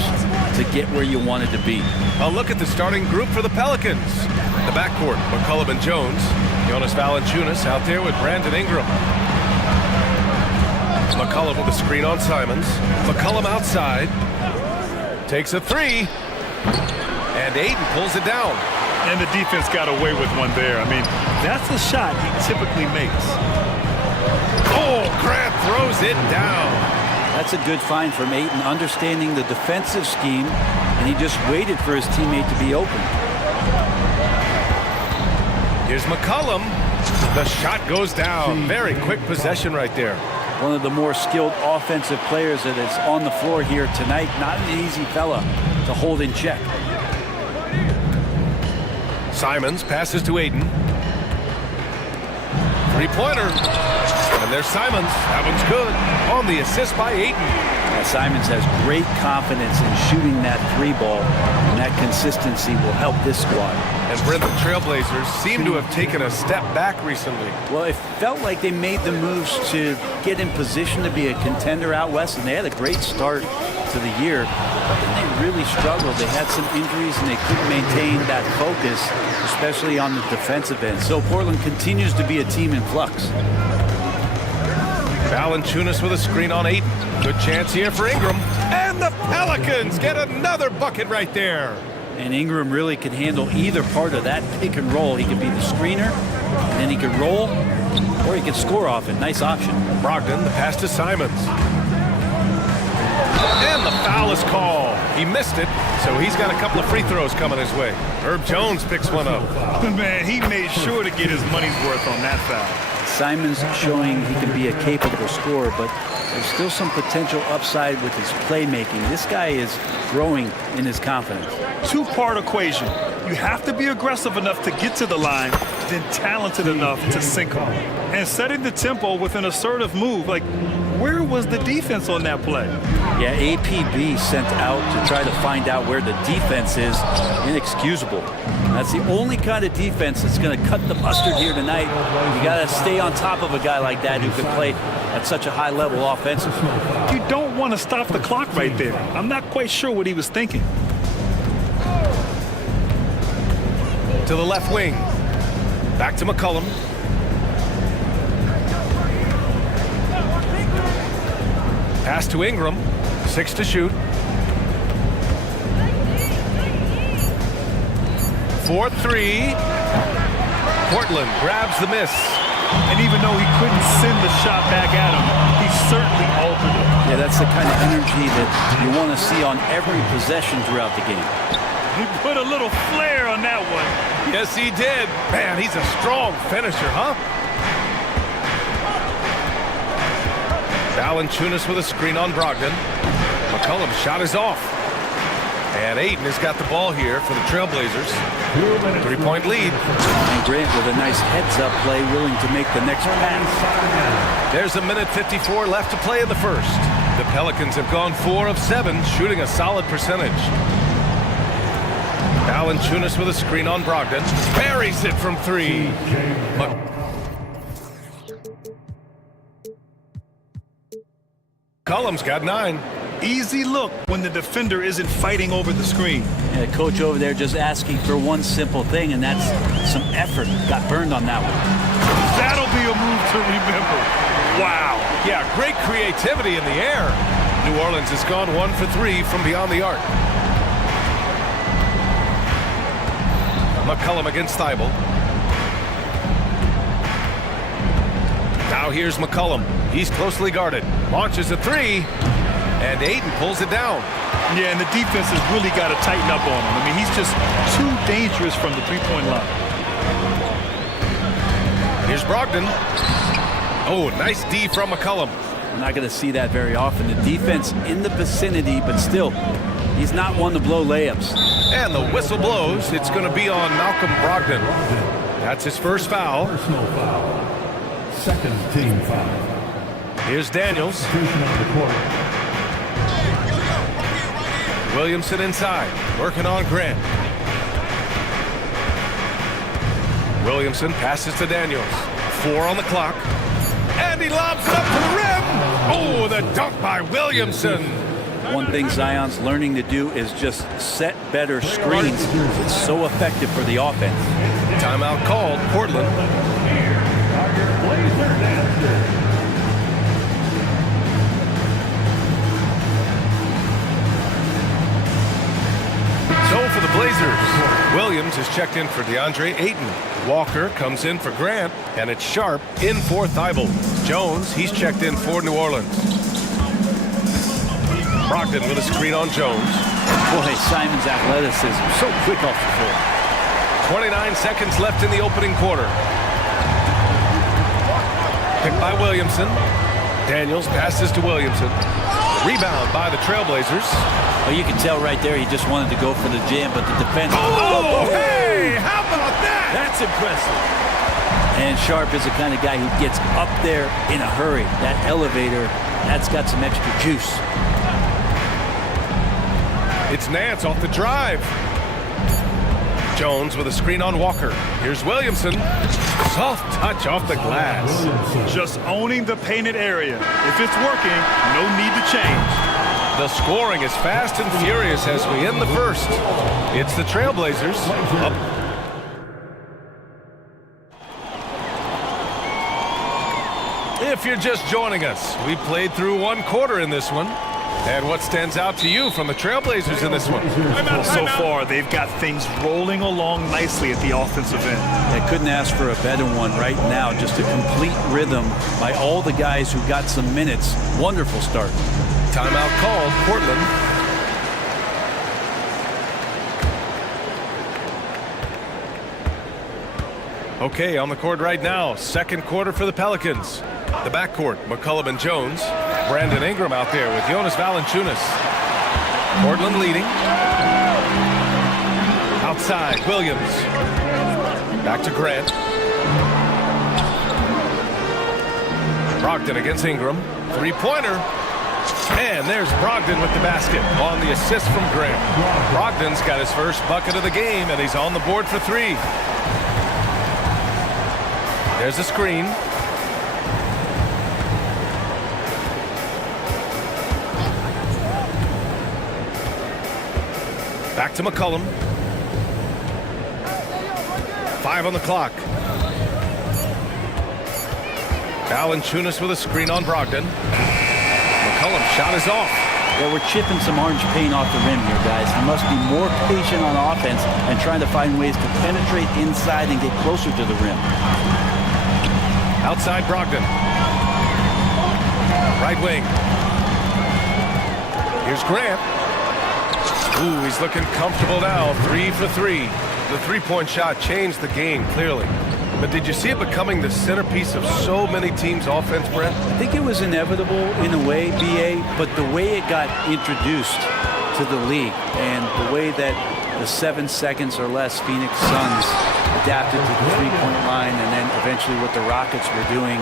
to get where you wanted to be. A look at the starting group for the Pelicans. The backcourt, McCollum and Jones. Jonas Valanciunas out there with Brandon Ingram. McCollum with a screen on Simons. McCollum outside. Takes a three. And Aiden pulls it down. And the defense got away with one there. I mean, that's a shot he typically makes. Oh, Grant throws it down. That's a good find from Ayton, understanding the defensive scheme, and he just waited for his teammate to be open. Here's McCollum. The shot goes down. Very quick possession right there. One of the more skilled offensive players that is on the floor here tonight. Not an easy fella to hold in check. Simons passes to Aiden. Three-pointer. And there's Simons. That one's good. On the assist by Aiden. Now, Simons has great confidence in shooting that three ball, and that consistency will help this squad. And Brent, the Trailblazers seem to have taken a step back recently. Well, it felt like they made the moves to get in position to be a contender out west, and they had a great start to the year. But then they really struggled. They had some injuries, and they couldn't maintain that focus, especially on the defensive end. So Portland continues to be a team in flux. Valanciunas with a screen on Aiden. Good chance here for Ingram. And the Pelicans get another bucket right there. And Ingram really could handle either part of that pick and roll. He could be the screener, and then he could roll, or he could score off it. Nice option. Brogdon, the pass to Simons. And the foul is called. He missed it, so he's got a couple of free throws coming his way. Herb Jones picks one up. Man, he made sure to get his money's worth on that foul. Simons showing he can be a capable scorer, but there's still some potential upside with his playmaking. This guy is growing in his confidence. Two-part equation. You have to be aggressive enough to get to the line, then talented enough to sink them. And setting the tempo with an assertive move. Like, where was the defense on that play? Yeah, APB sent out to try to find out where the defense is. Inexcusable. That's the only kind of defense that's going to cut the mustard here tonight. You got to stay on top of a guy like that who can play at such a high level offensively. You don't want to stop the clock right there. I'm not quite sure what he was thinking. To the left wing. Back to McCollum. Pass to Ingram. 6 to shoot. 4-3. Portland grabs the miss. And even though he couldn't send the shot back at him, he certainly altered it. Yeah, that's the kind of energy that you want to see on every possession throughout the game. He put a little flair on that one. Yes, he did. Man, he's a strong finisher, huh? Valanciunas with a screen on Brogdon. McCollum's shot is off. And Aiden has got the ball here for the Trailblazers. 3-point lead. And Grant with a nice heads-up play, willing to make the next pass. There's a minute 54 left to play in the first. The Pelicans have gone 4 of 7, shooting a solid percentage. Valanciunas with a screen on Brogdon. Buries it from 3. McCollum's got 9. Easy look when the defender isn't fighting over the screen. Yeah, coach over there just asking for one simple thing, and that's some effort. Got burned on that one. That'll be a move to remember. Wow. Yeah, great creativity in the air. New Orleans has gone 1 for 3 from beyond the arc. McCollum against Thibault. Now here's McCollum. He's closely guarded. Launches a 3. And Aiden pulls it down. Yeah, and the defense has really got to tighten up on him. I mean, he's just too dangerous from the three-point line. Here's Brogdon. Oh, nice D from McCollum. I'm not going to see that very often. The defense in the vicinity, but still, he's not one to blow layups. And the whistle blows. It's going to be on Malcolm Brogdon. That's his first foul. Personal foul. Second team foul. Here's Daniels. On Williamson inside, working on Grant. Williamson passes to Daniels. 4 on the clock. And he lobs it up to the rim. Oh, the dunk by Williamson. One thing Zion's learning to do is just set better screens. It's so effective for the offense. Timeout called, Portland. So for the Blazers, Williams is checked in for DeAndre Ayton. Walker comes in for Grant, and it's Sharp in for Thibault. Jones, he's checked in for New Orleans. Brogdon with a screen on Jones. Boy, Simon's athleticism, so quick off the floor. 29 seconds left in the opening quarter. Picked by Williamson. Daniels passes to Williamson. Rebound by the Trailblazers. Well, you can tell right there he just wanted to go for the jam, but the defense... Oh, hey! How about that? That's impressive. And Sharp is the kind of guy who gets up there in a hurry. That elevator, that's got some extra juice. It's Nance off the drive. Jones with a screen on Walker. Here's Williamson. Soft touch off the glass. Just owning the painted area. If it's working, no need to change. The scoring is fast and furious as we end the first. It's the Trailblazers up. If you're just joining us, we played through one quarter in this one. And what stands out to you from the Trailblazers in this one? So far, they've got things rolling along nicely at the offensive end. They couldn't ask for a better one right now. Just a complete rhythm by all the guys who got some minutes. Wonderful start. Timeout called, Portland. Okay, on the court right now. Second quarter for the Pelicans. The backcourt, McCollum and Jones. Brandon Ingram out there with Jonas Valanciunas. Portland leading. Outside, Williams. Back to Grant. Brogdon against Ingram. Three-pointer. And there's Brogdon with the basket on the assist from Grant. Brogdon's got his first bucket of the game, and he's on the board for 3. There's a screen. Back to McCollum. 5 on the clock. Valanciunas with a screen on Brogdon. McCollum shot is off. Yeah, we're chipping some orange paint off the rim here, guys. He must be more patient on offense and trying to find ways to penetrate inside and get closer to the rim. Outside Brogdon. Right wing. Here's Grant. Ooh, he's looking comfortable now. 3 for 3. The three-point shot changed the game, clearly. But did you see it becoming the centerpiece of so many teams' offense, Brent? I think it was inevitable in a way, BA, but the way it got introduced to the league and the way that the 7 seconds or less Phoenix Suns adapted to the three-point line and then eventually what the Rockets were doing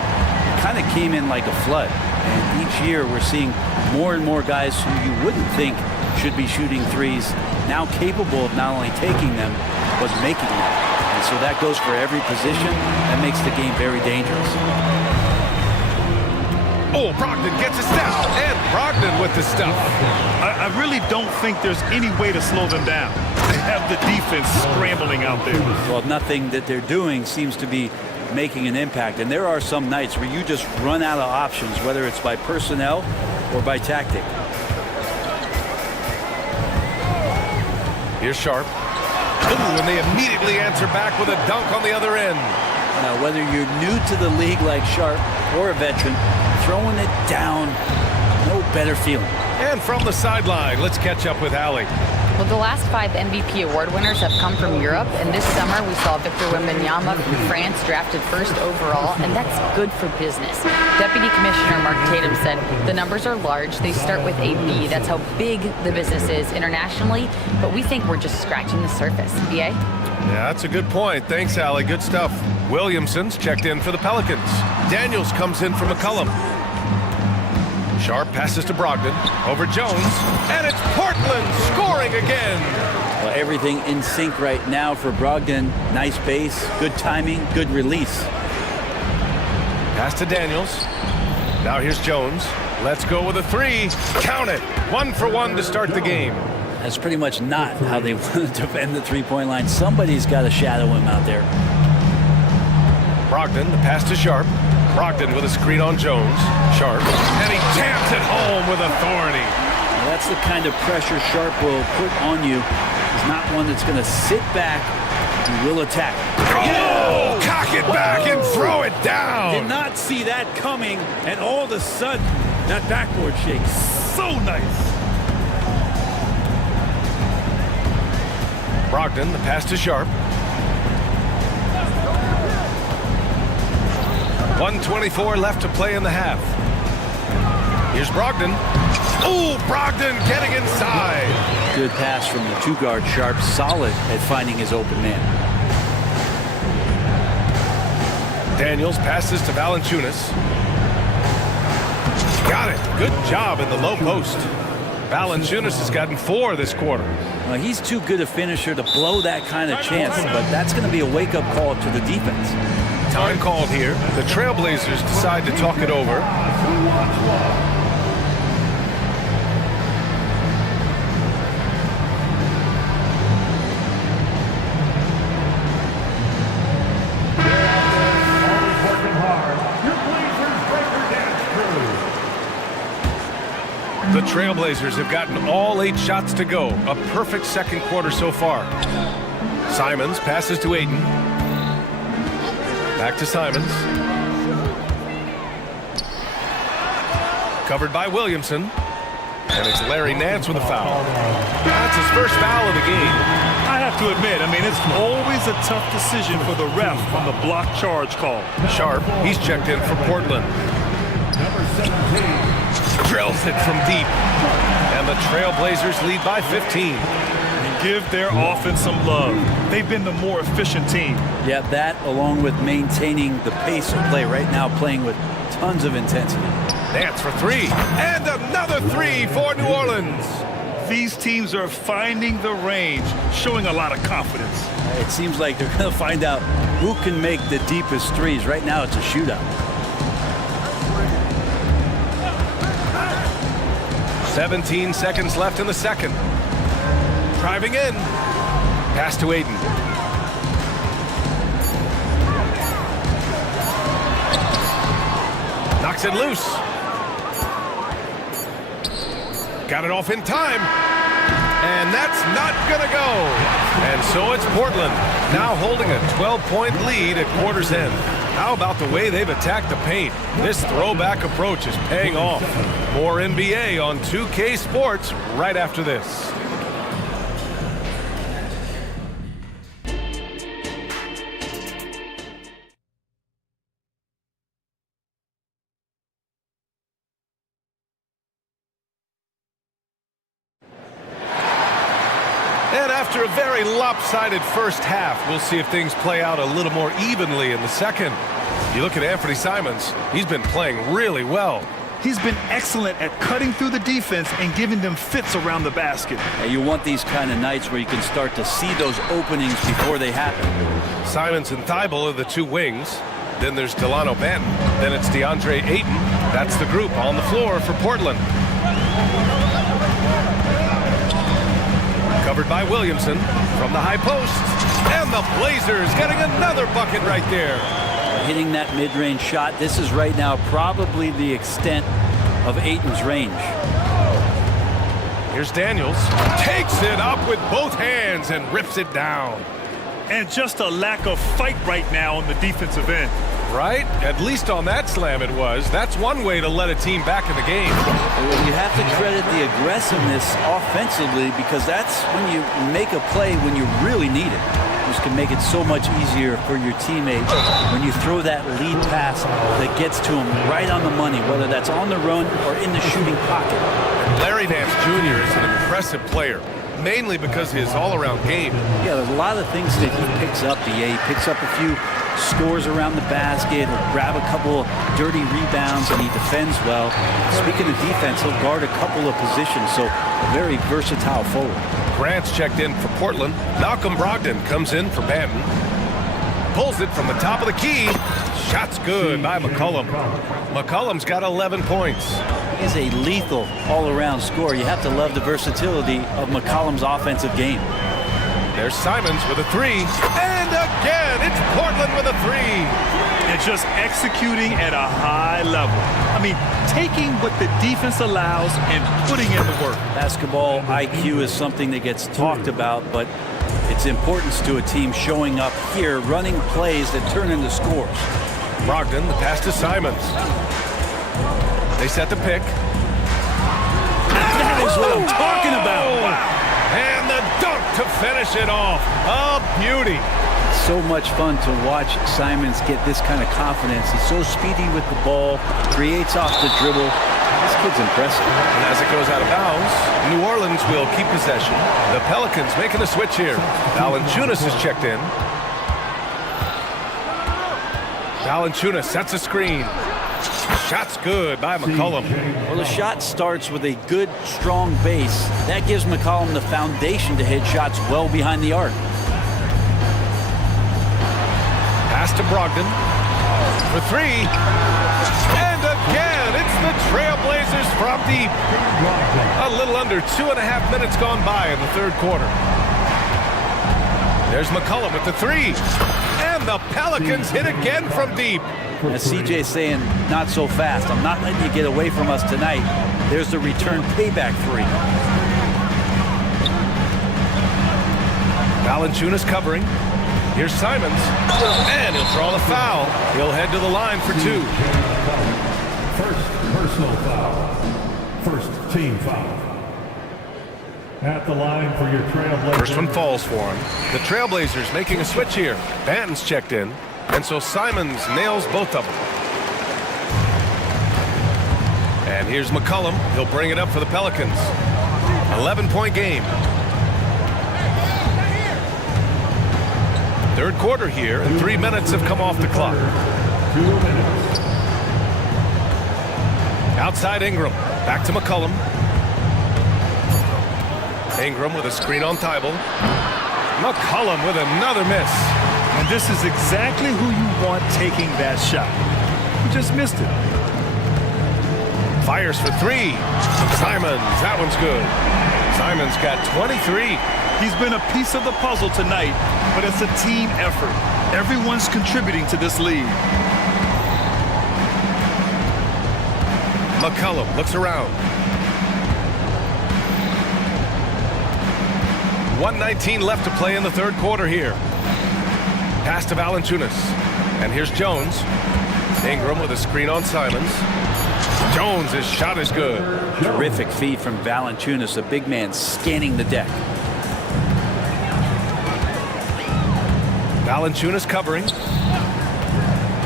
kind of came in like a flood. And each year we're seeing more and more guys who you wouldn't think should be shooting threes now capable of not only taking them but making them. And so that goes for every position. That makes the game very dangerous. Oh, Brogdon gets a step, and Brogdon with the stuff. I really don't think there's any way to slow them down. They have the defense scrambling out there. Well, nothing that they're doing seems to be making an impact. And there are some nights where you just run out of options, whether it's by personnel or by tactic. Here's Sharp. Ooh, and they immediately answer back with a dunk on the other end. Now, whether you're new to the league like Sharp or a veteran, throwing it down, no better feeling. And from the sideline, let's catch up with Allie. Well, the last 5 MVP award winners have come from Europe, and this summer we saw Victor Wembanyama from France drafted first overall, and that's good for business. Deputy Commissioner Mark Tatum said the numbers are large. They start with a B. That's how big the business is internationally, but we think we're just scratching the surface. BA? Yeah, that's a good point. Thanks, Allie. Good stuff. Williamson's checked in for the Pelicans. Daniels comes in for McCollum. Sharp passes to Brogdon, over Jones, and it's Portland scoring again. Well, everything in sync right now for Brogdon. Nice pace, good timing, good release. Pass to Daniels. Now here's Jones. Let's go with a three. Count it. 1 for 1 to start the game. That's pretty much not how they want to defend the three-point line. Somebody's got to shadow him out there. Brogdon, the pass to Sharp. Brogdon with a screen on Jones. Sharp. And he jams it home with authority. Now that's the kind of pressure Sharp will put on you. He's not one that's going to sit back. He will attack. Oh! Cock it back and throw it down. Did not see that coming, and all of a sudden, that backboard shake. So nice. Brogdon, the pass to Sharp. 1:24 left to play in the half. Here's Brogdon. Ooh, Brogdon getting inside. Good pass from the two-guard Sharp, solid at finding his open man. Daniels passes to Valanciunas. Got it. Good job in the low post. Valanciunas has gotten 4 this quarter. Well, he's too good a finisher to blow that kind of chance, but that's going to be a wake-up call to the defense. Time called here. The Trailblazers decide to talk it over. The Trailblazers have gotten all 8 shots to go. A perfect second quarter so far. Simons passes to Ayton. Back to Simons. Covered by Williamson. And it's Larry Nance with a foul. That's his first foul of the game. I have to admit, I mean, it's always a tough decision for the ref on the block charge call. Sharp, he's checked in for Portland. Drills it from deep. And the Trailblazers lead by 15. And give their offense some love. They've been the more efficient team. Yeah, that along with maintaining the pace of play right now, playing with tons of intensity. Nance for 3. And another 3 for New Orleans. These teams are finding the range, showing a lot of confidence. It seems like they're going to find out who can make the deepest threes. Right now, it's a shootout. 17 seconds left in the second. Driving in. Pass to Ayton. Knocks it loose. Got it off in time. And that's not gonna go. And so it's Portland, now holding a 12-point lead at quarter's end. How about the way they've attacked the paint? This throwback approach is paying off. More NBA on 2K Sports right after this. And after a very lopsided first half, we'll see if things play out a little more evenly in the second. You look at Anthony Simons, he's been playing really well. He's been excellent at cutting through the defense and giving them fits around the basket. Yeah, you want these kind of nights where you can start to see those openings before they happen. Simons and Thibault are the 2 wings. Then there's Delano Banton. Then it's DeAndre Ayton. That's the group on the floor for Portland. Covered by Williamson from the high post. And the Blazers getting another bucket right there. Hitting that mid-range shot. This is right now probably the extent of Ayton's range. Here's Daniels. Takes it up with both hands and rips it down. And just a lack of fight right now on the defensive end. Right? At least on that slam it was. That's one way to let a team back in the game. You have to credit the aggressiveness offensively, because that's when you make a play when you really need it. This can make it so much easier for your teammate when you throw that lead pass that gets to him right on the money, whether that's on the run or in the shooting pocket. Larry Nance Jr. is an impressive player, mainly because of his all-around game. Yeah, there's a lot of things that he picks up, DA. He picks up a few scores around the basket, he'll grab a couple dirty rebounds, and he defends well. Speaking of defense, he'll guard a couple of positions, so a very versatile forward. Grant's checked in for Portland. Malcolm Brogdon comes in for Banton. Pulls it from the top of the key. Shot's good by McCollum. McCollum's got 11 points. He's a lethal all-around scorer. You have to love the versatility of McCollum's offensive game. There's Simons with a three. And again, it's Portland with a three. And just executing at a high level. I mean, taking what the defense allows and putting in the work. Basketball IQ is something that gets talked about, but its importance to a team showing up here, running plays that turn into scores. Brogdon, the pass to Simons. They set the pick. That is what I'm talking about. Wow. And the dunk to finish it off. A beauty. So much fun to watch Simons get this kind of confidence. He's so speedy with the ball, creates off the dribble. This kid's impressive. And as it goes out of bounds, New Orleans will keep possession. The Pelicans making a switch here. Valanciunas is checked in. Valanciunas sets a screen. Shot's good by McCollum. Well, the shot starts with a good, strong base. That gives McCollum the foundation to hit shots well behind the arc. Pass to Brogdon for three. And again, it's the Trailblazers from deep. A little under 2.5 minutes gone by in the third quarter. There's McCollum with the three. And the Pelicans hit again from deep. As CJ's saying, not so fast. I'm not letting you get away from us tonight. There's the return payback three. Valanciunas covering. Here's Simons. And he'll draw the foul. He'll head to the line for two. First personal foul. First team foul. At the line for your Trailblazers. First one falls for him. The Trailblazers making a switch here. Banton's checked in. And so Simons nails both of them. And here's McCollum. He'll bring it up for the Pelicans. 11-point game. Third quarter here, and 3 minutes have come off the clock. 2 minutes. Outside Ingram. Back to McCollum. Ingram with a screen on Thibault. McCollum with another miss. And this is exactly who you want taking that shot. You just missed it. Fires for three. Simons, that one's good. Simons got 23. He's been a piece of the puzzle tonight, but it's a team effort. Everyone's contributing to this lead. McCollum looks around. 1:19 left to play in the third quarter here. Pass to Valanciunas. And here's Jones. Ingram with a screen on Simons. Jones, his shot is good. Terrific feed from Valanciunas, a big man scanning the deck. Valanciunas covering.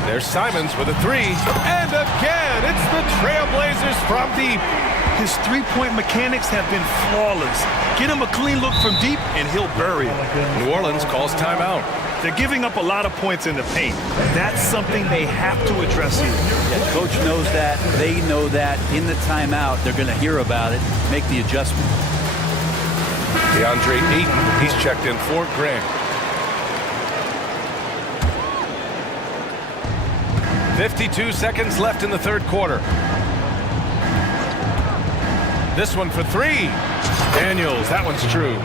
There's Simons with a three. And again, it's the Trailblazers from deep. His three-point mechanics have been flawless. Get him a clean look from deep, and he'll bury it. New Orleans calls timeout. They're giving up a lot of points in the paint. That's something they have to address here. Yeah, coach knows that. They know that. In the timeout, they're going to hear about it, make the adjustment. DeAndre Ayton, he's checked in for Grant. 52 seconds left in the third quarter. This one for three. Daniels, that one's true.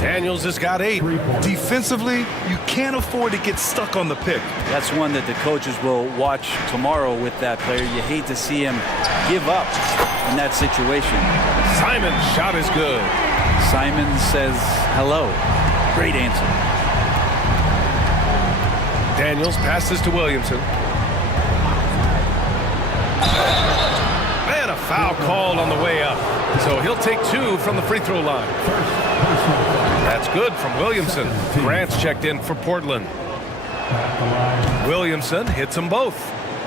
Daniels has got 8. Defensively, you can't afford to get stuck on the pick. That's one that the coaches will watch tomorrow with that player. You hate to see him give up in that situation. Simon's shot is good. Simon says hello. Great answer. Daniels passes to Williamson. And a foul called on the way up. So he'll take 2 from the free throw line. That's good from Williamson. Grant's checked in for Portland. Williamson hits them both.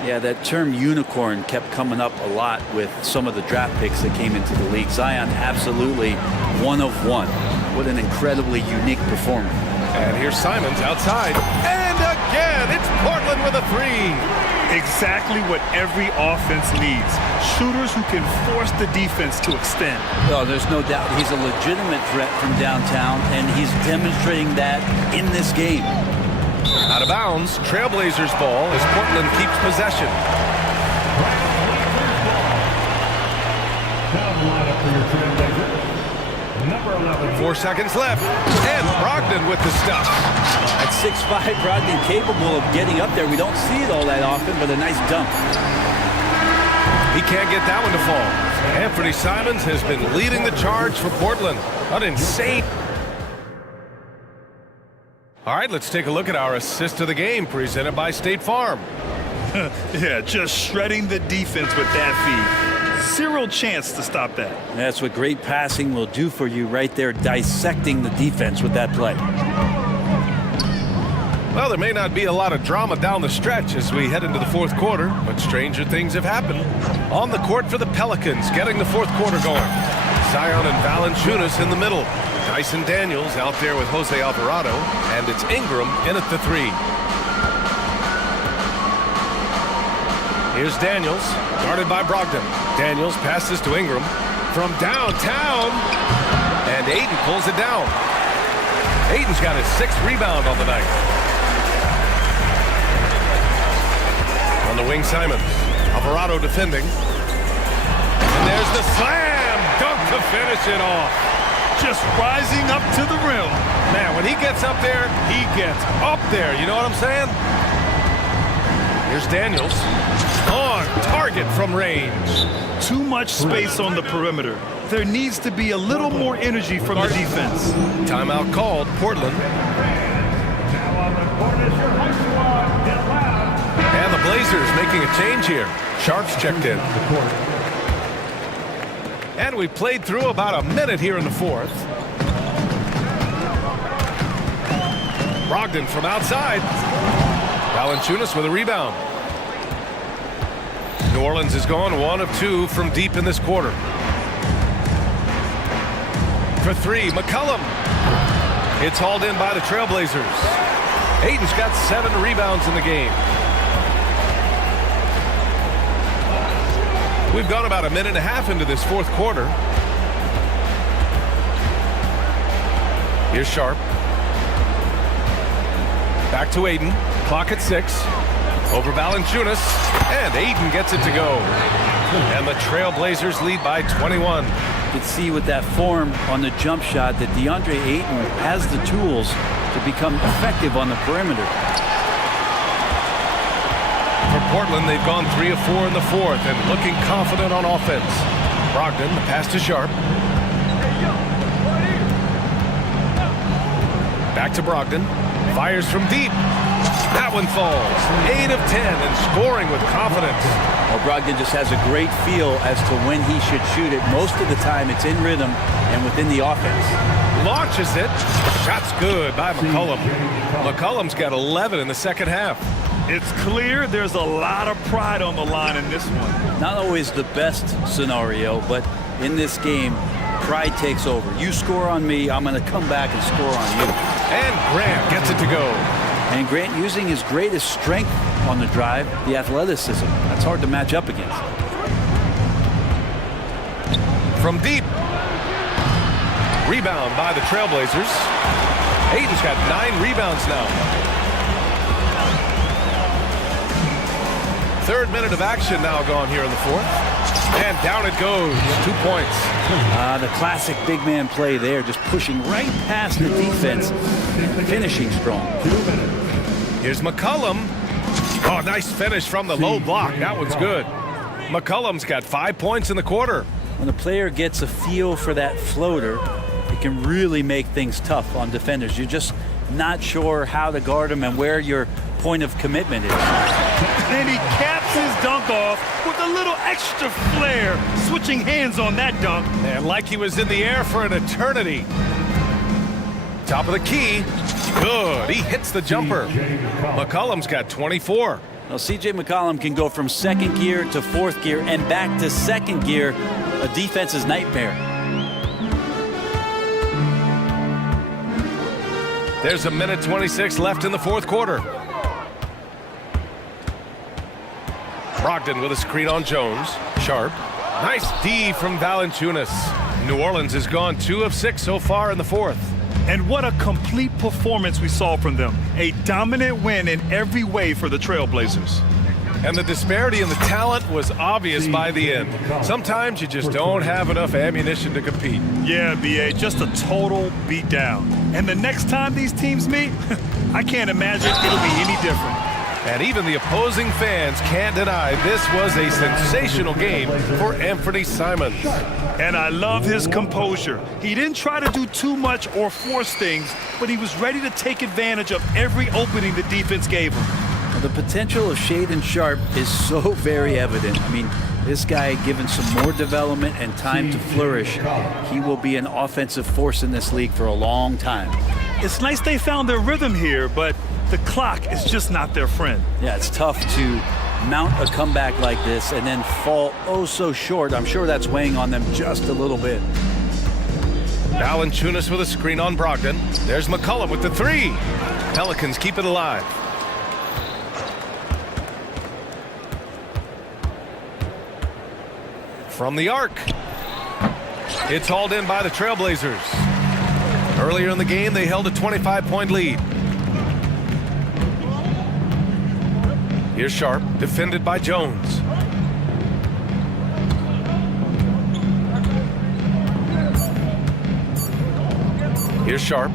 Yeah, that term unicorn kept coming up a lot with some of the draft picks that came into the league. Zion, absolutely one of one. What an incredibly unique performer. And here's Simons outside. And again, it's Portland Brogdon with a three. Exactly what every offense needs. Shooters who can force the defense to extend. Well, there's no doubt he's a legitimate threat from downtown, and he's demonstrating that in this game. Out of bounds, Trailblazers ball as Portland keeps possession. Down the lineup for your Trailblazer. Number 11. 4 seconds left. And Brogdon with the stuff. At 6'5", Brogdon capable of getting up there. We don't see it all that often, but a nice dunk. He can't get that one to fall. Anthony Simons has been leading the charge for Portland. An insane. All right, let's take a look at our assist of the game presented by State Farm. Yeah, just shredding the defense with that feed. Zero chance to stop that. That's what great passing will do for you right there, dissecting the defense with that play. Well, there may not be a lot of drama down the stretch as we head into the fourth quarter, but stranger things have happened. On the court for the Pelicans, getting the fourth quarter going. Zion and Valanciunas in the middle. Dyson Daniels out there with Jose Alvarado, and it's Ingram in at the three. Here's Daniels, guarded by Brogdon. Daniels passes to Ingram from downtown, and Ayton pulls it down. Ayton's got his 6th rebound on the night. On the wing, Simons. Alvarado defending. And there's the slam dunk to finish it off. Just rising up to the rim. Man, when he gets up there, he gets up there. You know what I'm saying? Here's Daniels. On target from range. Too much space on the perimeter. There needs to be a little more energy from the defense. Timeout called, Portland. Now on the court is your high squad. Get loud. And the Blazers making a change here. Sharps checked in. And we played through about a minute here in the fourth. Brogdon from outside. Valanciunas with a rebound. New Orleans has gone 1 of 2 from deep in this quarter. For three, McCollum. It's hauled in by the Trailblazers. Ayton's got 7 rebounds in the game. We've gone about a minute and a half into this fourth quarter. Here's Sharp. Back to Ayton. Clock at 6. Over Valanciunas. And Ayton gets it to go. And the Trailblazers lead by 21. You can see with that form on the jump shot that DeAndre Ayton has the tools to become effective on the perimeter. For Portland, they've gone 3 of 4 in the fourth and looking confident on offense. Brogdon, the pass to Sharp. Back to Brogdon. Fires from deep. That one falls. 8 of 10 and scoring with confidence. Well, Brogdon just has a great feel as to when he should shoot it. Most of the time it's in rhythm and within the offense. Launches it. Shot's good by McCollum. McCollum's got 11 in the second half. It's clear there's a lot of pride on the line in this one. Not always the best scenario, but in this game, pride takes over. You score on me, I'm going to come back and score on you. And Grant gets it to go. And Grant using his greatest strength on the drive, the athleticism. That's hard to match up against. From deep. Rebound by the Trailblazers. Ayton's got 9 rebounds now. 3rd minute of action now gone here in the fourth. And down it goes. 2 points. The classic big man play there, just pushing right past the defense and finishing strong. Here's McCollum. Oh, nice finish from the low block. That one's good. McCollum's got 5 points in the quarter. When a player gets a feel for that floater, it can really make things tough on defenders. You're just not sure how to guard them and where your point of commitment is. And he caps his dunk off with a little extra flair, switching hands on that dunk. And like he was in the air for an eternity. Top of the key. Good. He hits the jumper. McCollum's got 24. Well, C.J. McCollum can go from second gear to fourth gear and back to second gear, a defense's nightmare. There's a minute 26 left in the fourth quarter. Brogdon with a screen on Jones. Sharp. Nice D from Valanciunas. New Orleans has gone 2 of 6 so far in the fourth. And what a complete performance we saw from them. A dominant win in every way for the Trailblazers. And the disparity in the talent was obvious by the end. Sometimes you just don't have enough ammunition to compete. Yeah, B.A., just a total beatdown. And the next time these teams meet, I can't imagine it'll be any different. And even the opposing fans can't deny this was a sensational game for Anthony Simons. And I love his composure. He didn't try to do too much or force things, but he was ready to take advantage of every opening the defense gave him. Well, the potential of Shaedon Sharpe is so very evident. I mean, this guy, given some more development and time to flourish, he will be an offensive force in this league for a long time. It's nice they found their rhythm here, but the clock is just not their friend. Yeah, it's tough to mount a comeback like this and then fall oh so short. I'm sure that's weighing on them just a little bit. Valanciunas with a screen on Brogdon. There's McCollum with the 3. Pelicans keep it alive. From the arc. It's hauled in by the Trailblazers. Earlier in the game, they held a 25-point lead. Here's Sharp, defended by Jones. Here's Sharp.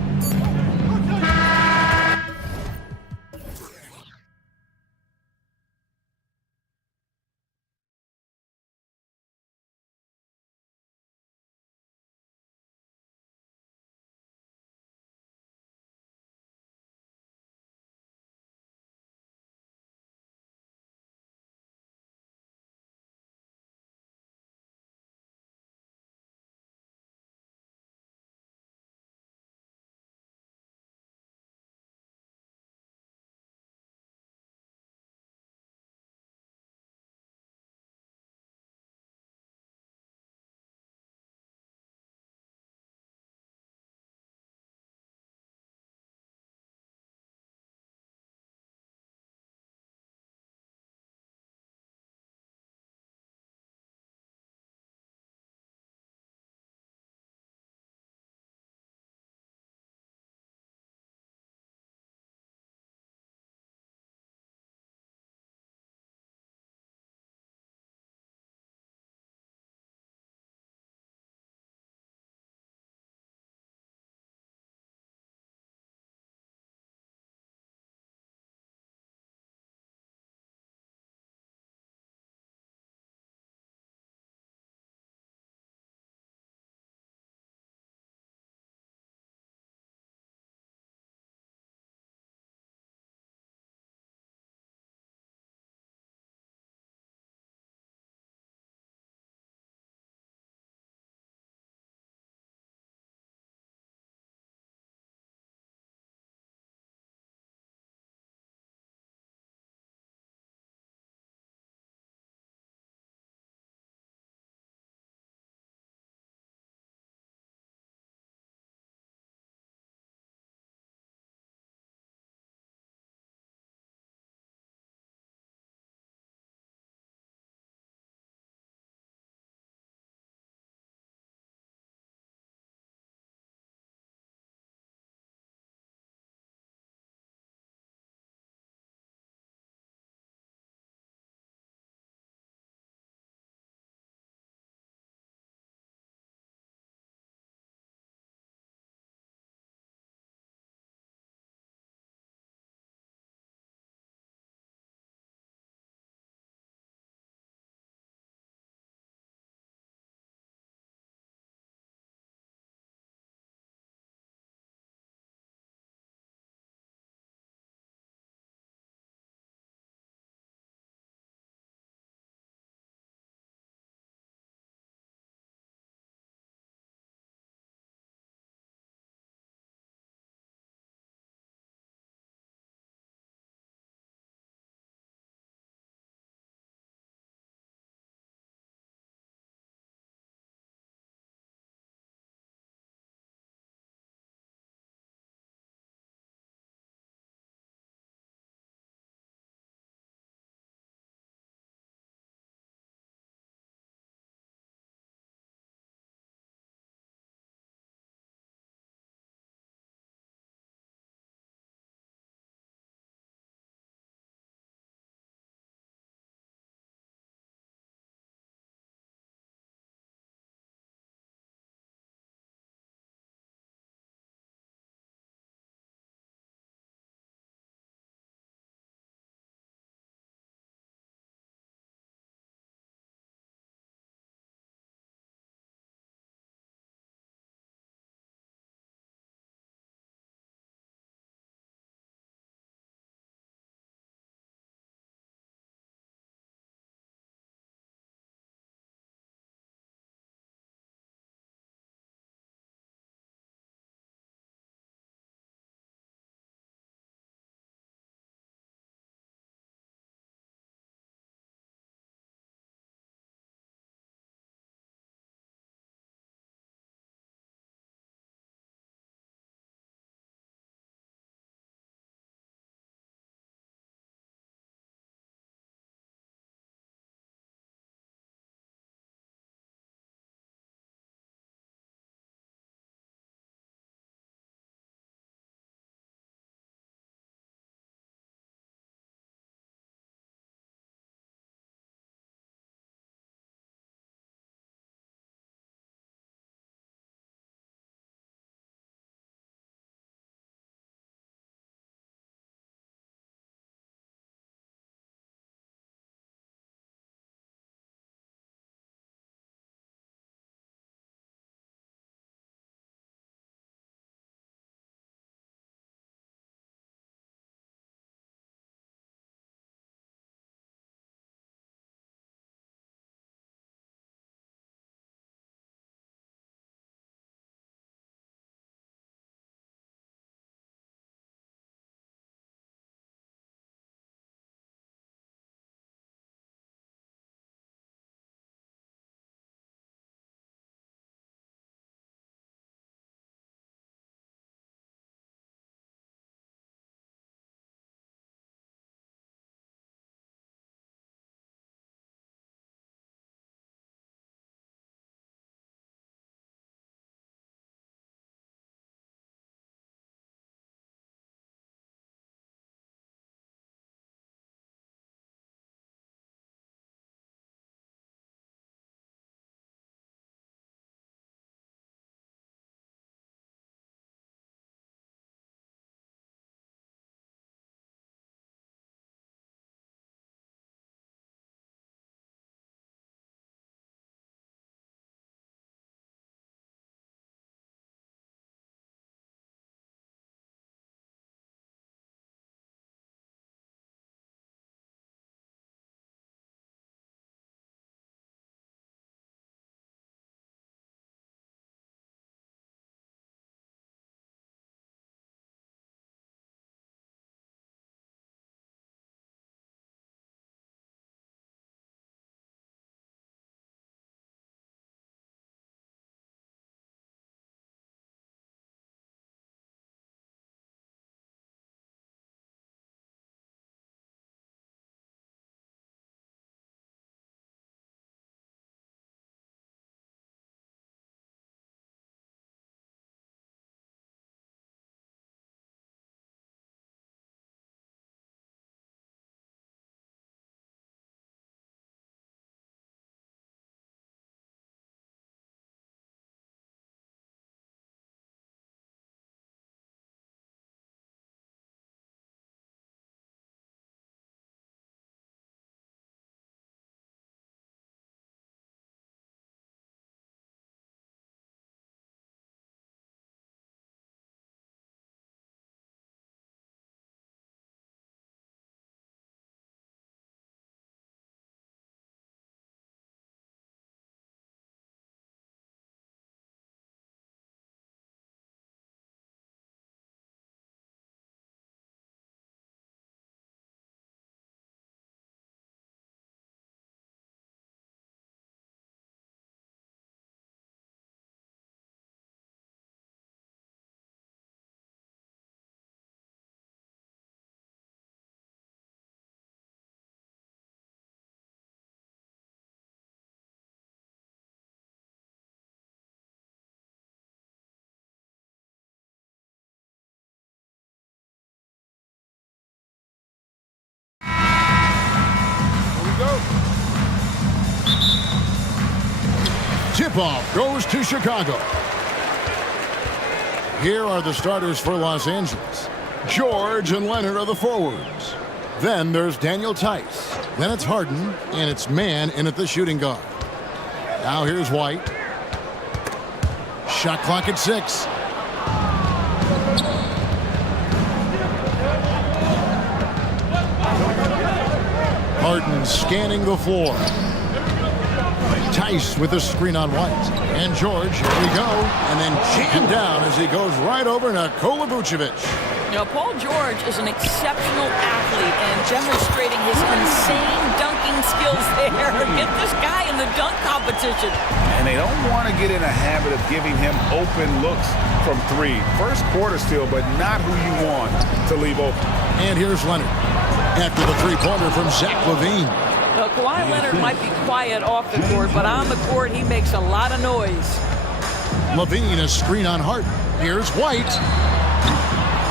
tip-off goes to Chicago. Here are the starters for Los Angeles. George and Leonard are the forwards. Then there's Daniel Tice. Then it's Harden, and it's man in at the shooting guard. Now here's White. Shot clock at 6. Harden scanning the floor. Tice with a screen on White. And George, here we go. And then jammed down as he goes right over Nikola Vucevic. Now, Paul George is an exceptional athlete and demonstrating his insane dunking skills there. Get this guy in the dunk competition. And they don't want to get in a habit of giving him open looks from 3. First quarter still, but not who you want to leave open. And here's Leonard after the three-pointer from Zach LaVine. Now, Kawhi Leonard might be quiet off the court, but on the court, he makes a lot of noise. LaVine, a screen on Harden. Here's White.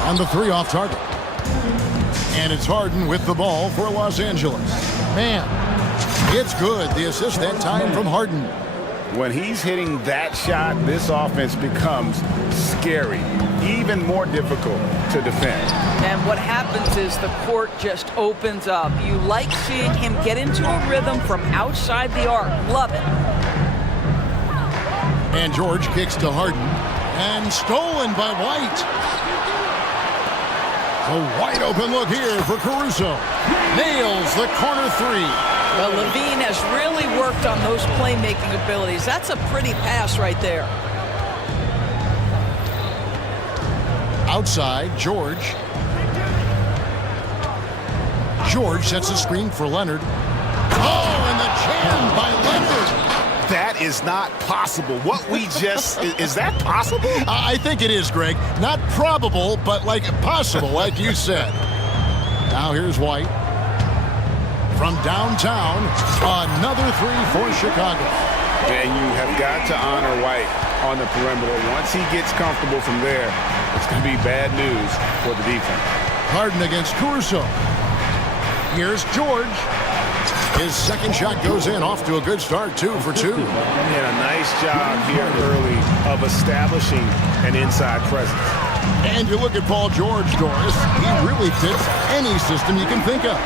On the 3 off target. And it's Harden with the ball for Los Angeles. Man, it's good. The assist that time from Harden. When he's hitting that shot, this offense becomes scary, even more difficult to defend. And what happens is the court just opens up. You like seeing him get into a rhythm from outside the arc. Love it. And George kicks to Harden. And stolen by White. A wide open look here for Caruso. Nails the corner 3. Well, LaVine has really worked on those playmaking abilities. That's a pretty pass right there. Outside, George. George sets a screen for Leonard. Oh, and the jam by Leonard. That is not possible. What we just, is that possible? I think it is, Greg. Not probable, but like possible, like you said. Now here's White. From downtown, another 3 for Chicago. And you have got to honor White on the perimeter. Once he gets comfortable from there, it's going to be bad news for the defense. Harden against Caruso. Here's George. His second shot goes in, off to a good start, 2 for 2. And a nice job here early of establishing an inside presence. And you look at Paul George, Doris. He really fits any system you can think of.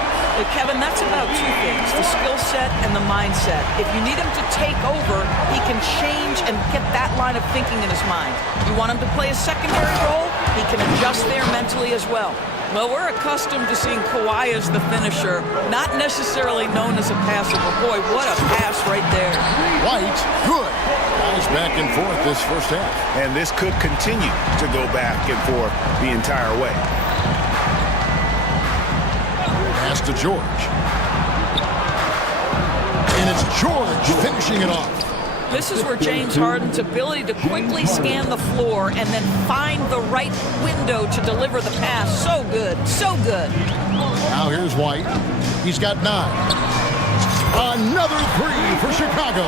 Kevin, that's about 2 things, the skill set and the mindset. If you need him to take over, he can change and get that line of thinking in his mind. You want him to play a secondary role, he can adjust there mentally as well. Well, we're accustomed to seeing Kawhi as the finisher, not necessarily known as a passer, but boy, what a pass right there. White, good. Guys back and forth this first half. And this could continue to go back and forth the entire way. Pass to George. And it's George finishing it off. This is where James Harden's ability to quickly scan the floor and then find the right window to deliver the pass. So good, so good. Now here's White. He's got 9. Another 3 for Chicago.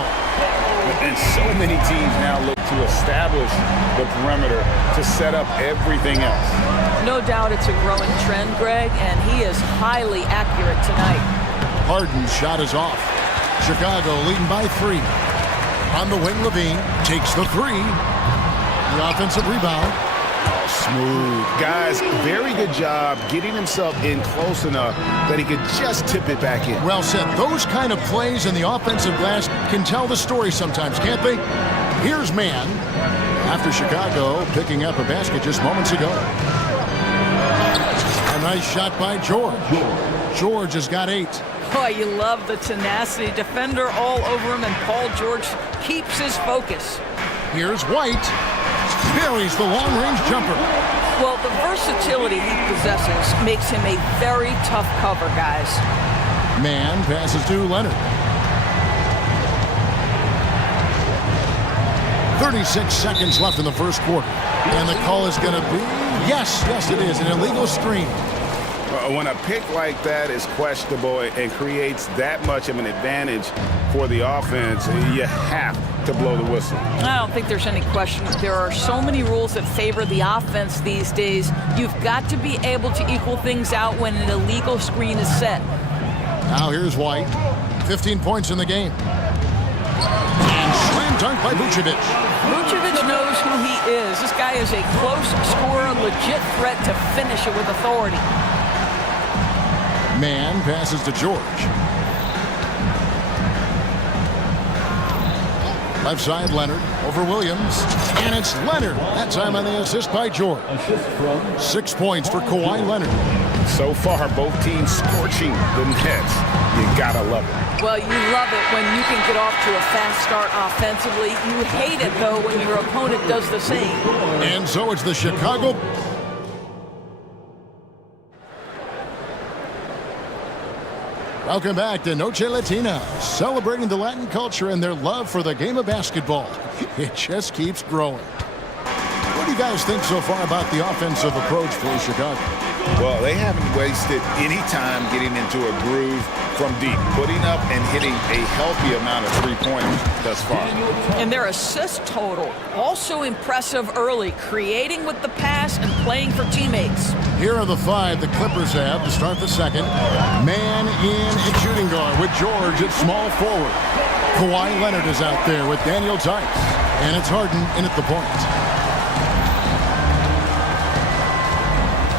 And so many teams now look to establish the perimeter to set up everything else. No doubt it's a growing trend, Greg, and he is highly accurate tonight. Harden's shot is off. Chicago leading by 3. On the wing, LaVine takes the 3. The offensive rebound. Smooth. Guys, very good job getting himself in close enough that he could just tip it back in. Well said. Those kind of plays in the offensive glass can tell the story sometimes, can't they? Here's man after Chicago picking up a basket just moments ago. A nice shot by George. George has got 8. Boy, you love the tenacity. Defender all over him, and Paul George keeps his focus. Here's White. Buries the long-range jumper. Well, the versatility he possesses makes him a very tough cover, guys. Man passes to Leonard. 36 seconds left in the first quarter. And the call is going to be, yes, it is, an illegal screen. When a pick like that is questionable and creates that much of an advantage for the offense, you have to blow the whistle. I don't think there's any question. There are so many rules that favor the offense these days. You've got to be able to equal things out when an illegal screen is set. Now here's White. 15 points in the game. And slammed dunk by Vucevic. Vucevic knows who he is. This guy is a close scorer, legit threat to finish it with authority. Mann passes to George. Left side, Leonard over Williams. And it's Leonard. That time on the assist by George. 6 points for Kawhi Leonard. So far, both teams scorching the Nets. You gotta love it. Well, you love it when you can get off to a fast start offensively. You hate it, though, when your opponent does the same. And so it's the Chicago... Welcome back to Noche Latina, celebrating the Latin culture and their love for the game of basketball. It just keeps growing. What do you guys think so far about the offensive approach for Chicago? Well, they haven't wasted any time getting into a groove from deep, putting up and hitting a healthy amount of three-pointers thus far. And their assist total, also impressive early, creating with the pass and playing for teammates. Here are the 5 the Clippers have to start the second. Man in at shooting guard with George at small forward. Kawhi Leonard is out there with Daniel Tice. And it's Harden in at the point.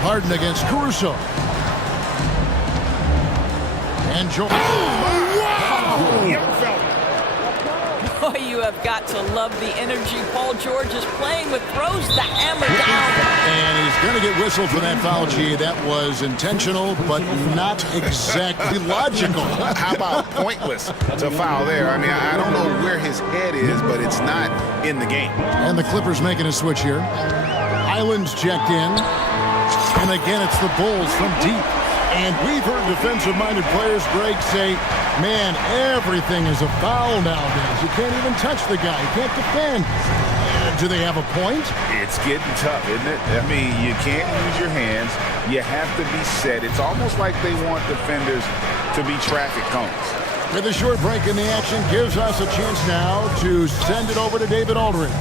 Harden against Caruso. And George. Boy, you have got to love the energy Paul George is playing with. Throws the hammer down. And he's going to get whistled for that foul, G. That was intentional, but not exactly logical. How about pointless to foul there? I mean, I don't know where his head is, but it's not in the game. And the Clippers making a switch here. Island's checked in. And again, it's the Bulls from deep. And we've heard defensive-minded players, Greg, say, man, everything is a foul nowadays. You can't even touch the guy. You can't defend. Do they have a point? It's getting tough, isn't it? I mean, you can't use your hands. You have to be set. It's almost like they want defenders to be traffic cones. With a short break in the action, gives us a chance now to send it over to David Aldridge.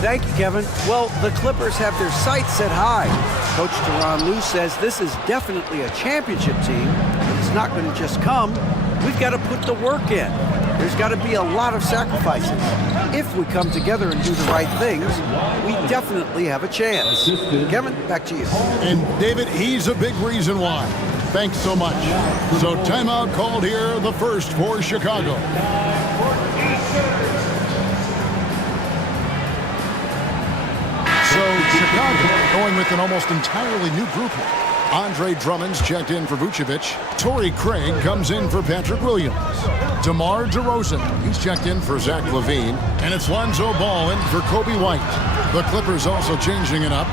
Thank you, Kevin. Well, the Clippers have their sights set high. Coach Tyronn Lue says this is definitely a championship team, but it's not going to just come. We've got to put the work in. There's got to be a lot of sacrifices. If we come together and do the right things, we definitely have a chance. Kevin, back to you. And David, he's a big reason why. Thanks so much. So timeout called here, the first for Chicago. So Chicago going with an almost entirely new group here. Andre Drummond's checked in for Vucevic. Torrey Craig comes in for Patrick Williams. DeMar DeRozan, he's checked in for Zach LaVine. And it's Lonzo Ball in for Kobe White. The Clippers also changing it up.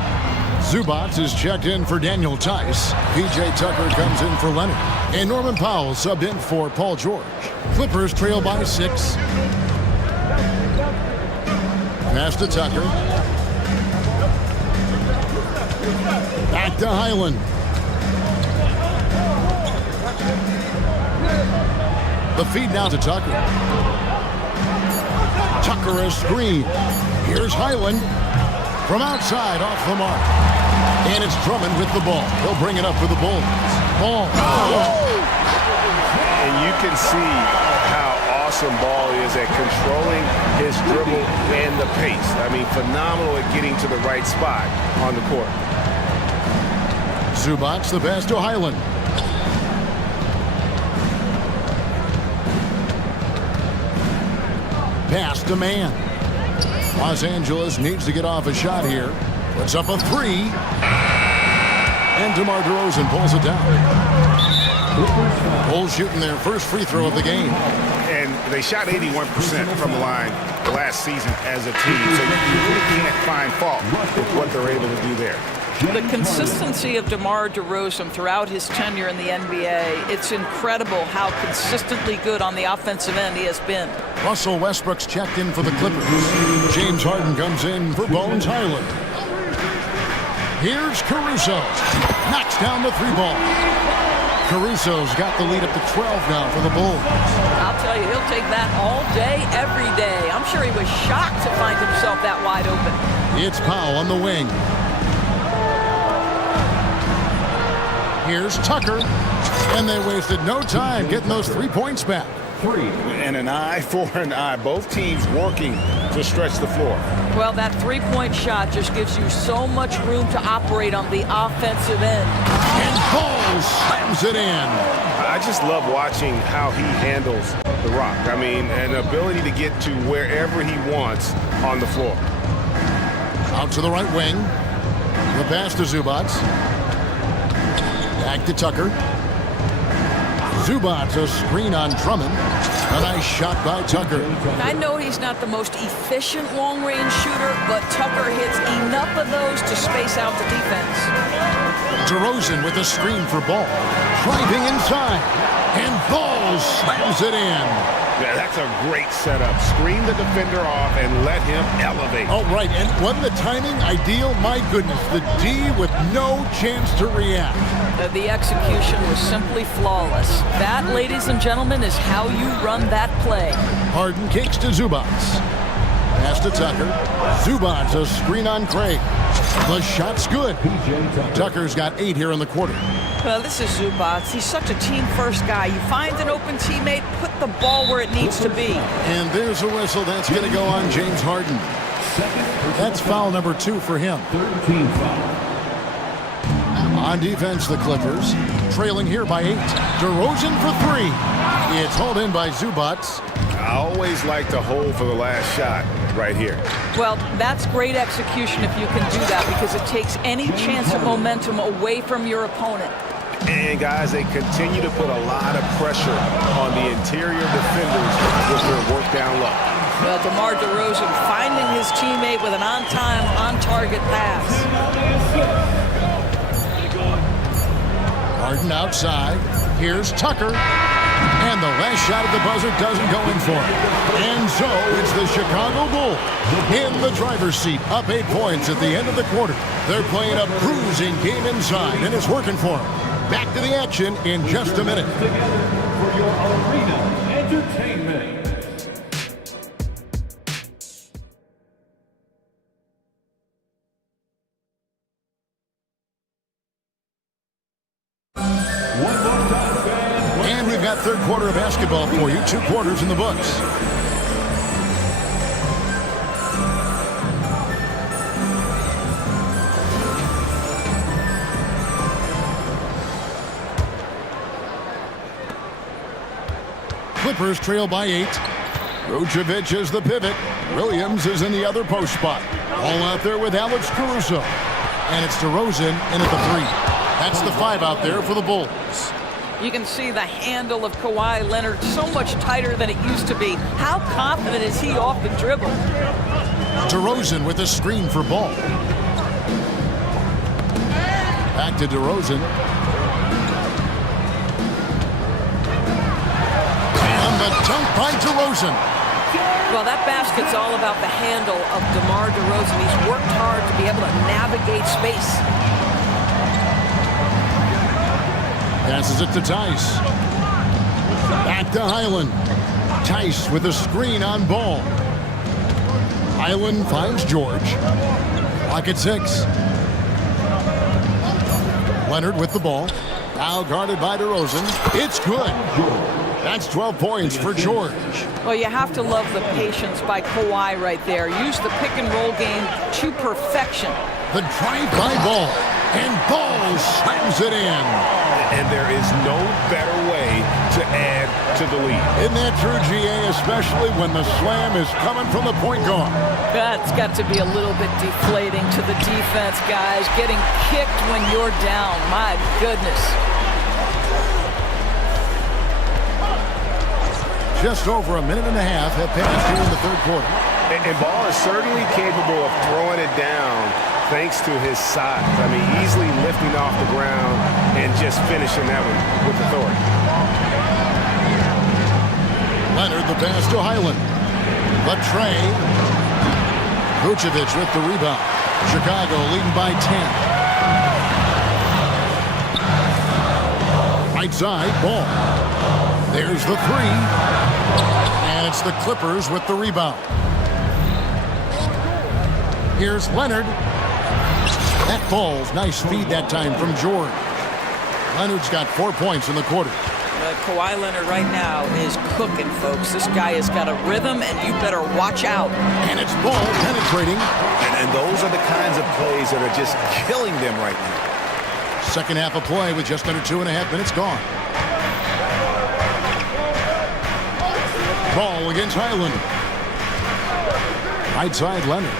Zubac is checked in for Daniel Tice. P.J. Tucker comes in for Leonard. And Norman Powell subbed in for Paul George. Clippers trail by 6. Pass to Tucker. Back to Highland. The feed now to Tucker. Tucker a screen. Here's Highland. From outside, off the mark. And it's Drummond with the ball. He'll bring it up for the Bulls. Ball. And you can see how awesome Ball is at controlling his dribble and the pace. I mean, phenomenal at getting to the right spot on the court. Zubac the pass to Highland. Pass to Man. Los Angeles needs to get off a shot here. Puts up a 3. And DeMar DeRozan pulls it down. Bulls shooting their first free throw of the game. And they shot 81% from the line last season as a team. So you really can't find fault with what they're able to do there. The consistency of DeMar DeRozan throughout his tenure in the NBA, it's incredible how consistently good on the offensive end he has been. Russell Westbrook's checked in for the Clippers. James Harden comes in for Bones Highland. Here's Caruso. Knocks down the 3-ball. Caruso's got the lead up to 12 now for the Bulls. I'll tell you, he'll take that all day, every day. I'm sure he was shocked to find himself that wide open. It's Powell on the wing. Here's Tucker. And they wasted no time getting those 3 points back. And an eye for an eye. Both teams working to stretch the floor. Well, that three-point shot just gives you so much room to operate on the offensive end. And Ball slams it in. I just love watching how he handles the rock. I mean, an ability to get to wherever he wants on the floor. Out to the right wing. The pass to Zubats. Back to Tucker. Zubats a screen on Drummond. A nice shot by Tucker. I know he's not the most efficient long-range shooter, but Tucker hits enough of those to space out the defense. DeRozan with a screen for Ball. Driving inside. And Ball slams it in. Yeah, that's a great setup. Screen the defender off and let him elevate. Oh, right. And wasn't the timing ideal? My goodness, the D with no chance to react. The execution was simply flawless. That, ladies and gentlemen, is how you run that play. Harden kicks to Zubats. Pass to Tucker. Zubats a screen on Craig. The shot's good. Tucker's got 8 here in the quarter. Well, this is Zubats. He's such a team-first guy. You find an open teammate, put the ball where it needs to be. And there's a whistle. That's going to go on James Harden. That's foul number 2 for him. 13 foul. On defense, the Clippers trailing here by 8. DeRozan for 3. It's hauled in by Zubats. I always like to hold for the last shot right here. Well, that's great execution if you can do that, because it takes any chance of momentum away from your opponent. And guys, they continue to put a lot of pressure on the interior defenders with their work down low. Well, DeMar DeRozan finding his teammate with an on-time, on-target pass. Harden outside. Here's Tucker. And the last shot at the buzzer doesn't go in for him. And so it's the Chicago Bulls in the driver's seat, up 8 points at the end of the quarter. They're playing a cruising game inside, and it's working for them. Back to the action in just a minute. For your arena entertainment. And we've got third quarter of basketball for you. 2 quarters in the books. Clippers trail by 8. Vucevic is the pivot. Williams is in the other post spot. All out there with Alex Caruso. And it's DeRozan in at the 3. That's the 5 out there for the Bulls. You can see the handle of Kawhi Leonard so much tighter than it used to be. How confident is he off the dribble? DeRozan with a screen for Ball. Back to DeRozan. And the dunk by DeRozan. Well, that basket's all about the handle of DeMar DeRozan. He's worked hard to be able to navigate space. Passes it to Tice. Back to Highland. Tice with a screen on Ball. Highland finds George. Clock at 6. Leonard with the ball. Now guarded by DeRozan. It's good. That's 12 points for George. Well, you have to love the patience by Kawhi right there. Use the pick-and-roll game to perfection. The drive-by Ball. And Ball slams it in. And there is no better way to add to the lead. Isn't that true, GA? Especially when the slam is coming from the point guard. That's got to be a little bit deflating to the defense, guys. Getting kicked when you're down. My goodness. Just over a minute and a half have passed here in the third quarter. And Ball is certainly capable of throwing it down thanks to his size. I mean, easily lifting off the ground and just finishing that one with authority. Leonard, the pass to Highland. Latrey. Vucevic with the rebound. Chicago leading by 10. Right side, Ball. There's the 3. And it's the Clippers with the rebound. Here's Leonard. That falls. Nice feed that time from George. Leonard's got 4 points in the quarter. Kawhi Leonard right now is cooking, folks. This guy has got a rhythm, and you better watch out. And it's ball penetrating. And those are the kinds of plays that are just killing them right now. Second half of play with just under 2.5 minutes gone. Ball against Highland. Right side, Leonard.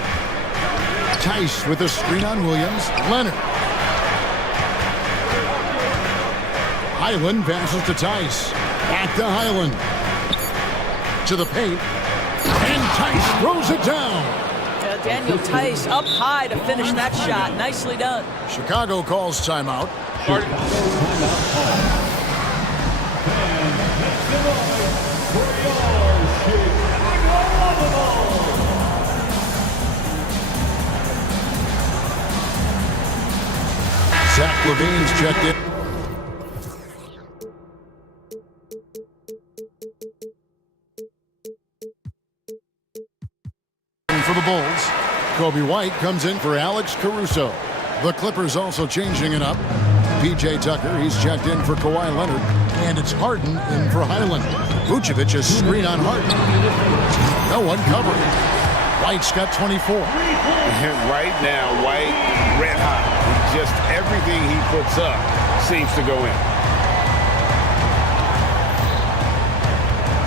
Tice with the screen on Williams. Leonard. Highland passes to Tice. Back to Highland. To the paint. And Tice throws it down. Daniel Tice up high to finish that shot. Nicely done. Chicago calls timeout. Zach Levine's checked in. For the Bulls, Kobe White comes in for Alex Caruso. The Clippers also changing it up. P.J. Tucker, he's checked in for Kawhi Leonard. And it's Harden in for Highland. Vucevic is screen on Harden. No one covering. White's got 24. Right now, White red hot. Just everything he puts up seems to go in.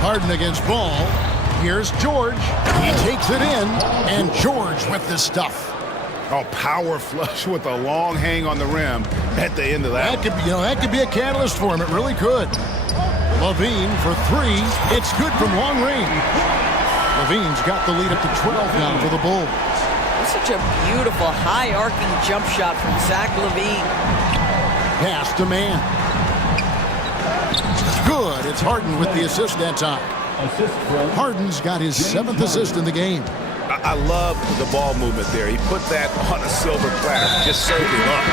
Harden against Ball. Here's George. He takes it in, and George with the stuff. Oh, power flush with a long hang on the rim at the end of that. That could be a catalyst for him. It really could. Levine for three. It's good from long range. Levine's got the lead up to 12 now for the Bulls. That's such a beautiful high arcing jump shot from Zach Levine. Pass to man. Good. It's Harden with the assist that time. Harden's got his 7th assist in the game. I love the ball movement there. He put that on a silver platter, just served him up.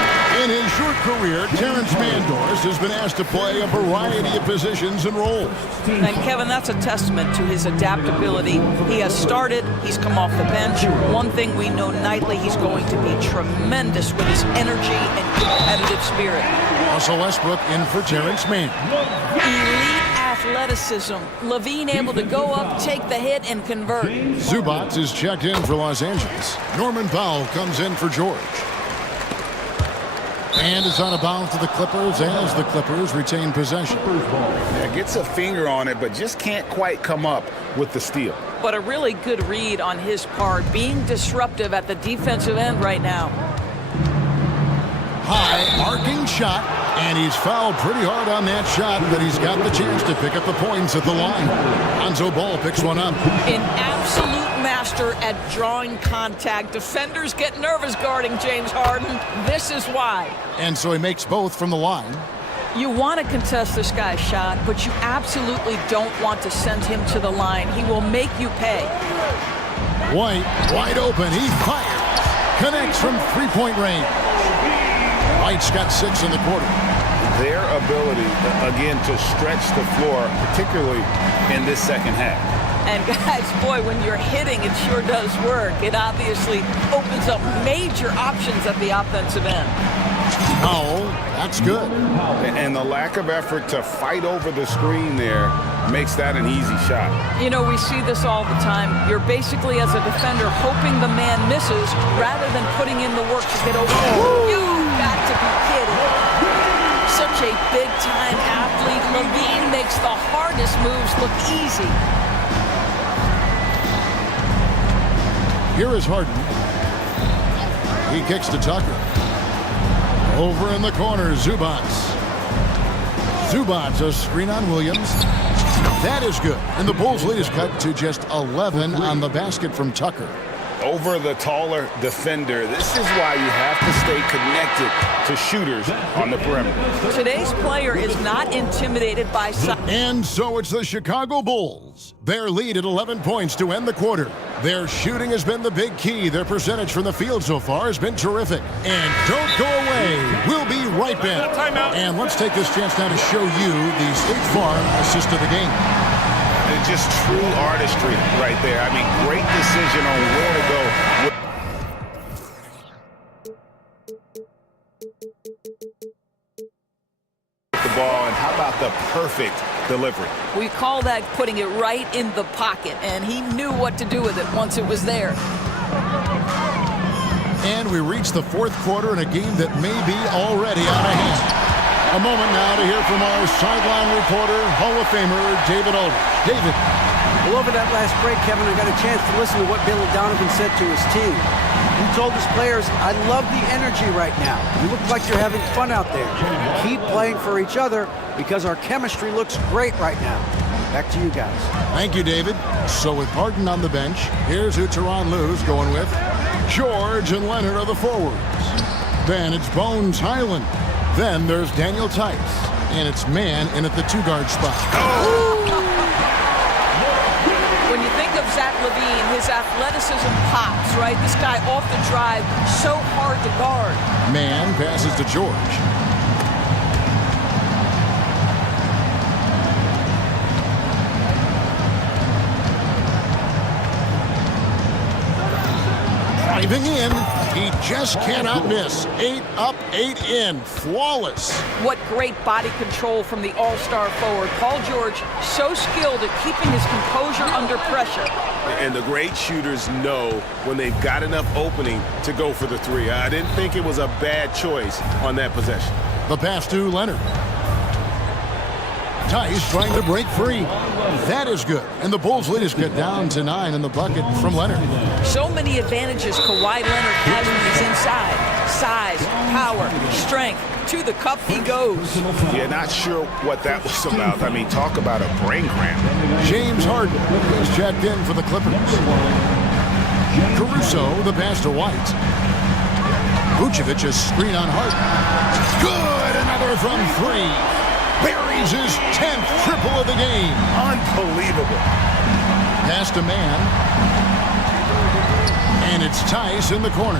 In his short career, Terrence Mandors has been asked to play a variety of positions and roles. And Kevin, that's a testament to his adaptability. He has started, he's come off the bench. One thing we know nightly, he's going to be tremendous with his energy and competitive spirit. Russell Westbrook in for Terrence Mann. Elite athleticism. Levine able to go up, take the hit, and convert. Zubac is checked in for Los Angeles. Norman Powell comes in for George. And it's out of bounds to the Clippers as the Clippers retain possession. Yeah, gets a finger on it, but just can't quite come up with the steal. But a really good read on his part, being disruptive at the defensive end right now. High arcing shot, and he's fouled pretty hard on that shot, but he's got the chance to pick up the points at the line. Lonzo Ball picks one up. An absolute master at drawing contact. Defenders get nervous guarding James Harden. This is why. And so he makes both from the line. You want to contest this guy's shot, but you absolutely don't want to send him to the line. He will make you pay. White, wide open, he fires. Connects from three-point range. White's got 6 in the quarter. Their ability, again, to stretch the floor, particularly in this second half. And guys, boy, when you're hitting, it sure does work. It obviously opens up major options at the offensive end. Oh, that's good. And the lack of effort to fight over the screen there makes that an easy shot. You know, we see this all the time. You're basically, as a defender, hoping the man misses rather than putting in the work to get over. You've got to be kidding. Such a big-time athlete. Levine makes the hardest moves look easy. Here is Harden. He kicks to Tucker. Over in the corner, Zubac. Zubac, a screen on Williams. That is good. And the Bulls' lead is cut to just 11 on the basket from Tucker. Over the taller defender. This is why you have to stay connected to shooters on the perimeter. Today's player is not intimidated by size. And so it's the Chicago Bulls. Their lead at 11 points to end the quarter. Their shooting has been the big key. Their percentage from the field so far has been terrific. And don't go away. We'll be right back. And let's take this chance now to show you the State Farm assist of the game. It's just true artistry right there. I mean, great decision on where to go. The ball and how about the perfect delivery? We call that putting it right in the pocket, and he knew what to do with it once it was there. And we reach the fourth quarter in a game that may be already out of hand. A moment now to hear from our sideline reporter, Hall of Famer David Aldridge. David. Well, over that last break, Kevin, I got a chance to listen to what Billy Donovan said to his team. He told his players, I love the energy right now. You look like you're having fun out there. Keep playing for each other because our chemistry looks great right now. Back to you guys. Thank you, David. So with Harden on the bench, here's who Tyronn Lue's going with. George and Leonard are the forwards. Then it's Bones Highland. Then there's Daniel Tice. And it's man in at the two-guard spot. Oh! When you think of Zach LaVine, his athleticism pops, right? This guy off the drive, so hard to guard. Man passes to George. Driving in, he just cannot miss. 8 up, 8 in, flawless. What great body control from the all-star forward. Paul George, so skilled at keeping his composure under pressure. And the great shooters know when they've got enough opening to go for the three. I didn't think it was a bad choice on that possession. The pass to Leonard. Tice trying to break free. That is good. And the Bulls lead is cut down to 9 in the bucket from Leonard. So many advantages Kawhi Leonard has when he's inside. Size, power, strength. To the cup he goes. Yeah, not sure what that was about. I mean, talk about a brain cramp. James Harden is checked in for the Clippers. Caruso, the pass to White. Vucevic is screen on Harden. Good, another from 3. Buries his 10th triple of the game. Unbelievable. Pass to man. And it's Tice in the corner.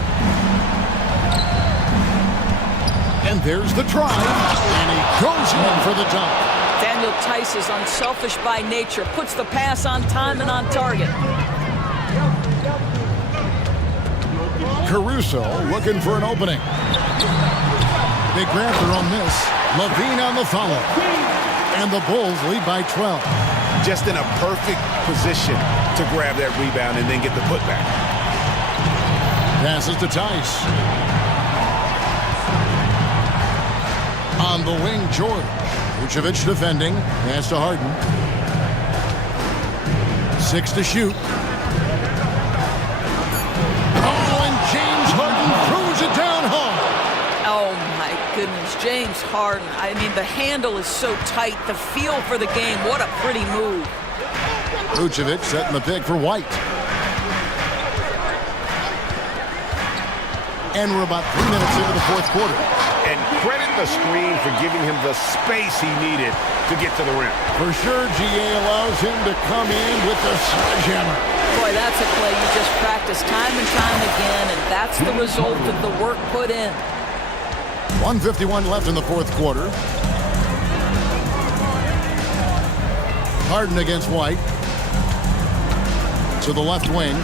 And there's the drive. And he goes in for the dunk. Daniel Tice is unselfish by nature. Puts the pass on time and on target. Caruso looking for an opening. They grab their own miss. LaVine on the follow. And the Bulls lead by 12. Just in a perfect position to grab that rebound and then get the putback. Passes to Tice. On the wing, George. Vucevic defending. Pass to Harden. 6 to shoot. Oh, and James Harden throws it down hard. Oh, my goodness. James Harden. I mean, the handle is so tight. The feel for the game. What a pretty move. Vucevic setting the pick for White. And we're about 3 minutes into the fourth quarter. And credit the screen for giving him the space he needed to get to the rim. For sure, GA allows him to come in with the sledgehammer. Boy, that's a play you just practice time and time again, and that's the result of the work put in. 1:51 left in the fourth quarter. Harden against White. To the left wing.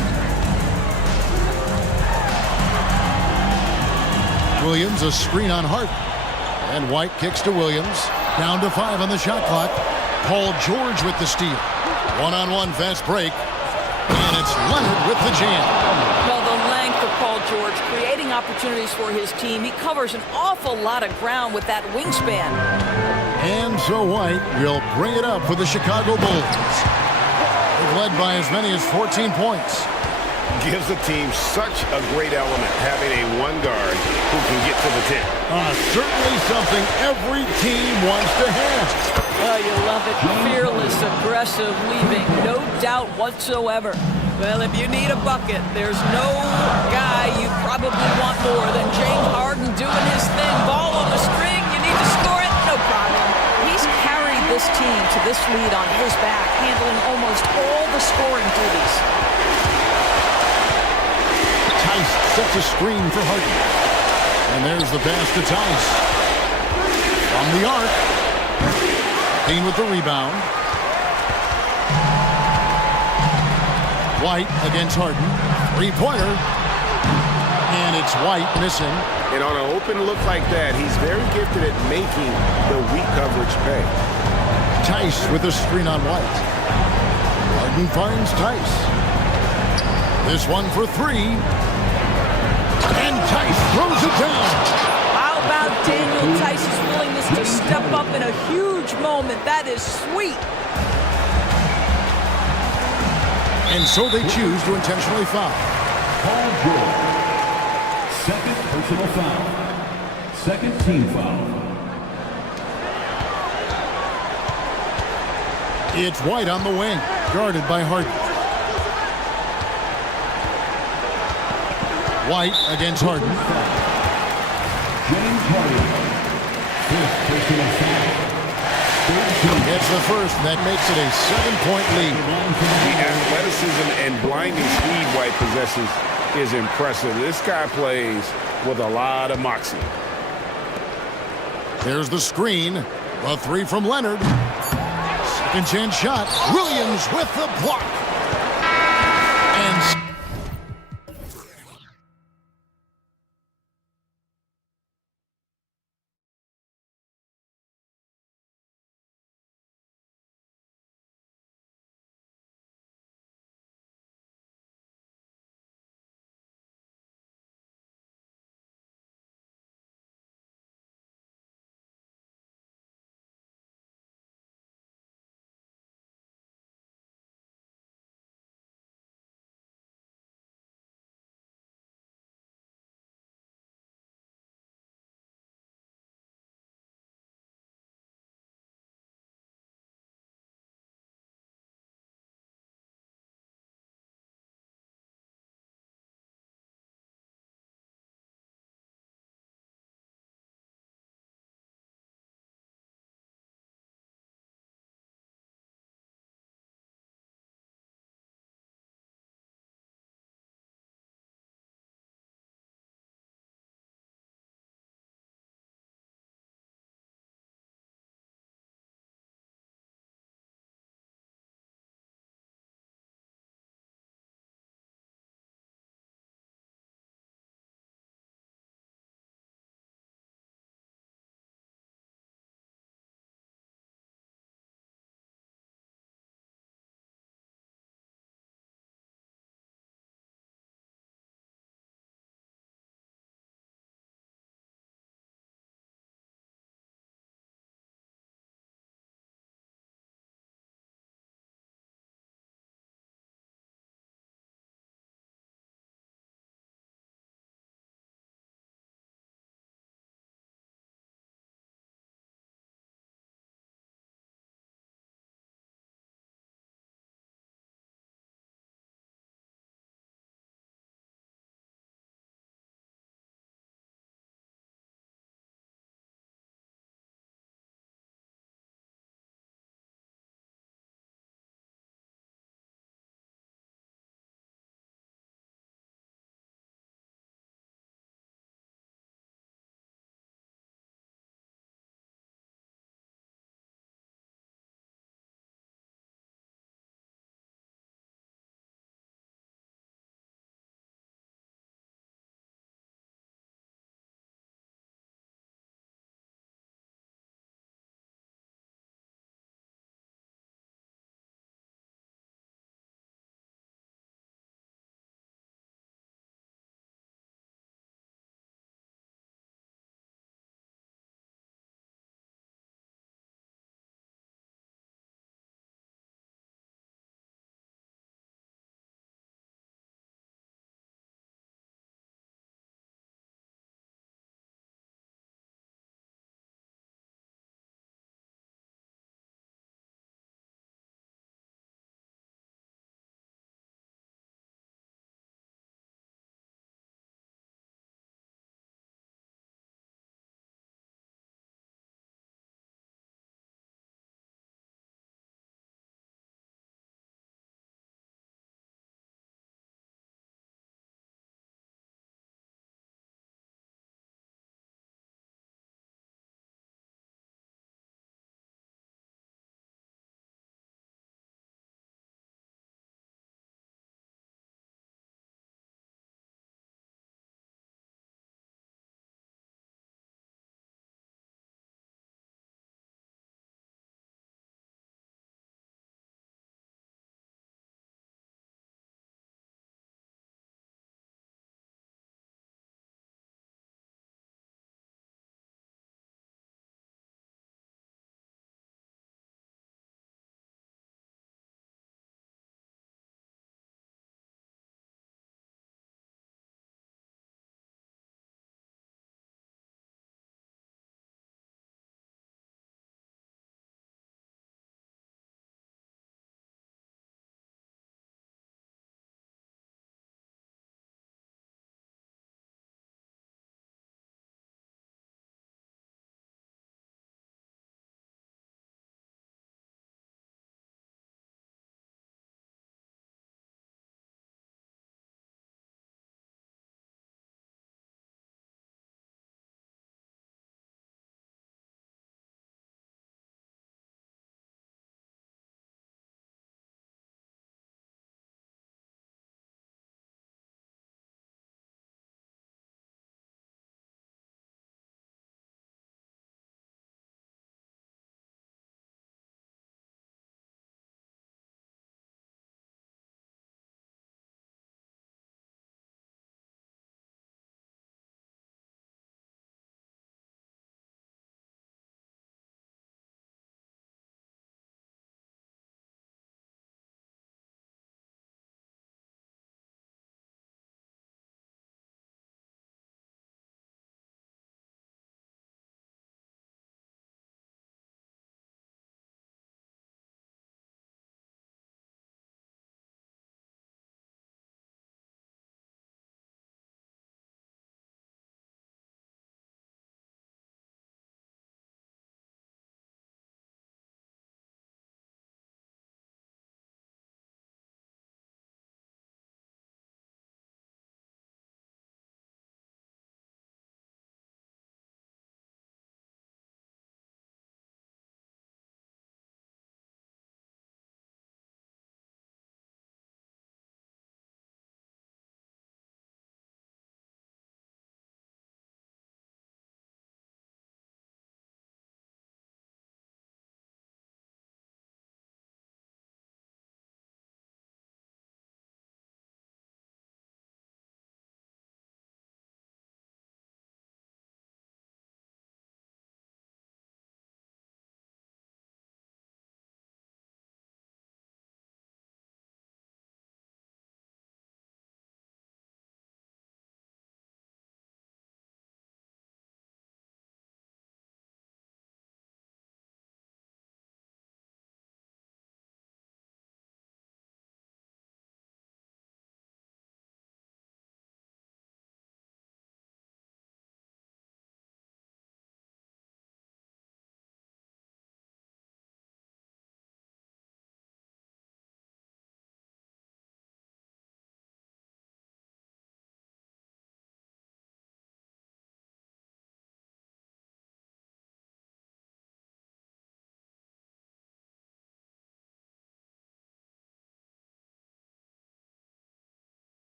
Williams, a screen on Harden. And White kicks to Williams. Down to 5 on the shot clock. Paul George with the steal. One-on-one fast break. And it's Leonard with the jam. Well, the length of Paul George, creating opportunities for his team. He covers an awful lot of ground with that wingspan. And so White will bring it up for the Chicago Bulls. They've led by as many as 14 points. Gives the team such a great element having a one guard who can get to the 10. Certainly something every team wants to have. Oh, you love it. Fearless, aggressive, leaving. No doubt whatsoever. Well, if you need a bucket, there's no guy you probably want more than James Harden doing his thing. Ball on the string. You need to score it. No problem. He's carried this team to this lead on his back, handling almost all the scoring duties. Tice sets a screen for Harden. And there's the pass to Tice. From the arc. Payne with the rebound. White against Harden. Three-pointer. And it's White missing. And on an open look like that, he's very gifted at making the weak coverage pay. Tice with a screen on White. Harden finds Tice. This one for three. And Tice throws it down. How about Daniel Tice's willingness to step up in a huge moment? That is sweet. And so they choose to intentionally foul. Paul George. Second personal foul. Second team foul. It's White on the wing, guarded by Harden. White against Harden. James Harden. Fifth personal foul. It's the first, and that makes it a 7-point lead. The athleticism and blinding speed White possesses is impressive. This guy plays with a lot of moxie. There's the screen. A three from Leonard. Second chance shot. Williams with the block. And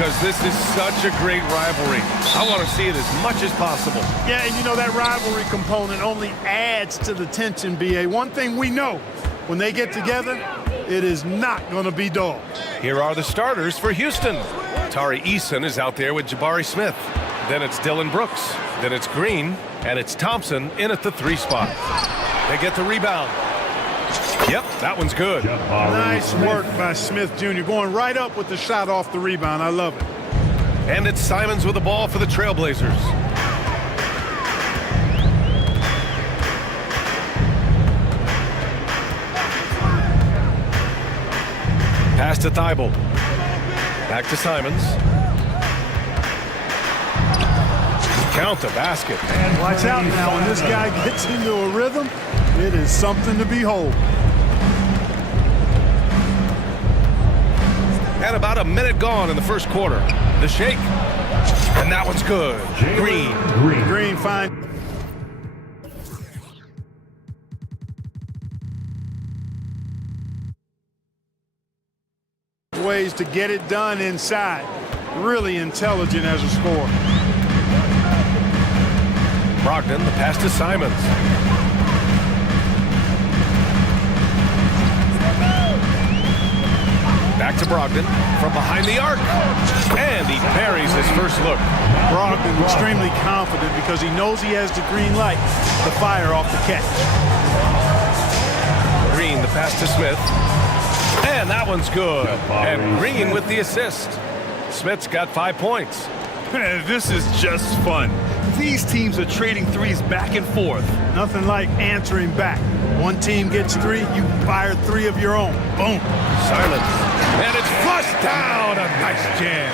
because this is such a great rivalry. I want to see it as much as possible. Yeah, and you know that rivalry component only adds to the tension, B.A. One thing we know, when they get together, it is not going to be dull. Here are the starters for Houston. Tari Eason is out there with Jabari Smith. Then it's Dylan Brooks. Then it's Green. And it's Thompson in at the 3 spot. They get the rebound. Yep, that one's good. Nice work by Smith Jr. Going right up with the shot off the rebound. I love it. And it's Simons with the ball for the Trailblazers. Pass to Thibault. Back to Simons. Count the basket. And watch out now. When this guy gets into a rhythm, it is something to behold. And about a minute gone in the first quarter. The shake. And that one's good. Green fine. Ways to get it done inside. Really intelligent as a scorer. Brogdon, the pass to Simons. Back to Brogdon from behind the arc. And he parries his first look. Brogdon extremely confident because he knows he has the green light to fire off the catch. Green, the pass to Smith. And that one's good. And Green with the assist. Smith's got 5 points. This is just fun. These teams are trading threes back and forth. Nothing like answering back. One team gets 3, you fire 3 of your own. Boom. Silence. And it's flushed down. A nice jam.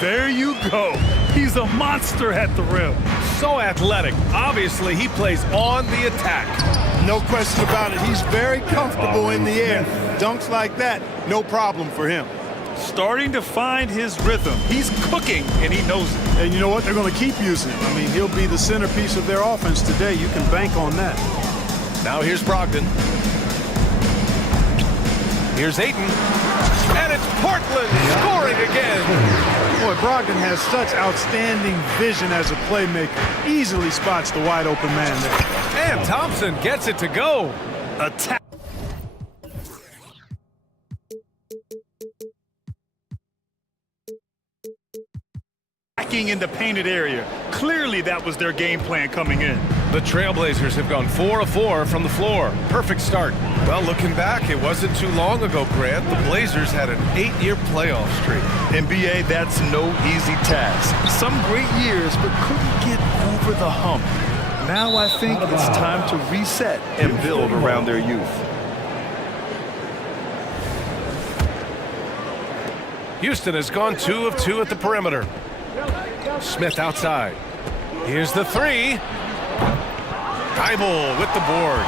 There you go. He's a monster at the rim. So athletic. Obviously, he plays on the attack. No question about it. He's very comfortable in the air. Dunks like that, no problem for him. Starting to find his rhythm. He's cooking, and he knows it. And you know what? They're going to keep using him. I mean, he'll be the centerpiece of their offense today. You can bank on that. Now here's Brogdon. Here's Ayton. And it's Portland scoring again. Boy, Brogdon has such outstanding vision as a playmaker. Easily spots the wide open man there. And Thompson gets it to go. Attack. In the painted area. Clearly that was their game plan coming in. The Trailblazers have gone 4 of 4 from the floor. Perfect start. Well, looking back, it wasn't too long ago, Grant. The Blazers had an 8-year playoff streak. NBA, that's no easy task. Some great years, but couldn't get over the hump. Now I think it's time to reset and build around their youth. Houston has gone 2 of 2 at the perimeter. Smith outside. Here's the 3. Thibault with the board.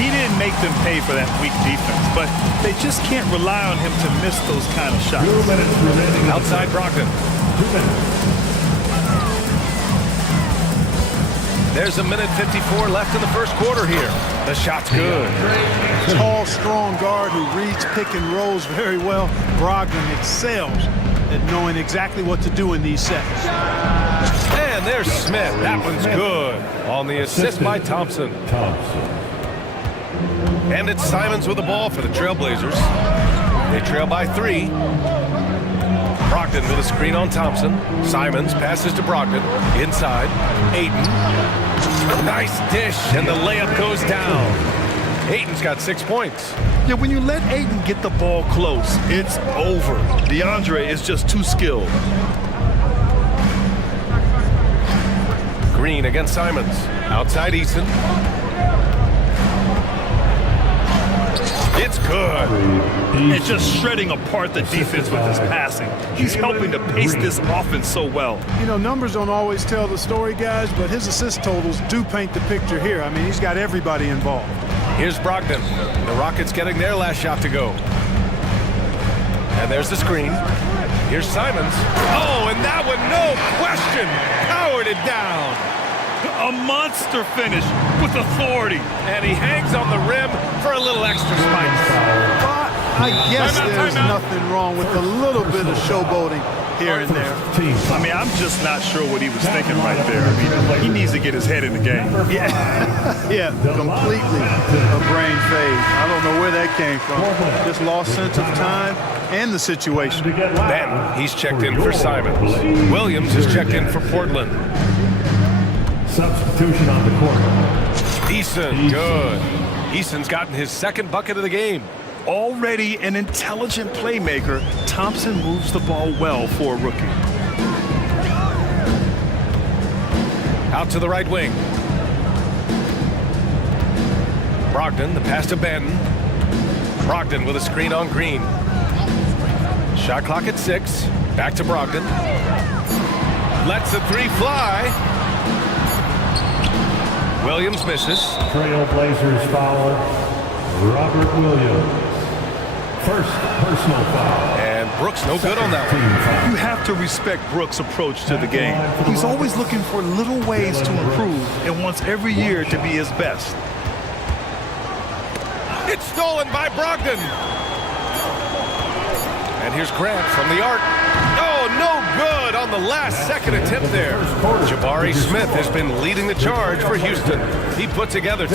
He didn't make them pay for that weak defense, but they just can't rely on him to miss those kind of shots. Outside Brogdon. There's a minute 54 left in the first quarter here. The shot's good. Tall, strong guard who reads pick and rolls very well. Brogdon excels at knowing exactly what to do in these sets. And there's Smith. That one's good. On the assist by Thompson. And it's Simons with the ball for the Trailblazers. They trail by 3. Brogdon with a screen on Thompson. Simons passes to Brogdon. Inside. Ayton. Nice dish, and the layup goes down. Ayton's got 6 points. Yeah, when you let Ayton get the ball close, it's over. DeAndre is just too skilled. Green against Simons. Outside Eason. It's good. And just shredding apart the defense with his passing. He's helping to pace this offense so well. You know, numbers don't always tell the story, guys, but his assist totals do paint the picture here. I mean, he's got everybody involved. Here's Brogdon. The Rockets getting their last shot to go. And there's the screen. Here's Simons. Oh, and that one, no question, powered it down. A monster finish with authority. And he hangs on the rim for a little extra spice. I guess there's nothing wrong with a little bit of showboating. here and there. I mean, I'm just not sure what he was thinking right there. I mean, he needs to get his head in the game. Yeah, completely a brain phase. I don't know where that came from. Just lost sense of time and the situation. Benton, he's checked in for Simons. Williams is checked in for Portland. Substitution on the court. Eason, good. Eason's gotten his second bucket of the game. Already an intelligent playmaker, Thompson moves the ball well for a rookie. Out to the right wing. Brogdon, the pass to Benton. Brogdon with a screen on Green. Shot clock at 6. Back to Brogdon. Lets the three fly. Williams misses. Trailblazers foul. Robert Williams. First personal foul. And Brooks no good on that one. You have to respect Brooks' approach to the game. He's always looking for little ways to improve and wants every year to be his best. It's stolen by Brogdon. And here's Grant from the arc. Oh, no good on the last second attempt there. Jabari Smith has been leading the charge for Houston. He put together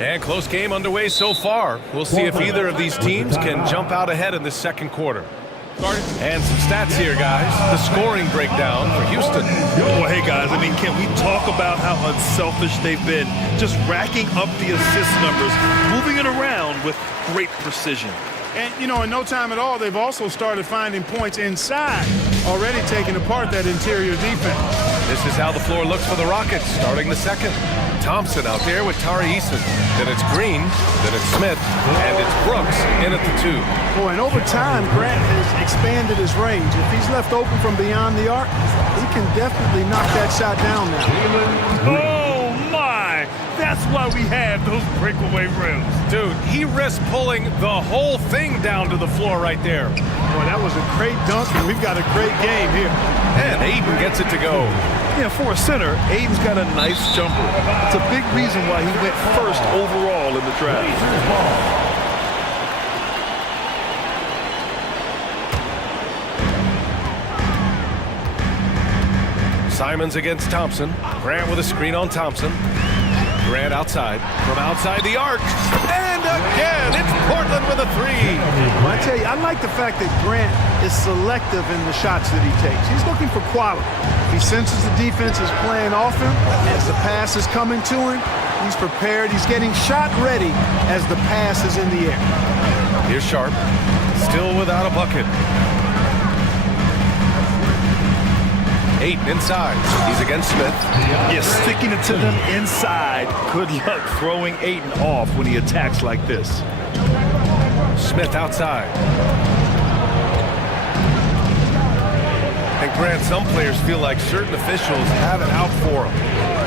and close game underway so far. We'll see if either of these teams can jump out ahead in the second quarter. And some stats here, guys. The scoring breakdown for Houston. Well, hey, guys, I mean, can we talk about how unselfish they've been? Just racking up the assist numbers, moving it around with great precision. And, you know, in no time at all, they've also started finding points inside, already taking apart that interior defense. This is how the floor looks for the Rockets, starting the second. Thompson out there with Tari Eason. Then it's Green, then it's Smith, and it's Brooks in at the 2. Boy, and over time, Grant has expanded his range. If he's left open from beyond the arc, he can definitely knock that shot down now. Oh, my! That's why we have those breakaway rims. Dude, he risked pulling the whole thing down to the floor right there. Boy, that was a great dunk, and we've got a great game here. And Aiden gets it to go. Yeah, for a center, Aiden's got a nice jumper. It's a big reason why he went first overall in the draft. Simons against Thompson. Grant with a screen on Thompson. Grant outside. From outside the arc. And again, it's Portland with a 3. I tell you, I like the fact that Grant is selective in the shots that he takes. He's looking for quality. He senses the defense is playing off him. As the pass is coming to him, he's prepared. He's getting shot ready as the pass is in the air. Here's Sharp. Still without a bucket. Ayton inside. He's against Smith. Yeah, sticking it to them inside. Good luck throwing Ayton off when he attacks like this. Smith outside. And Grant, some players feel like certain officials have it out for them.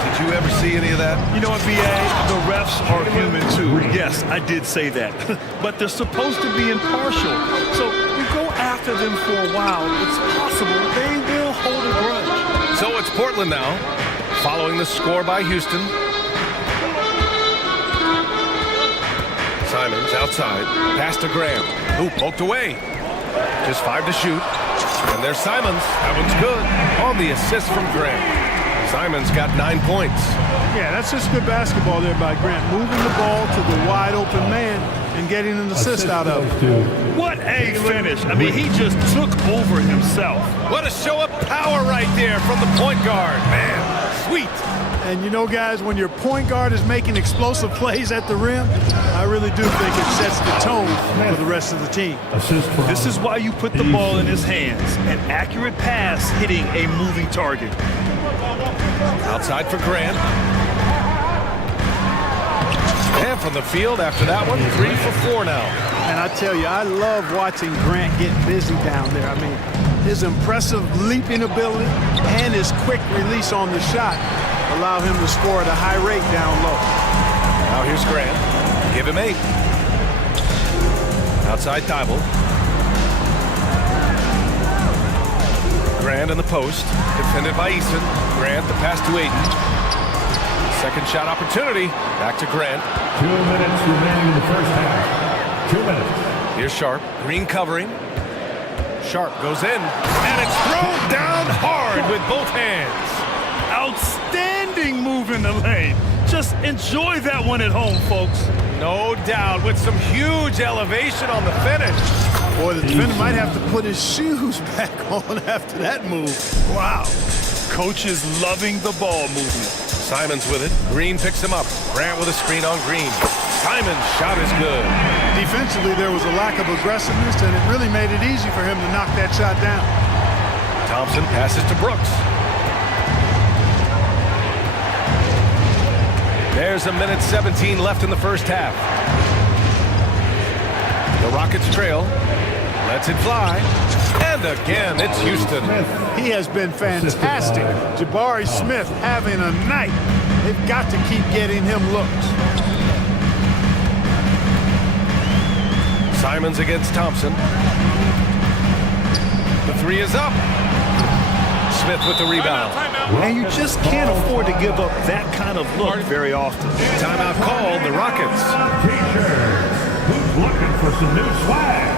Did you ever see any of that? You know what, B.A.? The refs are human too. Yes, I did say that. But they're supposed to be impartial. So we go after them for a while. It's possible they will hold a grudge. So it's Portland now, following the score by Houston. Simons outside. Pass to Graham. Ooh, poked away. Just 5 to shoot. And there's Simons. That one's good. On the assist from Grant. Simons got 9 points. Yeah, that's just good basketball there by Grant. Moving the ball to the wide open man and getting an assist out of it. What a finish. I mean, he just took over himself. What a show of power right there from the point guard. Man, sweet. And you know, guys, when your point guard is making explosive plays at the rim, I really do think it sets the tone for the rest of the team. This is why you put the ball in his hands. An accurate pass hitting a moving target. Outside for Grant. And from the field after that one, 3 for 4 now. And I tell you, I love watching Grant get busy down there. I mean, his impressive leaping ability and his quick release on the shot allow him to score at a high rate down low. Now here's Grant. Give him 8. Outside Thibault. Grant in the post. Defended by Eason. Grant, the pass to Ayton. Second shot opportunity. Back to Grant. 2 minutes remaining in the first half. 2 minutes. Here's Sharp. Green covering. Sharp goes in, and it's thrown down hard with both hands. Outstanding move in the lane. Just enjoy that one at home, folks. No doubt, with some huge elevation on the finish. Boy, the defender might have to put his shoes back on after that move. Wow. Coach is loving the ball movement. Simons with it. Green picks him up. Grant with a screen on Green. Simons' shot is good. Defensively, there was a lack of aggressiveness, and it really made it easy for him to knock that shot down. Thompson passes to Brooks. There's 1:17 left in the first half. The Rockets trail. Lets it fly. And again, it's Houston. He has been fantastic. Jabari Smith having a night. They've got to keep getting him looks. Simons against Thompson. The three is up. Smith with the rebound. And you just can't afford to give up that kind of look very often. Timeout called, the Rockets. T-shirts. Who's looking for some new swag?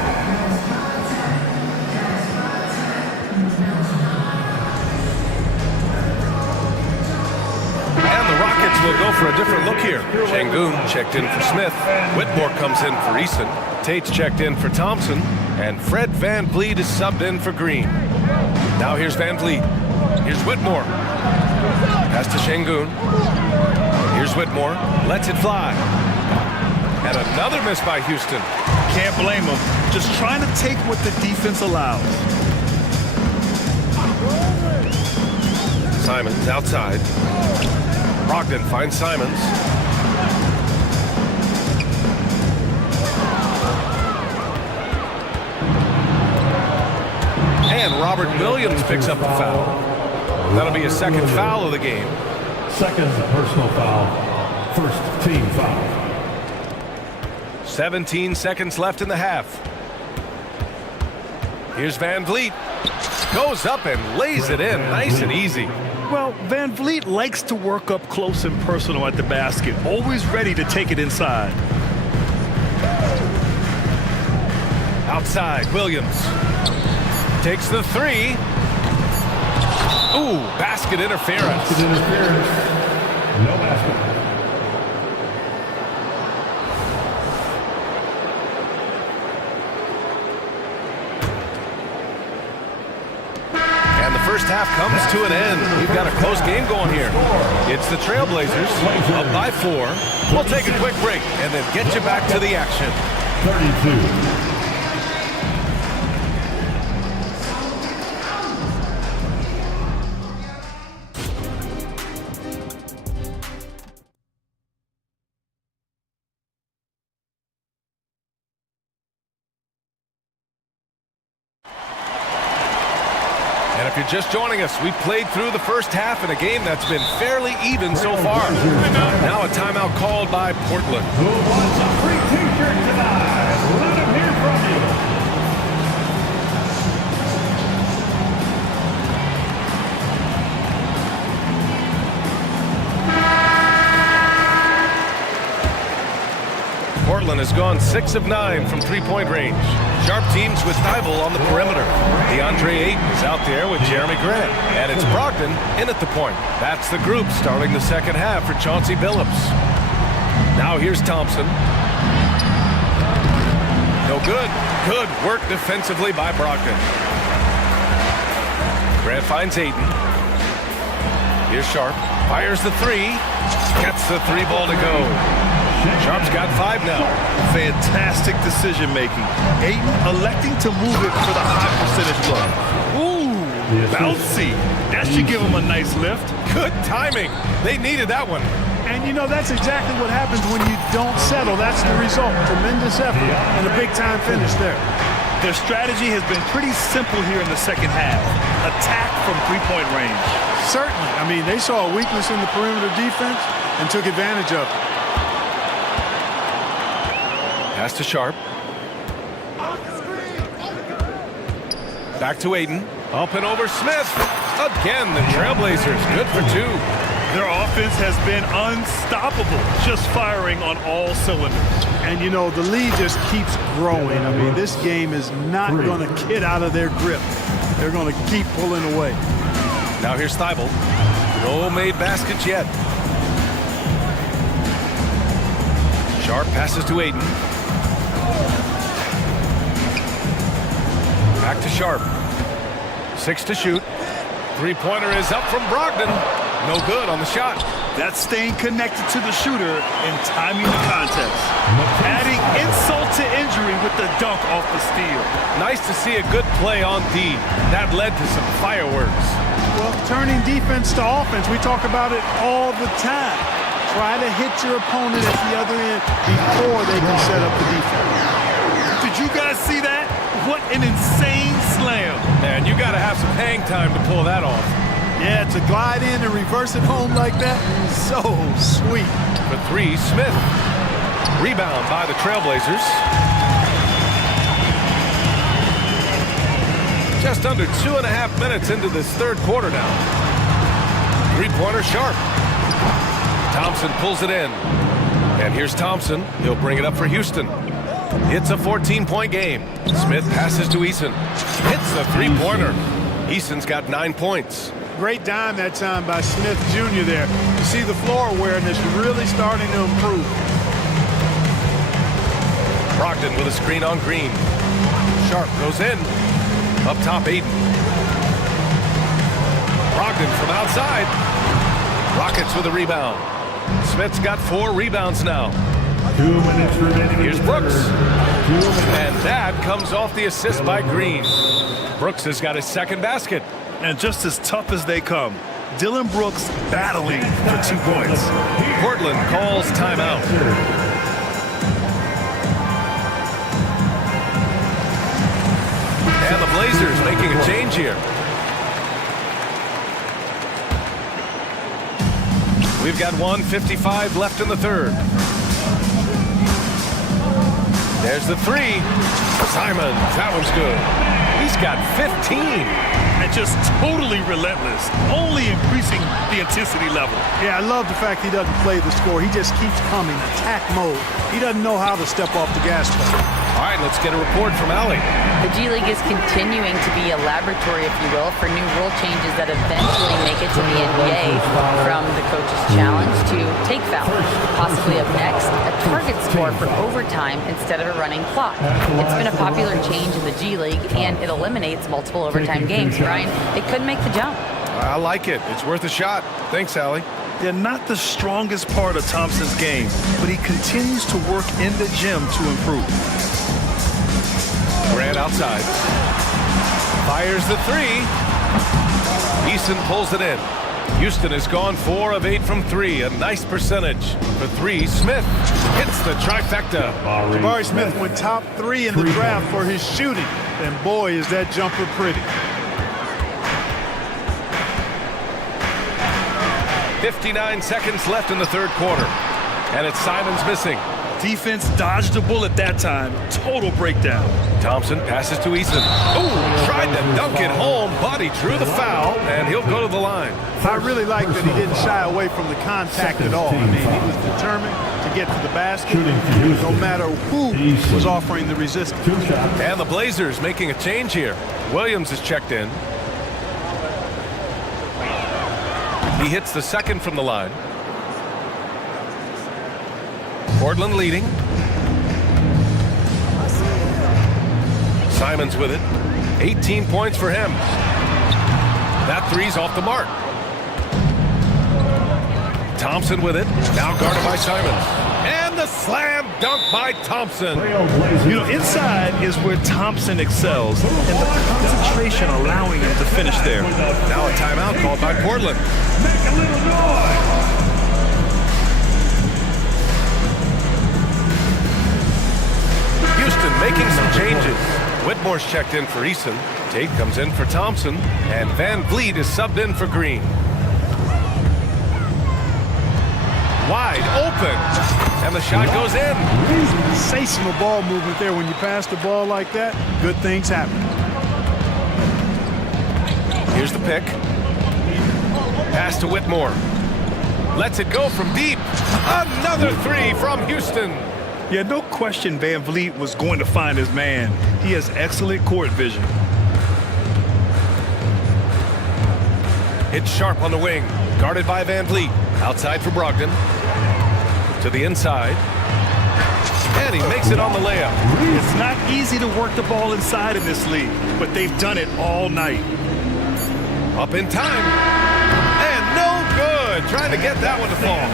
And the Rockets will go for a different look here. Şengün checked in for Smith. Whitmore comes in for Eason. Tate's checked in for Thompson. And Fred VanVleet is subbed in for Green. Now here's VanVleet. Here's Whitmore. Pass to Şengün. Here's Whitmore. Lets it fly. And another miss by Houston. Can't blame him. Just trying to take what the defense allows. Simons outside. Brogdon finds Simons. And Robert Williams picks up the foul. That'll be a second foul of the game. Second personal foul. First team foul. 17 seconds left in the half. Here's VanVleet. Goes up and lays it in nice and easy. Well, VanVleet likes to work up close and personal at the basket. Always ready to take it inside. Outside, Williams. Takes the three. Ooh, basket interference. Basket interference. No basket. And the first half comes to an end. We've got a close game going here. It's the Trailblazers up by 4. We'll take a quick break and then get you back to the action. 32. And if you're just joining us, we've played through the first half in a game that's been fairly even so far. Now a timeout called by Portland. Who wants a free t-shirt tonight? Let them hear from you. Portland has gone 6 of 9 from three-point range. Sharp teams with Thibault on the perimeter. DeAndre Ayton is out there with Jeremy Grant. And it's Brogdon in at the point. That's the group starting the second half for Chauncey Billups. Now here's Thompson. No good. Good work defensively by Brogdon. Grant finds Ayton. Here's Sharp. Fires the three. Gets the three ball to go. Sharp's got 5 now. Fantastic decision making. Ayton electing to move it for the high percentage look. Ooh, bouncy. That should give him a nice lift. Good timing. They needed that one. And you know, that's exactly what happens when you don't settle. That's the result. Tremendous effort and a big-time finish there. Their strategy has been pretty simple here in the second half. Attack from three-point range. Certainly. I mean, they saw a weakness in the perimeter defense and took advantage of it. Pass to Sharp. Back to Ayton. Up and over Smith. Again, the Trailblazers good for 2. Their offense has been unstoppable, just firing on all cylinders. And, you know, the lead just keeps growing. I mean, this game is not going to get out of their grip. They're going to keep pulling away. Now here's Thibault. No made baskets yet. Sharp passes to Aiden. Back to Sharp. 6 to shoot. Three-pointer is up from Brogdon. No good on the shot. That's staying connected to the shooter and timing the contest. Adding insult to injury with the dunk off the steal. Nice to see a good play on D. That led to some fireworks. Well, turning defense to offense, we talk about it all the time. Try to hit your opponent at the other end before they can set up the defense. Did you guys see that? What an insane slam. Man, you got to have some hang time to pull that off. Yeah, to glide in and reverse it home like that, so sweet. For 3, Smith. Rebound by the Trailblazers. Just under 2.5 minutes into this third quarter now. Three-pointer Sharp. Thompson pulls it in. And here's Thompson. He'll bring it up for Houston. It's a 14-point game. Smith passes to Eason. Hits the three-pointer. Eason's got 9 points. Great dime that time by Smith Jr. there. You see the floor awareness really starting to improve. Brogdon with a screen on Green. Sharp goes in. Up top, Aiden. Brogdon from outside. Rockets with a rebound. Smith's got 4 rebounds now. 2 minutes remaining. Here's Brooks. And that comes off the assist by Green. Brooks has got his second basket. And just as tough as they come, Dylan Brooks battling for 2 points. Portland calls timeout. And the Blazers making a change here. We've got 1:55 left in the third. There's the 3. Simons, that one's good. He's got 15. And just totally relentless, only increasing the intensity level. Yeah, I love the fact he doesn't play the score. He just keeps coming, attack mode. He doesn't know how to step off the gas pedal. All right, let's get a report from Allie. The G League is continuing to be a laboratory, if you will, for new rule changes that eventually make it to the NBA, from the coach's challenge to take foul. Possibly up next, a target score for overtime instead of a running clock. It's been a popular change in the G League, and it eliminates multiple overtime games. Brian, it could make the jump. I like it. It's worth a shot. Thanks, Allie. They're not the strongest part of Thompson's game, but he continues to work in the gym to improve. Grant outside. Fires the 3. Eason pulls it in. Houston has gone 4 of 8 from 3. A nice percentage. For 3, Smith hits the trifecta. Jabari Smith went top 3 in the draft for his shooting. And boy, is that jumper pretty. 59 seconds left in the third quarter. And it's Simons missing. Defense dodged a bullet that time. Total breakdown. Thompson passes to Eason. Oh, tried to dunk it home, but he drew the foul, and he'll go to the line. I really like that he didn't shy away from the contact at all. I mean, he was determined to get to the basket, no matter who was offering the resistance. And the Blazers making a change here. Williams is checked in. He hits the second from the line. Portland leading. Simons with it. 18 points for him. That 3's off the mark. Thompson with it. Now guarded by Simons. And the slam dunk by Thompson. You know, inside is where Thompson excels, and the concentration allowing him to finish there. Now a timeout called by Portland. Make a little noise. Houston making some changes. Whitmore's checked in for Eason. Tate comes in for Thompson. And Van Vliet is subbed in for Green. Wide open. And the shot goes in. Sensational ball movement there. When you pass the ball like that, good things happen. Here's the pick. Pass to Whitmore. Lets it go from deep. Another three from Houston. Yeah, no question Van Vliet was going to find his man. He has excellent court vision. Hits sharp on the wing. Guarded by Van Vliet. Outside for Brogdon. To the inside. And he makes it on the layup. It's not easy to work the ball inside in this league, but they've done it all night. Up in time. And no good. Trying to get that one to fall.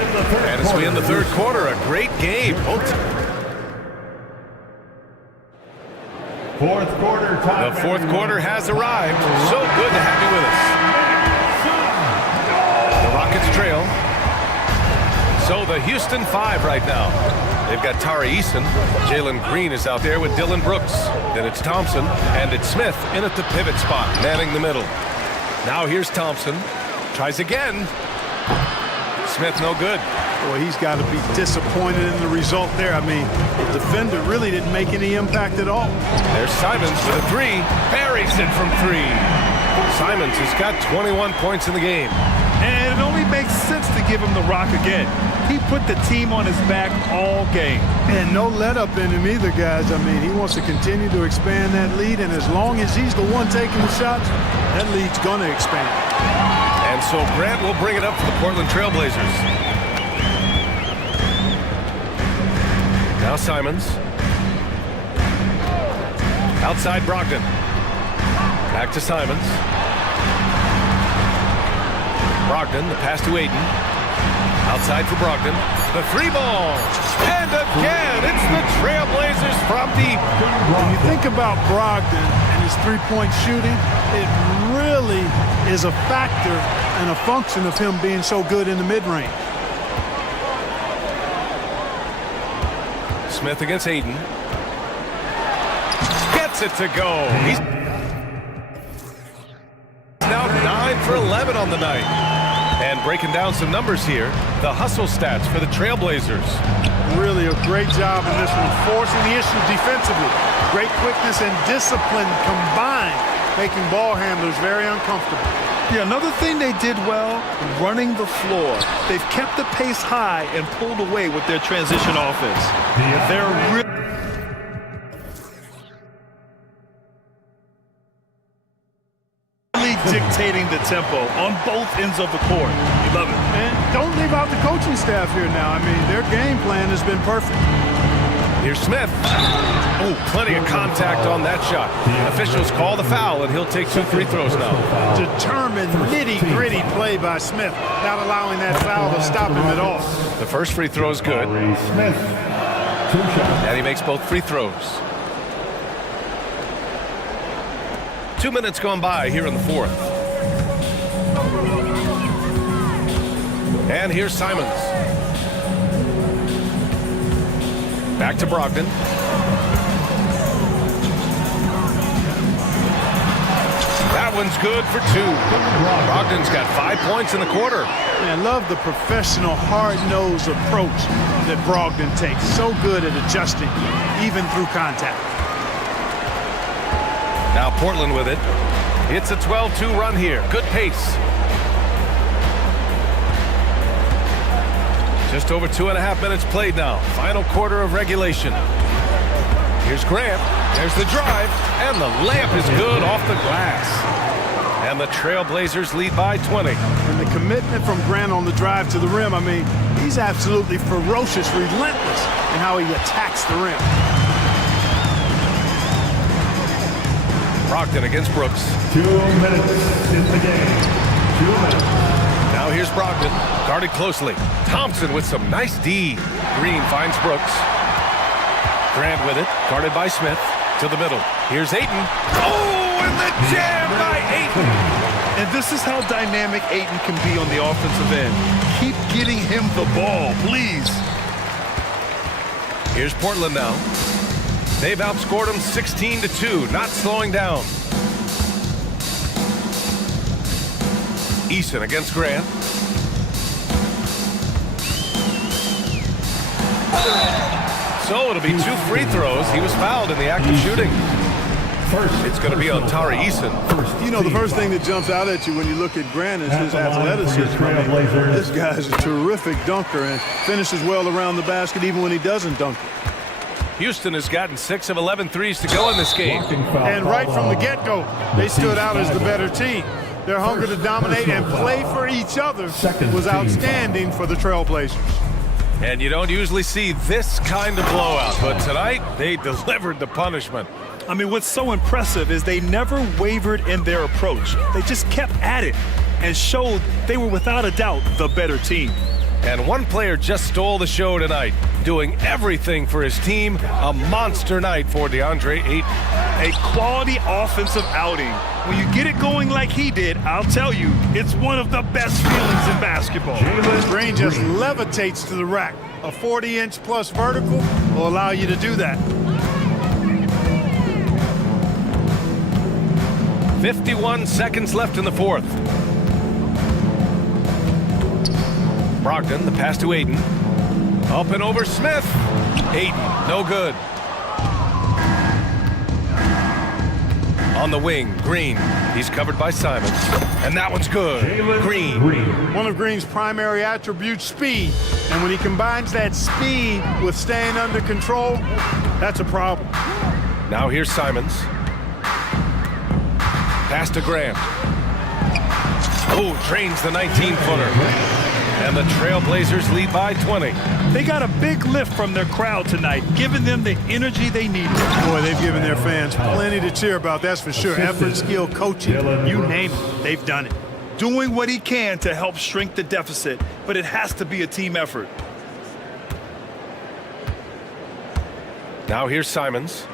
And as we end the third quarter, a great game. Fourth quarter time. The fourth quarter has arrived. So good to have you with us. The Rockets trail. So the Houston 5 right now. They've got Tari Eason. Jalen Green is out there with Dylan Brooks. Then it's Thompson, and it's Smith in at the pivot spot, manning the middle. Now here's Thompson. Tries again. Smith no good. Boy, he's got to be disappointed in the result there. I mean, the defender really didn't make any impact at all. There's Simons for the three. Buries it from three. Simons has got 21 points in the game. And it only makes sense to give him the rock again. He put the team on his back all game. And no let up in him either, guys. I mean, he wants to continue to expand that lead, and as long as he's the one taking the shots, that lead's going to expand. And so Grant will bring it up for the Portland Trailblazers. Now Simons. Outside Brogdon. Back to Simons. Brogdon, the pass to Aiden. Outside for Brogdon. The three ball. And again, it's the Trailblazers from deep. When you think about Brogdon and his three-point shooting, it really is a factor and a function of him being so good in the mid-range. Smith against Aiden. Gets it to go. He's now 9 for 11 on the night. And breaking down some numbers here, the hustle stats for the Trailblazers. Really a great job in this one, forcing the issue defensively. Great quickness and discipline combined, making ball handlers very uncomfortable. Yeah, another thing they did well, running the floor. They've kept the pace high and pulled away with their transition offense. They're really dictating the tempo on both ends of the court. You love it. And don't leave out the coaching staff here now. I mean, their game plan has been perfect. Here's Smith. Oh, plenty of contact on that shot. Officials call the foul, and he'll take 2 free throws now. Determined, nitty-gritty play by Smith, not allowing that foul to stop him at all. The first free throw is good. Smith, 2 shots. And he makes both free throws. 2 minutes gone by here in the fourth. And here's Simons. Back to Brogdon. That one's good for 2. Brogdon's got 5 points in the quarter. I love the professional, hard-nosed approach that Brogdon takes. So good at adjusting, even through contact. Now Portland with it. It's a 12-2 run here. Good pace. Just over 2.5 minutes played now. Final quarter of regulation. Here's Grant. There's the drive. And the layup is good off the glass. And the Trailblazers lead by 20. And the commitment from Grant on the drive to the rim, I mean, he's absolutely ferocious, relentless in how he attacks the rim. Brogdon against Brooks. 2 minutes in the game. 2 minutes. Now here's Brogdon, guarded closely. Thompson with some nice D. Green finds Brooks. Grant with it, guarded by Smith. To the middle. Here's Ayton. Oh, and the jam by Ayton. And this is how dynamic Ayton can be on the offensive end. Keep getting him the ball, please. Here's Portland now. They've outscored them 16-2, not slowing down. Eason against Grant. So it'll be 2 free throws. He was fouled in the act of shooting. It's going to be on Tari Eason. You know, the first thing that jumps out at you when you look at Grant is his athleticism. I mean, this guy's a terrific dunker and finishes well around the basket even when he doesn't dunk it. Houston has gotten 6 of 11 threes to go in this game. And right from the get-go, they stood out as the better team. Their hunger to dominate and play for each other was outstanding for the Trailblazers. And you don't usually see this kind of blowout, but tonight they delivered the punishment. I mean, what's so impressive is they never wavered in their approach. They just kept at it and showed they were without a doubt the better team. And one player just stole the show tonight, doing everything for his team. A monster night for DeAndre Ayton. A quality offensive outing. When you get it going like he did, I'll tell you, it's one of the best feelings in basketball. Green just levitates to the rack. A 40-inch plus vertical will allow you to do that. 51 seconds left in the fourth. Brogdon, the pass to Ayton. Up and over Smith. Ayton, no good. On the wing, Green. He's covered by Simons. And that one's good. Green. One of Green's primary attributes, speed. And when he combines that speed with staying under control, that's a problem. Now here's Simons. Pass to Grant. Oh, drains the 19-footer. And the Trailblazers lead by 20. They got a big lift from their crowd tonight, giving them the energy they needed. Boy, they've given their fans plenty to cheer about, that's for sure. Effort, skill, coaching, you name it, they've done it. Doing what he can to help shrink the deficit, but it has to be a team effort. Now here's Simons.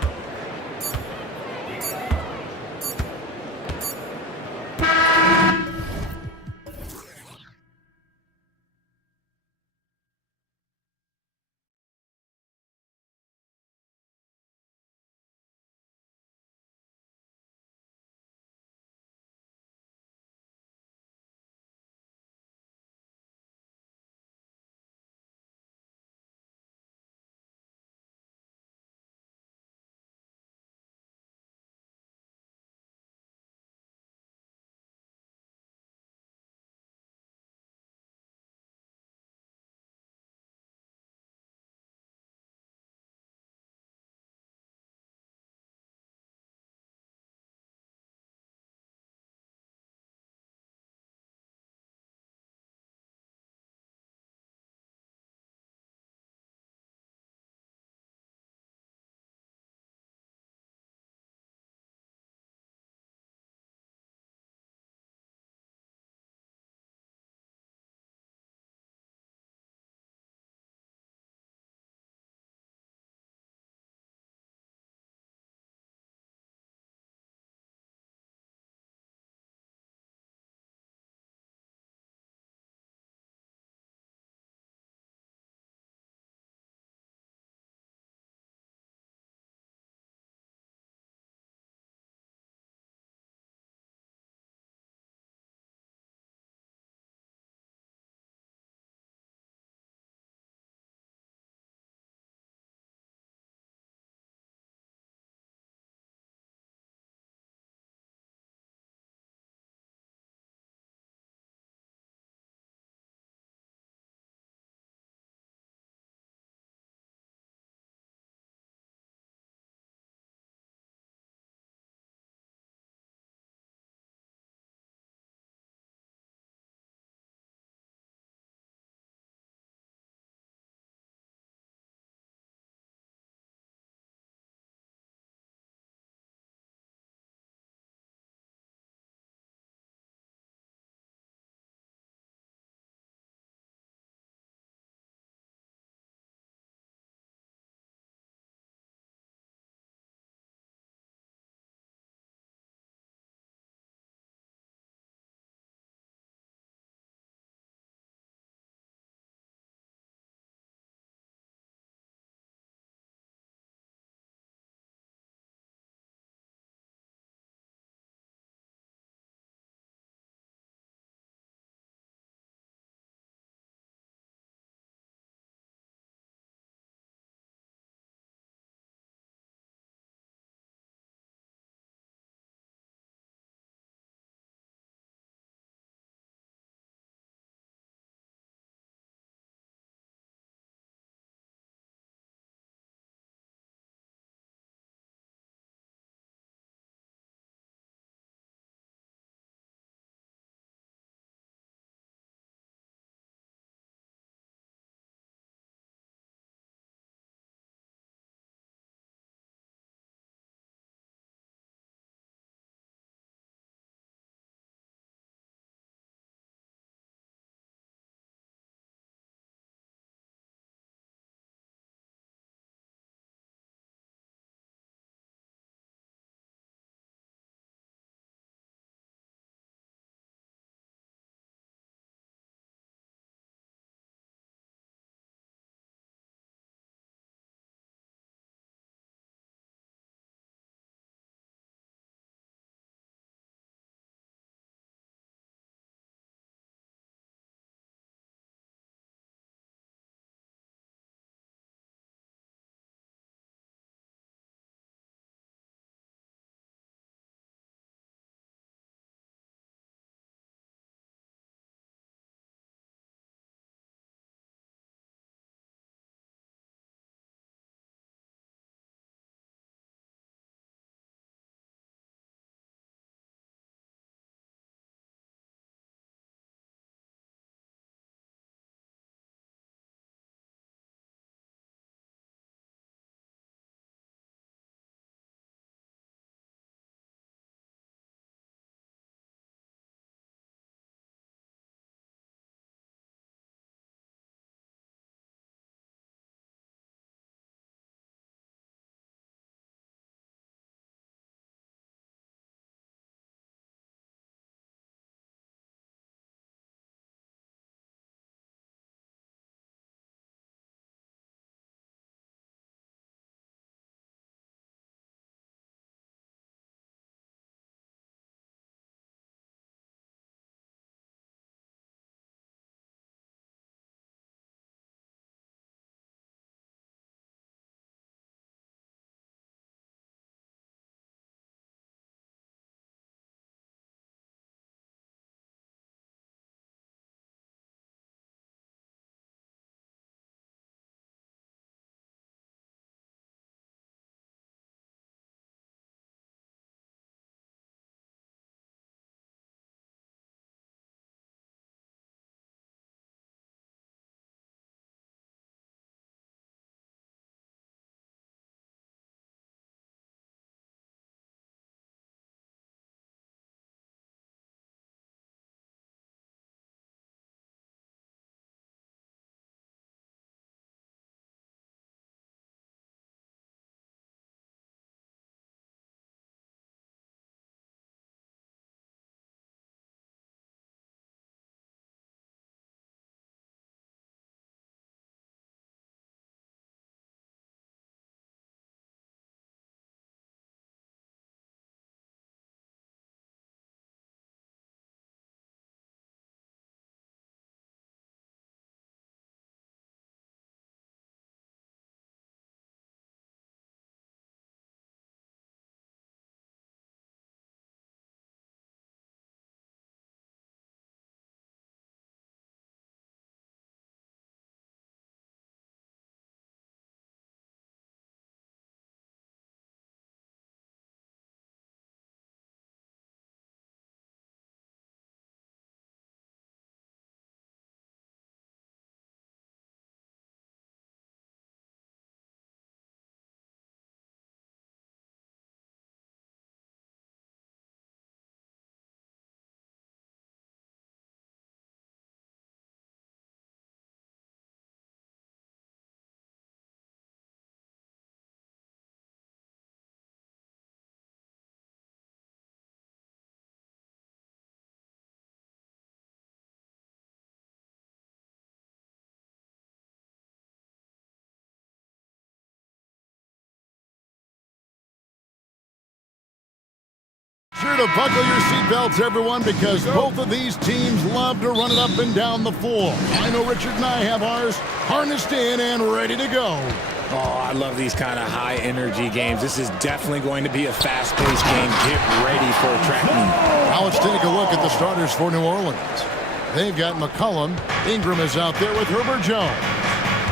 Sure to buckle your seatbelts, everyone, because both of these teams love to run it up and down the floor. I know Richard and I have ours harnessed in and ready to go. Oh, I love these kind of high-energy games. This is definitely going to be a fast-paced game. Get ready for a track meet. Now let's take a look at the starters for New Orleans. They've got McCollum. Ingram is out there with Herbert Jones.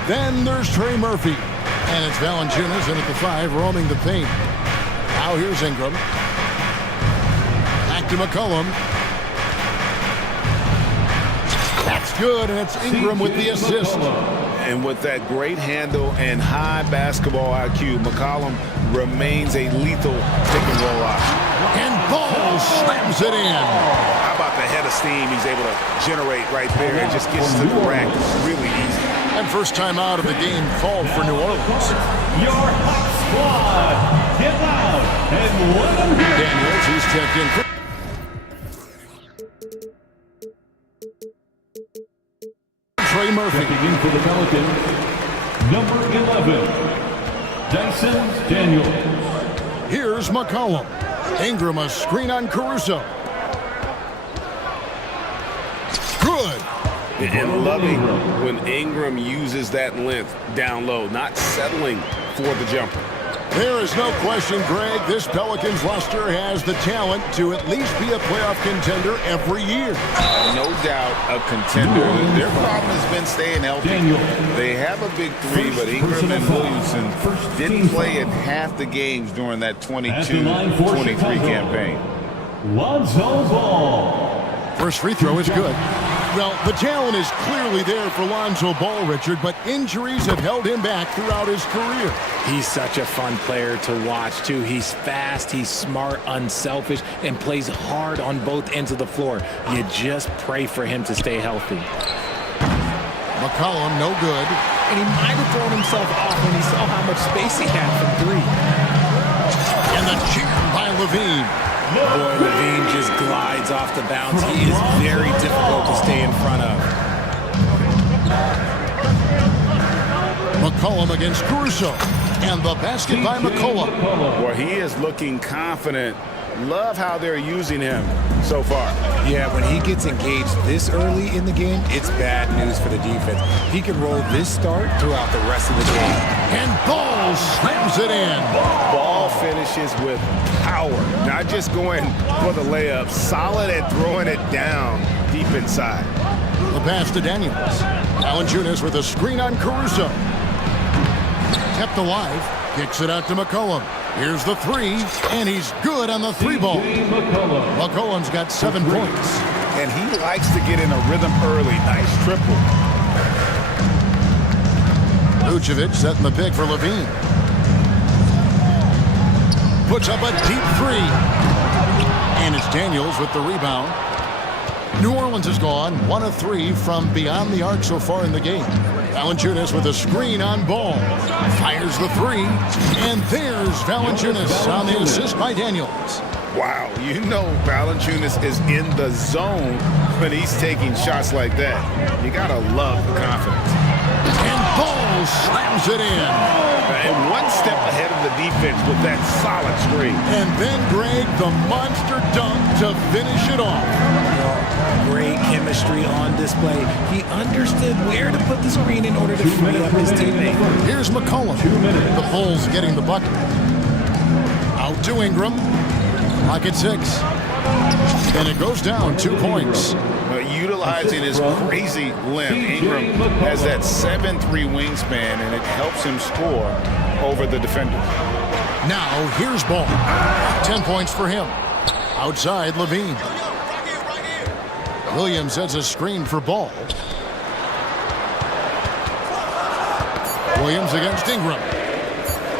Then there's Trey Murphy. And it's Valanciunas in at the 5, roaming the paint. Now here's Ingram. Back to McCollum. That's good, and it's Ingram with the assist. And with that great handle and high basketball IQ, McCollum remains a lethal pick-and-roll option. And Ball slams it in. How about the head of steam he's able to generate right there and just gets to the rack really easy. And first time out of the game called for New Orleans. Your hot squad, get out and let them hear. Daniels, he's checked in. Trey Murphy. Checking in for the Pelicans, number 11, Dyson Daniels. Here's McCollum. Ingram, a screen on Caruso. Good. And loving when Ingram uses that length down low, not settling for the jumper. There is no question, Greg, this Pelicans roster has the talent to at least be a playoff contender every year. No doubt a contender. Their problem has been staying healthy. They have a big three, but Ingram and Williamson didn't play in half the games during that 22-23 campaign. Lonzo Ball. First free throw is good. Well, the talent is clearly there for Lonzo Ball, Richard, but injuries have held him back throughout his career. He's such a fun player to watch, too. He's fast, he's smart, unselfish, and plays hard on both ends of the floor. You just pray for him to stay healthy. McCollum, no good. And he might have thrown himself off when he saw how much space he had from three. And the cheer by Levine. Boy, Levine just glides off the bounce. He is very difficult to stay in front of. McCollum against Caruso. And the basket by McCollum. Boy, he is looking confident. Love how they're using him so far. Yeah, when he gets engaged this early in the game, it's bad news for the defense. He can roll this start throughout the rest of the game. And Ball slams it in. Ball finishes with power, not just going for the layup, solid at throwing it down deep inside. The pass to Daniels. Valanciunas with a screen on Caruso. Kept alive. Kicks it out to McCollum. Here's the three, and he's good on the three ball. McCollum's got 7 points. And he likes to get in a rhythm early. Nice triple. Vucevic setting the pick for Levine. Puts up a deep three. And it's Daniels with the rebound. New Orleans has gone 1 of 3 from beyond the arc so far in the game. Valanciunas with a screen on Ball. Fires the three. And there's Valanciunas on the assist by Daniels. Wow, you know Valanciunas is in the zone when he's taking shots like that. You gotta love the confidence. And Ball slams it in. And one step ahead of the defense with that solid screen. And then, Greg, the monster dunk to finish it off. Great chemistry on display. He understood where to put the screen in order to free up his teammate. Here's McCollum. The Bulls getting the bucket. Out to Ingram. Pocket 6. And it goes down 2 points. Utilizing his crazy length, Ingram has that 7'3" wingspan, and it helps him score over the defender. Now, here's Ball. 10 points for him. Outside, Levine. Williams sets a screen for Ball. Williams against Ingram.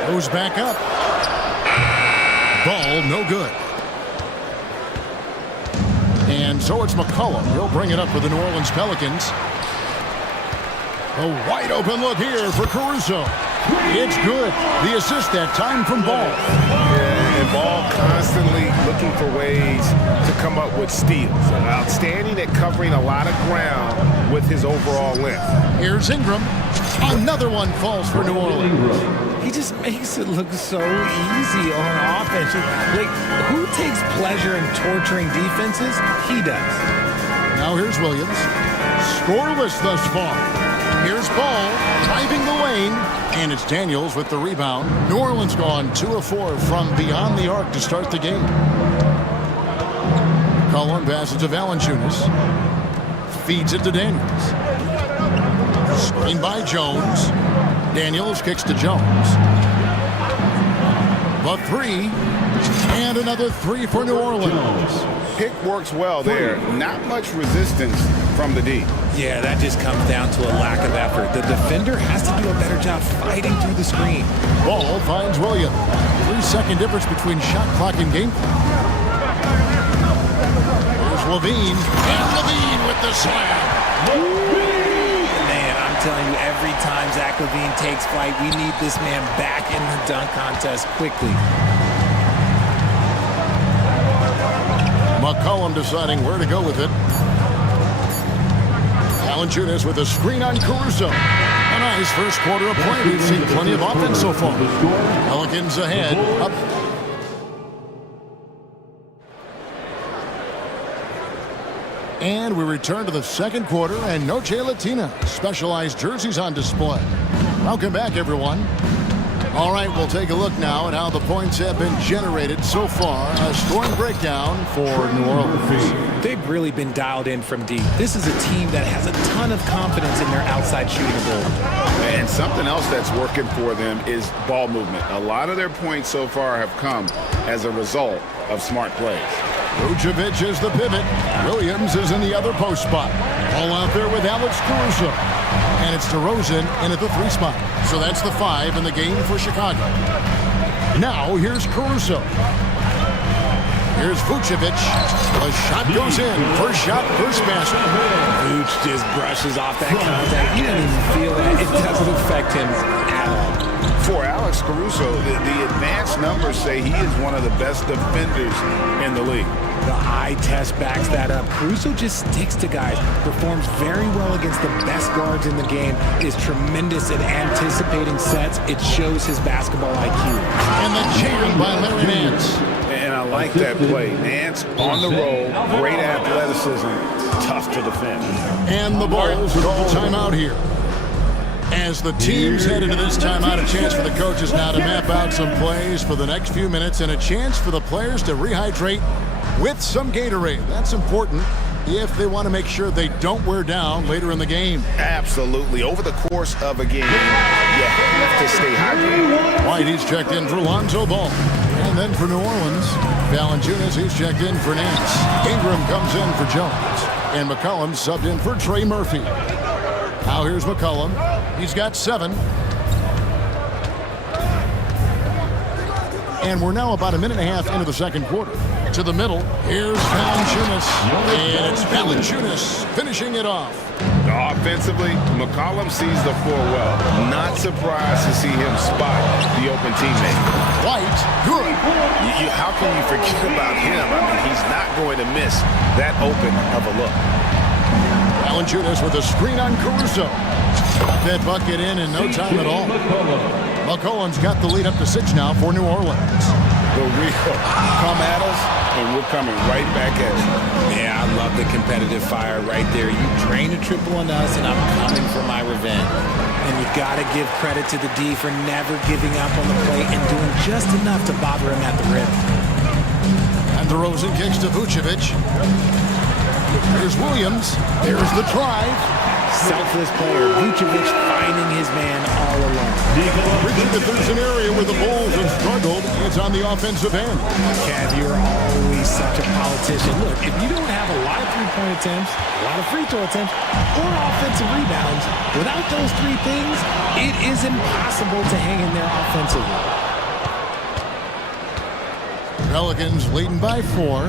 Goes back up. Ball, no good. And so it's McCollum. He'll bring it up for the New Orleans Pelicans. A wide open look here for Caruso. It's good. The assist that time from Ball. Yeah, and Ball constantly looking for ways to come up with steals. Outstanding at covering a lot of ground with his overall length. Here's Ingram. Another one falls for New Orleans. He just makes it look so easy on offense. Like, who takes pleasure in torturing defenses? He does. Now here's Williams. Scoreless thus far. Here's Ball driving the lane, and it's Daniels with the rebound. New Orleans gone 2 of 4 from beyond the arc to start the game. Cullen passes to Valanciunas. Feeds it to Daniels. Screen by Jones. Daniels kicks to Jones. The three, and another three for New Orleans. Pick works well there. Not much resistance from the D. Yeah, that just comes down to a lack of effort. The defender has to do a better job fighting through the screen. Ball finds Williams. 3-second difference between shot clock and game clock. There's Levine, and Levine with the slam. Man, I'm telling you, every time Zach Levine takes flight, we need this man back in the dunk contest quickly. McCollum deciding where to go with it. Valanciunas with a screen on Caruso. A nice first quarter of play. We've seen plenty of offense so far. Pelicans ahead. Up. And we return to the second quarter, and no Jay Latina. Specialized jerseys on display. Welcome back, everyone. All right, we'll take a look now at how the points have been generated so far. A scoring breakdown for New Orleans. They've really been dialed in from deep. This is a team that has a ton of confidence in their outside shooting ability. And something else that's working for them is ball movement. A lot of their points so far have come as a result of smart plays. Vucevic is the pivot. Williams is in the other post spot. All out there with Alex Caruso. And it's DeRozan in at the 3 spot. So that's the 5 in the game for Chicago. Now here's Caruso. Here's Vucevic. The shot goes in. First shot, first basket. Vuce just brushes off that contact. He doesn't even feel that. It doesn't affect him at all. For Alex Caruso, the advanced numbers say he is one of the best defenders in the league. The eye test backs that up. Caruso just sticks to guys, performs very well against the best guards in the game, is tremendous at anticipating sets. It shows his basketball IQ. And the jam by Larry Nance. And I like that play. Nance on the roll, great athleticism, tough to defend. And the Bulls call timeout here. As the teams head into this timeout, a chance for the coaches now to map out some plays for the next few minutes and a chance for the players to rehydrate with some Gatorade. That's important if they want to make sure they don't wear down later in the game. Absolutely. Over the course of a game, you have to stay hydrated. White, he's checked in for Lonzo Ball. And then for New Orleans, Valanciunas, he's checked in for Nance. Ingram comes in for Jones. And McCollum subbed in for Trey Murphy. Now here's McCollum. He's got 7. And we're now about a minute and a half into the second quarter. To the middle, here's Valanciunas. And it's Valanciunas finishing it off. Offensively, McCollum sees the floor well. Not surprised to see him spot the open teammate. White, good. How can you forget about him? I mean, he's not going to miss that open of a look. Valanciunas with a screen on Caruso. Got that bucket in no time at all. McCollum's got the lead up to 6 now for New Orleans. The real come at us, and we're coming right back at you. Yeah, I love the competitive fire right there. You drain a triple on us, and I'm coming for my revenge. And you got to give credit to the D for never giving up on the plate and doing just enough to bother him at the rim. And DeRozan kicks to Vucevic. There's Williams. There's the drive. Selfless player. Vucevic finding his man all alone. Richard, if there's an area where the Bulls have struggled, it's on the offensive end. Kev, you're always such a politician. Look, if you don't have a lot of three-point attempts, a lot of free throw attempts, or offensive rebounds, without those 3 things, it is impossible to hang in there offensively. Pelicans leading by 4.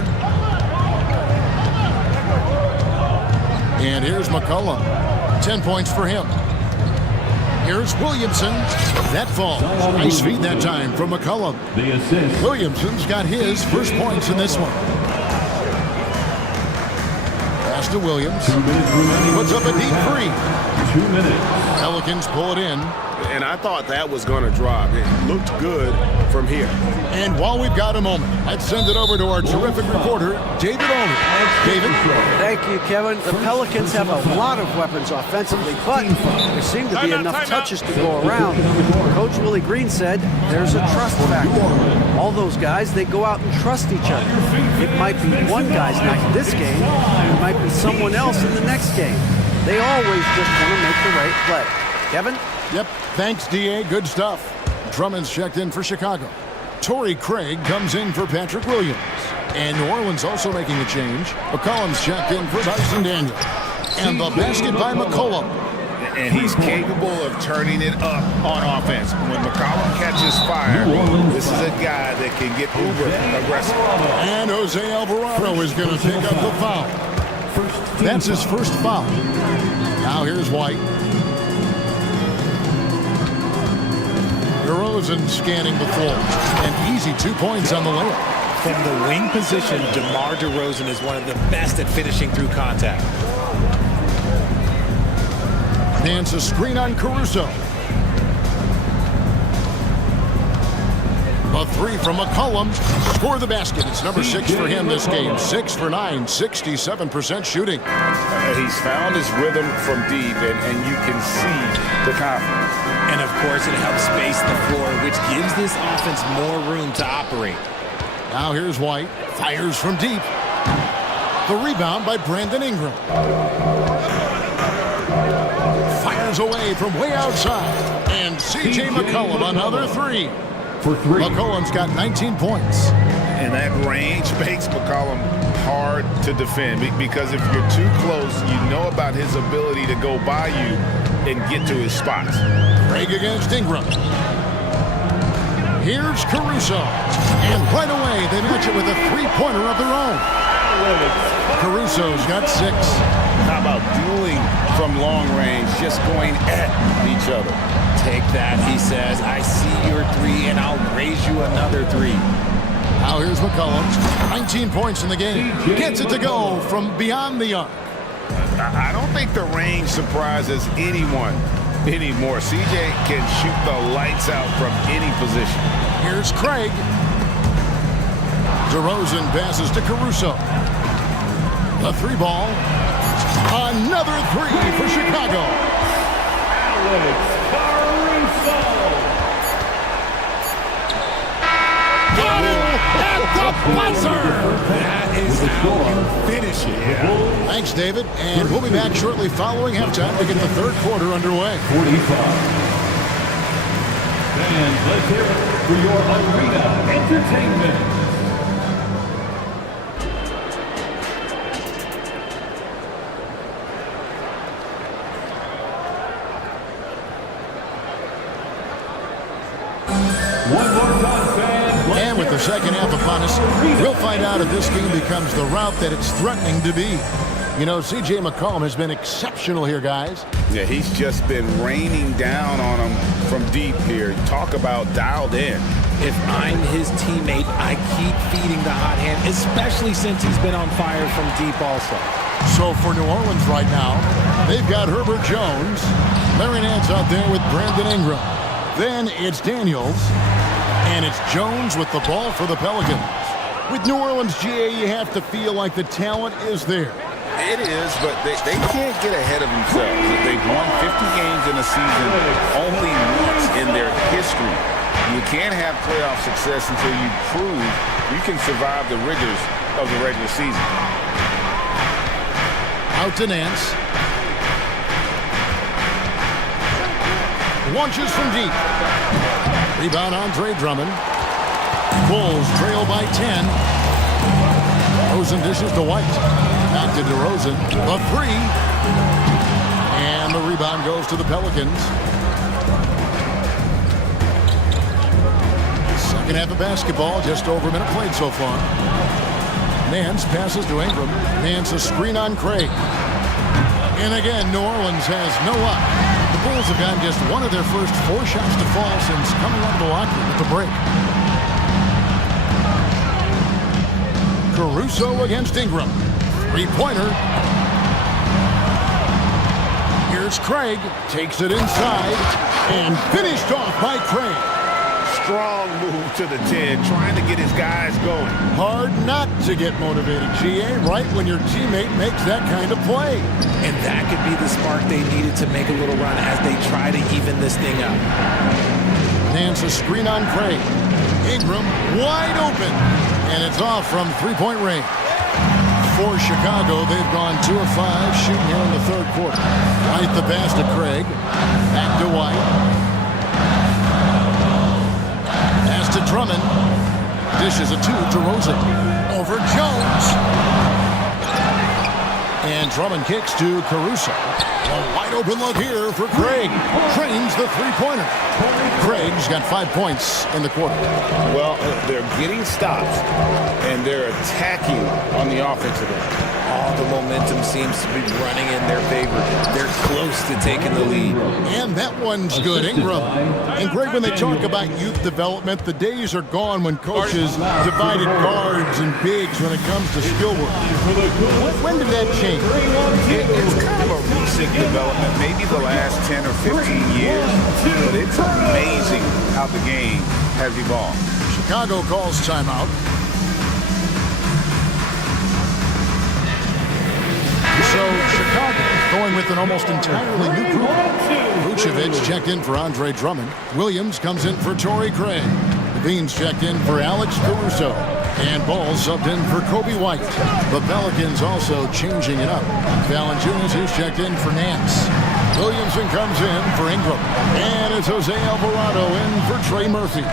And here's McCollum. 10 points for him. Here's Williamson. That falls. Nice feed that time from McCollum. Williamson's got his first points in this one. Pass to Williams. Puts up a deep 3. 2 minutes. Pelicans pull it in. And I thought that was going to drop. It looked good from here. And while we've got a moment, let's send it over to our terrific reporter, David Olney. David? Thank you, Kevin. The Pelicans have a lot of weapons offensively, but there seem to be enough touches to go around. Coach Willie Green said there's a trust factor. All those guys, they go out and trust each other. It might be one guy's night in this game. It might be someone else in the next game. They always just want to make the right play. Kevin? Yep. Thanks, D.A. Good stuff. Drummond's checked in for Chicago. Torrey Craig comes in for Patrick Williams. And New Orleans also making a change. McCollum's checked in for Dyson Daniel. And the basket by McCollum. And he's capable of turning it up on offense. When McCollum catches fire, this is a guy that can get uber aggressive. And Jose Alvarado is going to pick up the foul. That's his first foul. Now here's White. DeRozan scanning the floor. An easy 2 points on the layup. From the wing position, DeMar DeRozan is one of the best at finishing through contact. Hands a screen on Caruso. A three from McCollum. Score the basket. It's number 6 for him this game. 6 for 9, 67% shooting. He's found his rhythm from deep, and you can see the confidence. And of course, it helps space the floor, which gives this offense more room to operate. Now here's White. Fires from deep. The rebound by Brandon Ingram. Fires away from way outside. And C.J. McCollum, another three. McCollum's got 19 points. And that range makes McCollum hard to defend because if you're too close, you know about his ability to go by you and get to his spots. Craig against Ingram. Here's Caruso. And right away, they match it with a three-pointer of their own. Caruso's got 6. How about dueling from long range, just going at each other? Take that, he says. I see your 3, and I'll raise you another 3. Now here's McCollum. 19 points in the game. Gets it to go from beyond the arc. I don't think the range surprises anyone anymore. CJ can shoot the lights out from any position. Here's Craig. DeRozan passes to Caruso. The 3 ball. Another 3 for Chicago. At the buzzer! That is how you finish it. Yeah. Thanks, David. And we'll be back shortly following halftime to get the third quarter underway. 45. And let's hear it for your arena entertainment. And with the second half upon us, we'll find out if this game becomes the route that it's threatening to be. You know, C.J. McCollum has been exceptional here, guys. Yeah, he's just been raining down on him from deep here. Talk about dialed in. If I'm his teammate, I keep feeding the hot hand, especially since he's been on fire from deep also. So for New Orleans right now, they've got Herbert Jones. Larry Nance out there with Brandon Ingram. Then it's Daniels. And it's Jones with the ball for the Pelicans. With New Orleans, GA, you have to feel like the talent is there. It is, but they can't get ahead of themselves. They've won 50 games in a season only once in their history. You can't have playoff success until you prove you can survive the rigors of the regular season. Out to Nance. Launches from deep. Rebound Andre Drummond. Bulls trail by 10. DeRozan dishes to White. Back to DeRozan. The 3. And the rebound goes to the Pelicans. Second half of basketball, just over a minute played so far. Nance passes to Ingram. Nance a screen on Craig. And again, New Orleans has no luck. The Bulls have gotten just one of their first 4 shots to fall since coming out of the locker room at the break. Caruso against Ingram. 3-pointer. Here's Here's Craig, takes it inside, and finished off by Craig. Strong move to the 10, trying to get his guys going. Hard not to get motivated, GA, right when your teammate makes that kind of play. And that could be the spark they needed to make a little run as they try to even this thing up. Hands a screen on Craig. Ingram wide open, and it's off from three-point range. For Chicago, they've gone 2 of 5 shooting here in the third quarter. White the pass to Craig. Back to White. Pass to Drummond. Dishes a 2 to Rosen. Over Jones. And Drummond kicks to Caruso. A wide open look here for Craig. Trains the three-pointer. Craig's got 5 points in the quarter. Well, they're getting stops, and they're attacking on the offensive end. All the momentum seems to be running in their favor. They're close to taking the lead. And that one's good, Ingram. And Greg, when they talk about youth development, the days are gone when coaches divided guards and bigs when it comes to skill work. When did that change? It's kind of a recent development, maybe the last 10 or 15 years. But it's amazing how the game has evolved. Chicago calls timeout. So Chicago going with an almost entirely new group. Vucevic checked in for Andre Drummond. Williams comes in for Torrey Craig. Levine's checked in for Alex Caruso. And Ball subbed in for Kobe White. The Pelicans also changing it up. Valanciunas is checked in for Nance. Williamson comes in for Ingram. And it's Jose Alvarado in for Trey Murphy.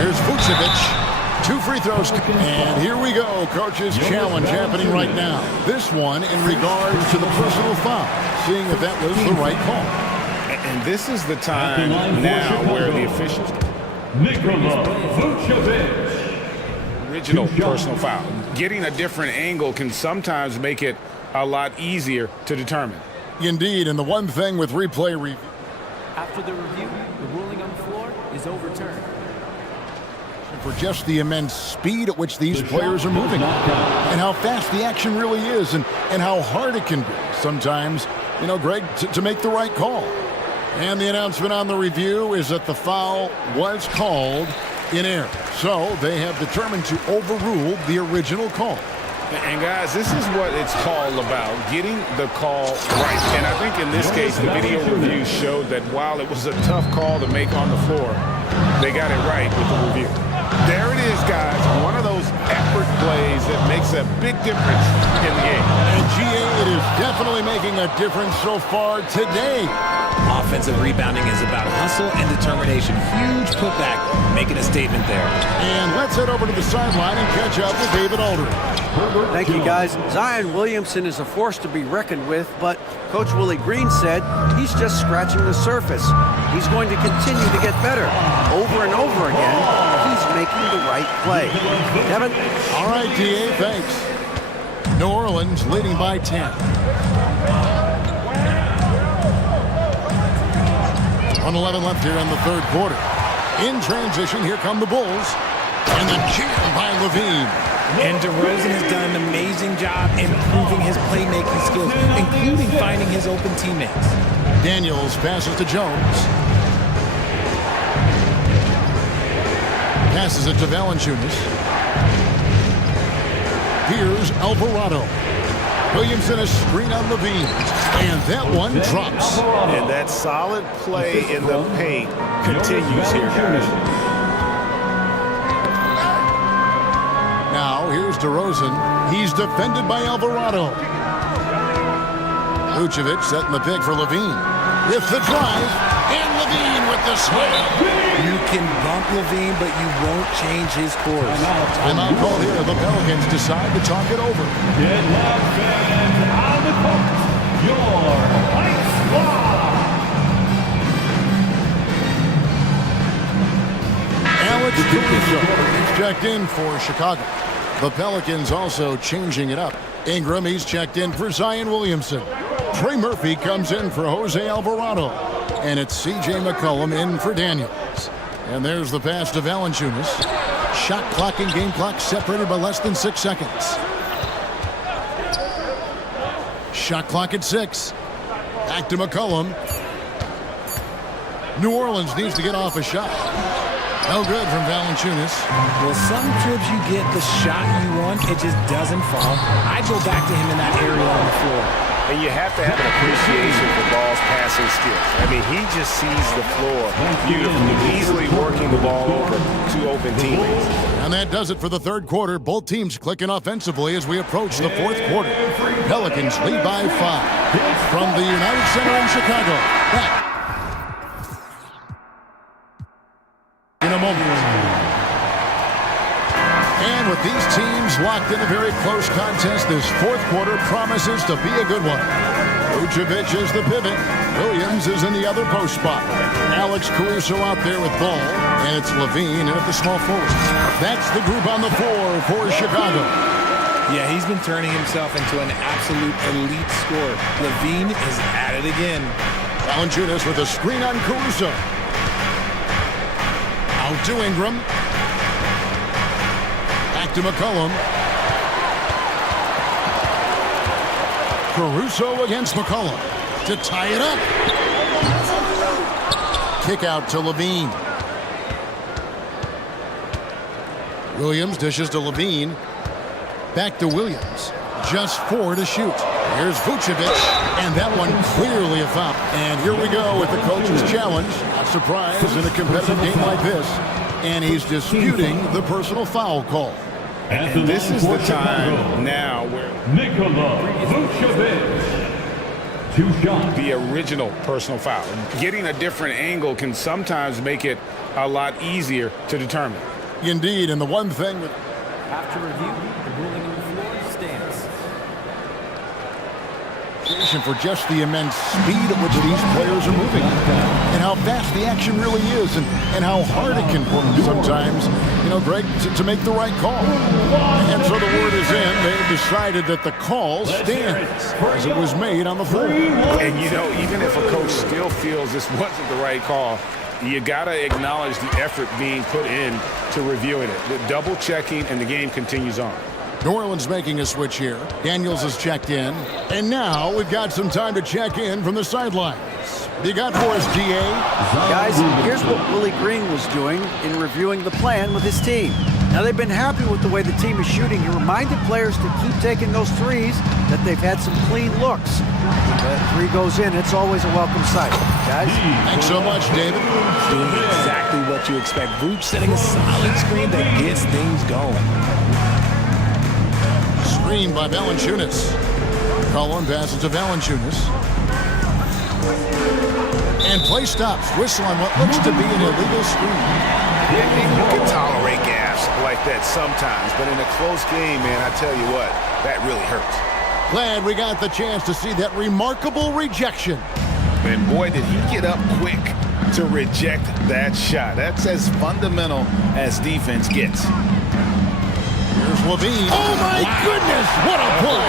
Here's Vucevic. 2 free throws. And here we go. Coach's challenge happening right now. This one in regards to the personal foul. Seeing if that was the right call. And this is the time now where the officials... Original personal foul. Getting a different angle can sometimes make it a lot easier to determine. Indeed, and the one thing with replay review... After the review, the ruling on the floor is overturned. For just the immense speed at which these players are moving and how fast the action really is and how hard it can be sometimes, you know, Greg, to make the right call. And the announcement on the review is that the foul was called in error. So they have determined to overrule the original call. And guys, this is what it's all about, getting the call right. And I think in this case, the video review showed that while it was a tough call to make on the floor, they got it right with the review. There it is, guys. One of those effort plays that makes a big difference in the game. And GA, it is definitely making a difference so far today. Offensive rebounding is about hustle and determination. Huge putback, making a statement there. And let's head over to the sideline and catch up with David Aldridge. Thank you, guys. Zion Williamson is a force to be reckoned with, but Coach Willie Green said he's just scratching the surface. He's going to continue to get better. Over and over again, he's making the right play. Kevin? All right, DA, thanks. New Orleans leading by 10. 1:11 left here in the third quarter. In transition, here come the Bulls. And the jam by Levine. And DeRozan has done an amazing job improving his playmaking skills, including finding his open teammates. Daniels passes to Jones. Passes it to Valanciunas. Here's Alvarado. Williamson a screen on Levine. And that one drops. And that solid play in the paint continues here, guys. Now, here's DeRozan. He's defended by Alvarado. Vucevic setting the pick for Levine. With the drive, and Levine with the slam. You can bump Levine, but you won't change his course. Timeout call here. The Pelicans decide to talk it over. Get loud fans on the court. Your White Squad. Alex Caruso is checked in for Chicago. The Pelicans also changing it up. Ingram, he's checked in for Zion Williamson. Trey Murphy comes in for Jose Alvarado. And it's C.J. McCollum in for Daniels. And there's the pass to Valanciunas. Shot clock and game clock separated by less than 6 seconds. Shot clock at 6. Back to McCollum. New Orleans needs to get off a shot. No good from Valanciunas. Well, some trips you get the shot you want, it just doesn't fall. I go back to him in that area on the floor. And you have to have an appreciation for Ball's passing skills. I mean, he just sees the floor beautifully, easily working the ball over two open teammates. And that does it for the third quarter. Both teams clicking offensively as we approach the fourth quarter. Pelicans lead by 5. From the United Center in Chicago. Back in a moment. And with these teams locked in a very close contest, this fourth quarter promises to be a good one. Vucevic is the pivot. Williams is in the other post spot. Alex Caruso out there with ball. And it's Levine in at the small forward. That's the group on the floor for Chicago. Yeah, he's been turning himself into an absolute elite scorer. Levine is at it again. Valanciunas with a screen on Caruso. Out to Ingram. Back to McCollum. Caruso against McCollum to tie it up. Kick out to Levine. Williams dishes to Levine. Back to Williams. Just 4 to shoot. Here's Vucevic, and that one clearly a foul. And here we go with the coach's challenge. Not surprised in a competitive game like this. And he's disputing the personal foul call. And this is the time now where Nikola Vucevic. 2 shots. The original personal foul. Getting a different angle can sometimes make it a lot easier to determine. Indeed, and the one thing that... After review, the ruling on the floor stands. For just the immense speed at which these players are moving and how fast the action really is and how hard it can be sometimes, you know, Greg, to make the right call. And so the word is in. They've decided that the call stands as it was made on the floor. And, you know, even if a coach still feels this wasn't the right call, you got to acknowledge the effort being put in to reviewing it. The double checking, and the game continues on. New Orleans making a switch here. Daniels has checked in. And now we've got some time to check in from the sidelines. You got for us, GA? Guys, here's what Willie Green was doing in reviewing the plan with his team. Now, they've been happy with the way the team is shooting. He reminded players to keep taking those threes, that they've had some clean looks. When that 3 goes in, it's always a welcome sight. Guys? Thanks so much, David. Doing exactly what you expect. Vooch setting a solid screen that gets things going. Screen by Valanciunas. Collin passes to Valanciunas. And play stops. Whistle on what looks to be an illegal screen. You can tolerate gaps like that sometimes, but in a close game, man, I tell you what, that really hurts. Glad we got the chance to see that remarkable rejection. And boy, did he get up quick to reject that shot. That's as fundamental as defense gets. Here's Levine. Oh, my goodness. What a play.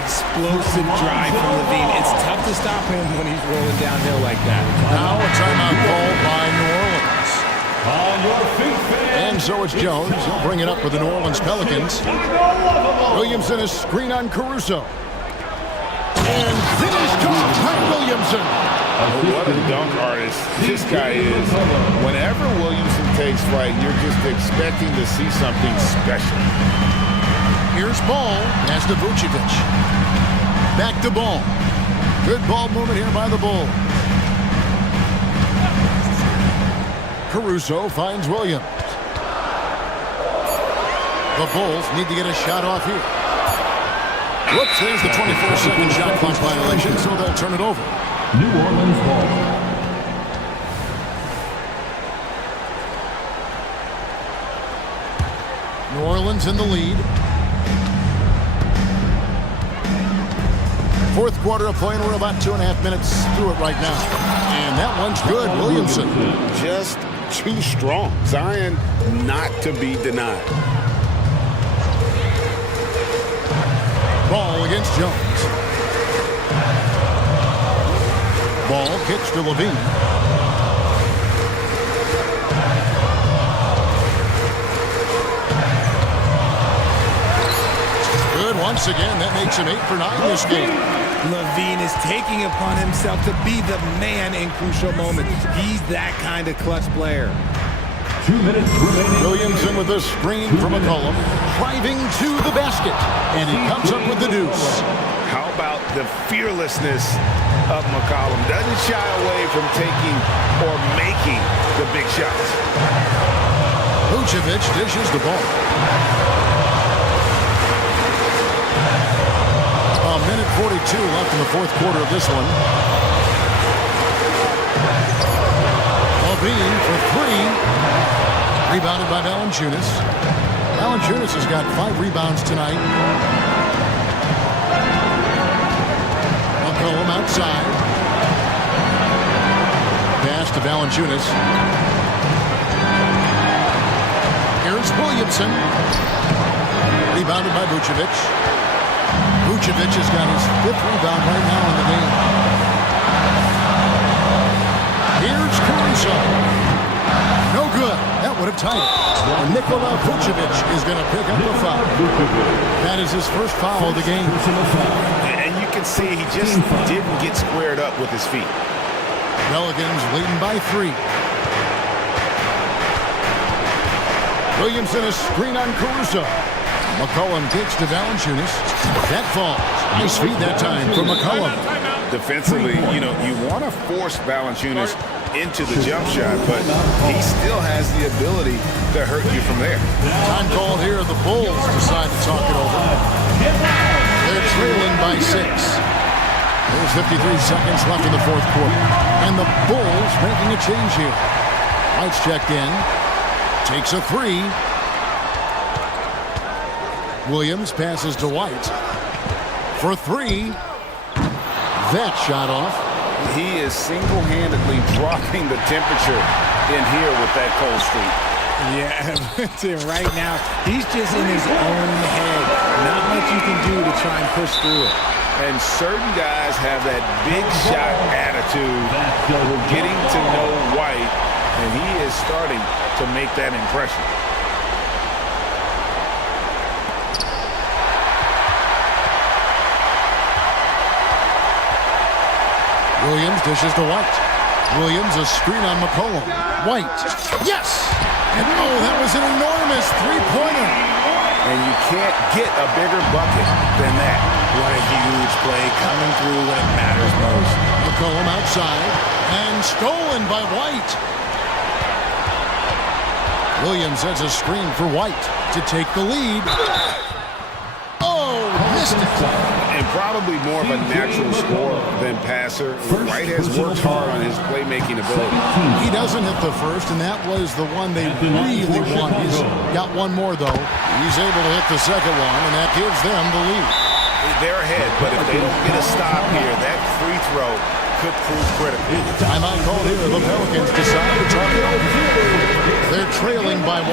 Explosive drive from Levine. It's tough to stop him when he's rolling downhill like that. Now a timeout called by New Orleans. And so it's Jones. He'll bring it up with the New Orleans Pelicans. Williamson is screen on Caruso. And finished off by Williamson. What a dunk artist this guy is. Whenever Williamson takes flight, you're just expecting to see something special. Here's Ball. Pass to Vucevic. Back to Ball. Good ball movement here by the Bulls. Caruso finds Williams. The Bulls need to get a shot off here. Whoops, there's the 24-second shot clock violation, so they'll turn it over. New Orleans ball. New Orleans in the lead. Fourth quarter of play, and we're about 2.5 minutes through it right now. And that one's good. Williamson. Just too strong. Zion not to be denied. Ball against Jones. Ball kicks to Levine. Good one once again, that makes him 8 for 9 this game. Levine is taking upon himself to be the man in crucial moments. He's that kind of clutch player. 2 minutes remaining. Williamson with a screen from McCollum, driving to the basket, and he comes up with the deuce. How about the fearlessness of McCollum? Doesn't shy away from taking or making the big shots. Vucevic dishes the ball. A minute 42 left in the fourth quarter of this one. Levine for 3. Rebounded by Valanciunas. Valanciunas has got 5 rebounds tonight. McCollum outside. Pass to Valanciunas. Here's Williamson. Rebounded by Vucevic. Vucevic has got his 5th rebound right now in the game. Here's Caruso. No good. That would have tied it. And Nikola Vucevic is going to pick up the foul. That is his first foul of the game. And you can see he just didn't get squared up with his feet. Pelicans leading by 3. Williamson a screen on Caruso. McCollum takes to Valanciunas. That falls. Nice feed that time from McCollum. Defensively, you want to force Valanciunas into the jump shot, but he still has the ability to hurt you from there. Time called here. The Bulls decide to talk it over. They're trailing by 6. There's 53 seconds left in the fourth quarter. And the Bulls making a change here. White's checked in. Takes a 3. Williams passes to White. For 3. That shot off. He is single-handedly dropping the temperature in here with that cold streak. Yeah, right now, he's just in his own head. Not much you can do to try and push through it. And certain guys have that big shot attitude. Getting to know White, and he is starting to make that impression. Williams dishes to White. Williams a screen on McCollum. White. Yes! And oh, that was an enormous three-pointer. And you can't get a bigger bucket than that. What a huge play coming through when it matters most. McCollum outside and stolen by White. Williams has a screen for White to take the lead. Oh, missed it. And probably more of a natural scorer than passer. White has worked hard on his playmaking ability. He doesn't hit the first, and that was the one they really won. He's got one more, though. He's able to hit the second one, and that gives them the lead. They're ahead, but if they don't get a stop here, that free throw could prove critical. Timeout called here. The Pelicans decide to talk it over. They're trailing by 1.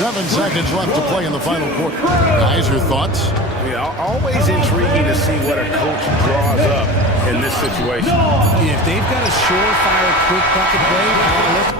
7 seconds left to play in the final quarter. Guys, your thoughts? Yeah, always intriguing to see what a coach draws up in this situation. If they've got a surefire, quick bucket play,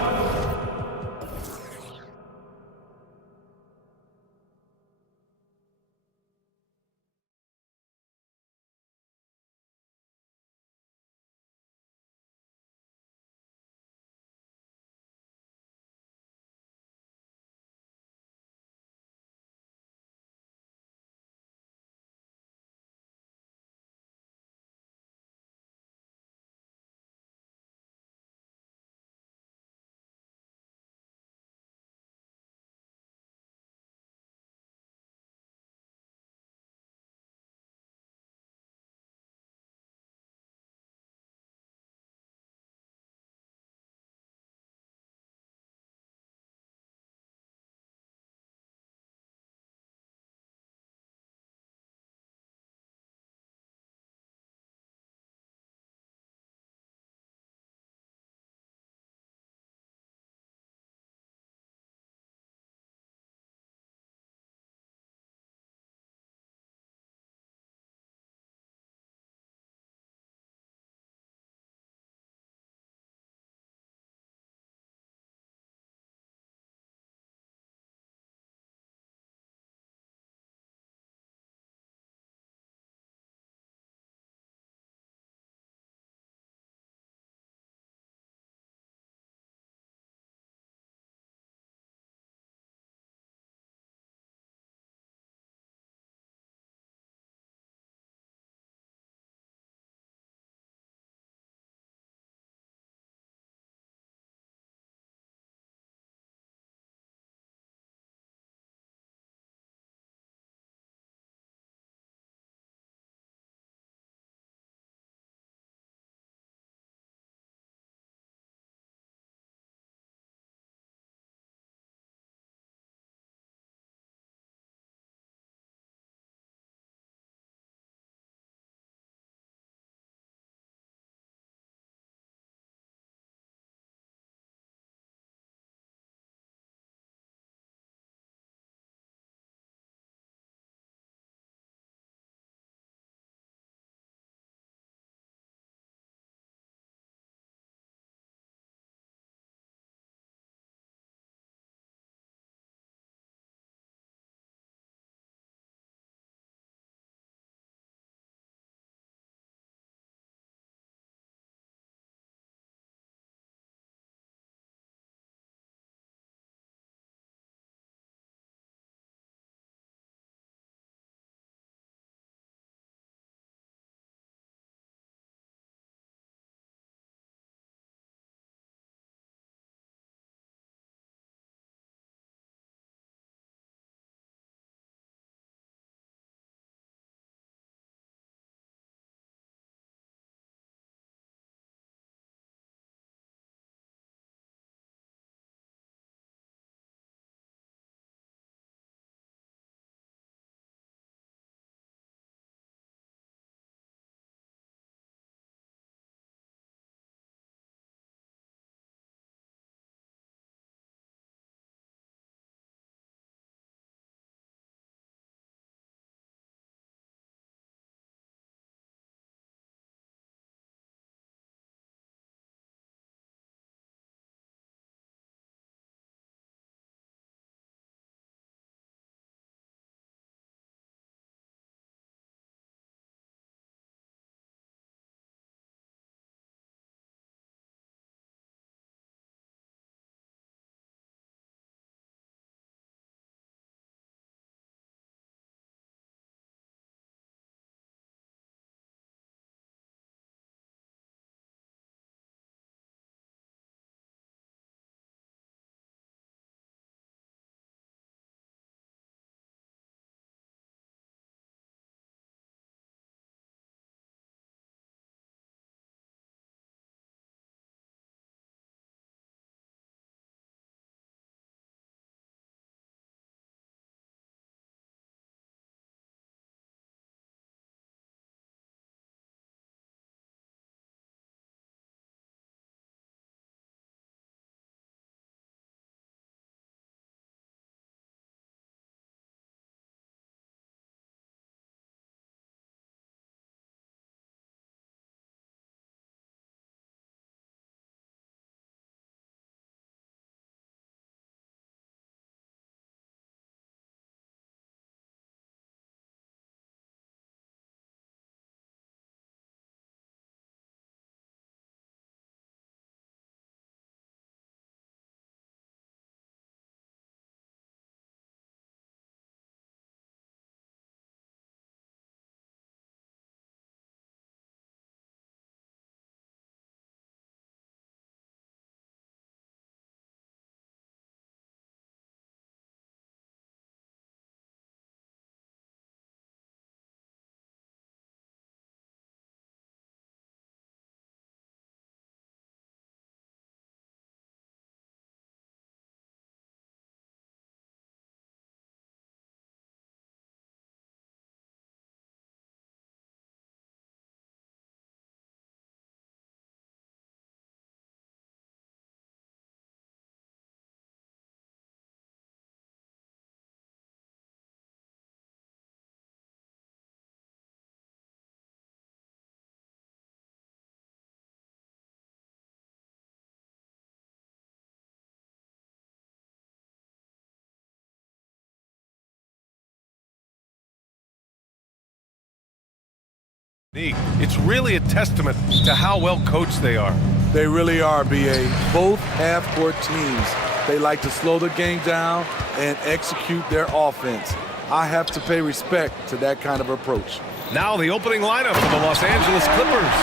It's really a testament to how well coached they are. They really are, B.A. Both half-court teams, they like to slow the game down and execute their offense. I have to pay respect to that kind of approach. Now the opening lineup for the Los Angeles Clippers.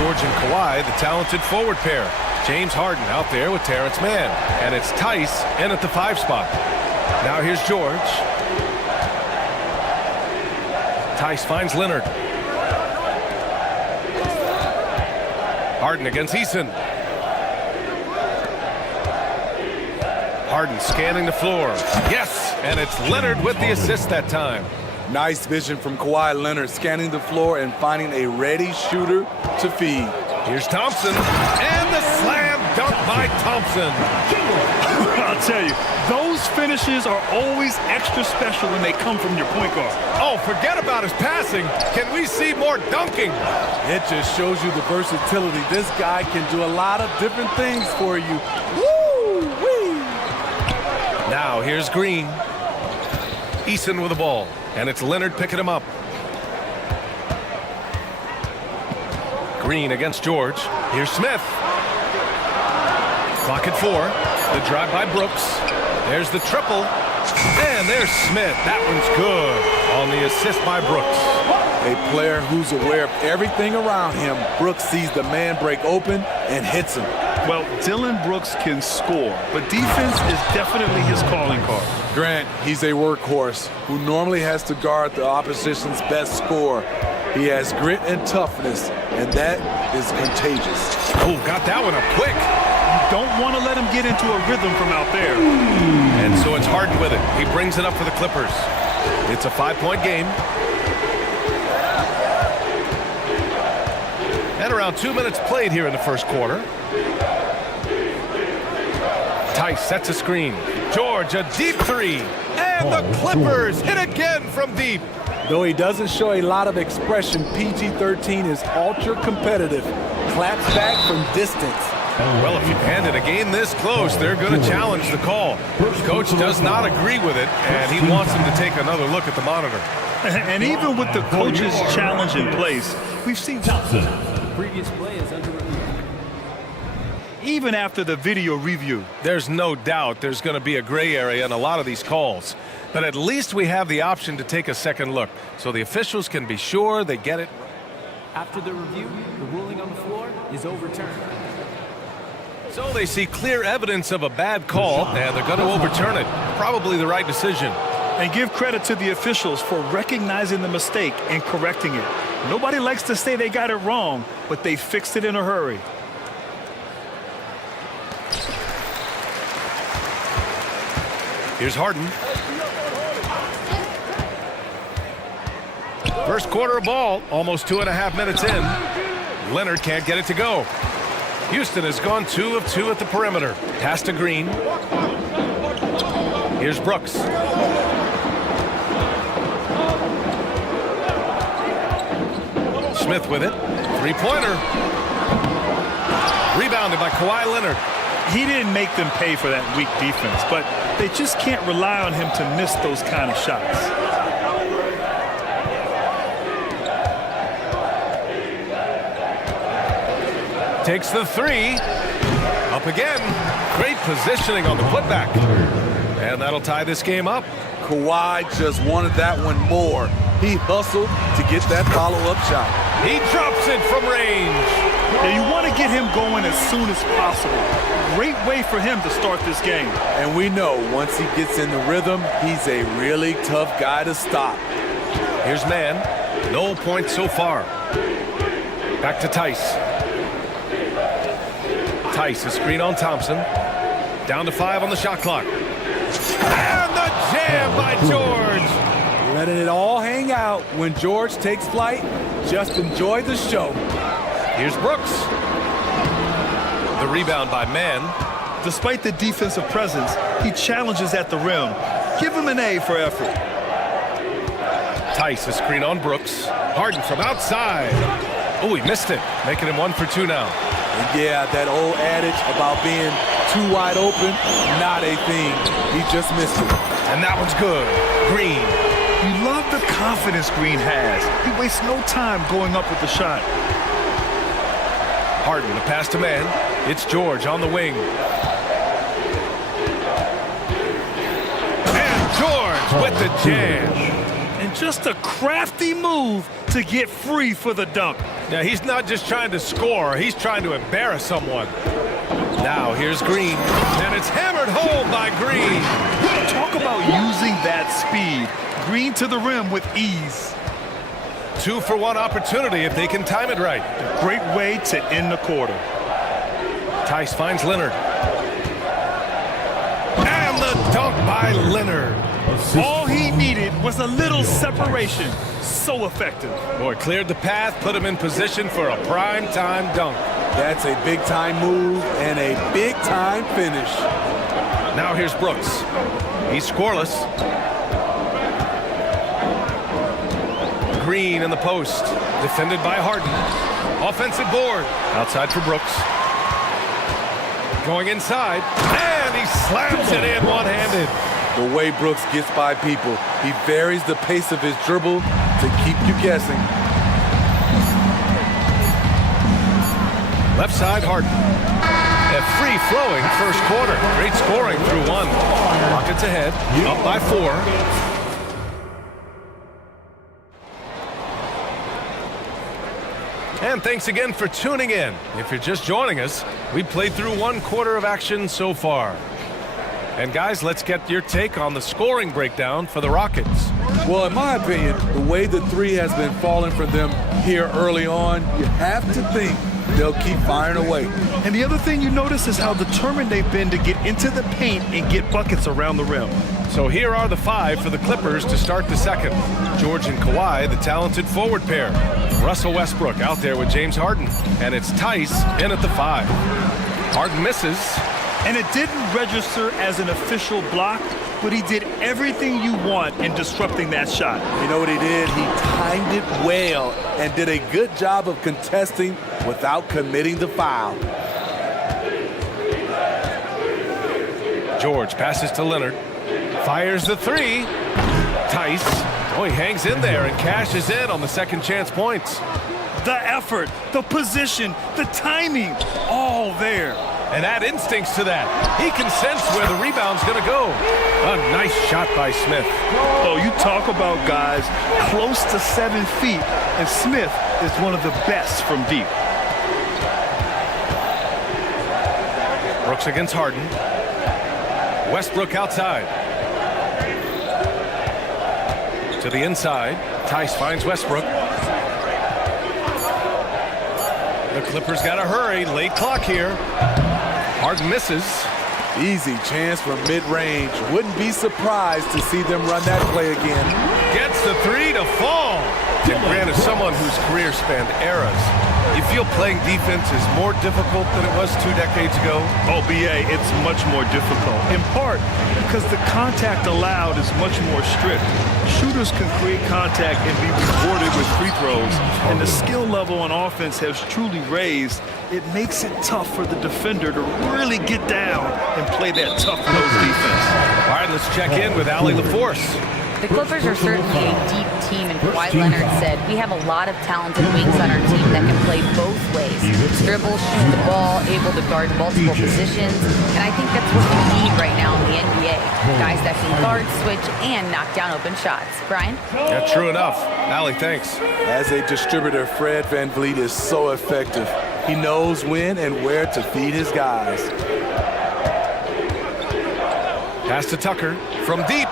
George and Kawhi, the talented forward pair. James Harden out there with Terrence Mann. And it's Tice in at the 5 spot. Now here's George. Tice finds Leonard. Harden against Eason. Harden scanning the floor. Yes, and it's Leonard with the assist that time. Nice vision from Kawhi Leonard, scanning the floor and finding a ready shooter to feed. Here's Thompson, and the slam dunk by Thompson. I'll tell you, those finishes are always extra special when they come from your point guard. Oh, forget about his passing. Can we see more dunking? It just shows you the versatility. This guy can do a lot of different things for you. Woo-wee! Now here's Green. Eason with the ball, and it's Leonard picking him up. Green against George. Here's Smith. Clock at 4. The drive by Brooks. There's the triple. And there's Smith. That one's good on the assist by Brooks. A player who's aware of everything around him. Brooks sees the man break open and hits him. Well, Dylan Brooks can score, but defense is definitely his calling card. Grant, he's a workhorse who normally has to guard the opposition's best scorer. He has grit and toughness, and that is contagious. Oh, got that one up quick. You don't want to let him get into a rhythm from out there. And so it's Harden with it. He brings it up for the Clippers. It's a 5-point game. And around 2 minutes played here in the first quarter. Tice sets a screen. George, a deep 3. And the Clippers hit again from deep. Though he doesn't show a lot of expression, PG-13 is ultra-competitive. Claps back from distance. Well, if you hand it a game this close, they're going to challenge the call. Coach does not agree with it, and he wants him to take another look at the monitor. And even with the coach's challenge in place, we've seen previous play is under review. Even after the video review. There's no doubt there's going to be a gray area in a lot of these calls. But at least we have the option to take a second look, so the officials can be sure they get it. After the review, the ruling on the floor is overturned. So they see clear evidence of a bad call, and they're going to overturn it. Probably the right decision. And give credit to the officials for recognizing the mistake and correcting it. Nobody likes to say they got it wrong, but they fixed it in a hurry. Here's Harden. First quarter of ball, almost 2.5 minutes in. Leonard can't get it to go. Houston has gone 2 of 2 at the perimeter. Pass to Green. Here's Brooks. Smith with it. Three-pointer. Rebounded by Kawhi Leonard. He didn't make them pay for that weak defense, but they just can't rely on him to miss those kind of shots. Takes the 3. Up again. Great positioning on the putback. And that'll tie this game up. Kawhi just wanted that one more. He hustled to get that follow-up shot. He drops it from range. Now you want to get him going as soon as possible. Great way for him to start this game. And we know once he gets in the rhythm, he's a really tough guy to stop. Here's Mann. No points so far. Back to Tice. Tice, a screen on Thompson. Down to 5 on the shot clock. And the jam by George. Letting it all hang out when George takes flight. Just enjoy the show. Here's Brooks. The rebound by Mann. Despite the defensive presence, he challenges at the rim. Give him an A for effort. Tice, a screen on Brooks. Harden from outside. Oh, he missed it. Making him 1 for 2 now. And yeah, that old adage about being too wide open, not a thing. He just missed it. And that one's good. Green. You love the confidence Green has. He wastes no time going up with the shot. Harden, the pass to man. It's George on the wing. And George with the jam. And just a crafty move to get free for the dunk. Now, he's not just trying to score. He's trying to embarrass someone. Now, here's Green. And it's hammered home by Green. Talk about using that speed. Green to the rim with ease. 2-for-1 opportunity if they can time it right. A great way to end the quarter. Tice finds Leonard. And the dunk by Leonard. All he needed was a little separation. So effective. Boy, cleared the path, put him in position for a prime-time dunk. That's a big-time move and a big-time finish. Now here's Brooks. He's scoreless. Green in the post. Defended by Harden. Offensive board. Outside for Brooks. Going inside. And he slams it in one-handed. The way Brooks gets by people, he varies the pace of his dribble to keep you guessing. Left side, Harden. A free-flowing first quarter. Great scoring through one. Rockets ahead, up by 4. And thanks again for tuning in. If you're just joining us, we played through 1 quarter of action so far. And guys, let's get your take on the scoring breakdown for the Rockets. Well, in my opinion, the way the three has been falling for them here early on, you have to think they'll keep firing away. And the other thing you notice is how determined they've been to get into the paint and get buckets around the rim. So here are the 5 for the Clippers to start the second. George and Kawhi, the talented forward pair. Russell Westbrook out there with James Harden. And it's Tice in at the 5. Harden misses. And it didn't register as an official block, but he did everything you want in disrupting that shot. You know what he did? He timed it well and did a good job of contesting without committing the foul. George passes to Leonard. Fires the 3. Tice. Oh, he hangs in there and cashes in on the second chance points. The effort, the position, the timing, all there. And add instincts to that. He can sense where the rebound's going to go. A nice shot by Smith. Oh, you talk about guys close to 7 feet, and Smith is one of the best from deep. Brooks against Harden. Westbrook outside. To the inside. Tice finds Westbrook. The Clippers got to hurry. Late clock here. Harden misses. Easy chance from mid-range. Wouldn't be surprised to see them run that play again. Gets the 3 to fall. And Grant is someone whose career spanned eras. You feel playing defense is more difficult than it was 2 decades ago? Oh, BA, it's much more difficult. In part because the contact allowed is much more strict. Shooters can create contact and be rewarded with free throws. And the skill level on offense has truly raised. It makes it tough for the defender to really get down and play that tough nose defense. All right, let's check in with Allie LaForce. The Clippers are certainly a deep team, and Kawhi Leonard said, we have a lot of talented wings on our team that can play both ways. Dribble, shoot the ball, able to guard multiple positions, and I think that's what we need right now in the NBA. Guys that can guard, switch, and knock down open shots. Brian? Yeah, true enough. Allie, thanks. As a distributor, Fred VanVleet is so effective. He knows when and where to feed his guys. Pass to Tucker from deep.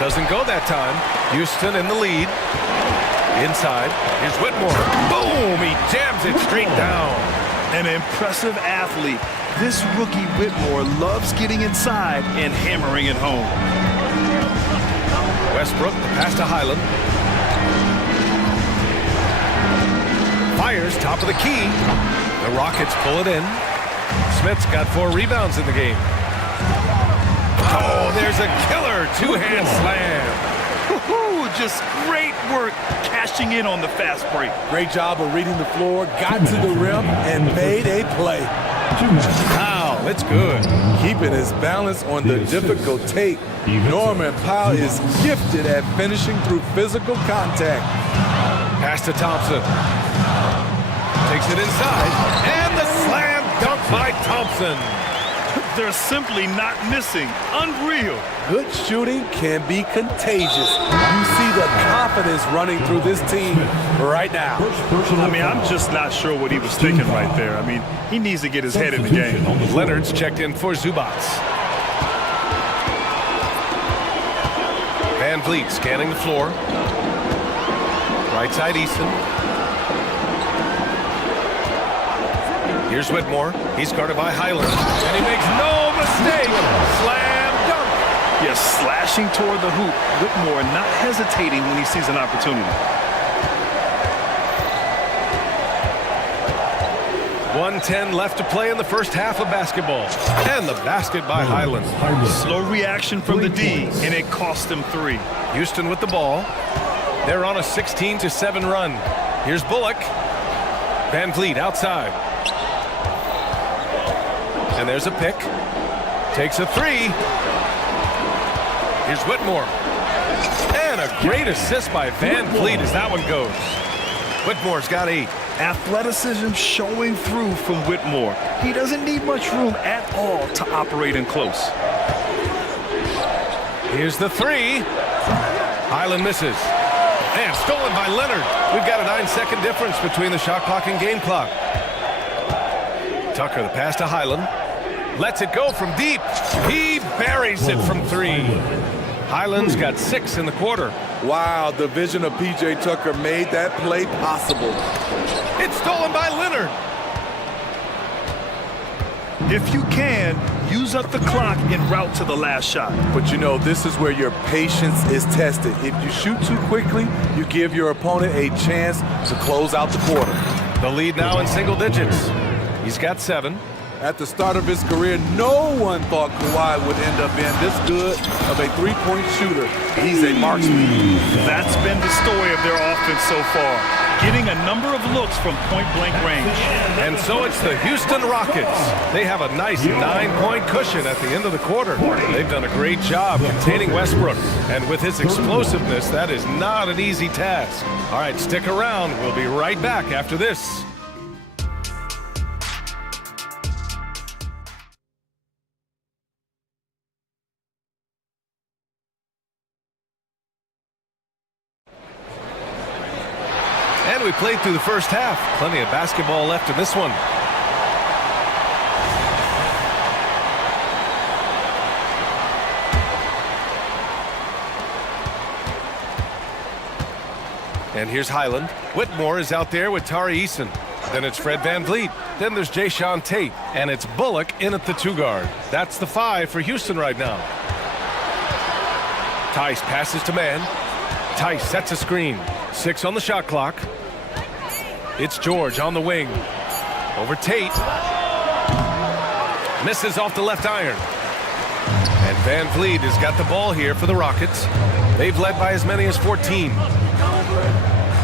Doesn't go that time. Houston in the lead. Inside. Here's Whitmore. Boom! He jams it straight down. An impressive athlete. This rookie Whitmore loves getting inside and hammering it home. Westbrook, the pass to Highland. Fires, top of the key. The Rockets pull it in. Smith's got 4 rebounds in the game. Oh, there's a killer 2-hand slam. Just great work cashing in on the fast break. Great job of reading the floor, got to the rim, and made a play. Foul. It's good. Keeping his balance on the difficult take. Norman Powell is gifted at finishing through physical contact. Pass to Thompson. Takes it inside. And the slam dunk by Thompson. They're simply not missing. Unreal. Good shooting can be contagious. You see the confidence running through this team right now. I mean, I'm just not sure what he was thinking right there. I mean, he needs to get his head in the game. Leonard's checked in for Zubats. Van Vliet scanning the floor. Right side Easton. Here's Whitmore. He's guarded by Highland. And he makes no mistake. Slam dunk. Yes, slashing toward the hoop. Whitmore not hesitating when he sees an opportunity. 1:10 left to play in the first half of basketball. And the basket by Highland. Slow reaction from the D, and it cost them 3. Houston with the ball. They're on a 16-7 run. Here's Bullock. Van Vliet outside. And there's a pick. Takes a 3. Here's Whitmore. And a great assist by Van Vliet as that one goes. Whitmore's got 8. Athleticism showing through from Whitmore. He doesn't need much room at all to operate in close. Here's the 3. Highland misses. And stolen by Leonard. We've got a 9-second difference between the shot clock and game clock. Tucker, the pass to Highland. Lets it go from deep. He buries it from 3. Highland's got 6 in the quarter. Wow, the vision of P.J. Tucker made that play possible. It's stolen by Leonard. If you can, use up the clock en route to the last shot. But you know, this is where your patience is tested. If you shoot too quickly, you give your opponent a chance to close out the quarter. The lead now in single digits. He's got 7. At the start of his career, no one thought Kawhi would end up being this good of a three-point shooter. He's a marksman. That's been the story of their offense so far, getting a number of looks from point-blank range. And so it's the Houston Rockets. They have a nice 9-point cushion at the end of the quarter. They've done a great job containing Westbrook. And with his explosiveness, that is not an easy task. All right, stick around. We'll be right back after this. And we played through the first half. Plenty of basketball left in this one. And here's Highland. Whitmore is out there with Tari Eason. Then it's Fred Van Vliet. Then there's Jayshawn Tate. And it's Bullock in at the 2 guard. That's the 5 for Houston right now. Tice passes to man. Tice sets a screen. 6 on the shot clock. It's George on the wing. Over Tate. Misses off the left iron. And Van Vliet has got the ball here for the Rockets. They've led by as many as 14.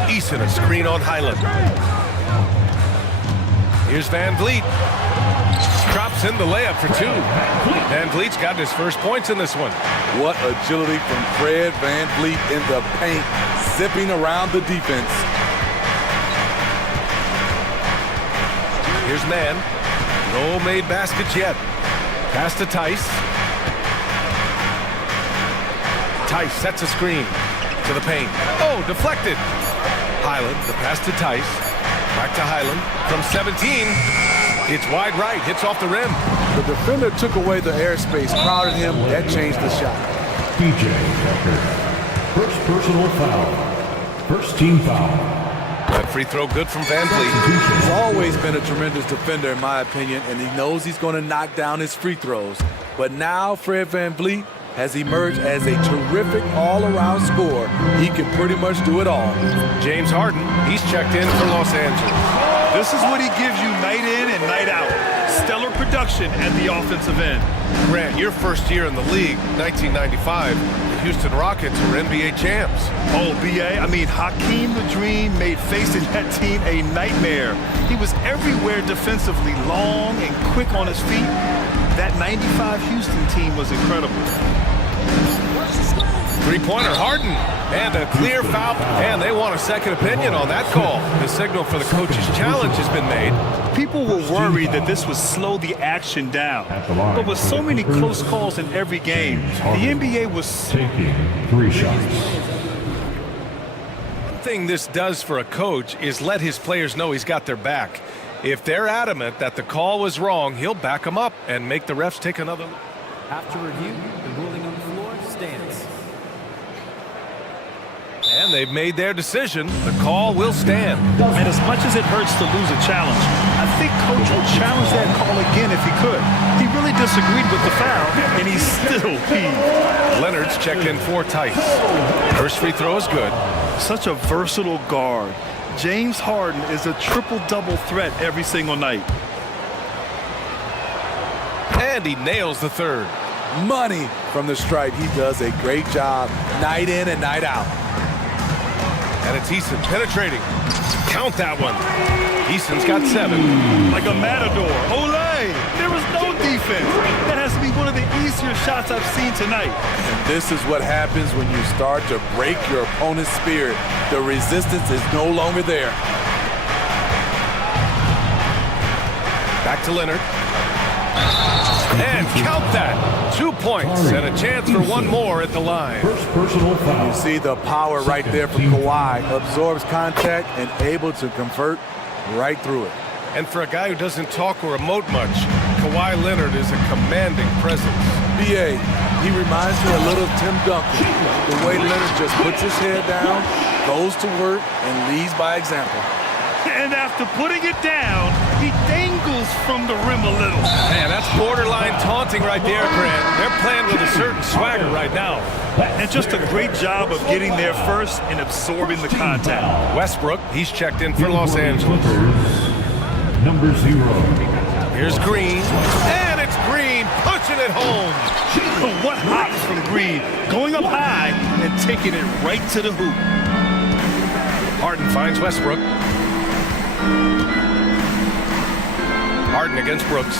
Eason a screen on Highland. Here's Van Vliet. Drops in the layup for 2. Van Vliet's got his first points in this one. What agility from Fred Van Vliet in the paint, zipping around the defense. Here's man. No made baskets yet. Pass to Tice. Tice sets a screen to the paint. Oh, deflected. Highland, the pass to Tice. Back to Highland from 17. It's wide right, hits off the rim. The defender took away the airspace, crowded him. That changed the shot. P.J. Tucker, first personal foul. First team foul. That free throw good from Van Vliet. He's always been a tremendous defender, in my opinion, and he knows he's going to knock down his free throws. But now Fred Van Vliet has emerged as a terrific all-around scorer. He can pretty much do it all. James Harden, he's checked in for Los Angeles. This is what he gives you night in and night out. Stellar production at the offensive end. Grant, your first year in the league, 1995, the Houston Rockets were NBA champs. Oh, B.A., I mean, Hakeem the Dream made facing that team a nightmare. He was everywhere defensively, long and quick on his feet. That 95 Houston team was incredible. Three-pointer, Harden, and a clear foul. And they want a second opinion on that call. The signal for the coach's challenge has been made. People were worried that this would slow the action down. But with so many close calls in every game, the NBA was taking 3 shots. One thing this does for a coach is let his players know he's got their back. If they're adamant that the call was wrong, he'll back them up and make the refs take another look. After review, the ruling on the floor stands. And they've made their decision. The call will stand. And as much as it hurts to lose a challenge, I think Coach will challenge that call again if he could. He really disagreed with the foul, and he's still peeved. Leonard's checked in 4 tights. First free throw is good. Such a versatile guard. James Harden is a triple-double threat every single night. And he nails the third. Money from the stripe. He does a great job night in and night out. And it's Eason penetrating. Count that one. Eason's got 7. Like a matador. Olay! There was no defense. That has to be one of the easier shots I've seen tonight. And this is what happens when you start to break your opponent's spirit. The resistance is no longer there. Back to Leonard. And count that. 2 points and a chance for one more at the line. First personal foul. You see the power right there from Kawhi. Absorbs contact and able to convert right through it. And for a guy who doesn't talk or emote much, Kawhi Leonard is a commanding presence. B.A., he reminds me a little of Tim Duncan. The way Leonard just puts his head down, goes to work, and leads by example. And after putting it down, he dangles from the rim a little. Man, that's borderline taunting right there, Grant. They're playing with a certain swagger right now. And just a great job of getting there first and absorbing the contact. Westbrook, he's checked in for Los Angeles. Number 0. Here's Green. And it's Green pushing it home. What hops from Green, going up high and taking it right to the hoop. Harden finds Westbrook. Harden against Brooks.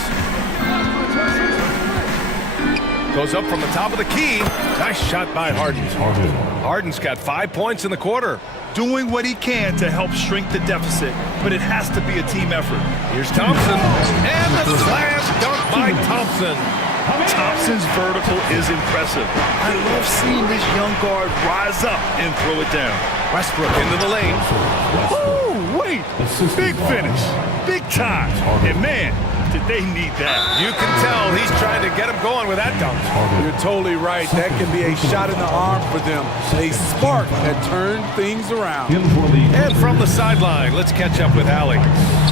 Goes up from the top of the key. Nice shot by Harden. Harden's got 5 points in the quarter. Doing what he can to help shrink the deficit, but it has to be a team effort. Here's Thompson. And the slam dunk by Thompson. Thompson's vertical is impressive. I love seeing this young guard rise up and throw it down. Westbrook into the lane. Oh, wait. Big finish. Big time. And man, did they need that. You can tell he's trying to get him going with that dunk. You're totally right. That can be a shot in the arm for them. A spark that turned things around. And from the sideline, let's catch up with Allie.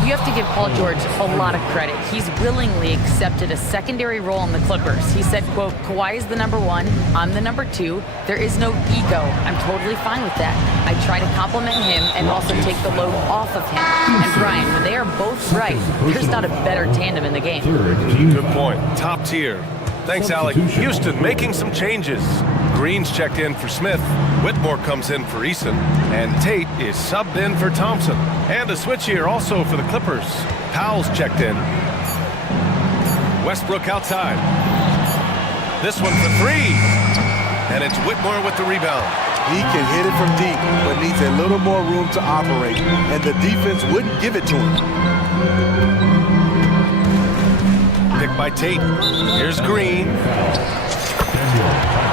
You have to give Paul George a lot of credit. He's willingly accepted a secondary role in the Clippers. He said, quote, Kawhi is the number 1, I'm the number 2. There is no ego. I'm totally fine with that. I try to compliment him and also take the load off of him. And Brian, when they are both right, there's not a better tandem in the game. Good point. Top tier. Thanks, Alec. Houston making some changes. Green's checked in for Smith. Whitmore comes in for Eason. And Tate is subbed in for Thompson. And a switch here also for the Clippers. Powell's checked in. Westbrook outside. This one for 3. And it's Whitmore with the rebound. He can hit it from deep, but needs a little more room to operate. And the defense wouldn't give it to him. Picked by Tate. Here's Green.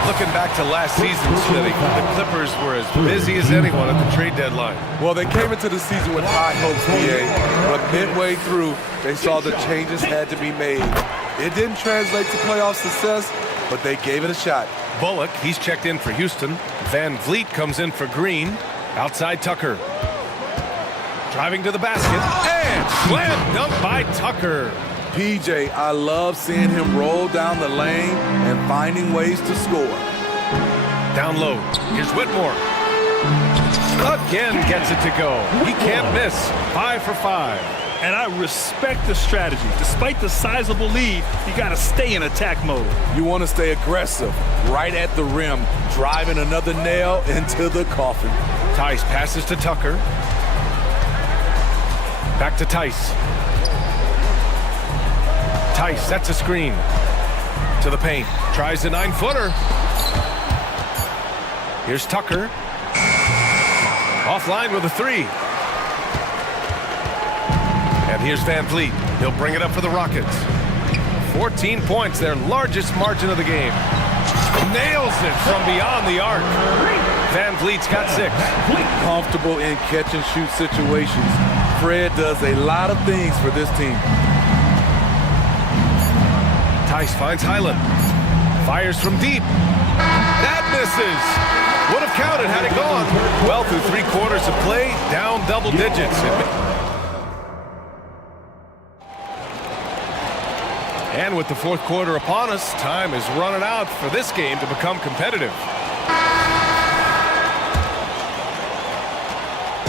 Looking back to last season, Smitty, the Clippers were as busy as anyone at the trade deadline. Well, they came into the season with high hopes, BA, but midway through, they saw the changes had to be made. It didn't translate to playoff success, but they gave it a shot. Bullock, he's checked in for Houston. Van Vliet comes in for Green. Outside Tucker. Driving to the basket. And slam dunk by Tucker. PJ, I love seeing him roll down the lane and finding ways to score. Down low. Here's Whitmore. Again gets it to go. He can't miss. 5 for 5. And I respect the strategy. Despite the sizable lead, you got to stay in attack mode. You want to stay aggressive, right at the rim, driving another nail into the coffin. Tice passes to Tucker. Back to Tice. Tice sets a screen. To the paint. Tries a 9-footer. Here's Tucker. Offline with a 3. And here's Van Vliet. He'll bring it up for the Rockets. 14 points, their largest margin of the game. Nails it from beyond the arc. Van Vliet's got 6. Comfortable in catch-and-shoot situations. Fred does a lot of things for this team. Tice finds Highland. Fires from deep. That misses. Would have counted had it gone. Well, through 3 quarters of play, down double digits. And with the 4th quarter upon us, time is running out for this game to become competitive.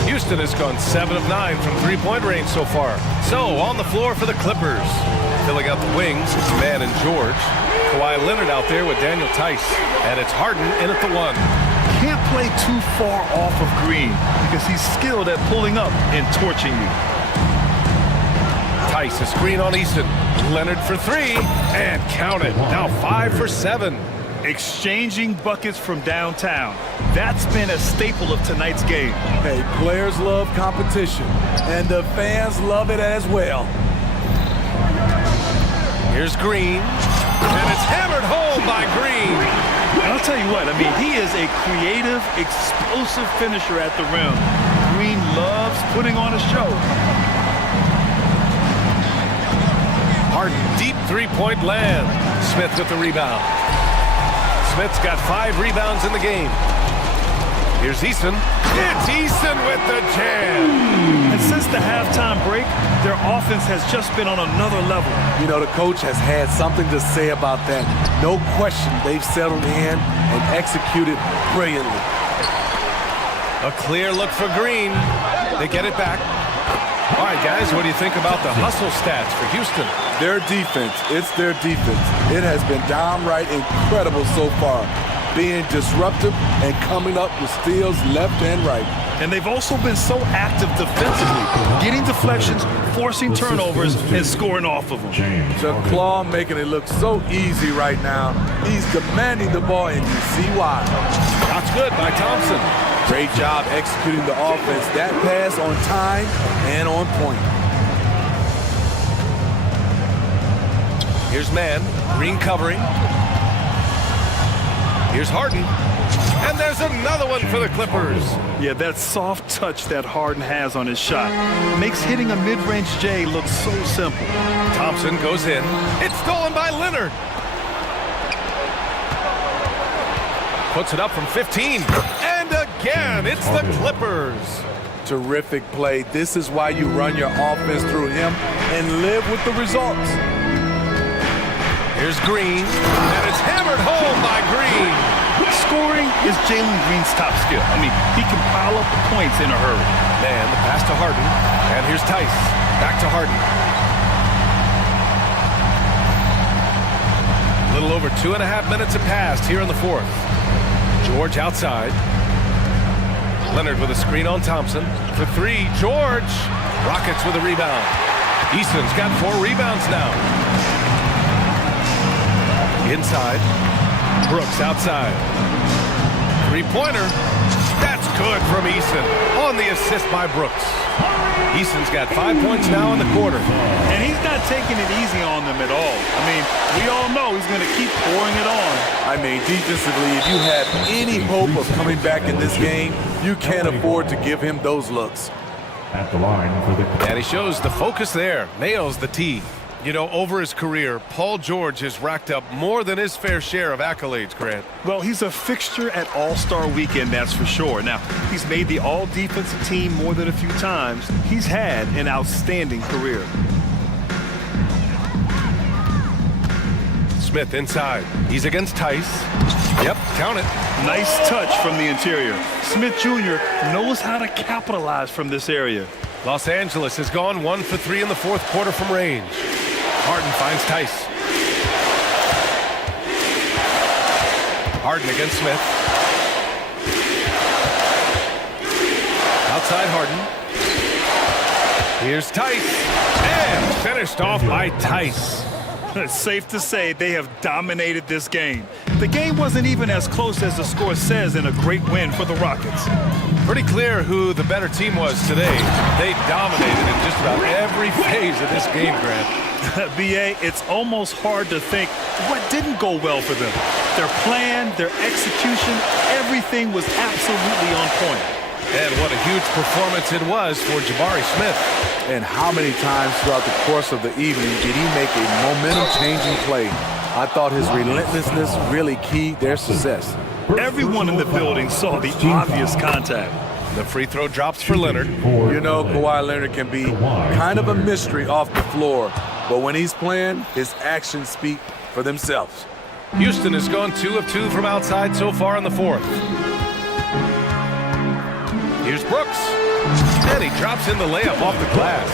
Houston has gone 7 of 9 from 3-point range so far. So, on the floor for the Clippers. Filling out the wings, it's Mann and George. Kawhi Leonard out there with Daniel Tice. And it's Harden in at the 1. Can't play too far off of Green because he's skilled at pulling up and torching you. Tice, a screen on Easton. Leonard for 3, and count it. Now 5 for 7. Exchanging buckets from downtown. That's been a staple of tonight's game. Hey, players love competition, and the fans love it as well. Here's Green, and it's hammered home by Green. I'll tell you what, I mean, he is a creative, explosive finisher at the rim. Green loves putting on a show. Harden, deep 3-point land. Smith with the rebound. Smith's got 5 rebounds in the game. Here's Easton. It's Easton with the jam. And since the halftime break, their offense has just been on another level. You know, the coach has had something to say about that. No question, they've settled in and executed brilliantly. A clear look for Green. They get it back. All right, guys, what do you think about the hustle stats for Houston? Their defense, it's their defense. It has been downright incredible so far, being disruptive and coming up with steals left and right. And they've also been so active defensively, getting deflections, forcing turnovers, and scoring off of them. Claw making it look so easy right now. He's demanding the ball, and you see why. That's good by Thompson. Great job executing the offense. That pass on time and on point. Here's Mann, Green covering. Here's Harden. And there's another one for the Clippers. Yeah, that soft touch that Harden has on his shot makes hitting a mid-range J look so simple. Thompson goes in. It's stolen by Leonard. Puts it up from 15. And again, it's the Clippers. Terrific play. This is why you run your offense through him and live with the results. Here's Green, and it's hammered home by Green. Scoring is Jalen Green's top skill. I mean, he can pile up the points in a hurry. And the pass to Harden, and here's Tice. Back to Harden. A little over 2.5 minutes have passed here in the 4th. George outside. Leonard with a screen on Thompson. For 3, George. Rockets with a rebound. Easton's got 4 rebounds now. Inside. Brooks outside. 3-pointer. That's good from Easton. On the assist by Brooks. Easton's got 5 points now in the quarter. And he's not taking it easy on them at all. I mean, we all know he's going to keep pouring it on. I mean, defensively, if you have any hope of coming back in this game, you can't afford to give him those looks. At the line for the... And he shows the focus there. Nails the tee. You know, over his career, Paul George has racked up more than his fair share of accolades, Grant. Well, he's a fixture at All-Star Weekend, that's for sure. Now, he's made the All-Defensive team more than a few times. He's had an outstanding career. Smith inside. He's against Tice. Yep, count it. Nice touch from the interior. Smith Jr. knows how to capitalize from this area. Los Angeles has gone 1 for 3 in the fourth quarter from range. Harden finds Tice. Harden against Smith. Outside Harden. Here's Tice. And finished off by Tice. It's safe to say they have dominated this game. The game wasn't even as close as the score says in a great win for the Rockets. Pretty clear who the better team was today. They dominated in just about every phase of this game, Grant. BA, it's almost hard to think what didn't go well for them. Their plan, their execution, everything was absolutely on point. And what a huge performance it was for Jabari Smith. And how many times throughout the course of the evening did he make a momentum-changing play? I thought his relentlessness really keyed their success. Everyone in the building saw the obvious contact. The free throw drops for Leonard. You know, Kawhi Leonard can be kind of a mystery off the floor, but when he's playing, his actions speak for themselves. Houston has gone 2 of 2 from outside so far in the fourth. Here's Brooks. And he drops in the layup off the glass.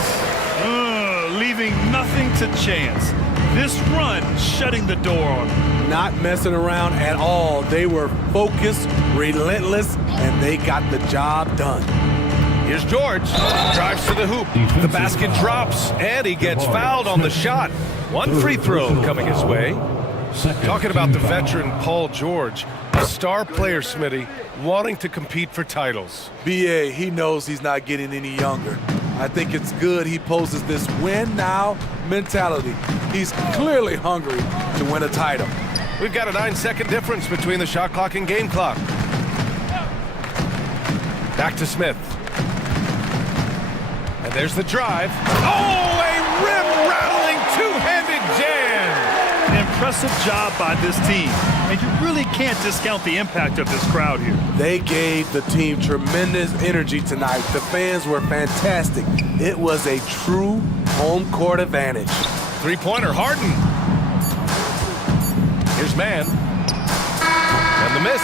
Leaving nothing to chance. This run shutting the door on them. Not messing around at all. They were focused, relentless, and they got the job done. Here's George. Drives to the hoop. The basket drops, and he gets fouled on the shot. One free throw coming his way. Talking about the veteran Paul George, a star player, Smitty, wanting to compete for titles. BA, he knows he's not getting any younger. I think it's good he poses this win now mentality. He's clearly hungry to win a title. We've got a 9-second difference between the shot clock and game clock. Back to Smith. And there's the drive. Oh, a rim-rattling two-handed jam! Impressive job by this team, and you really can't discount the impact of this crowd here. They gave the team tremendous energy tonight. The fans were fantastic. It was a true home court advantage. Three-pointer, Harden. Here's Man. And the miss.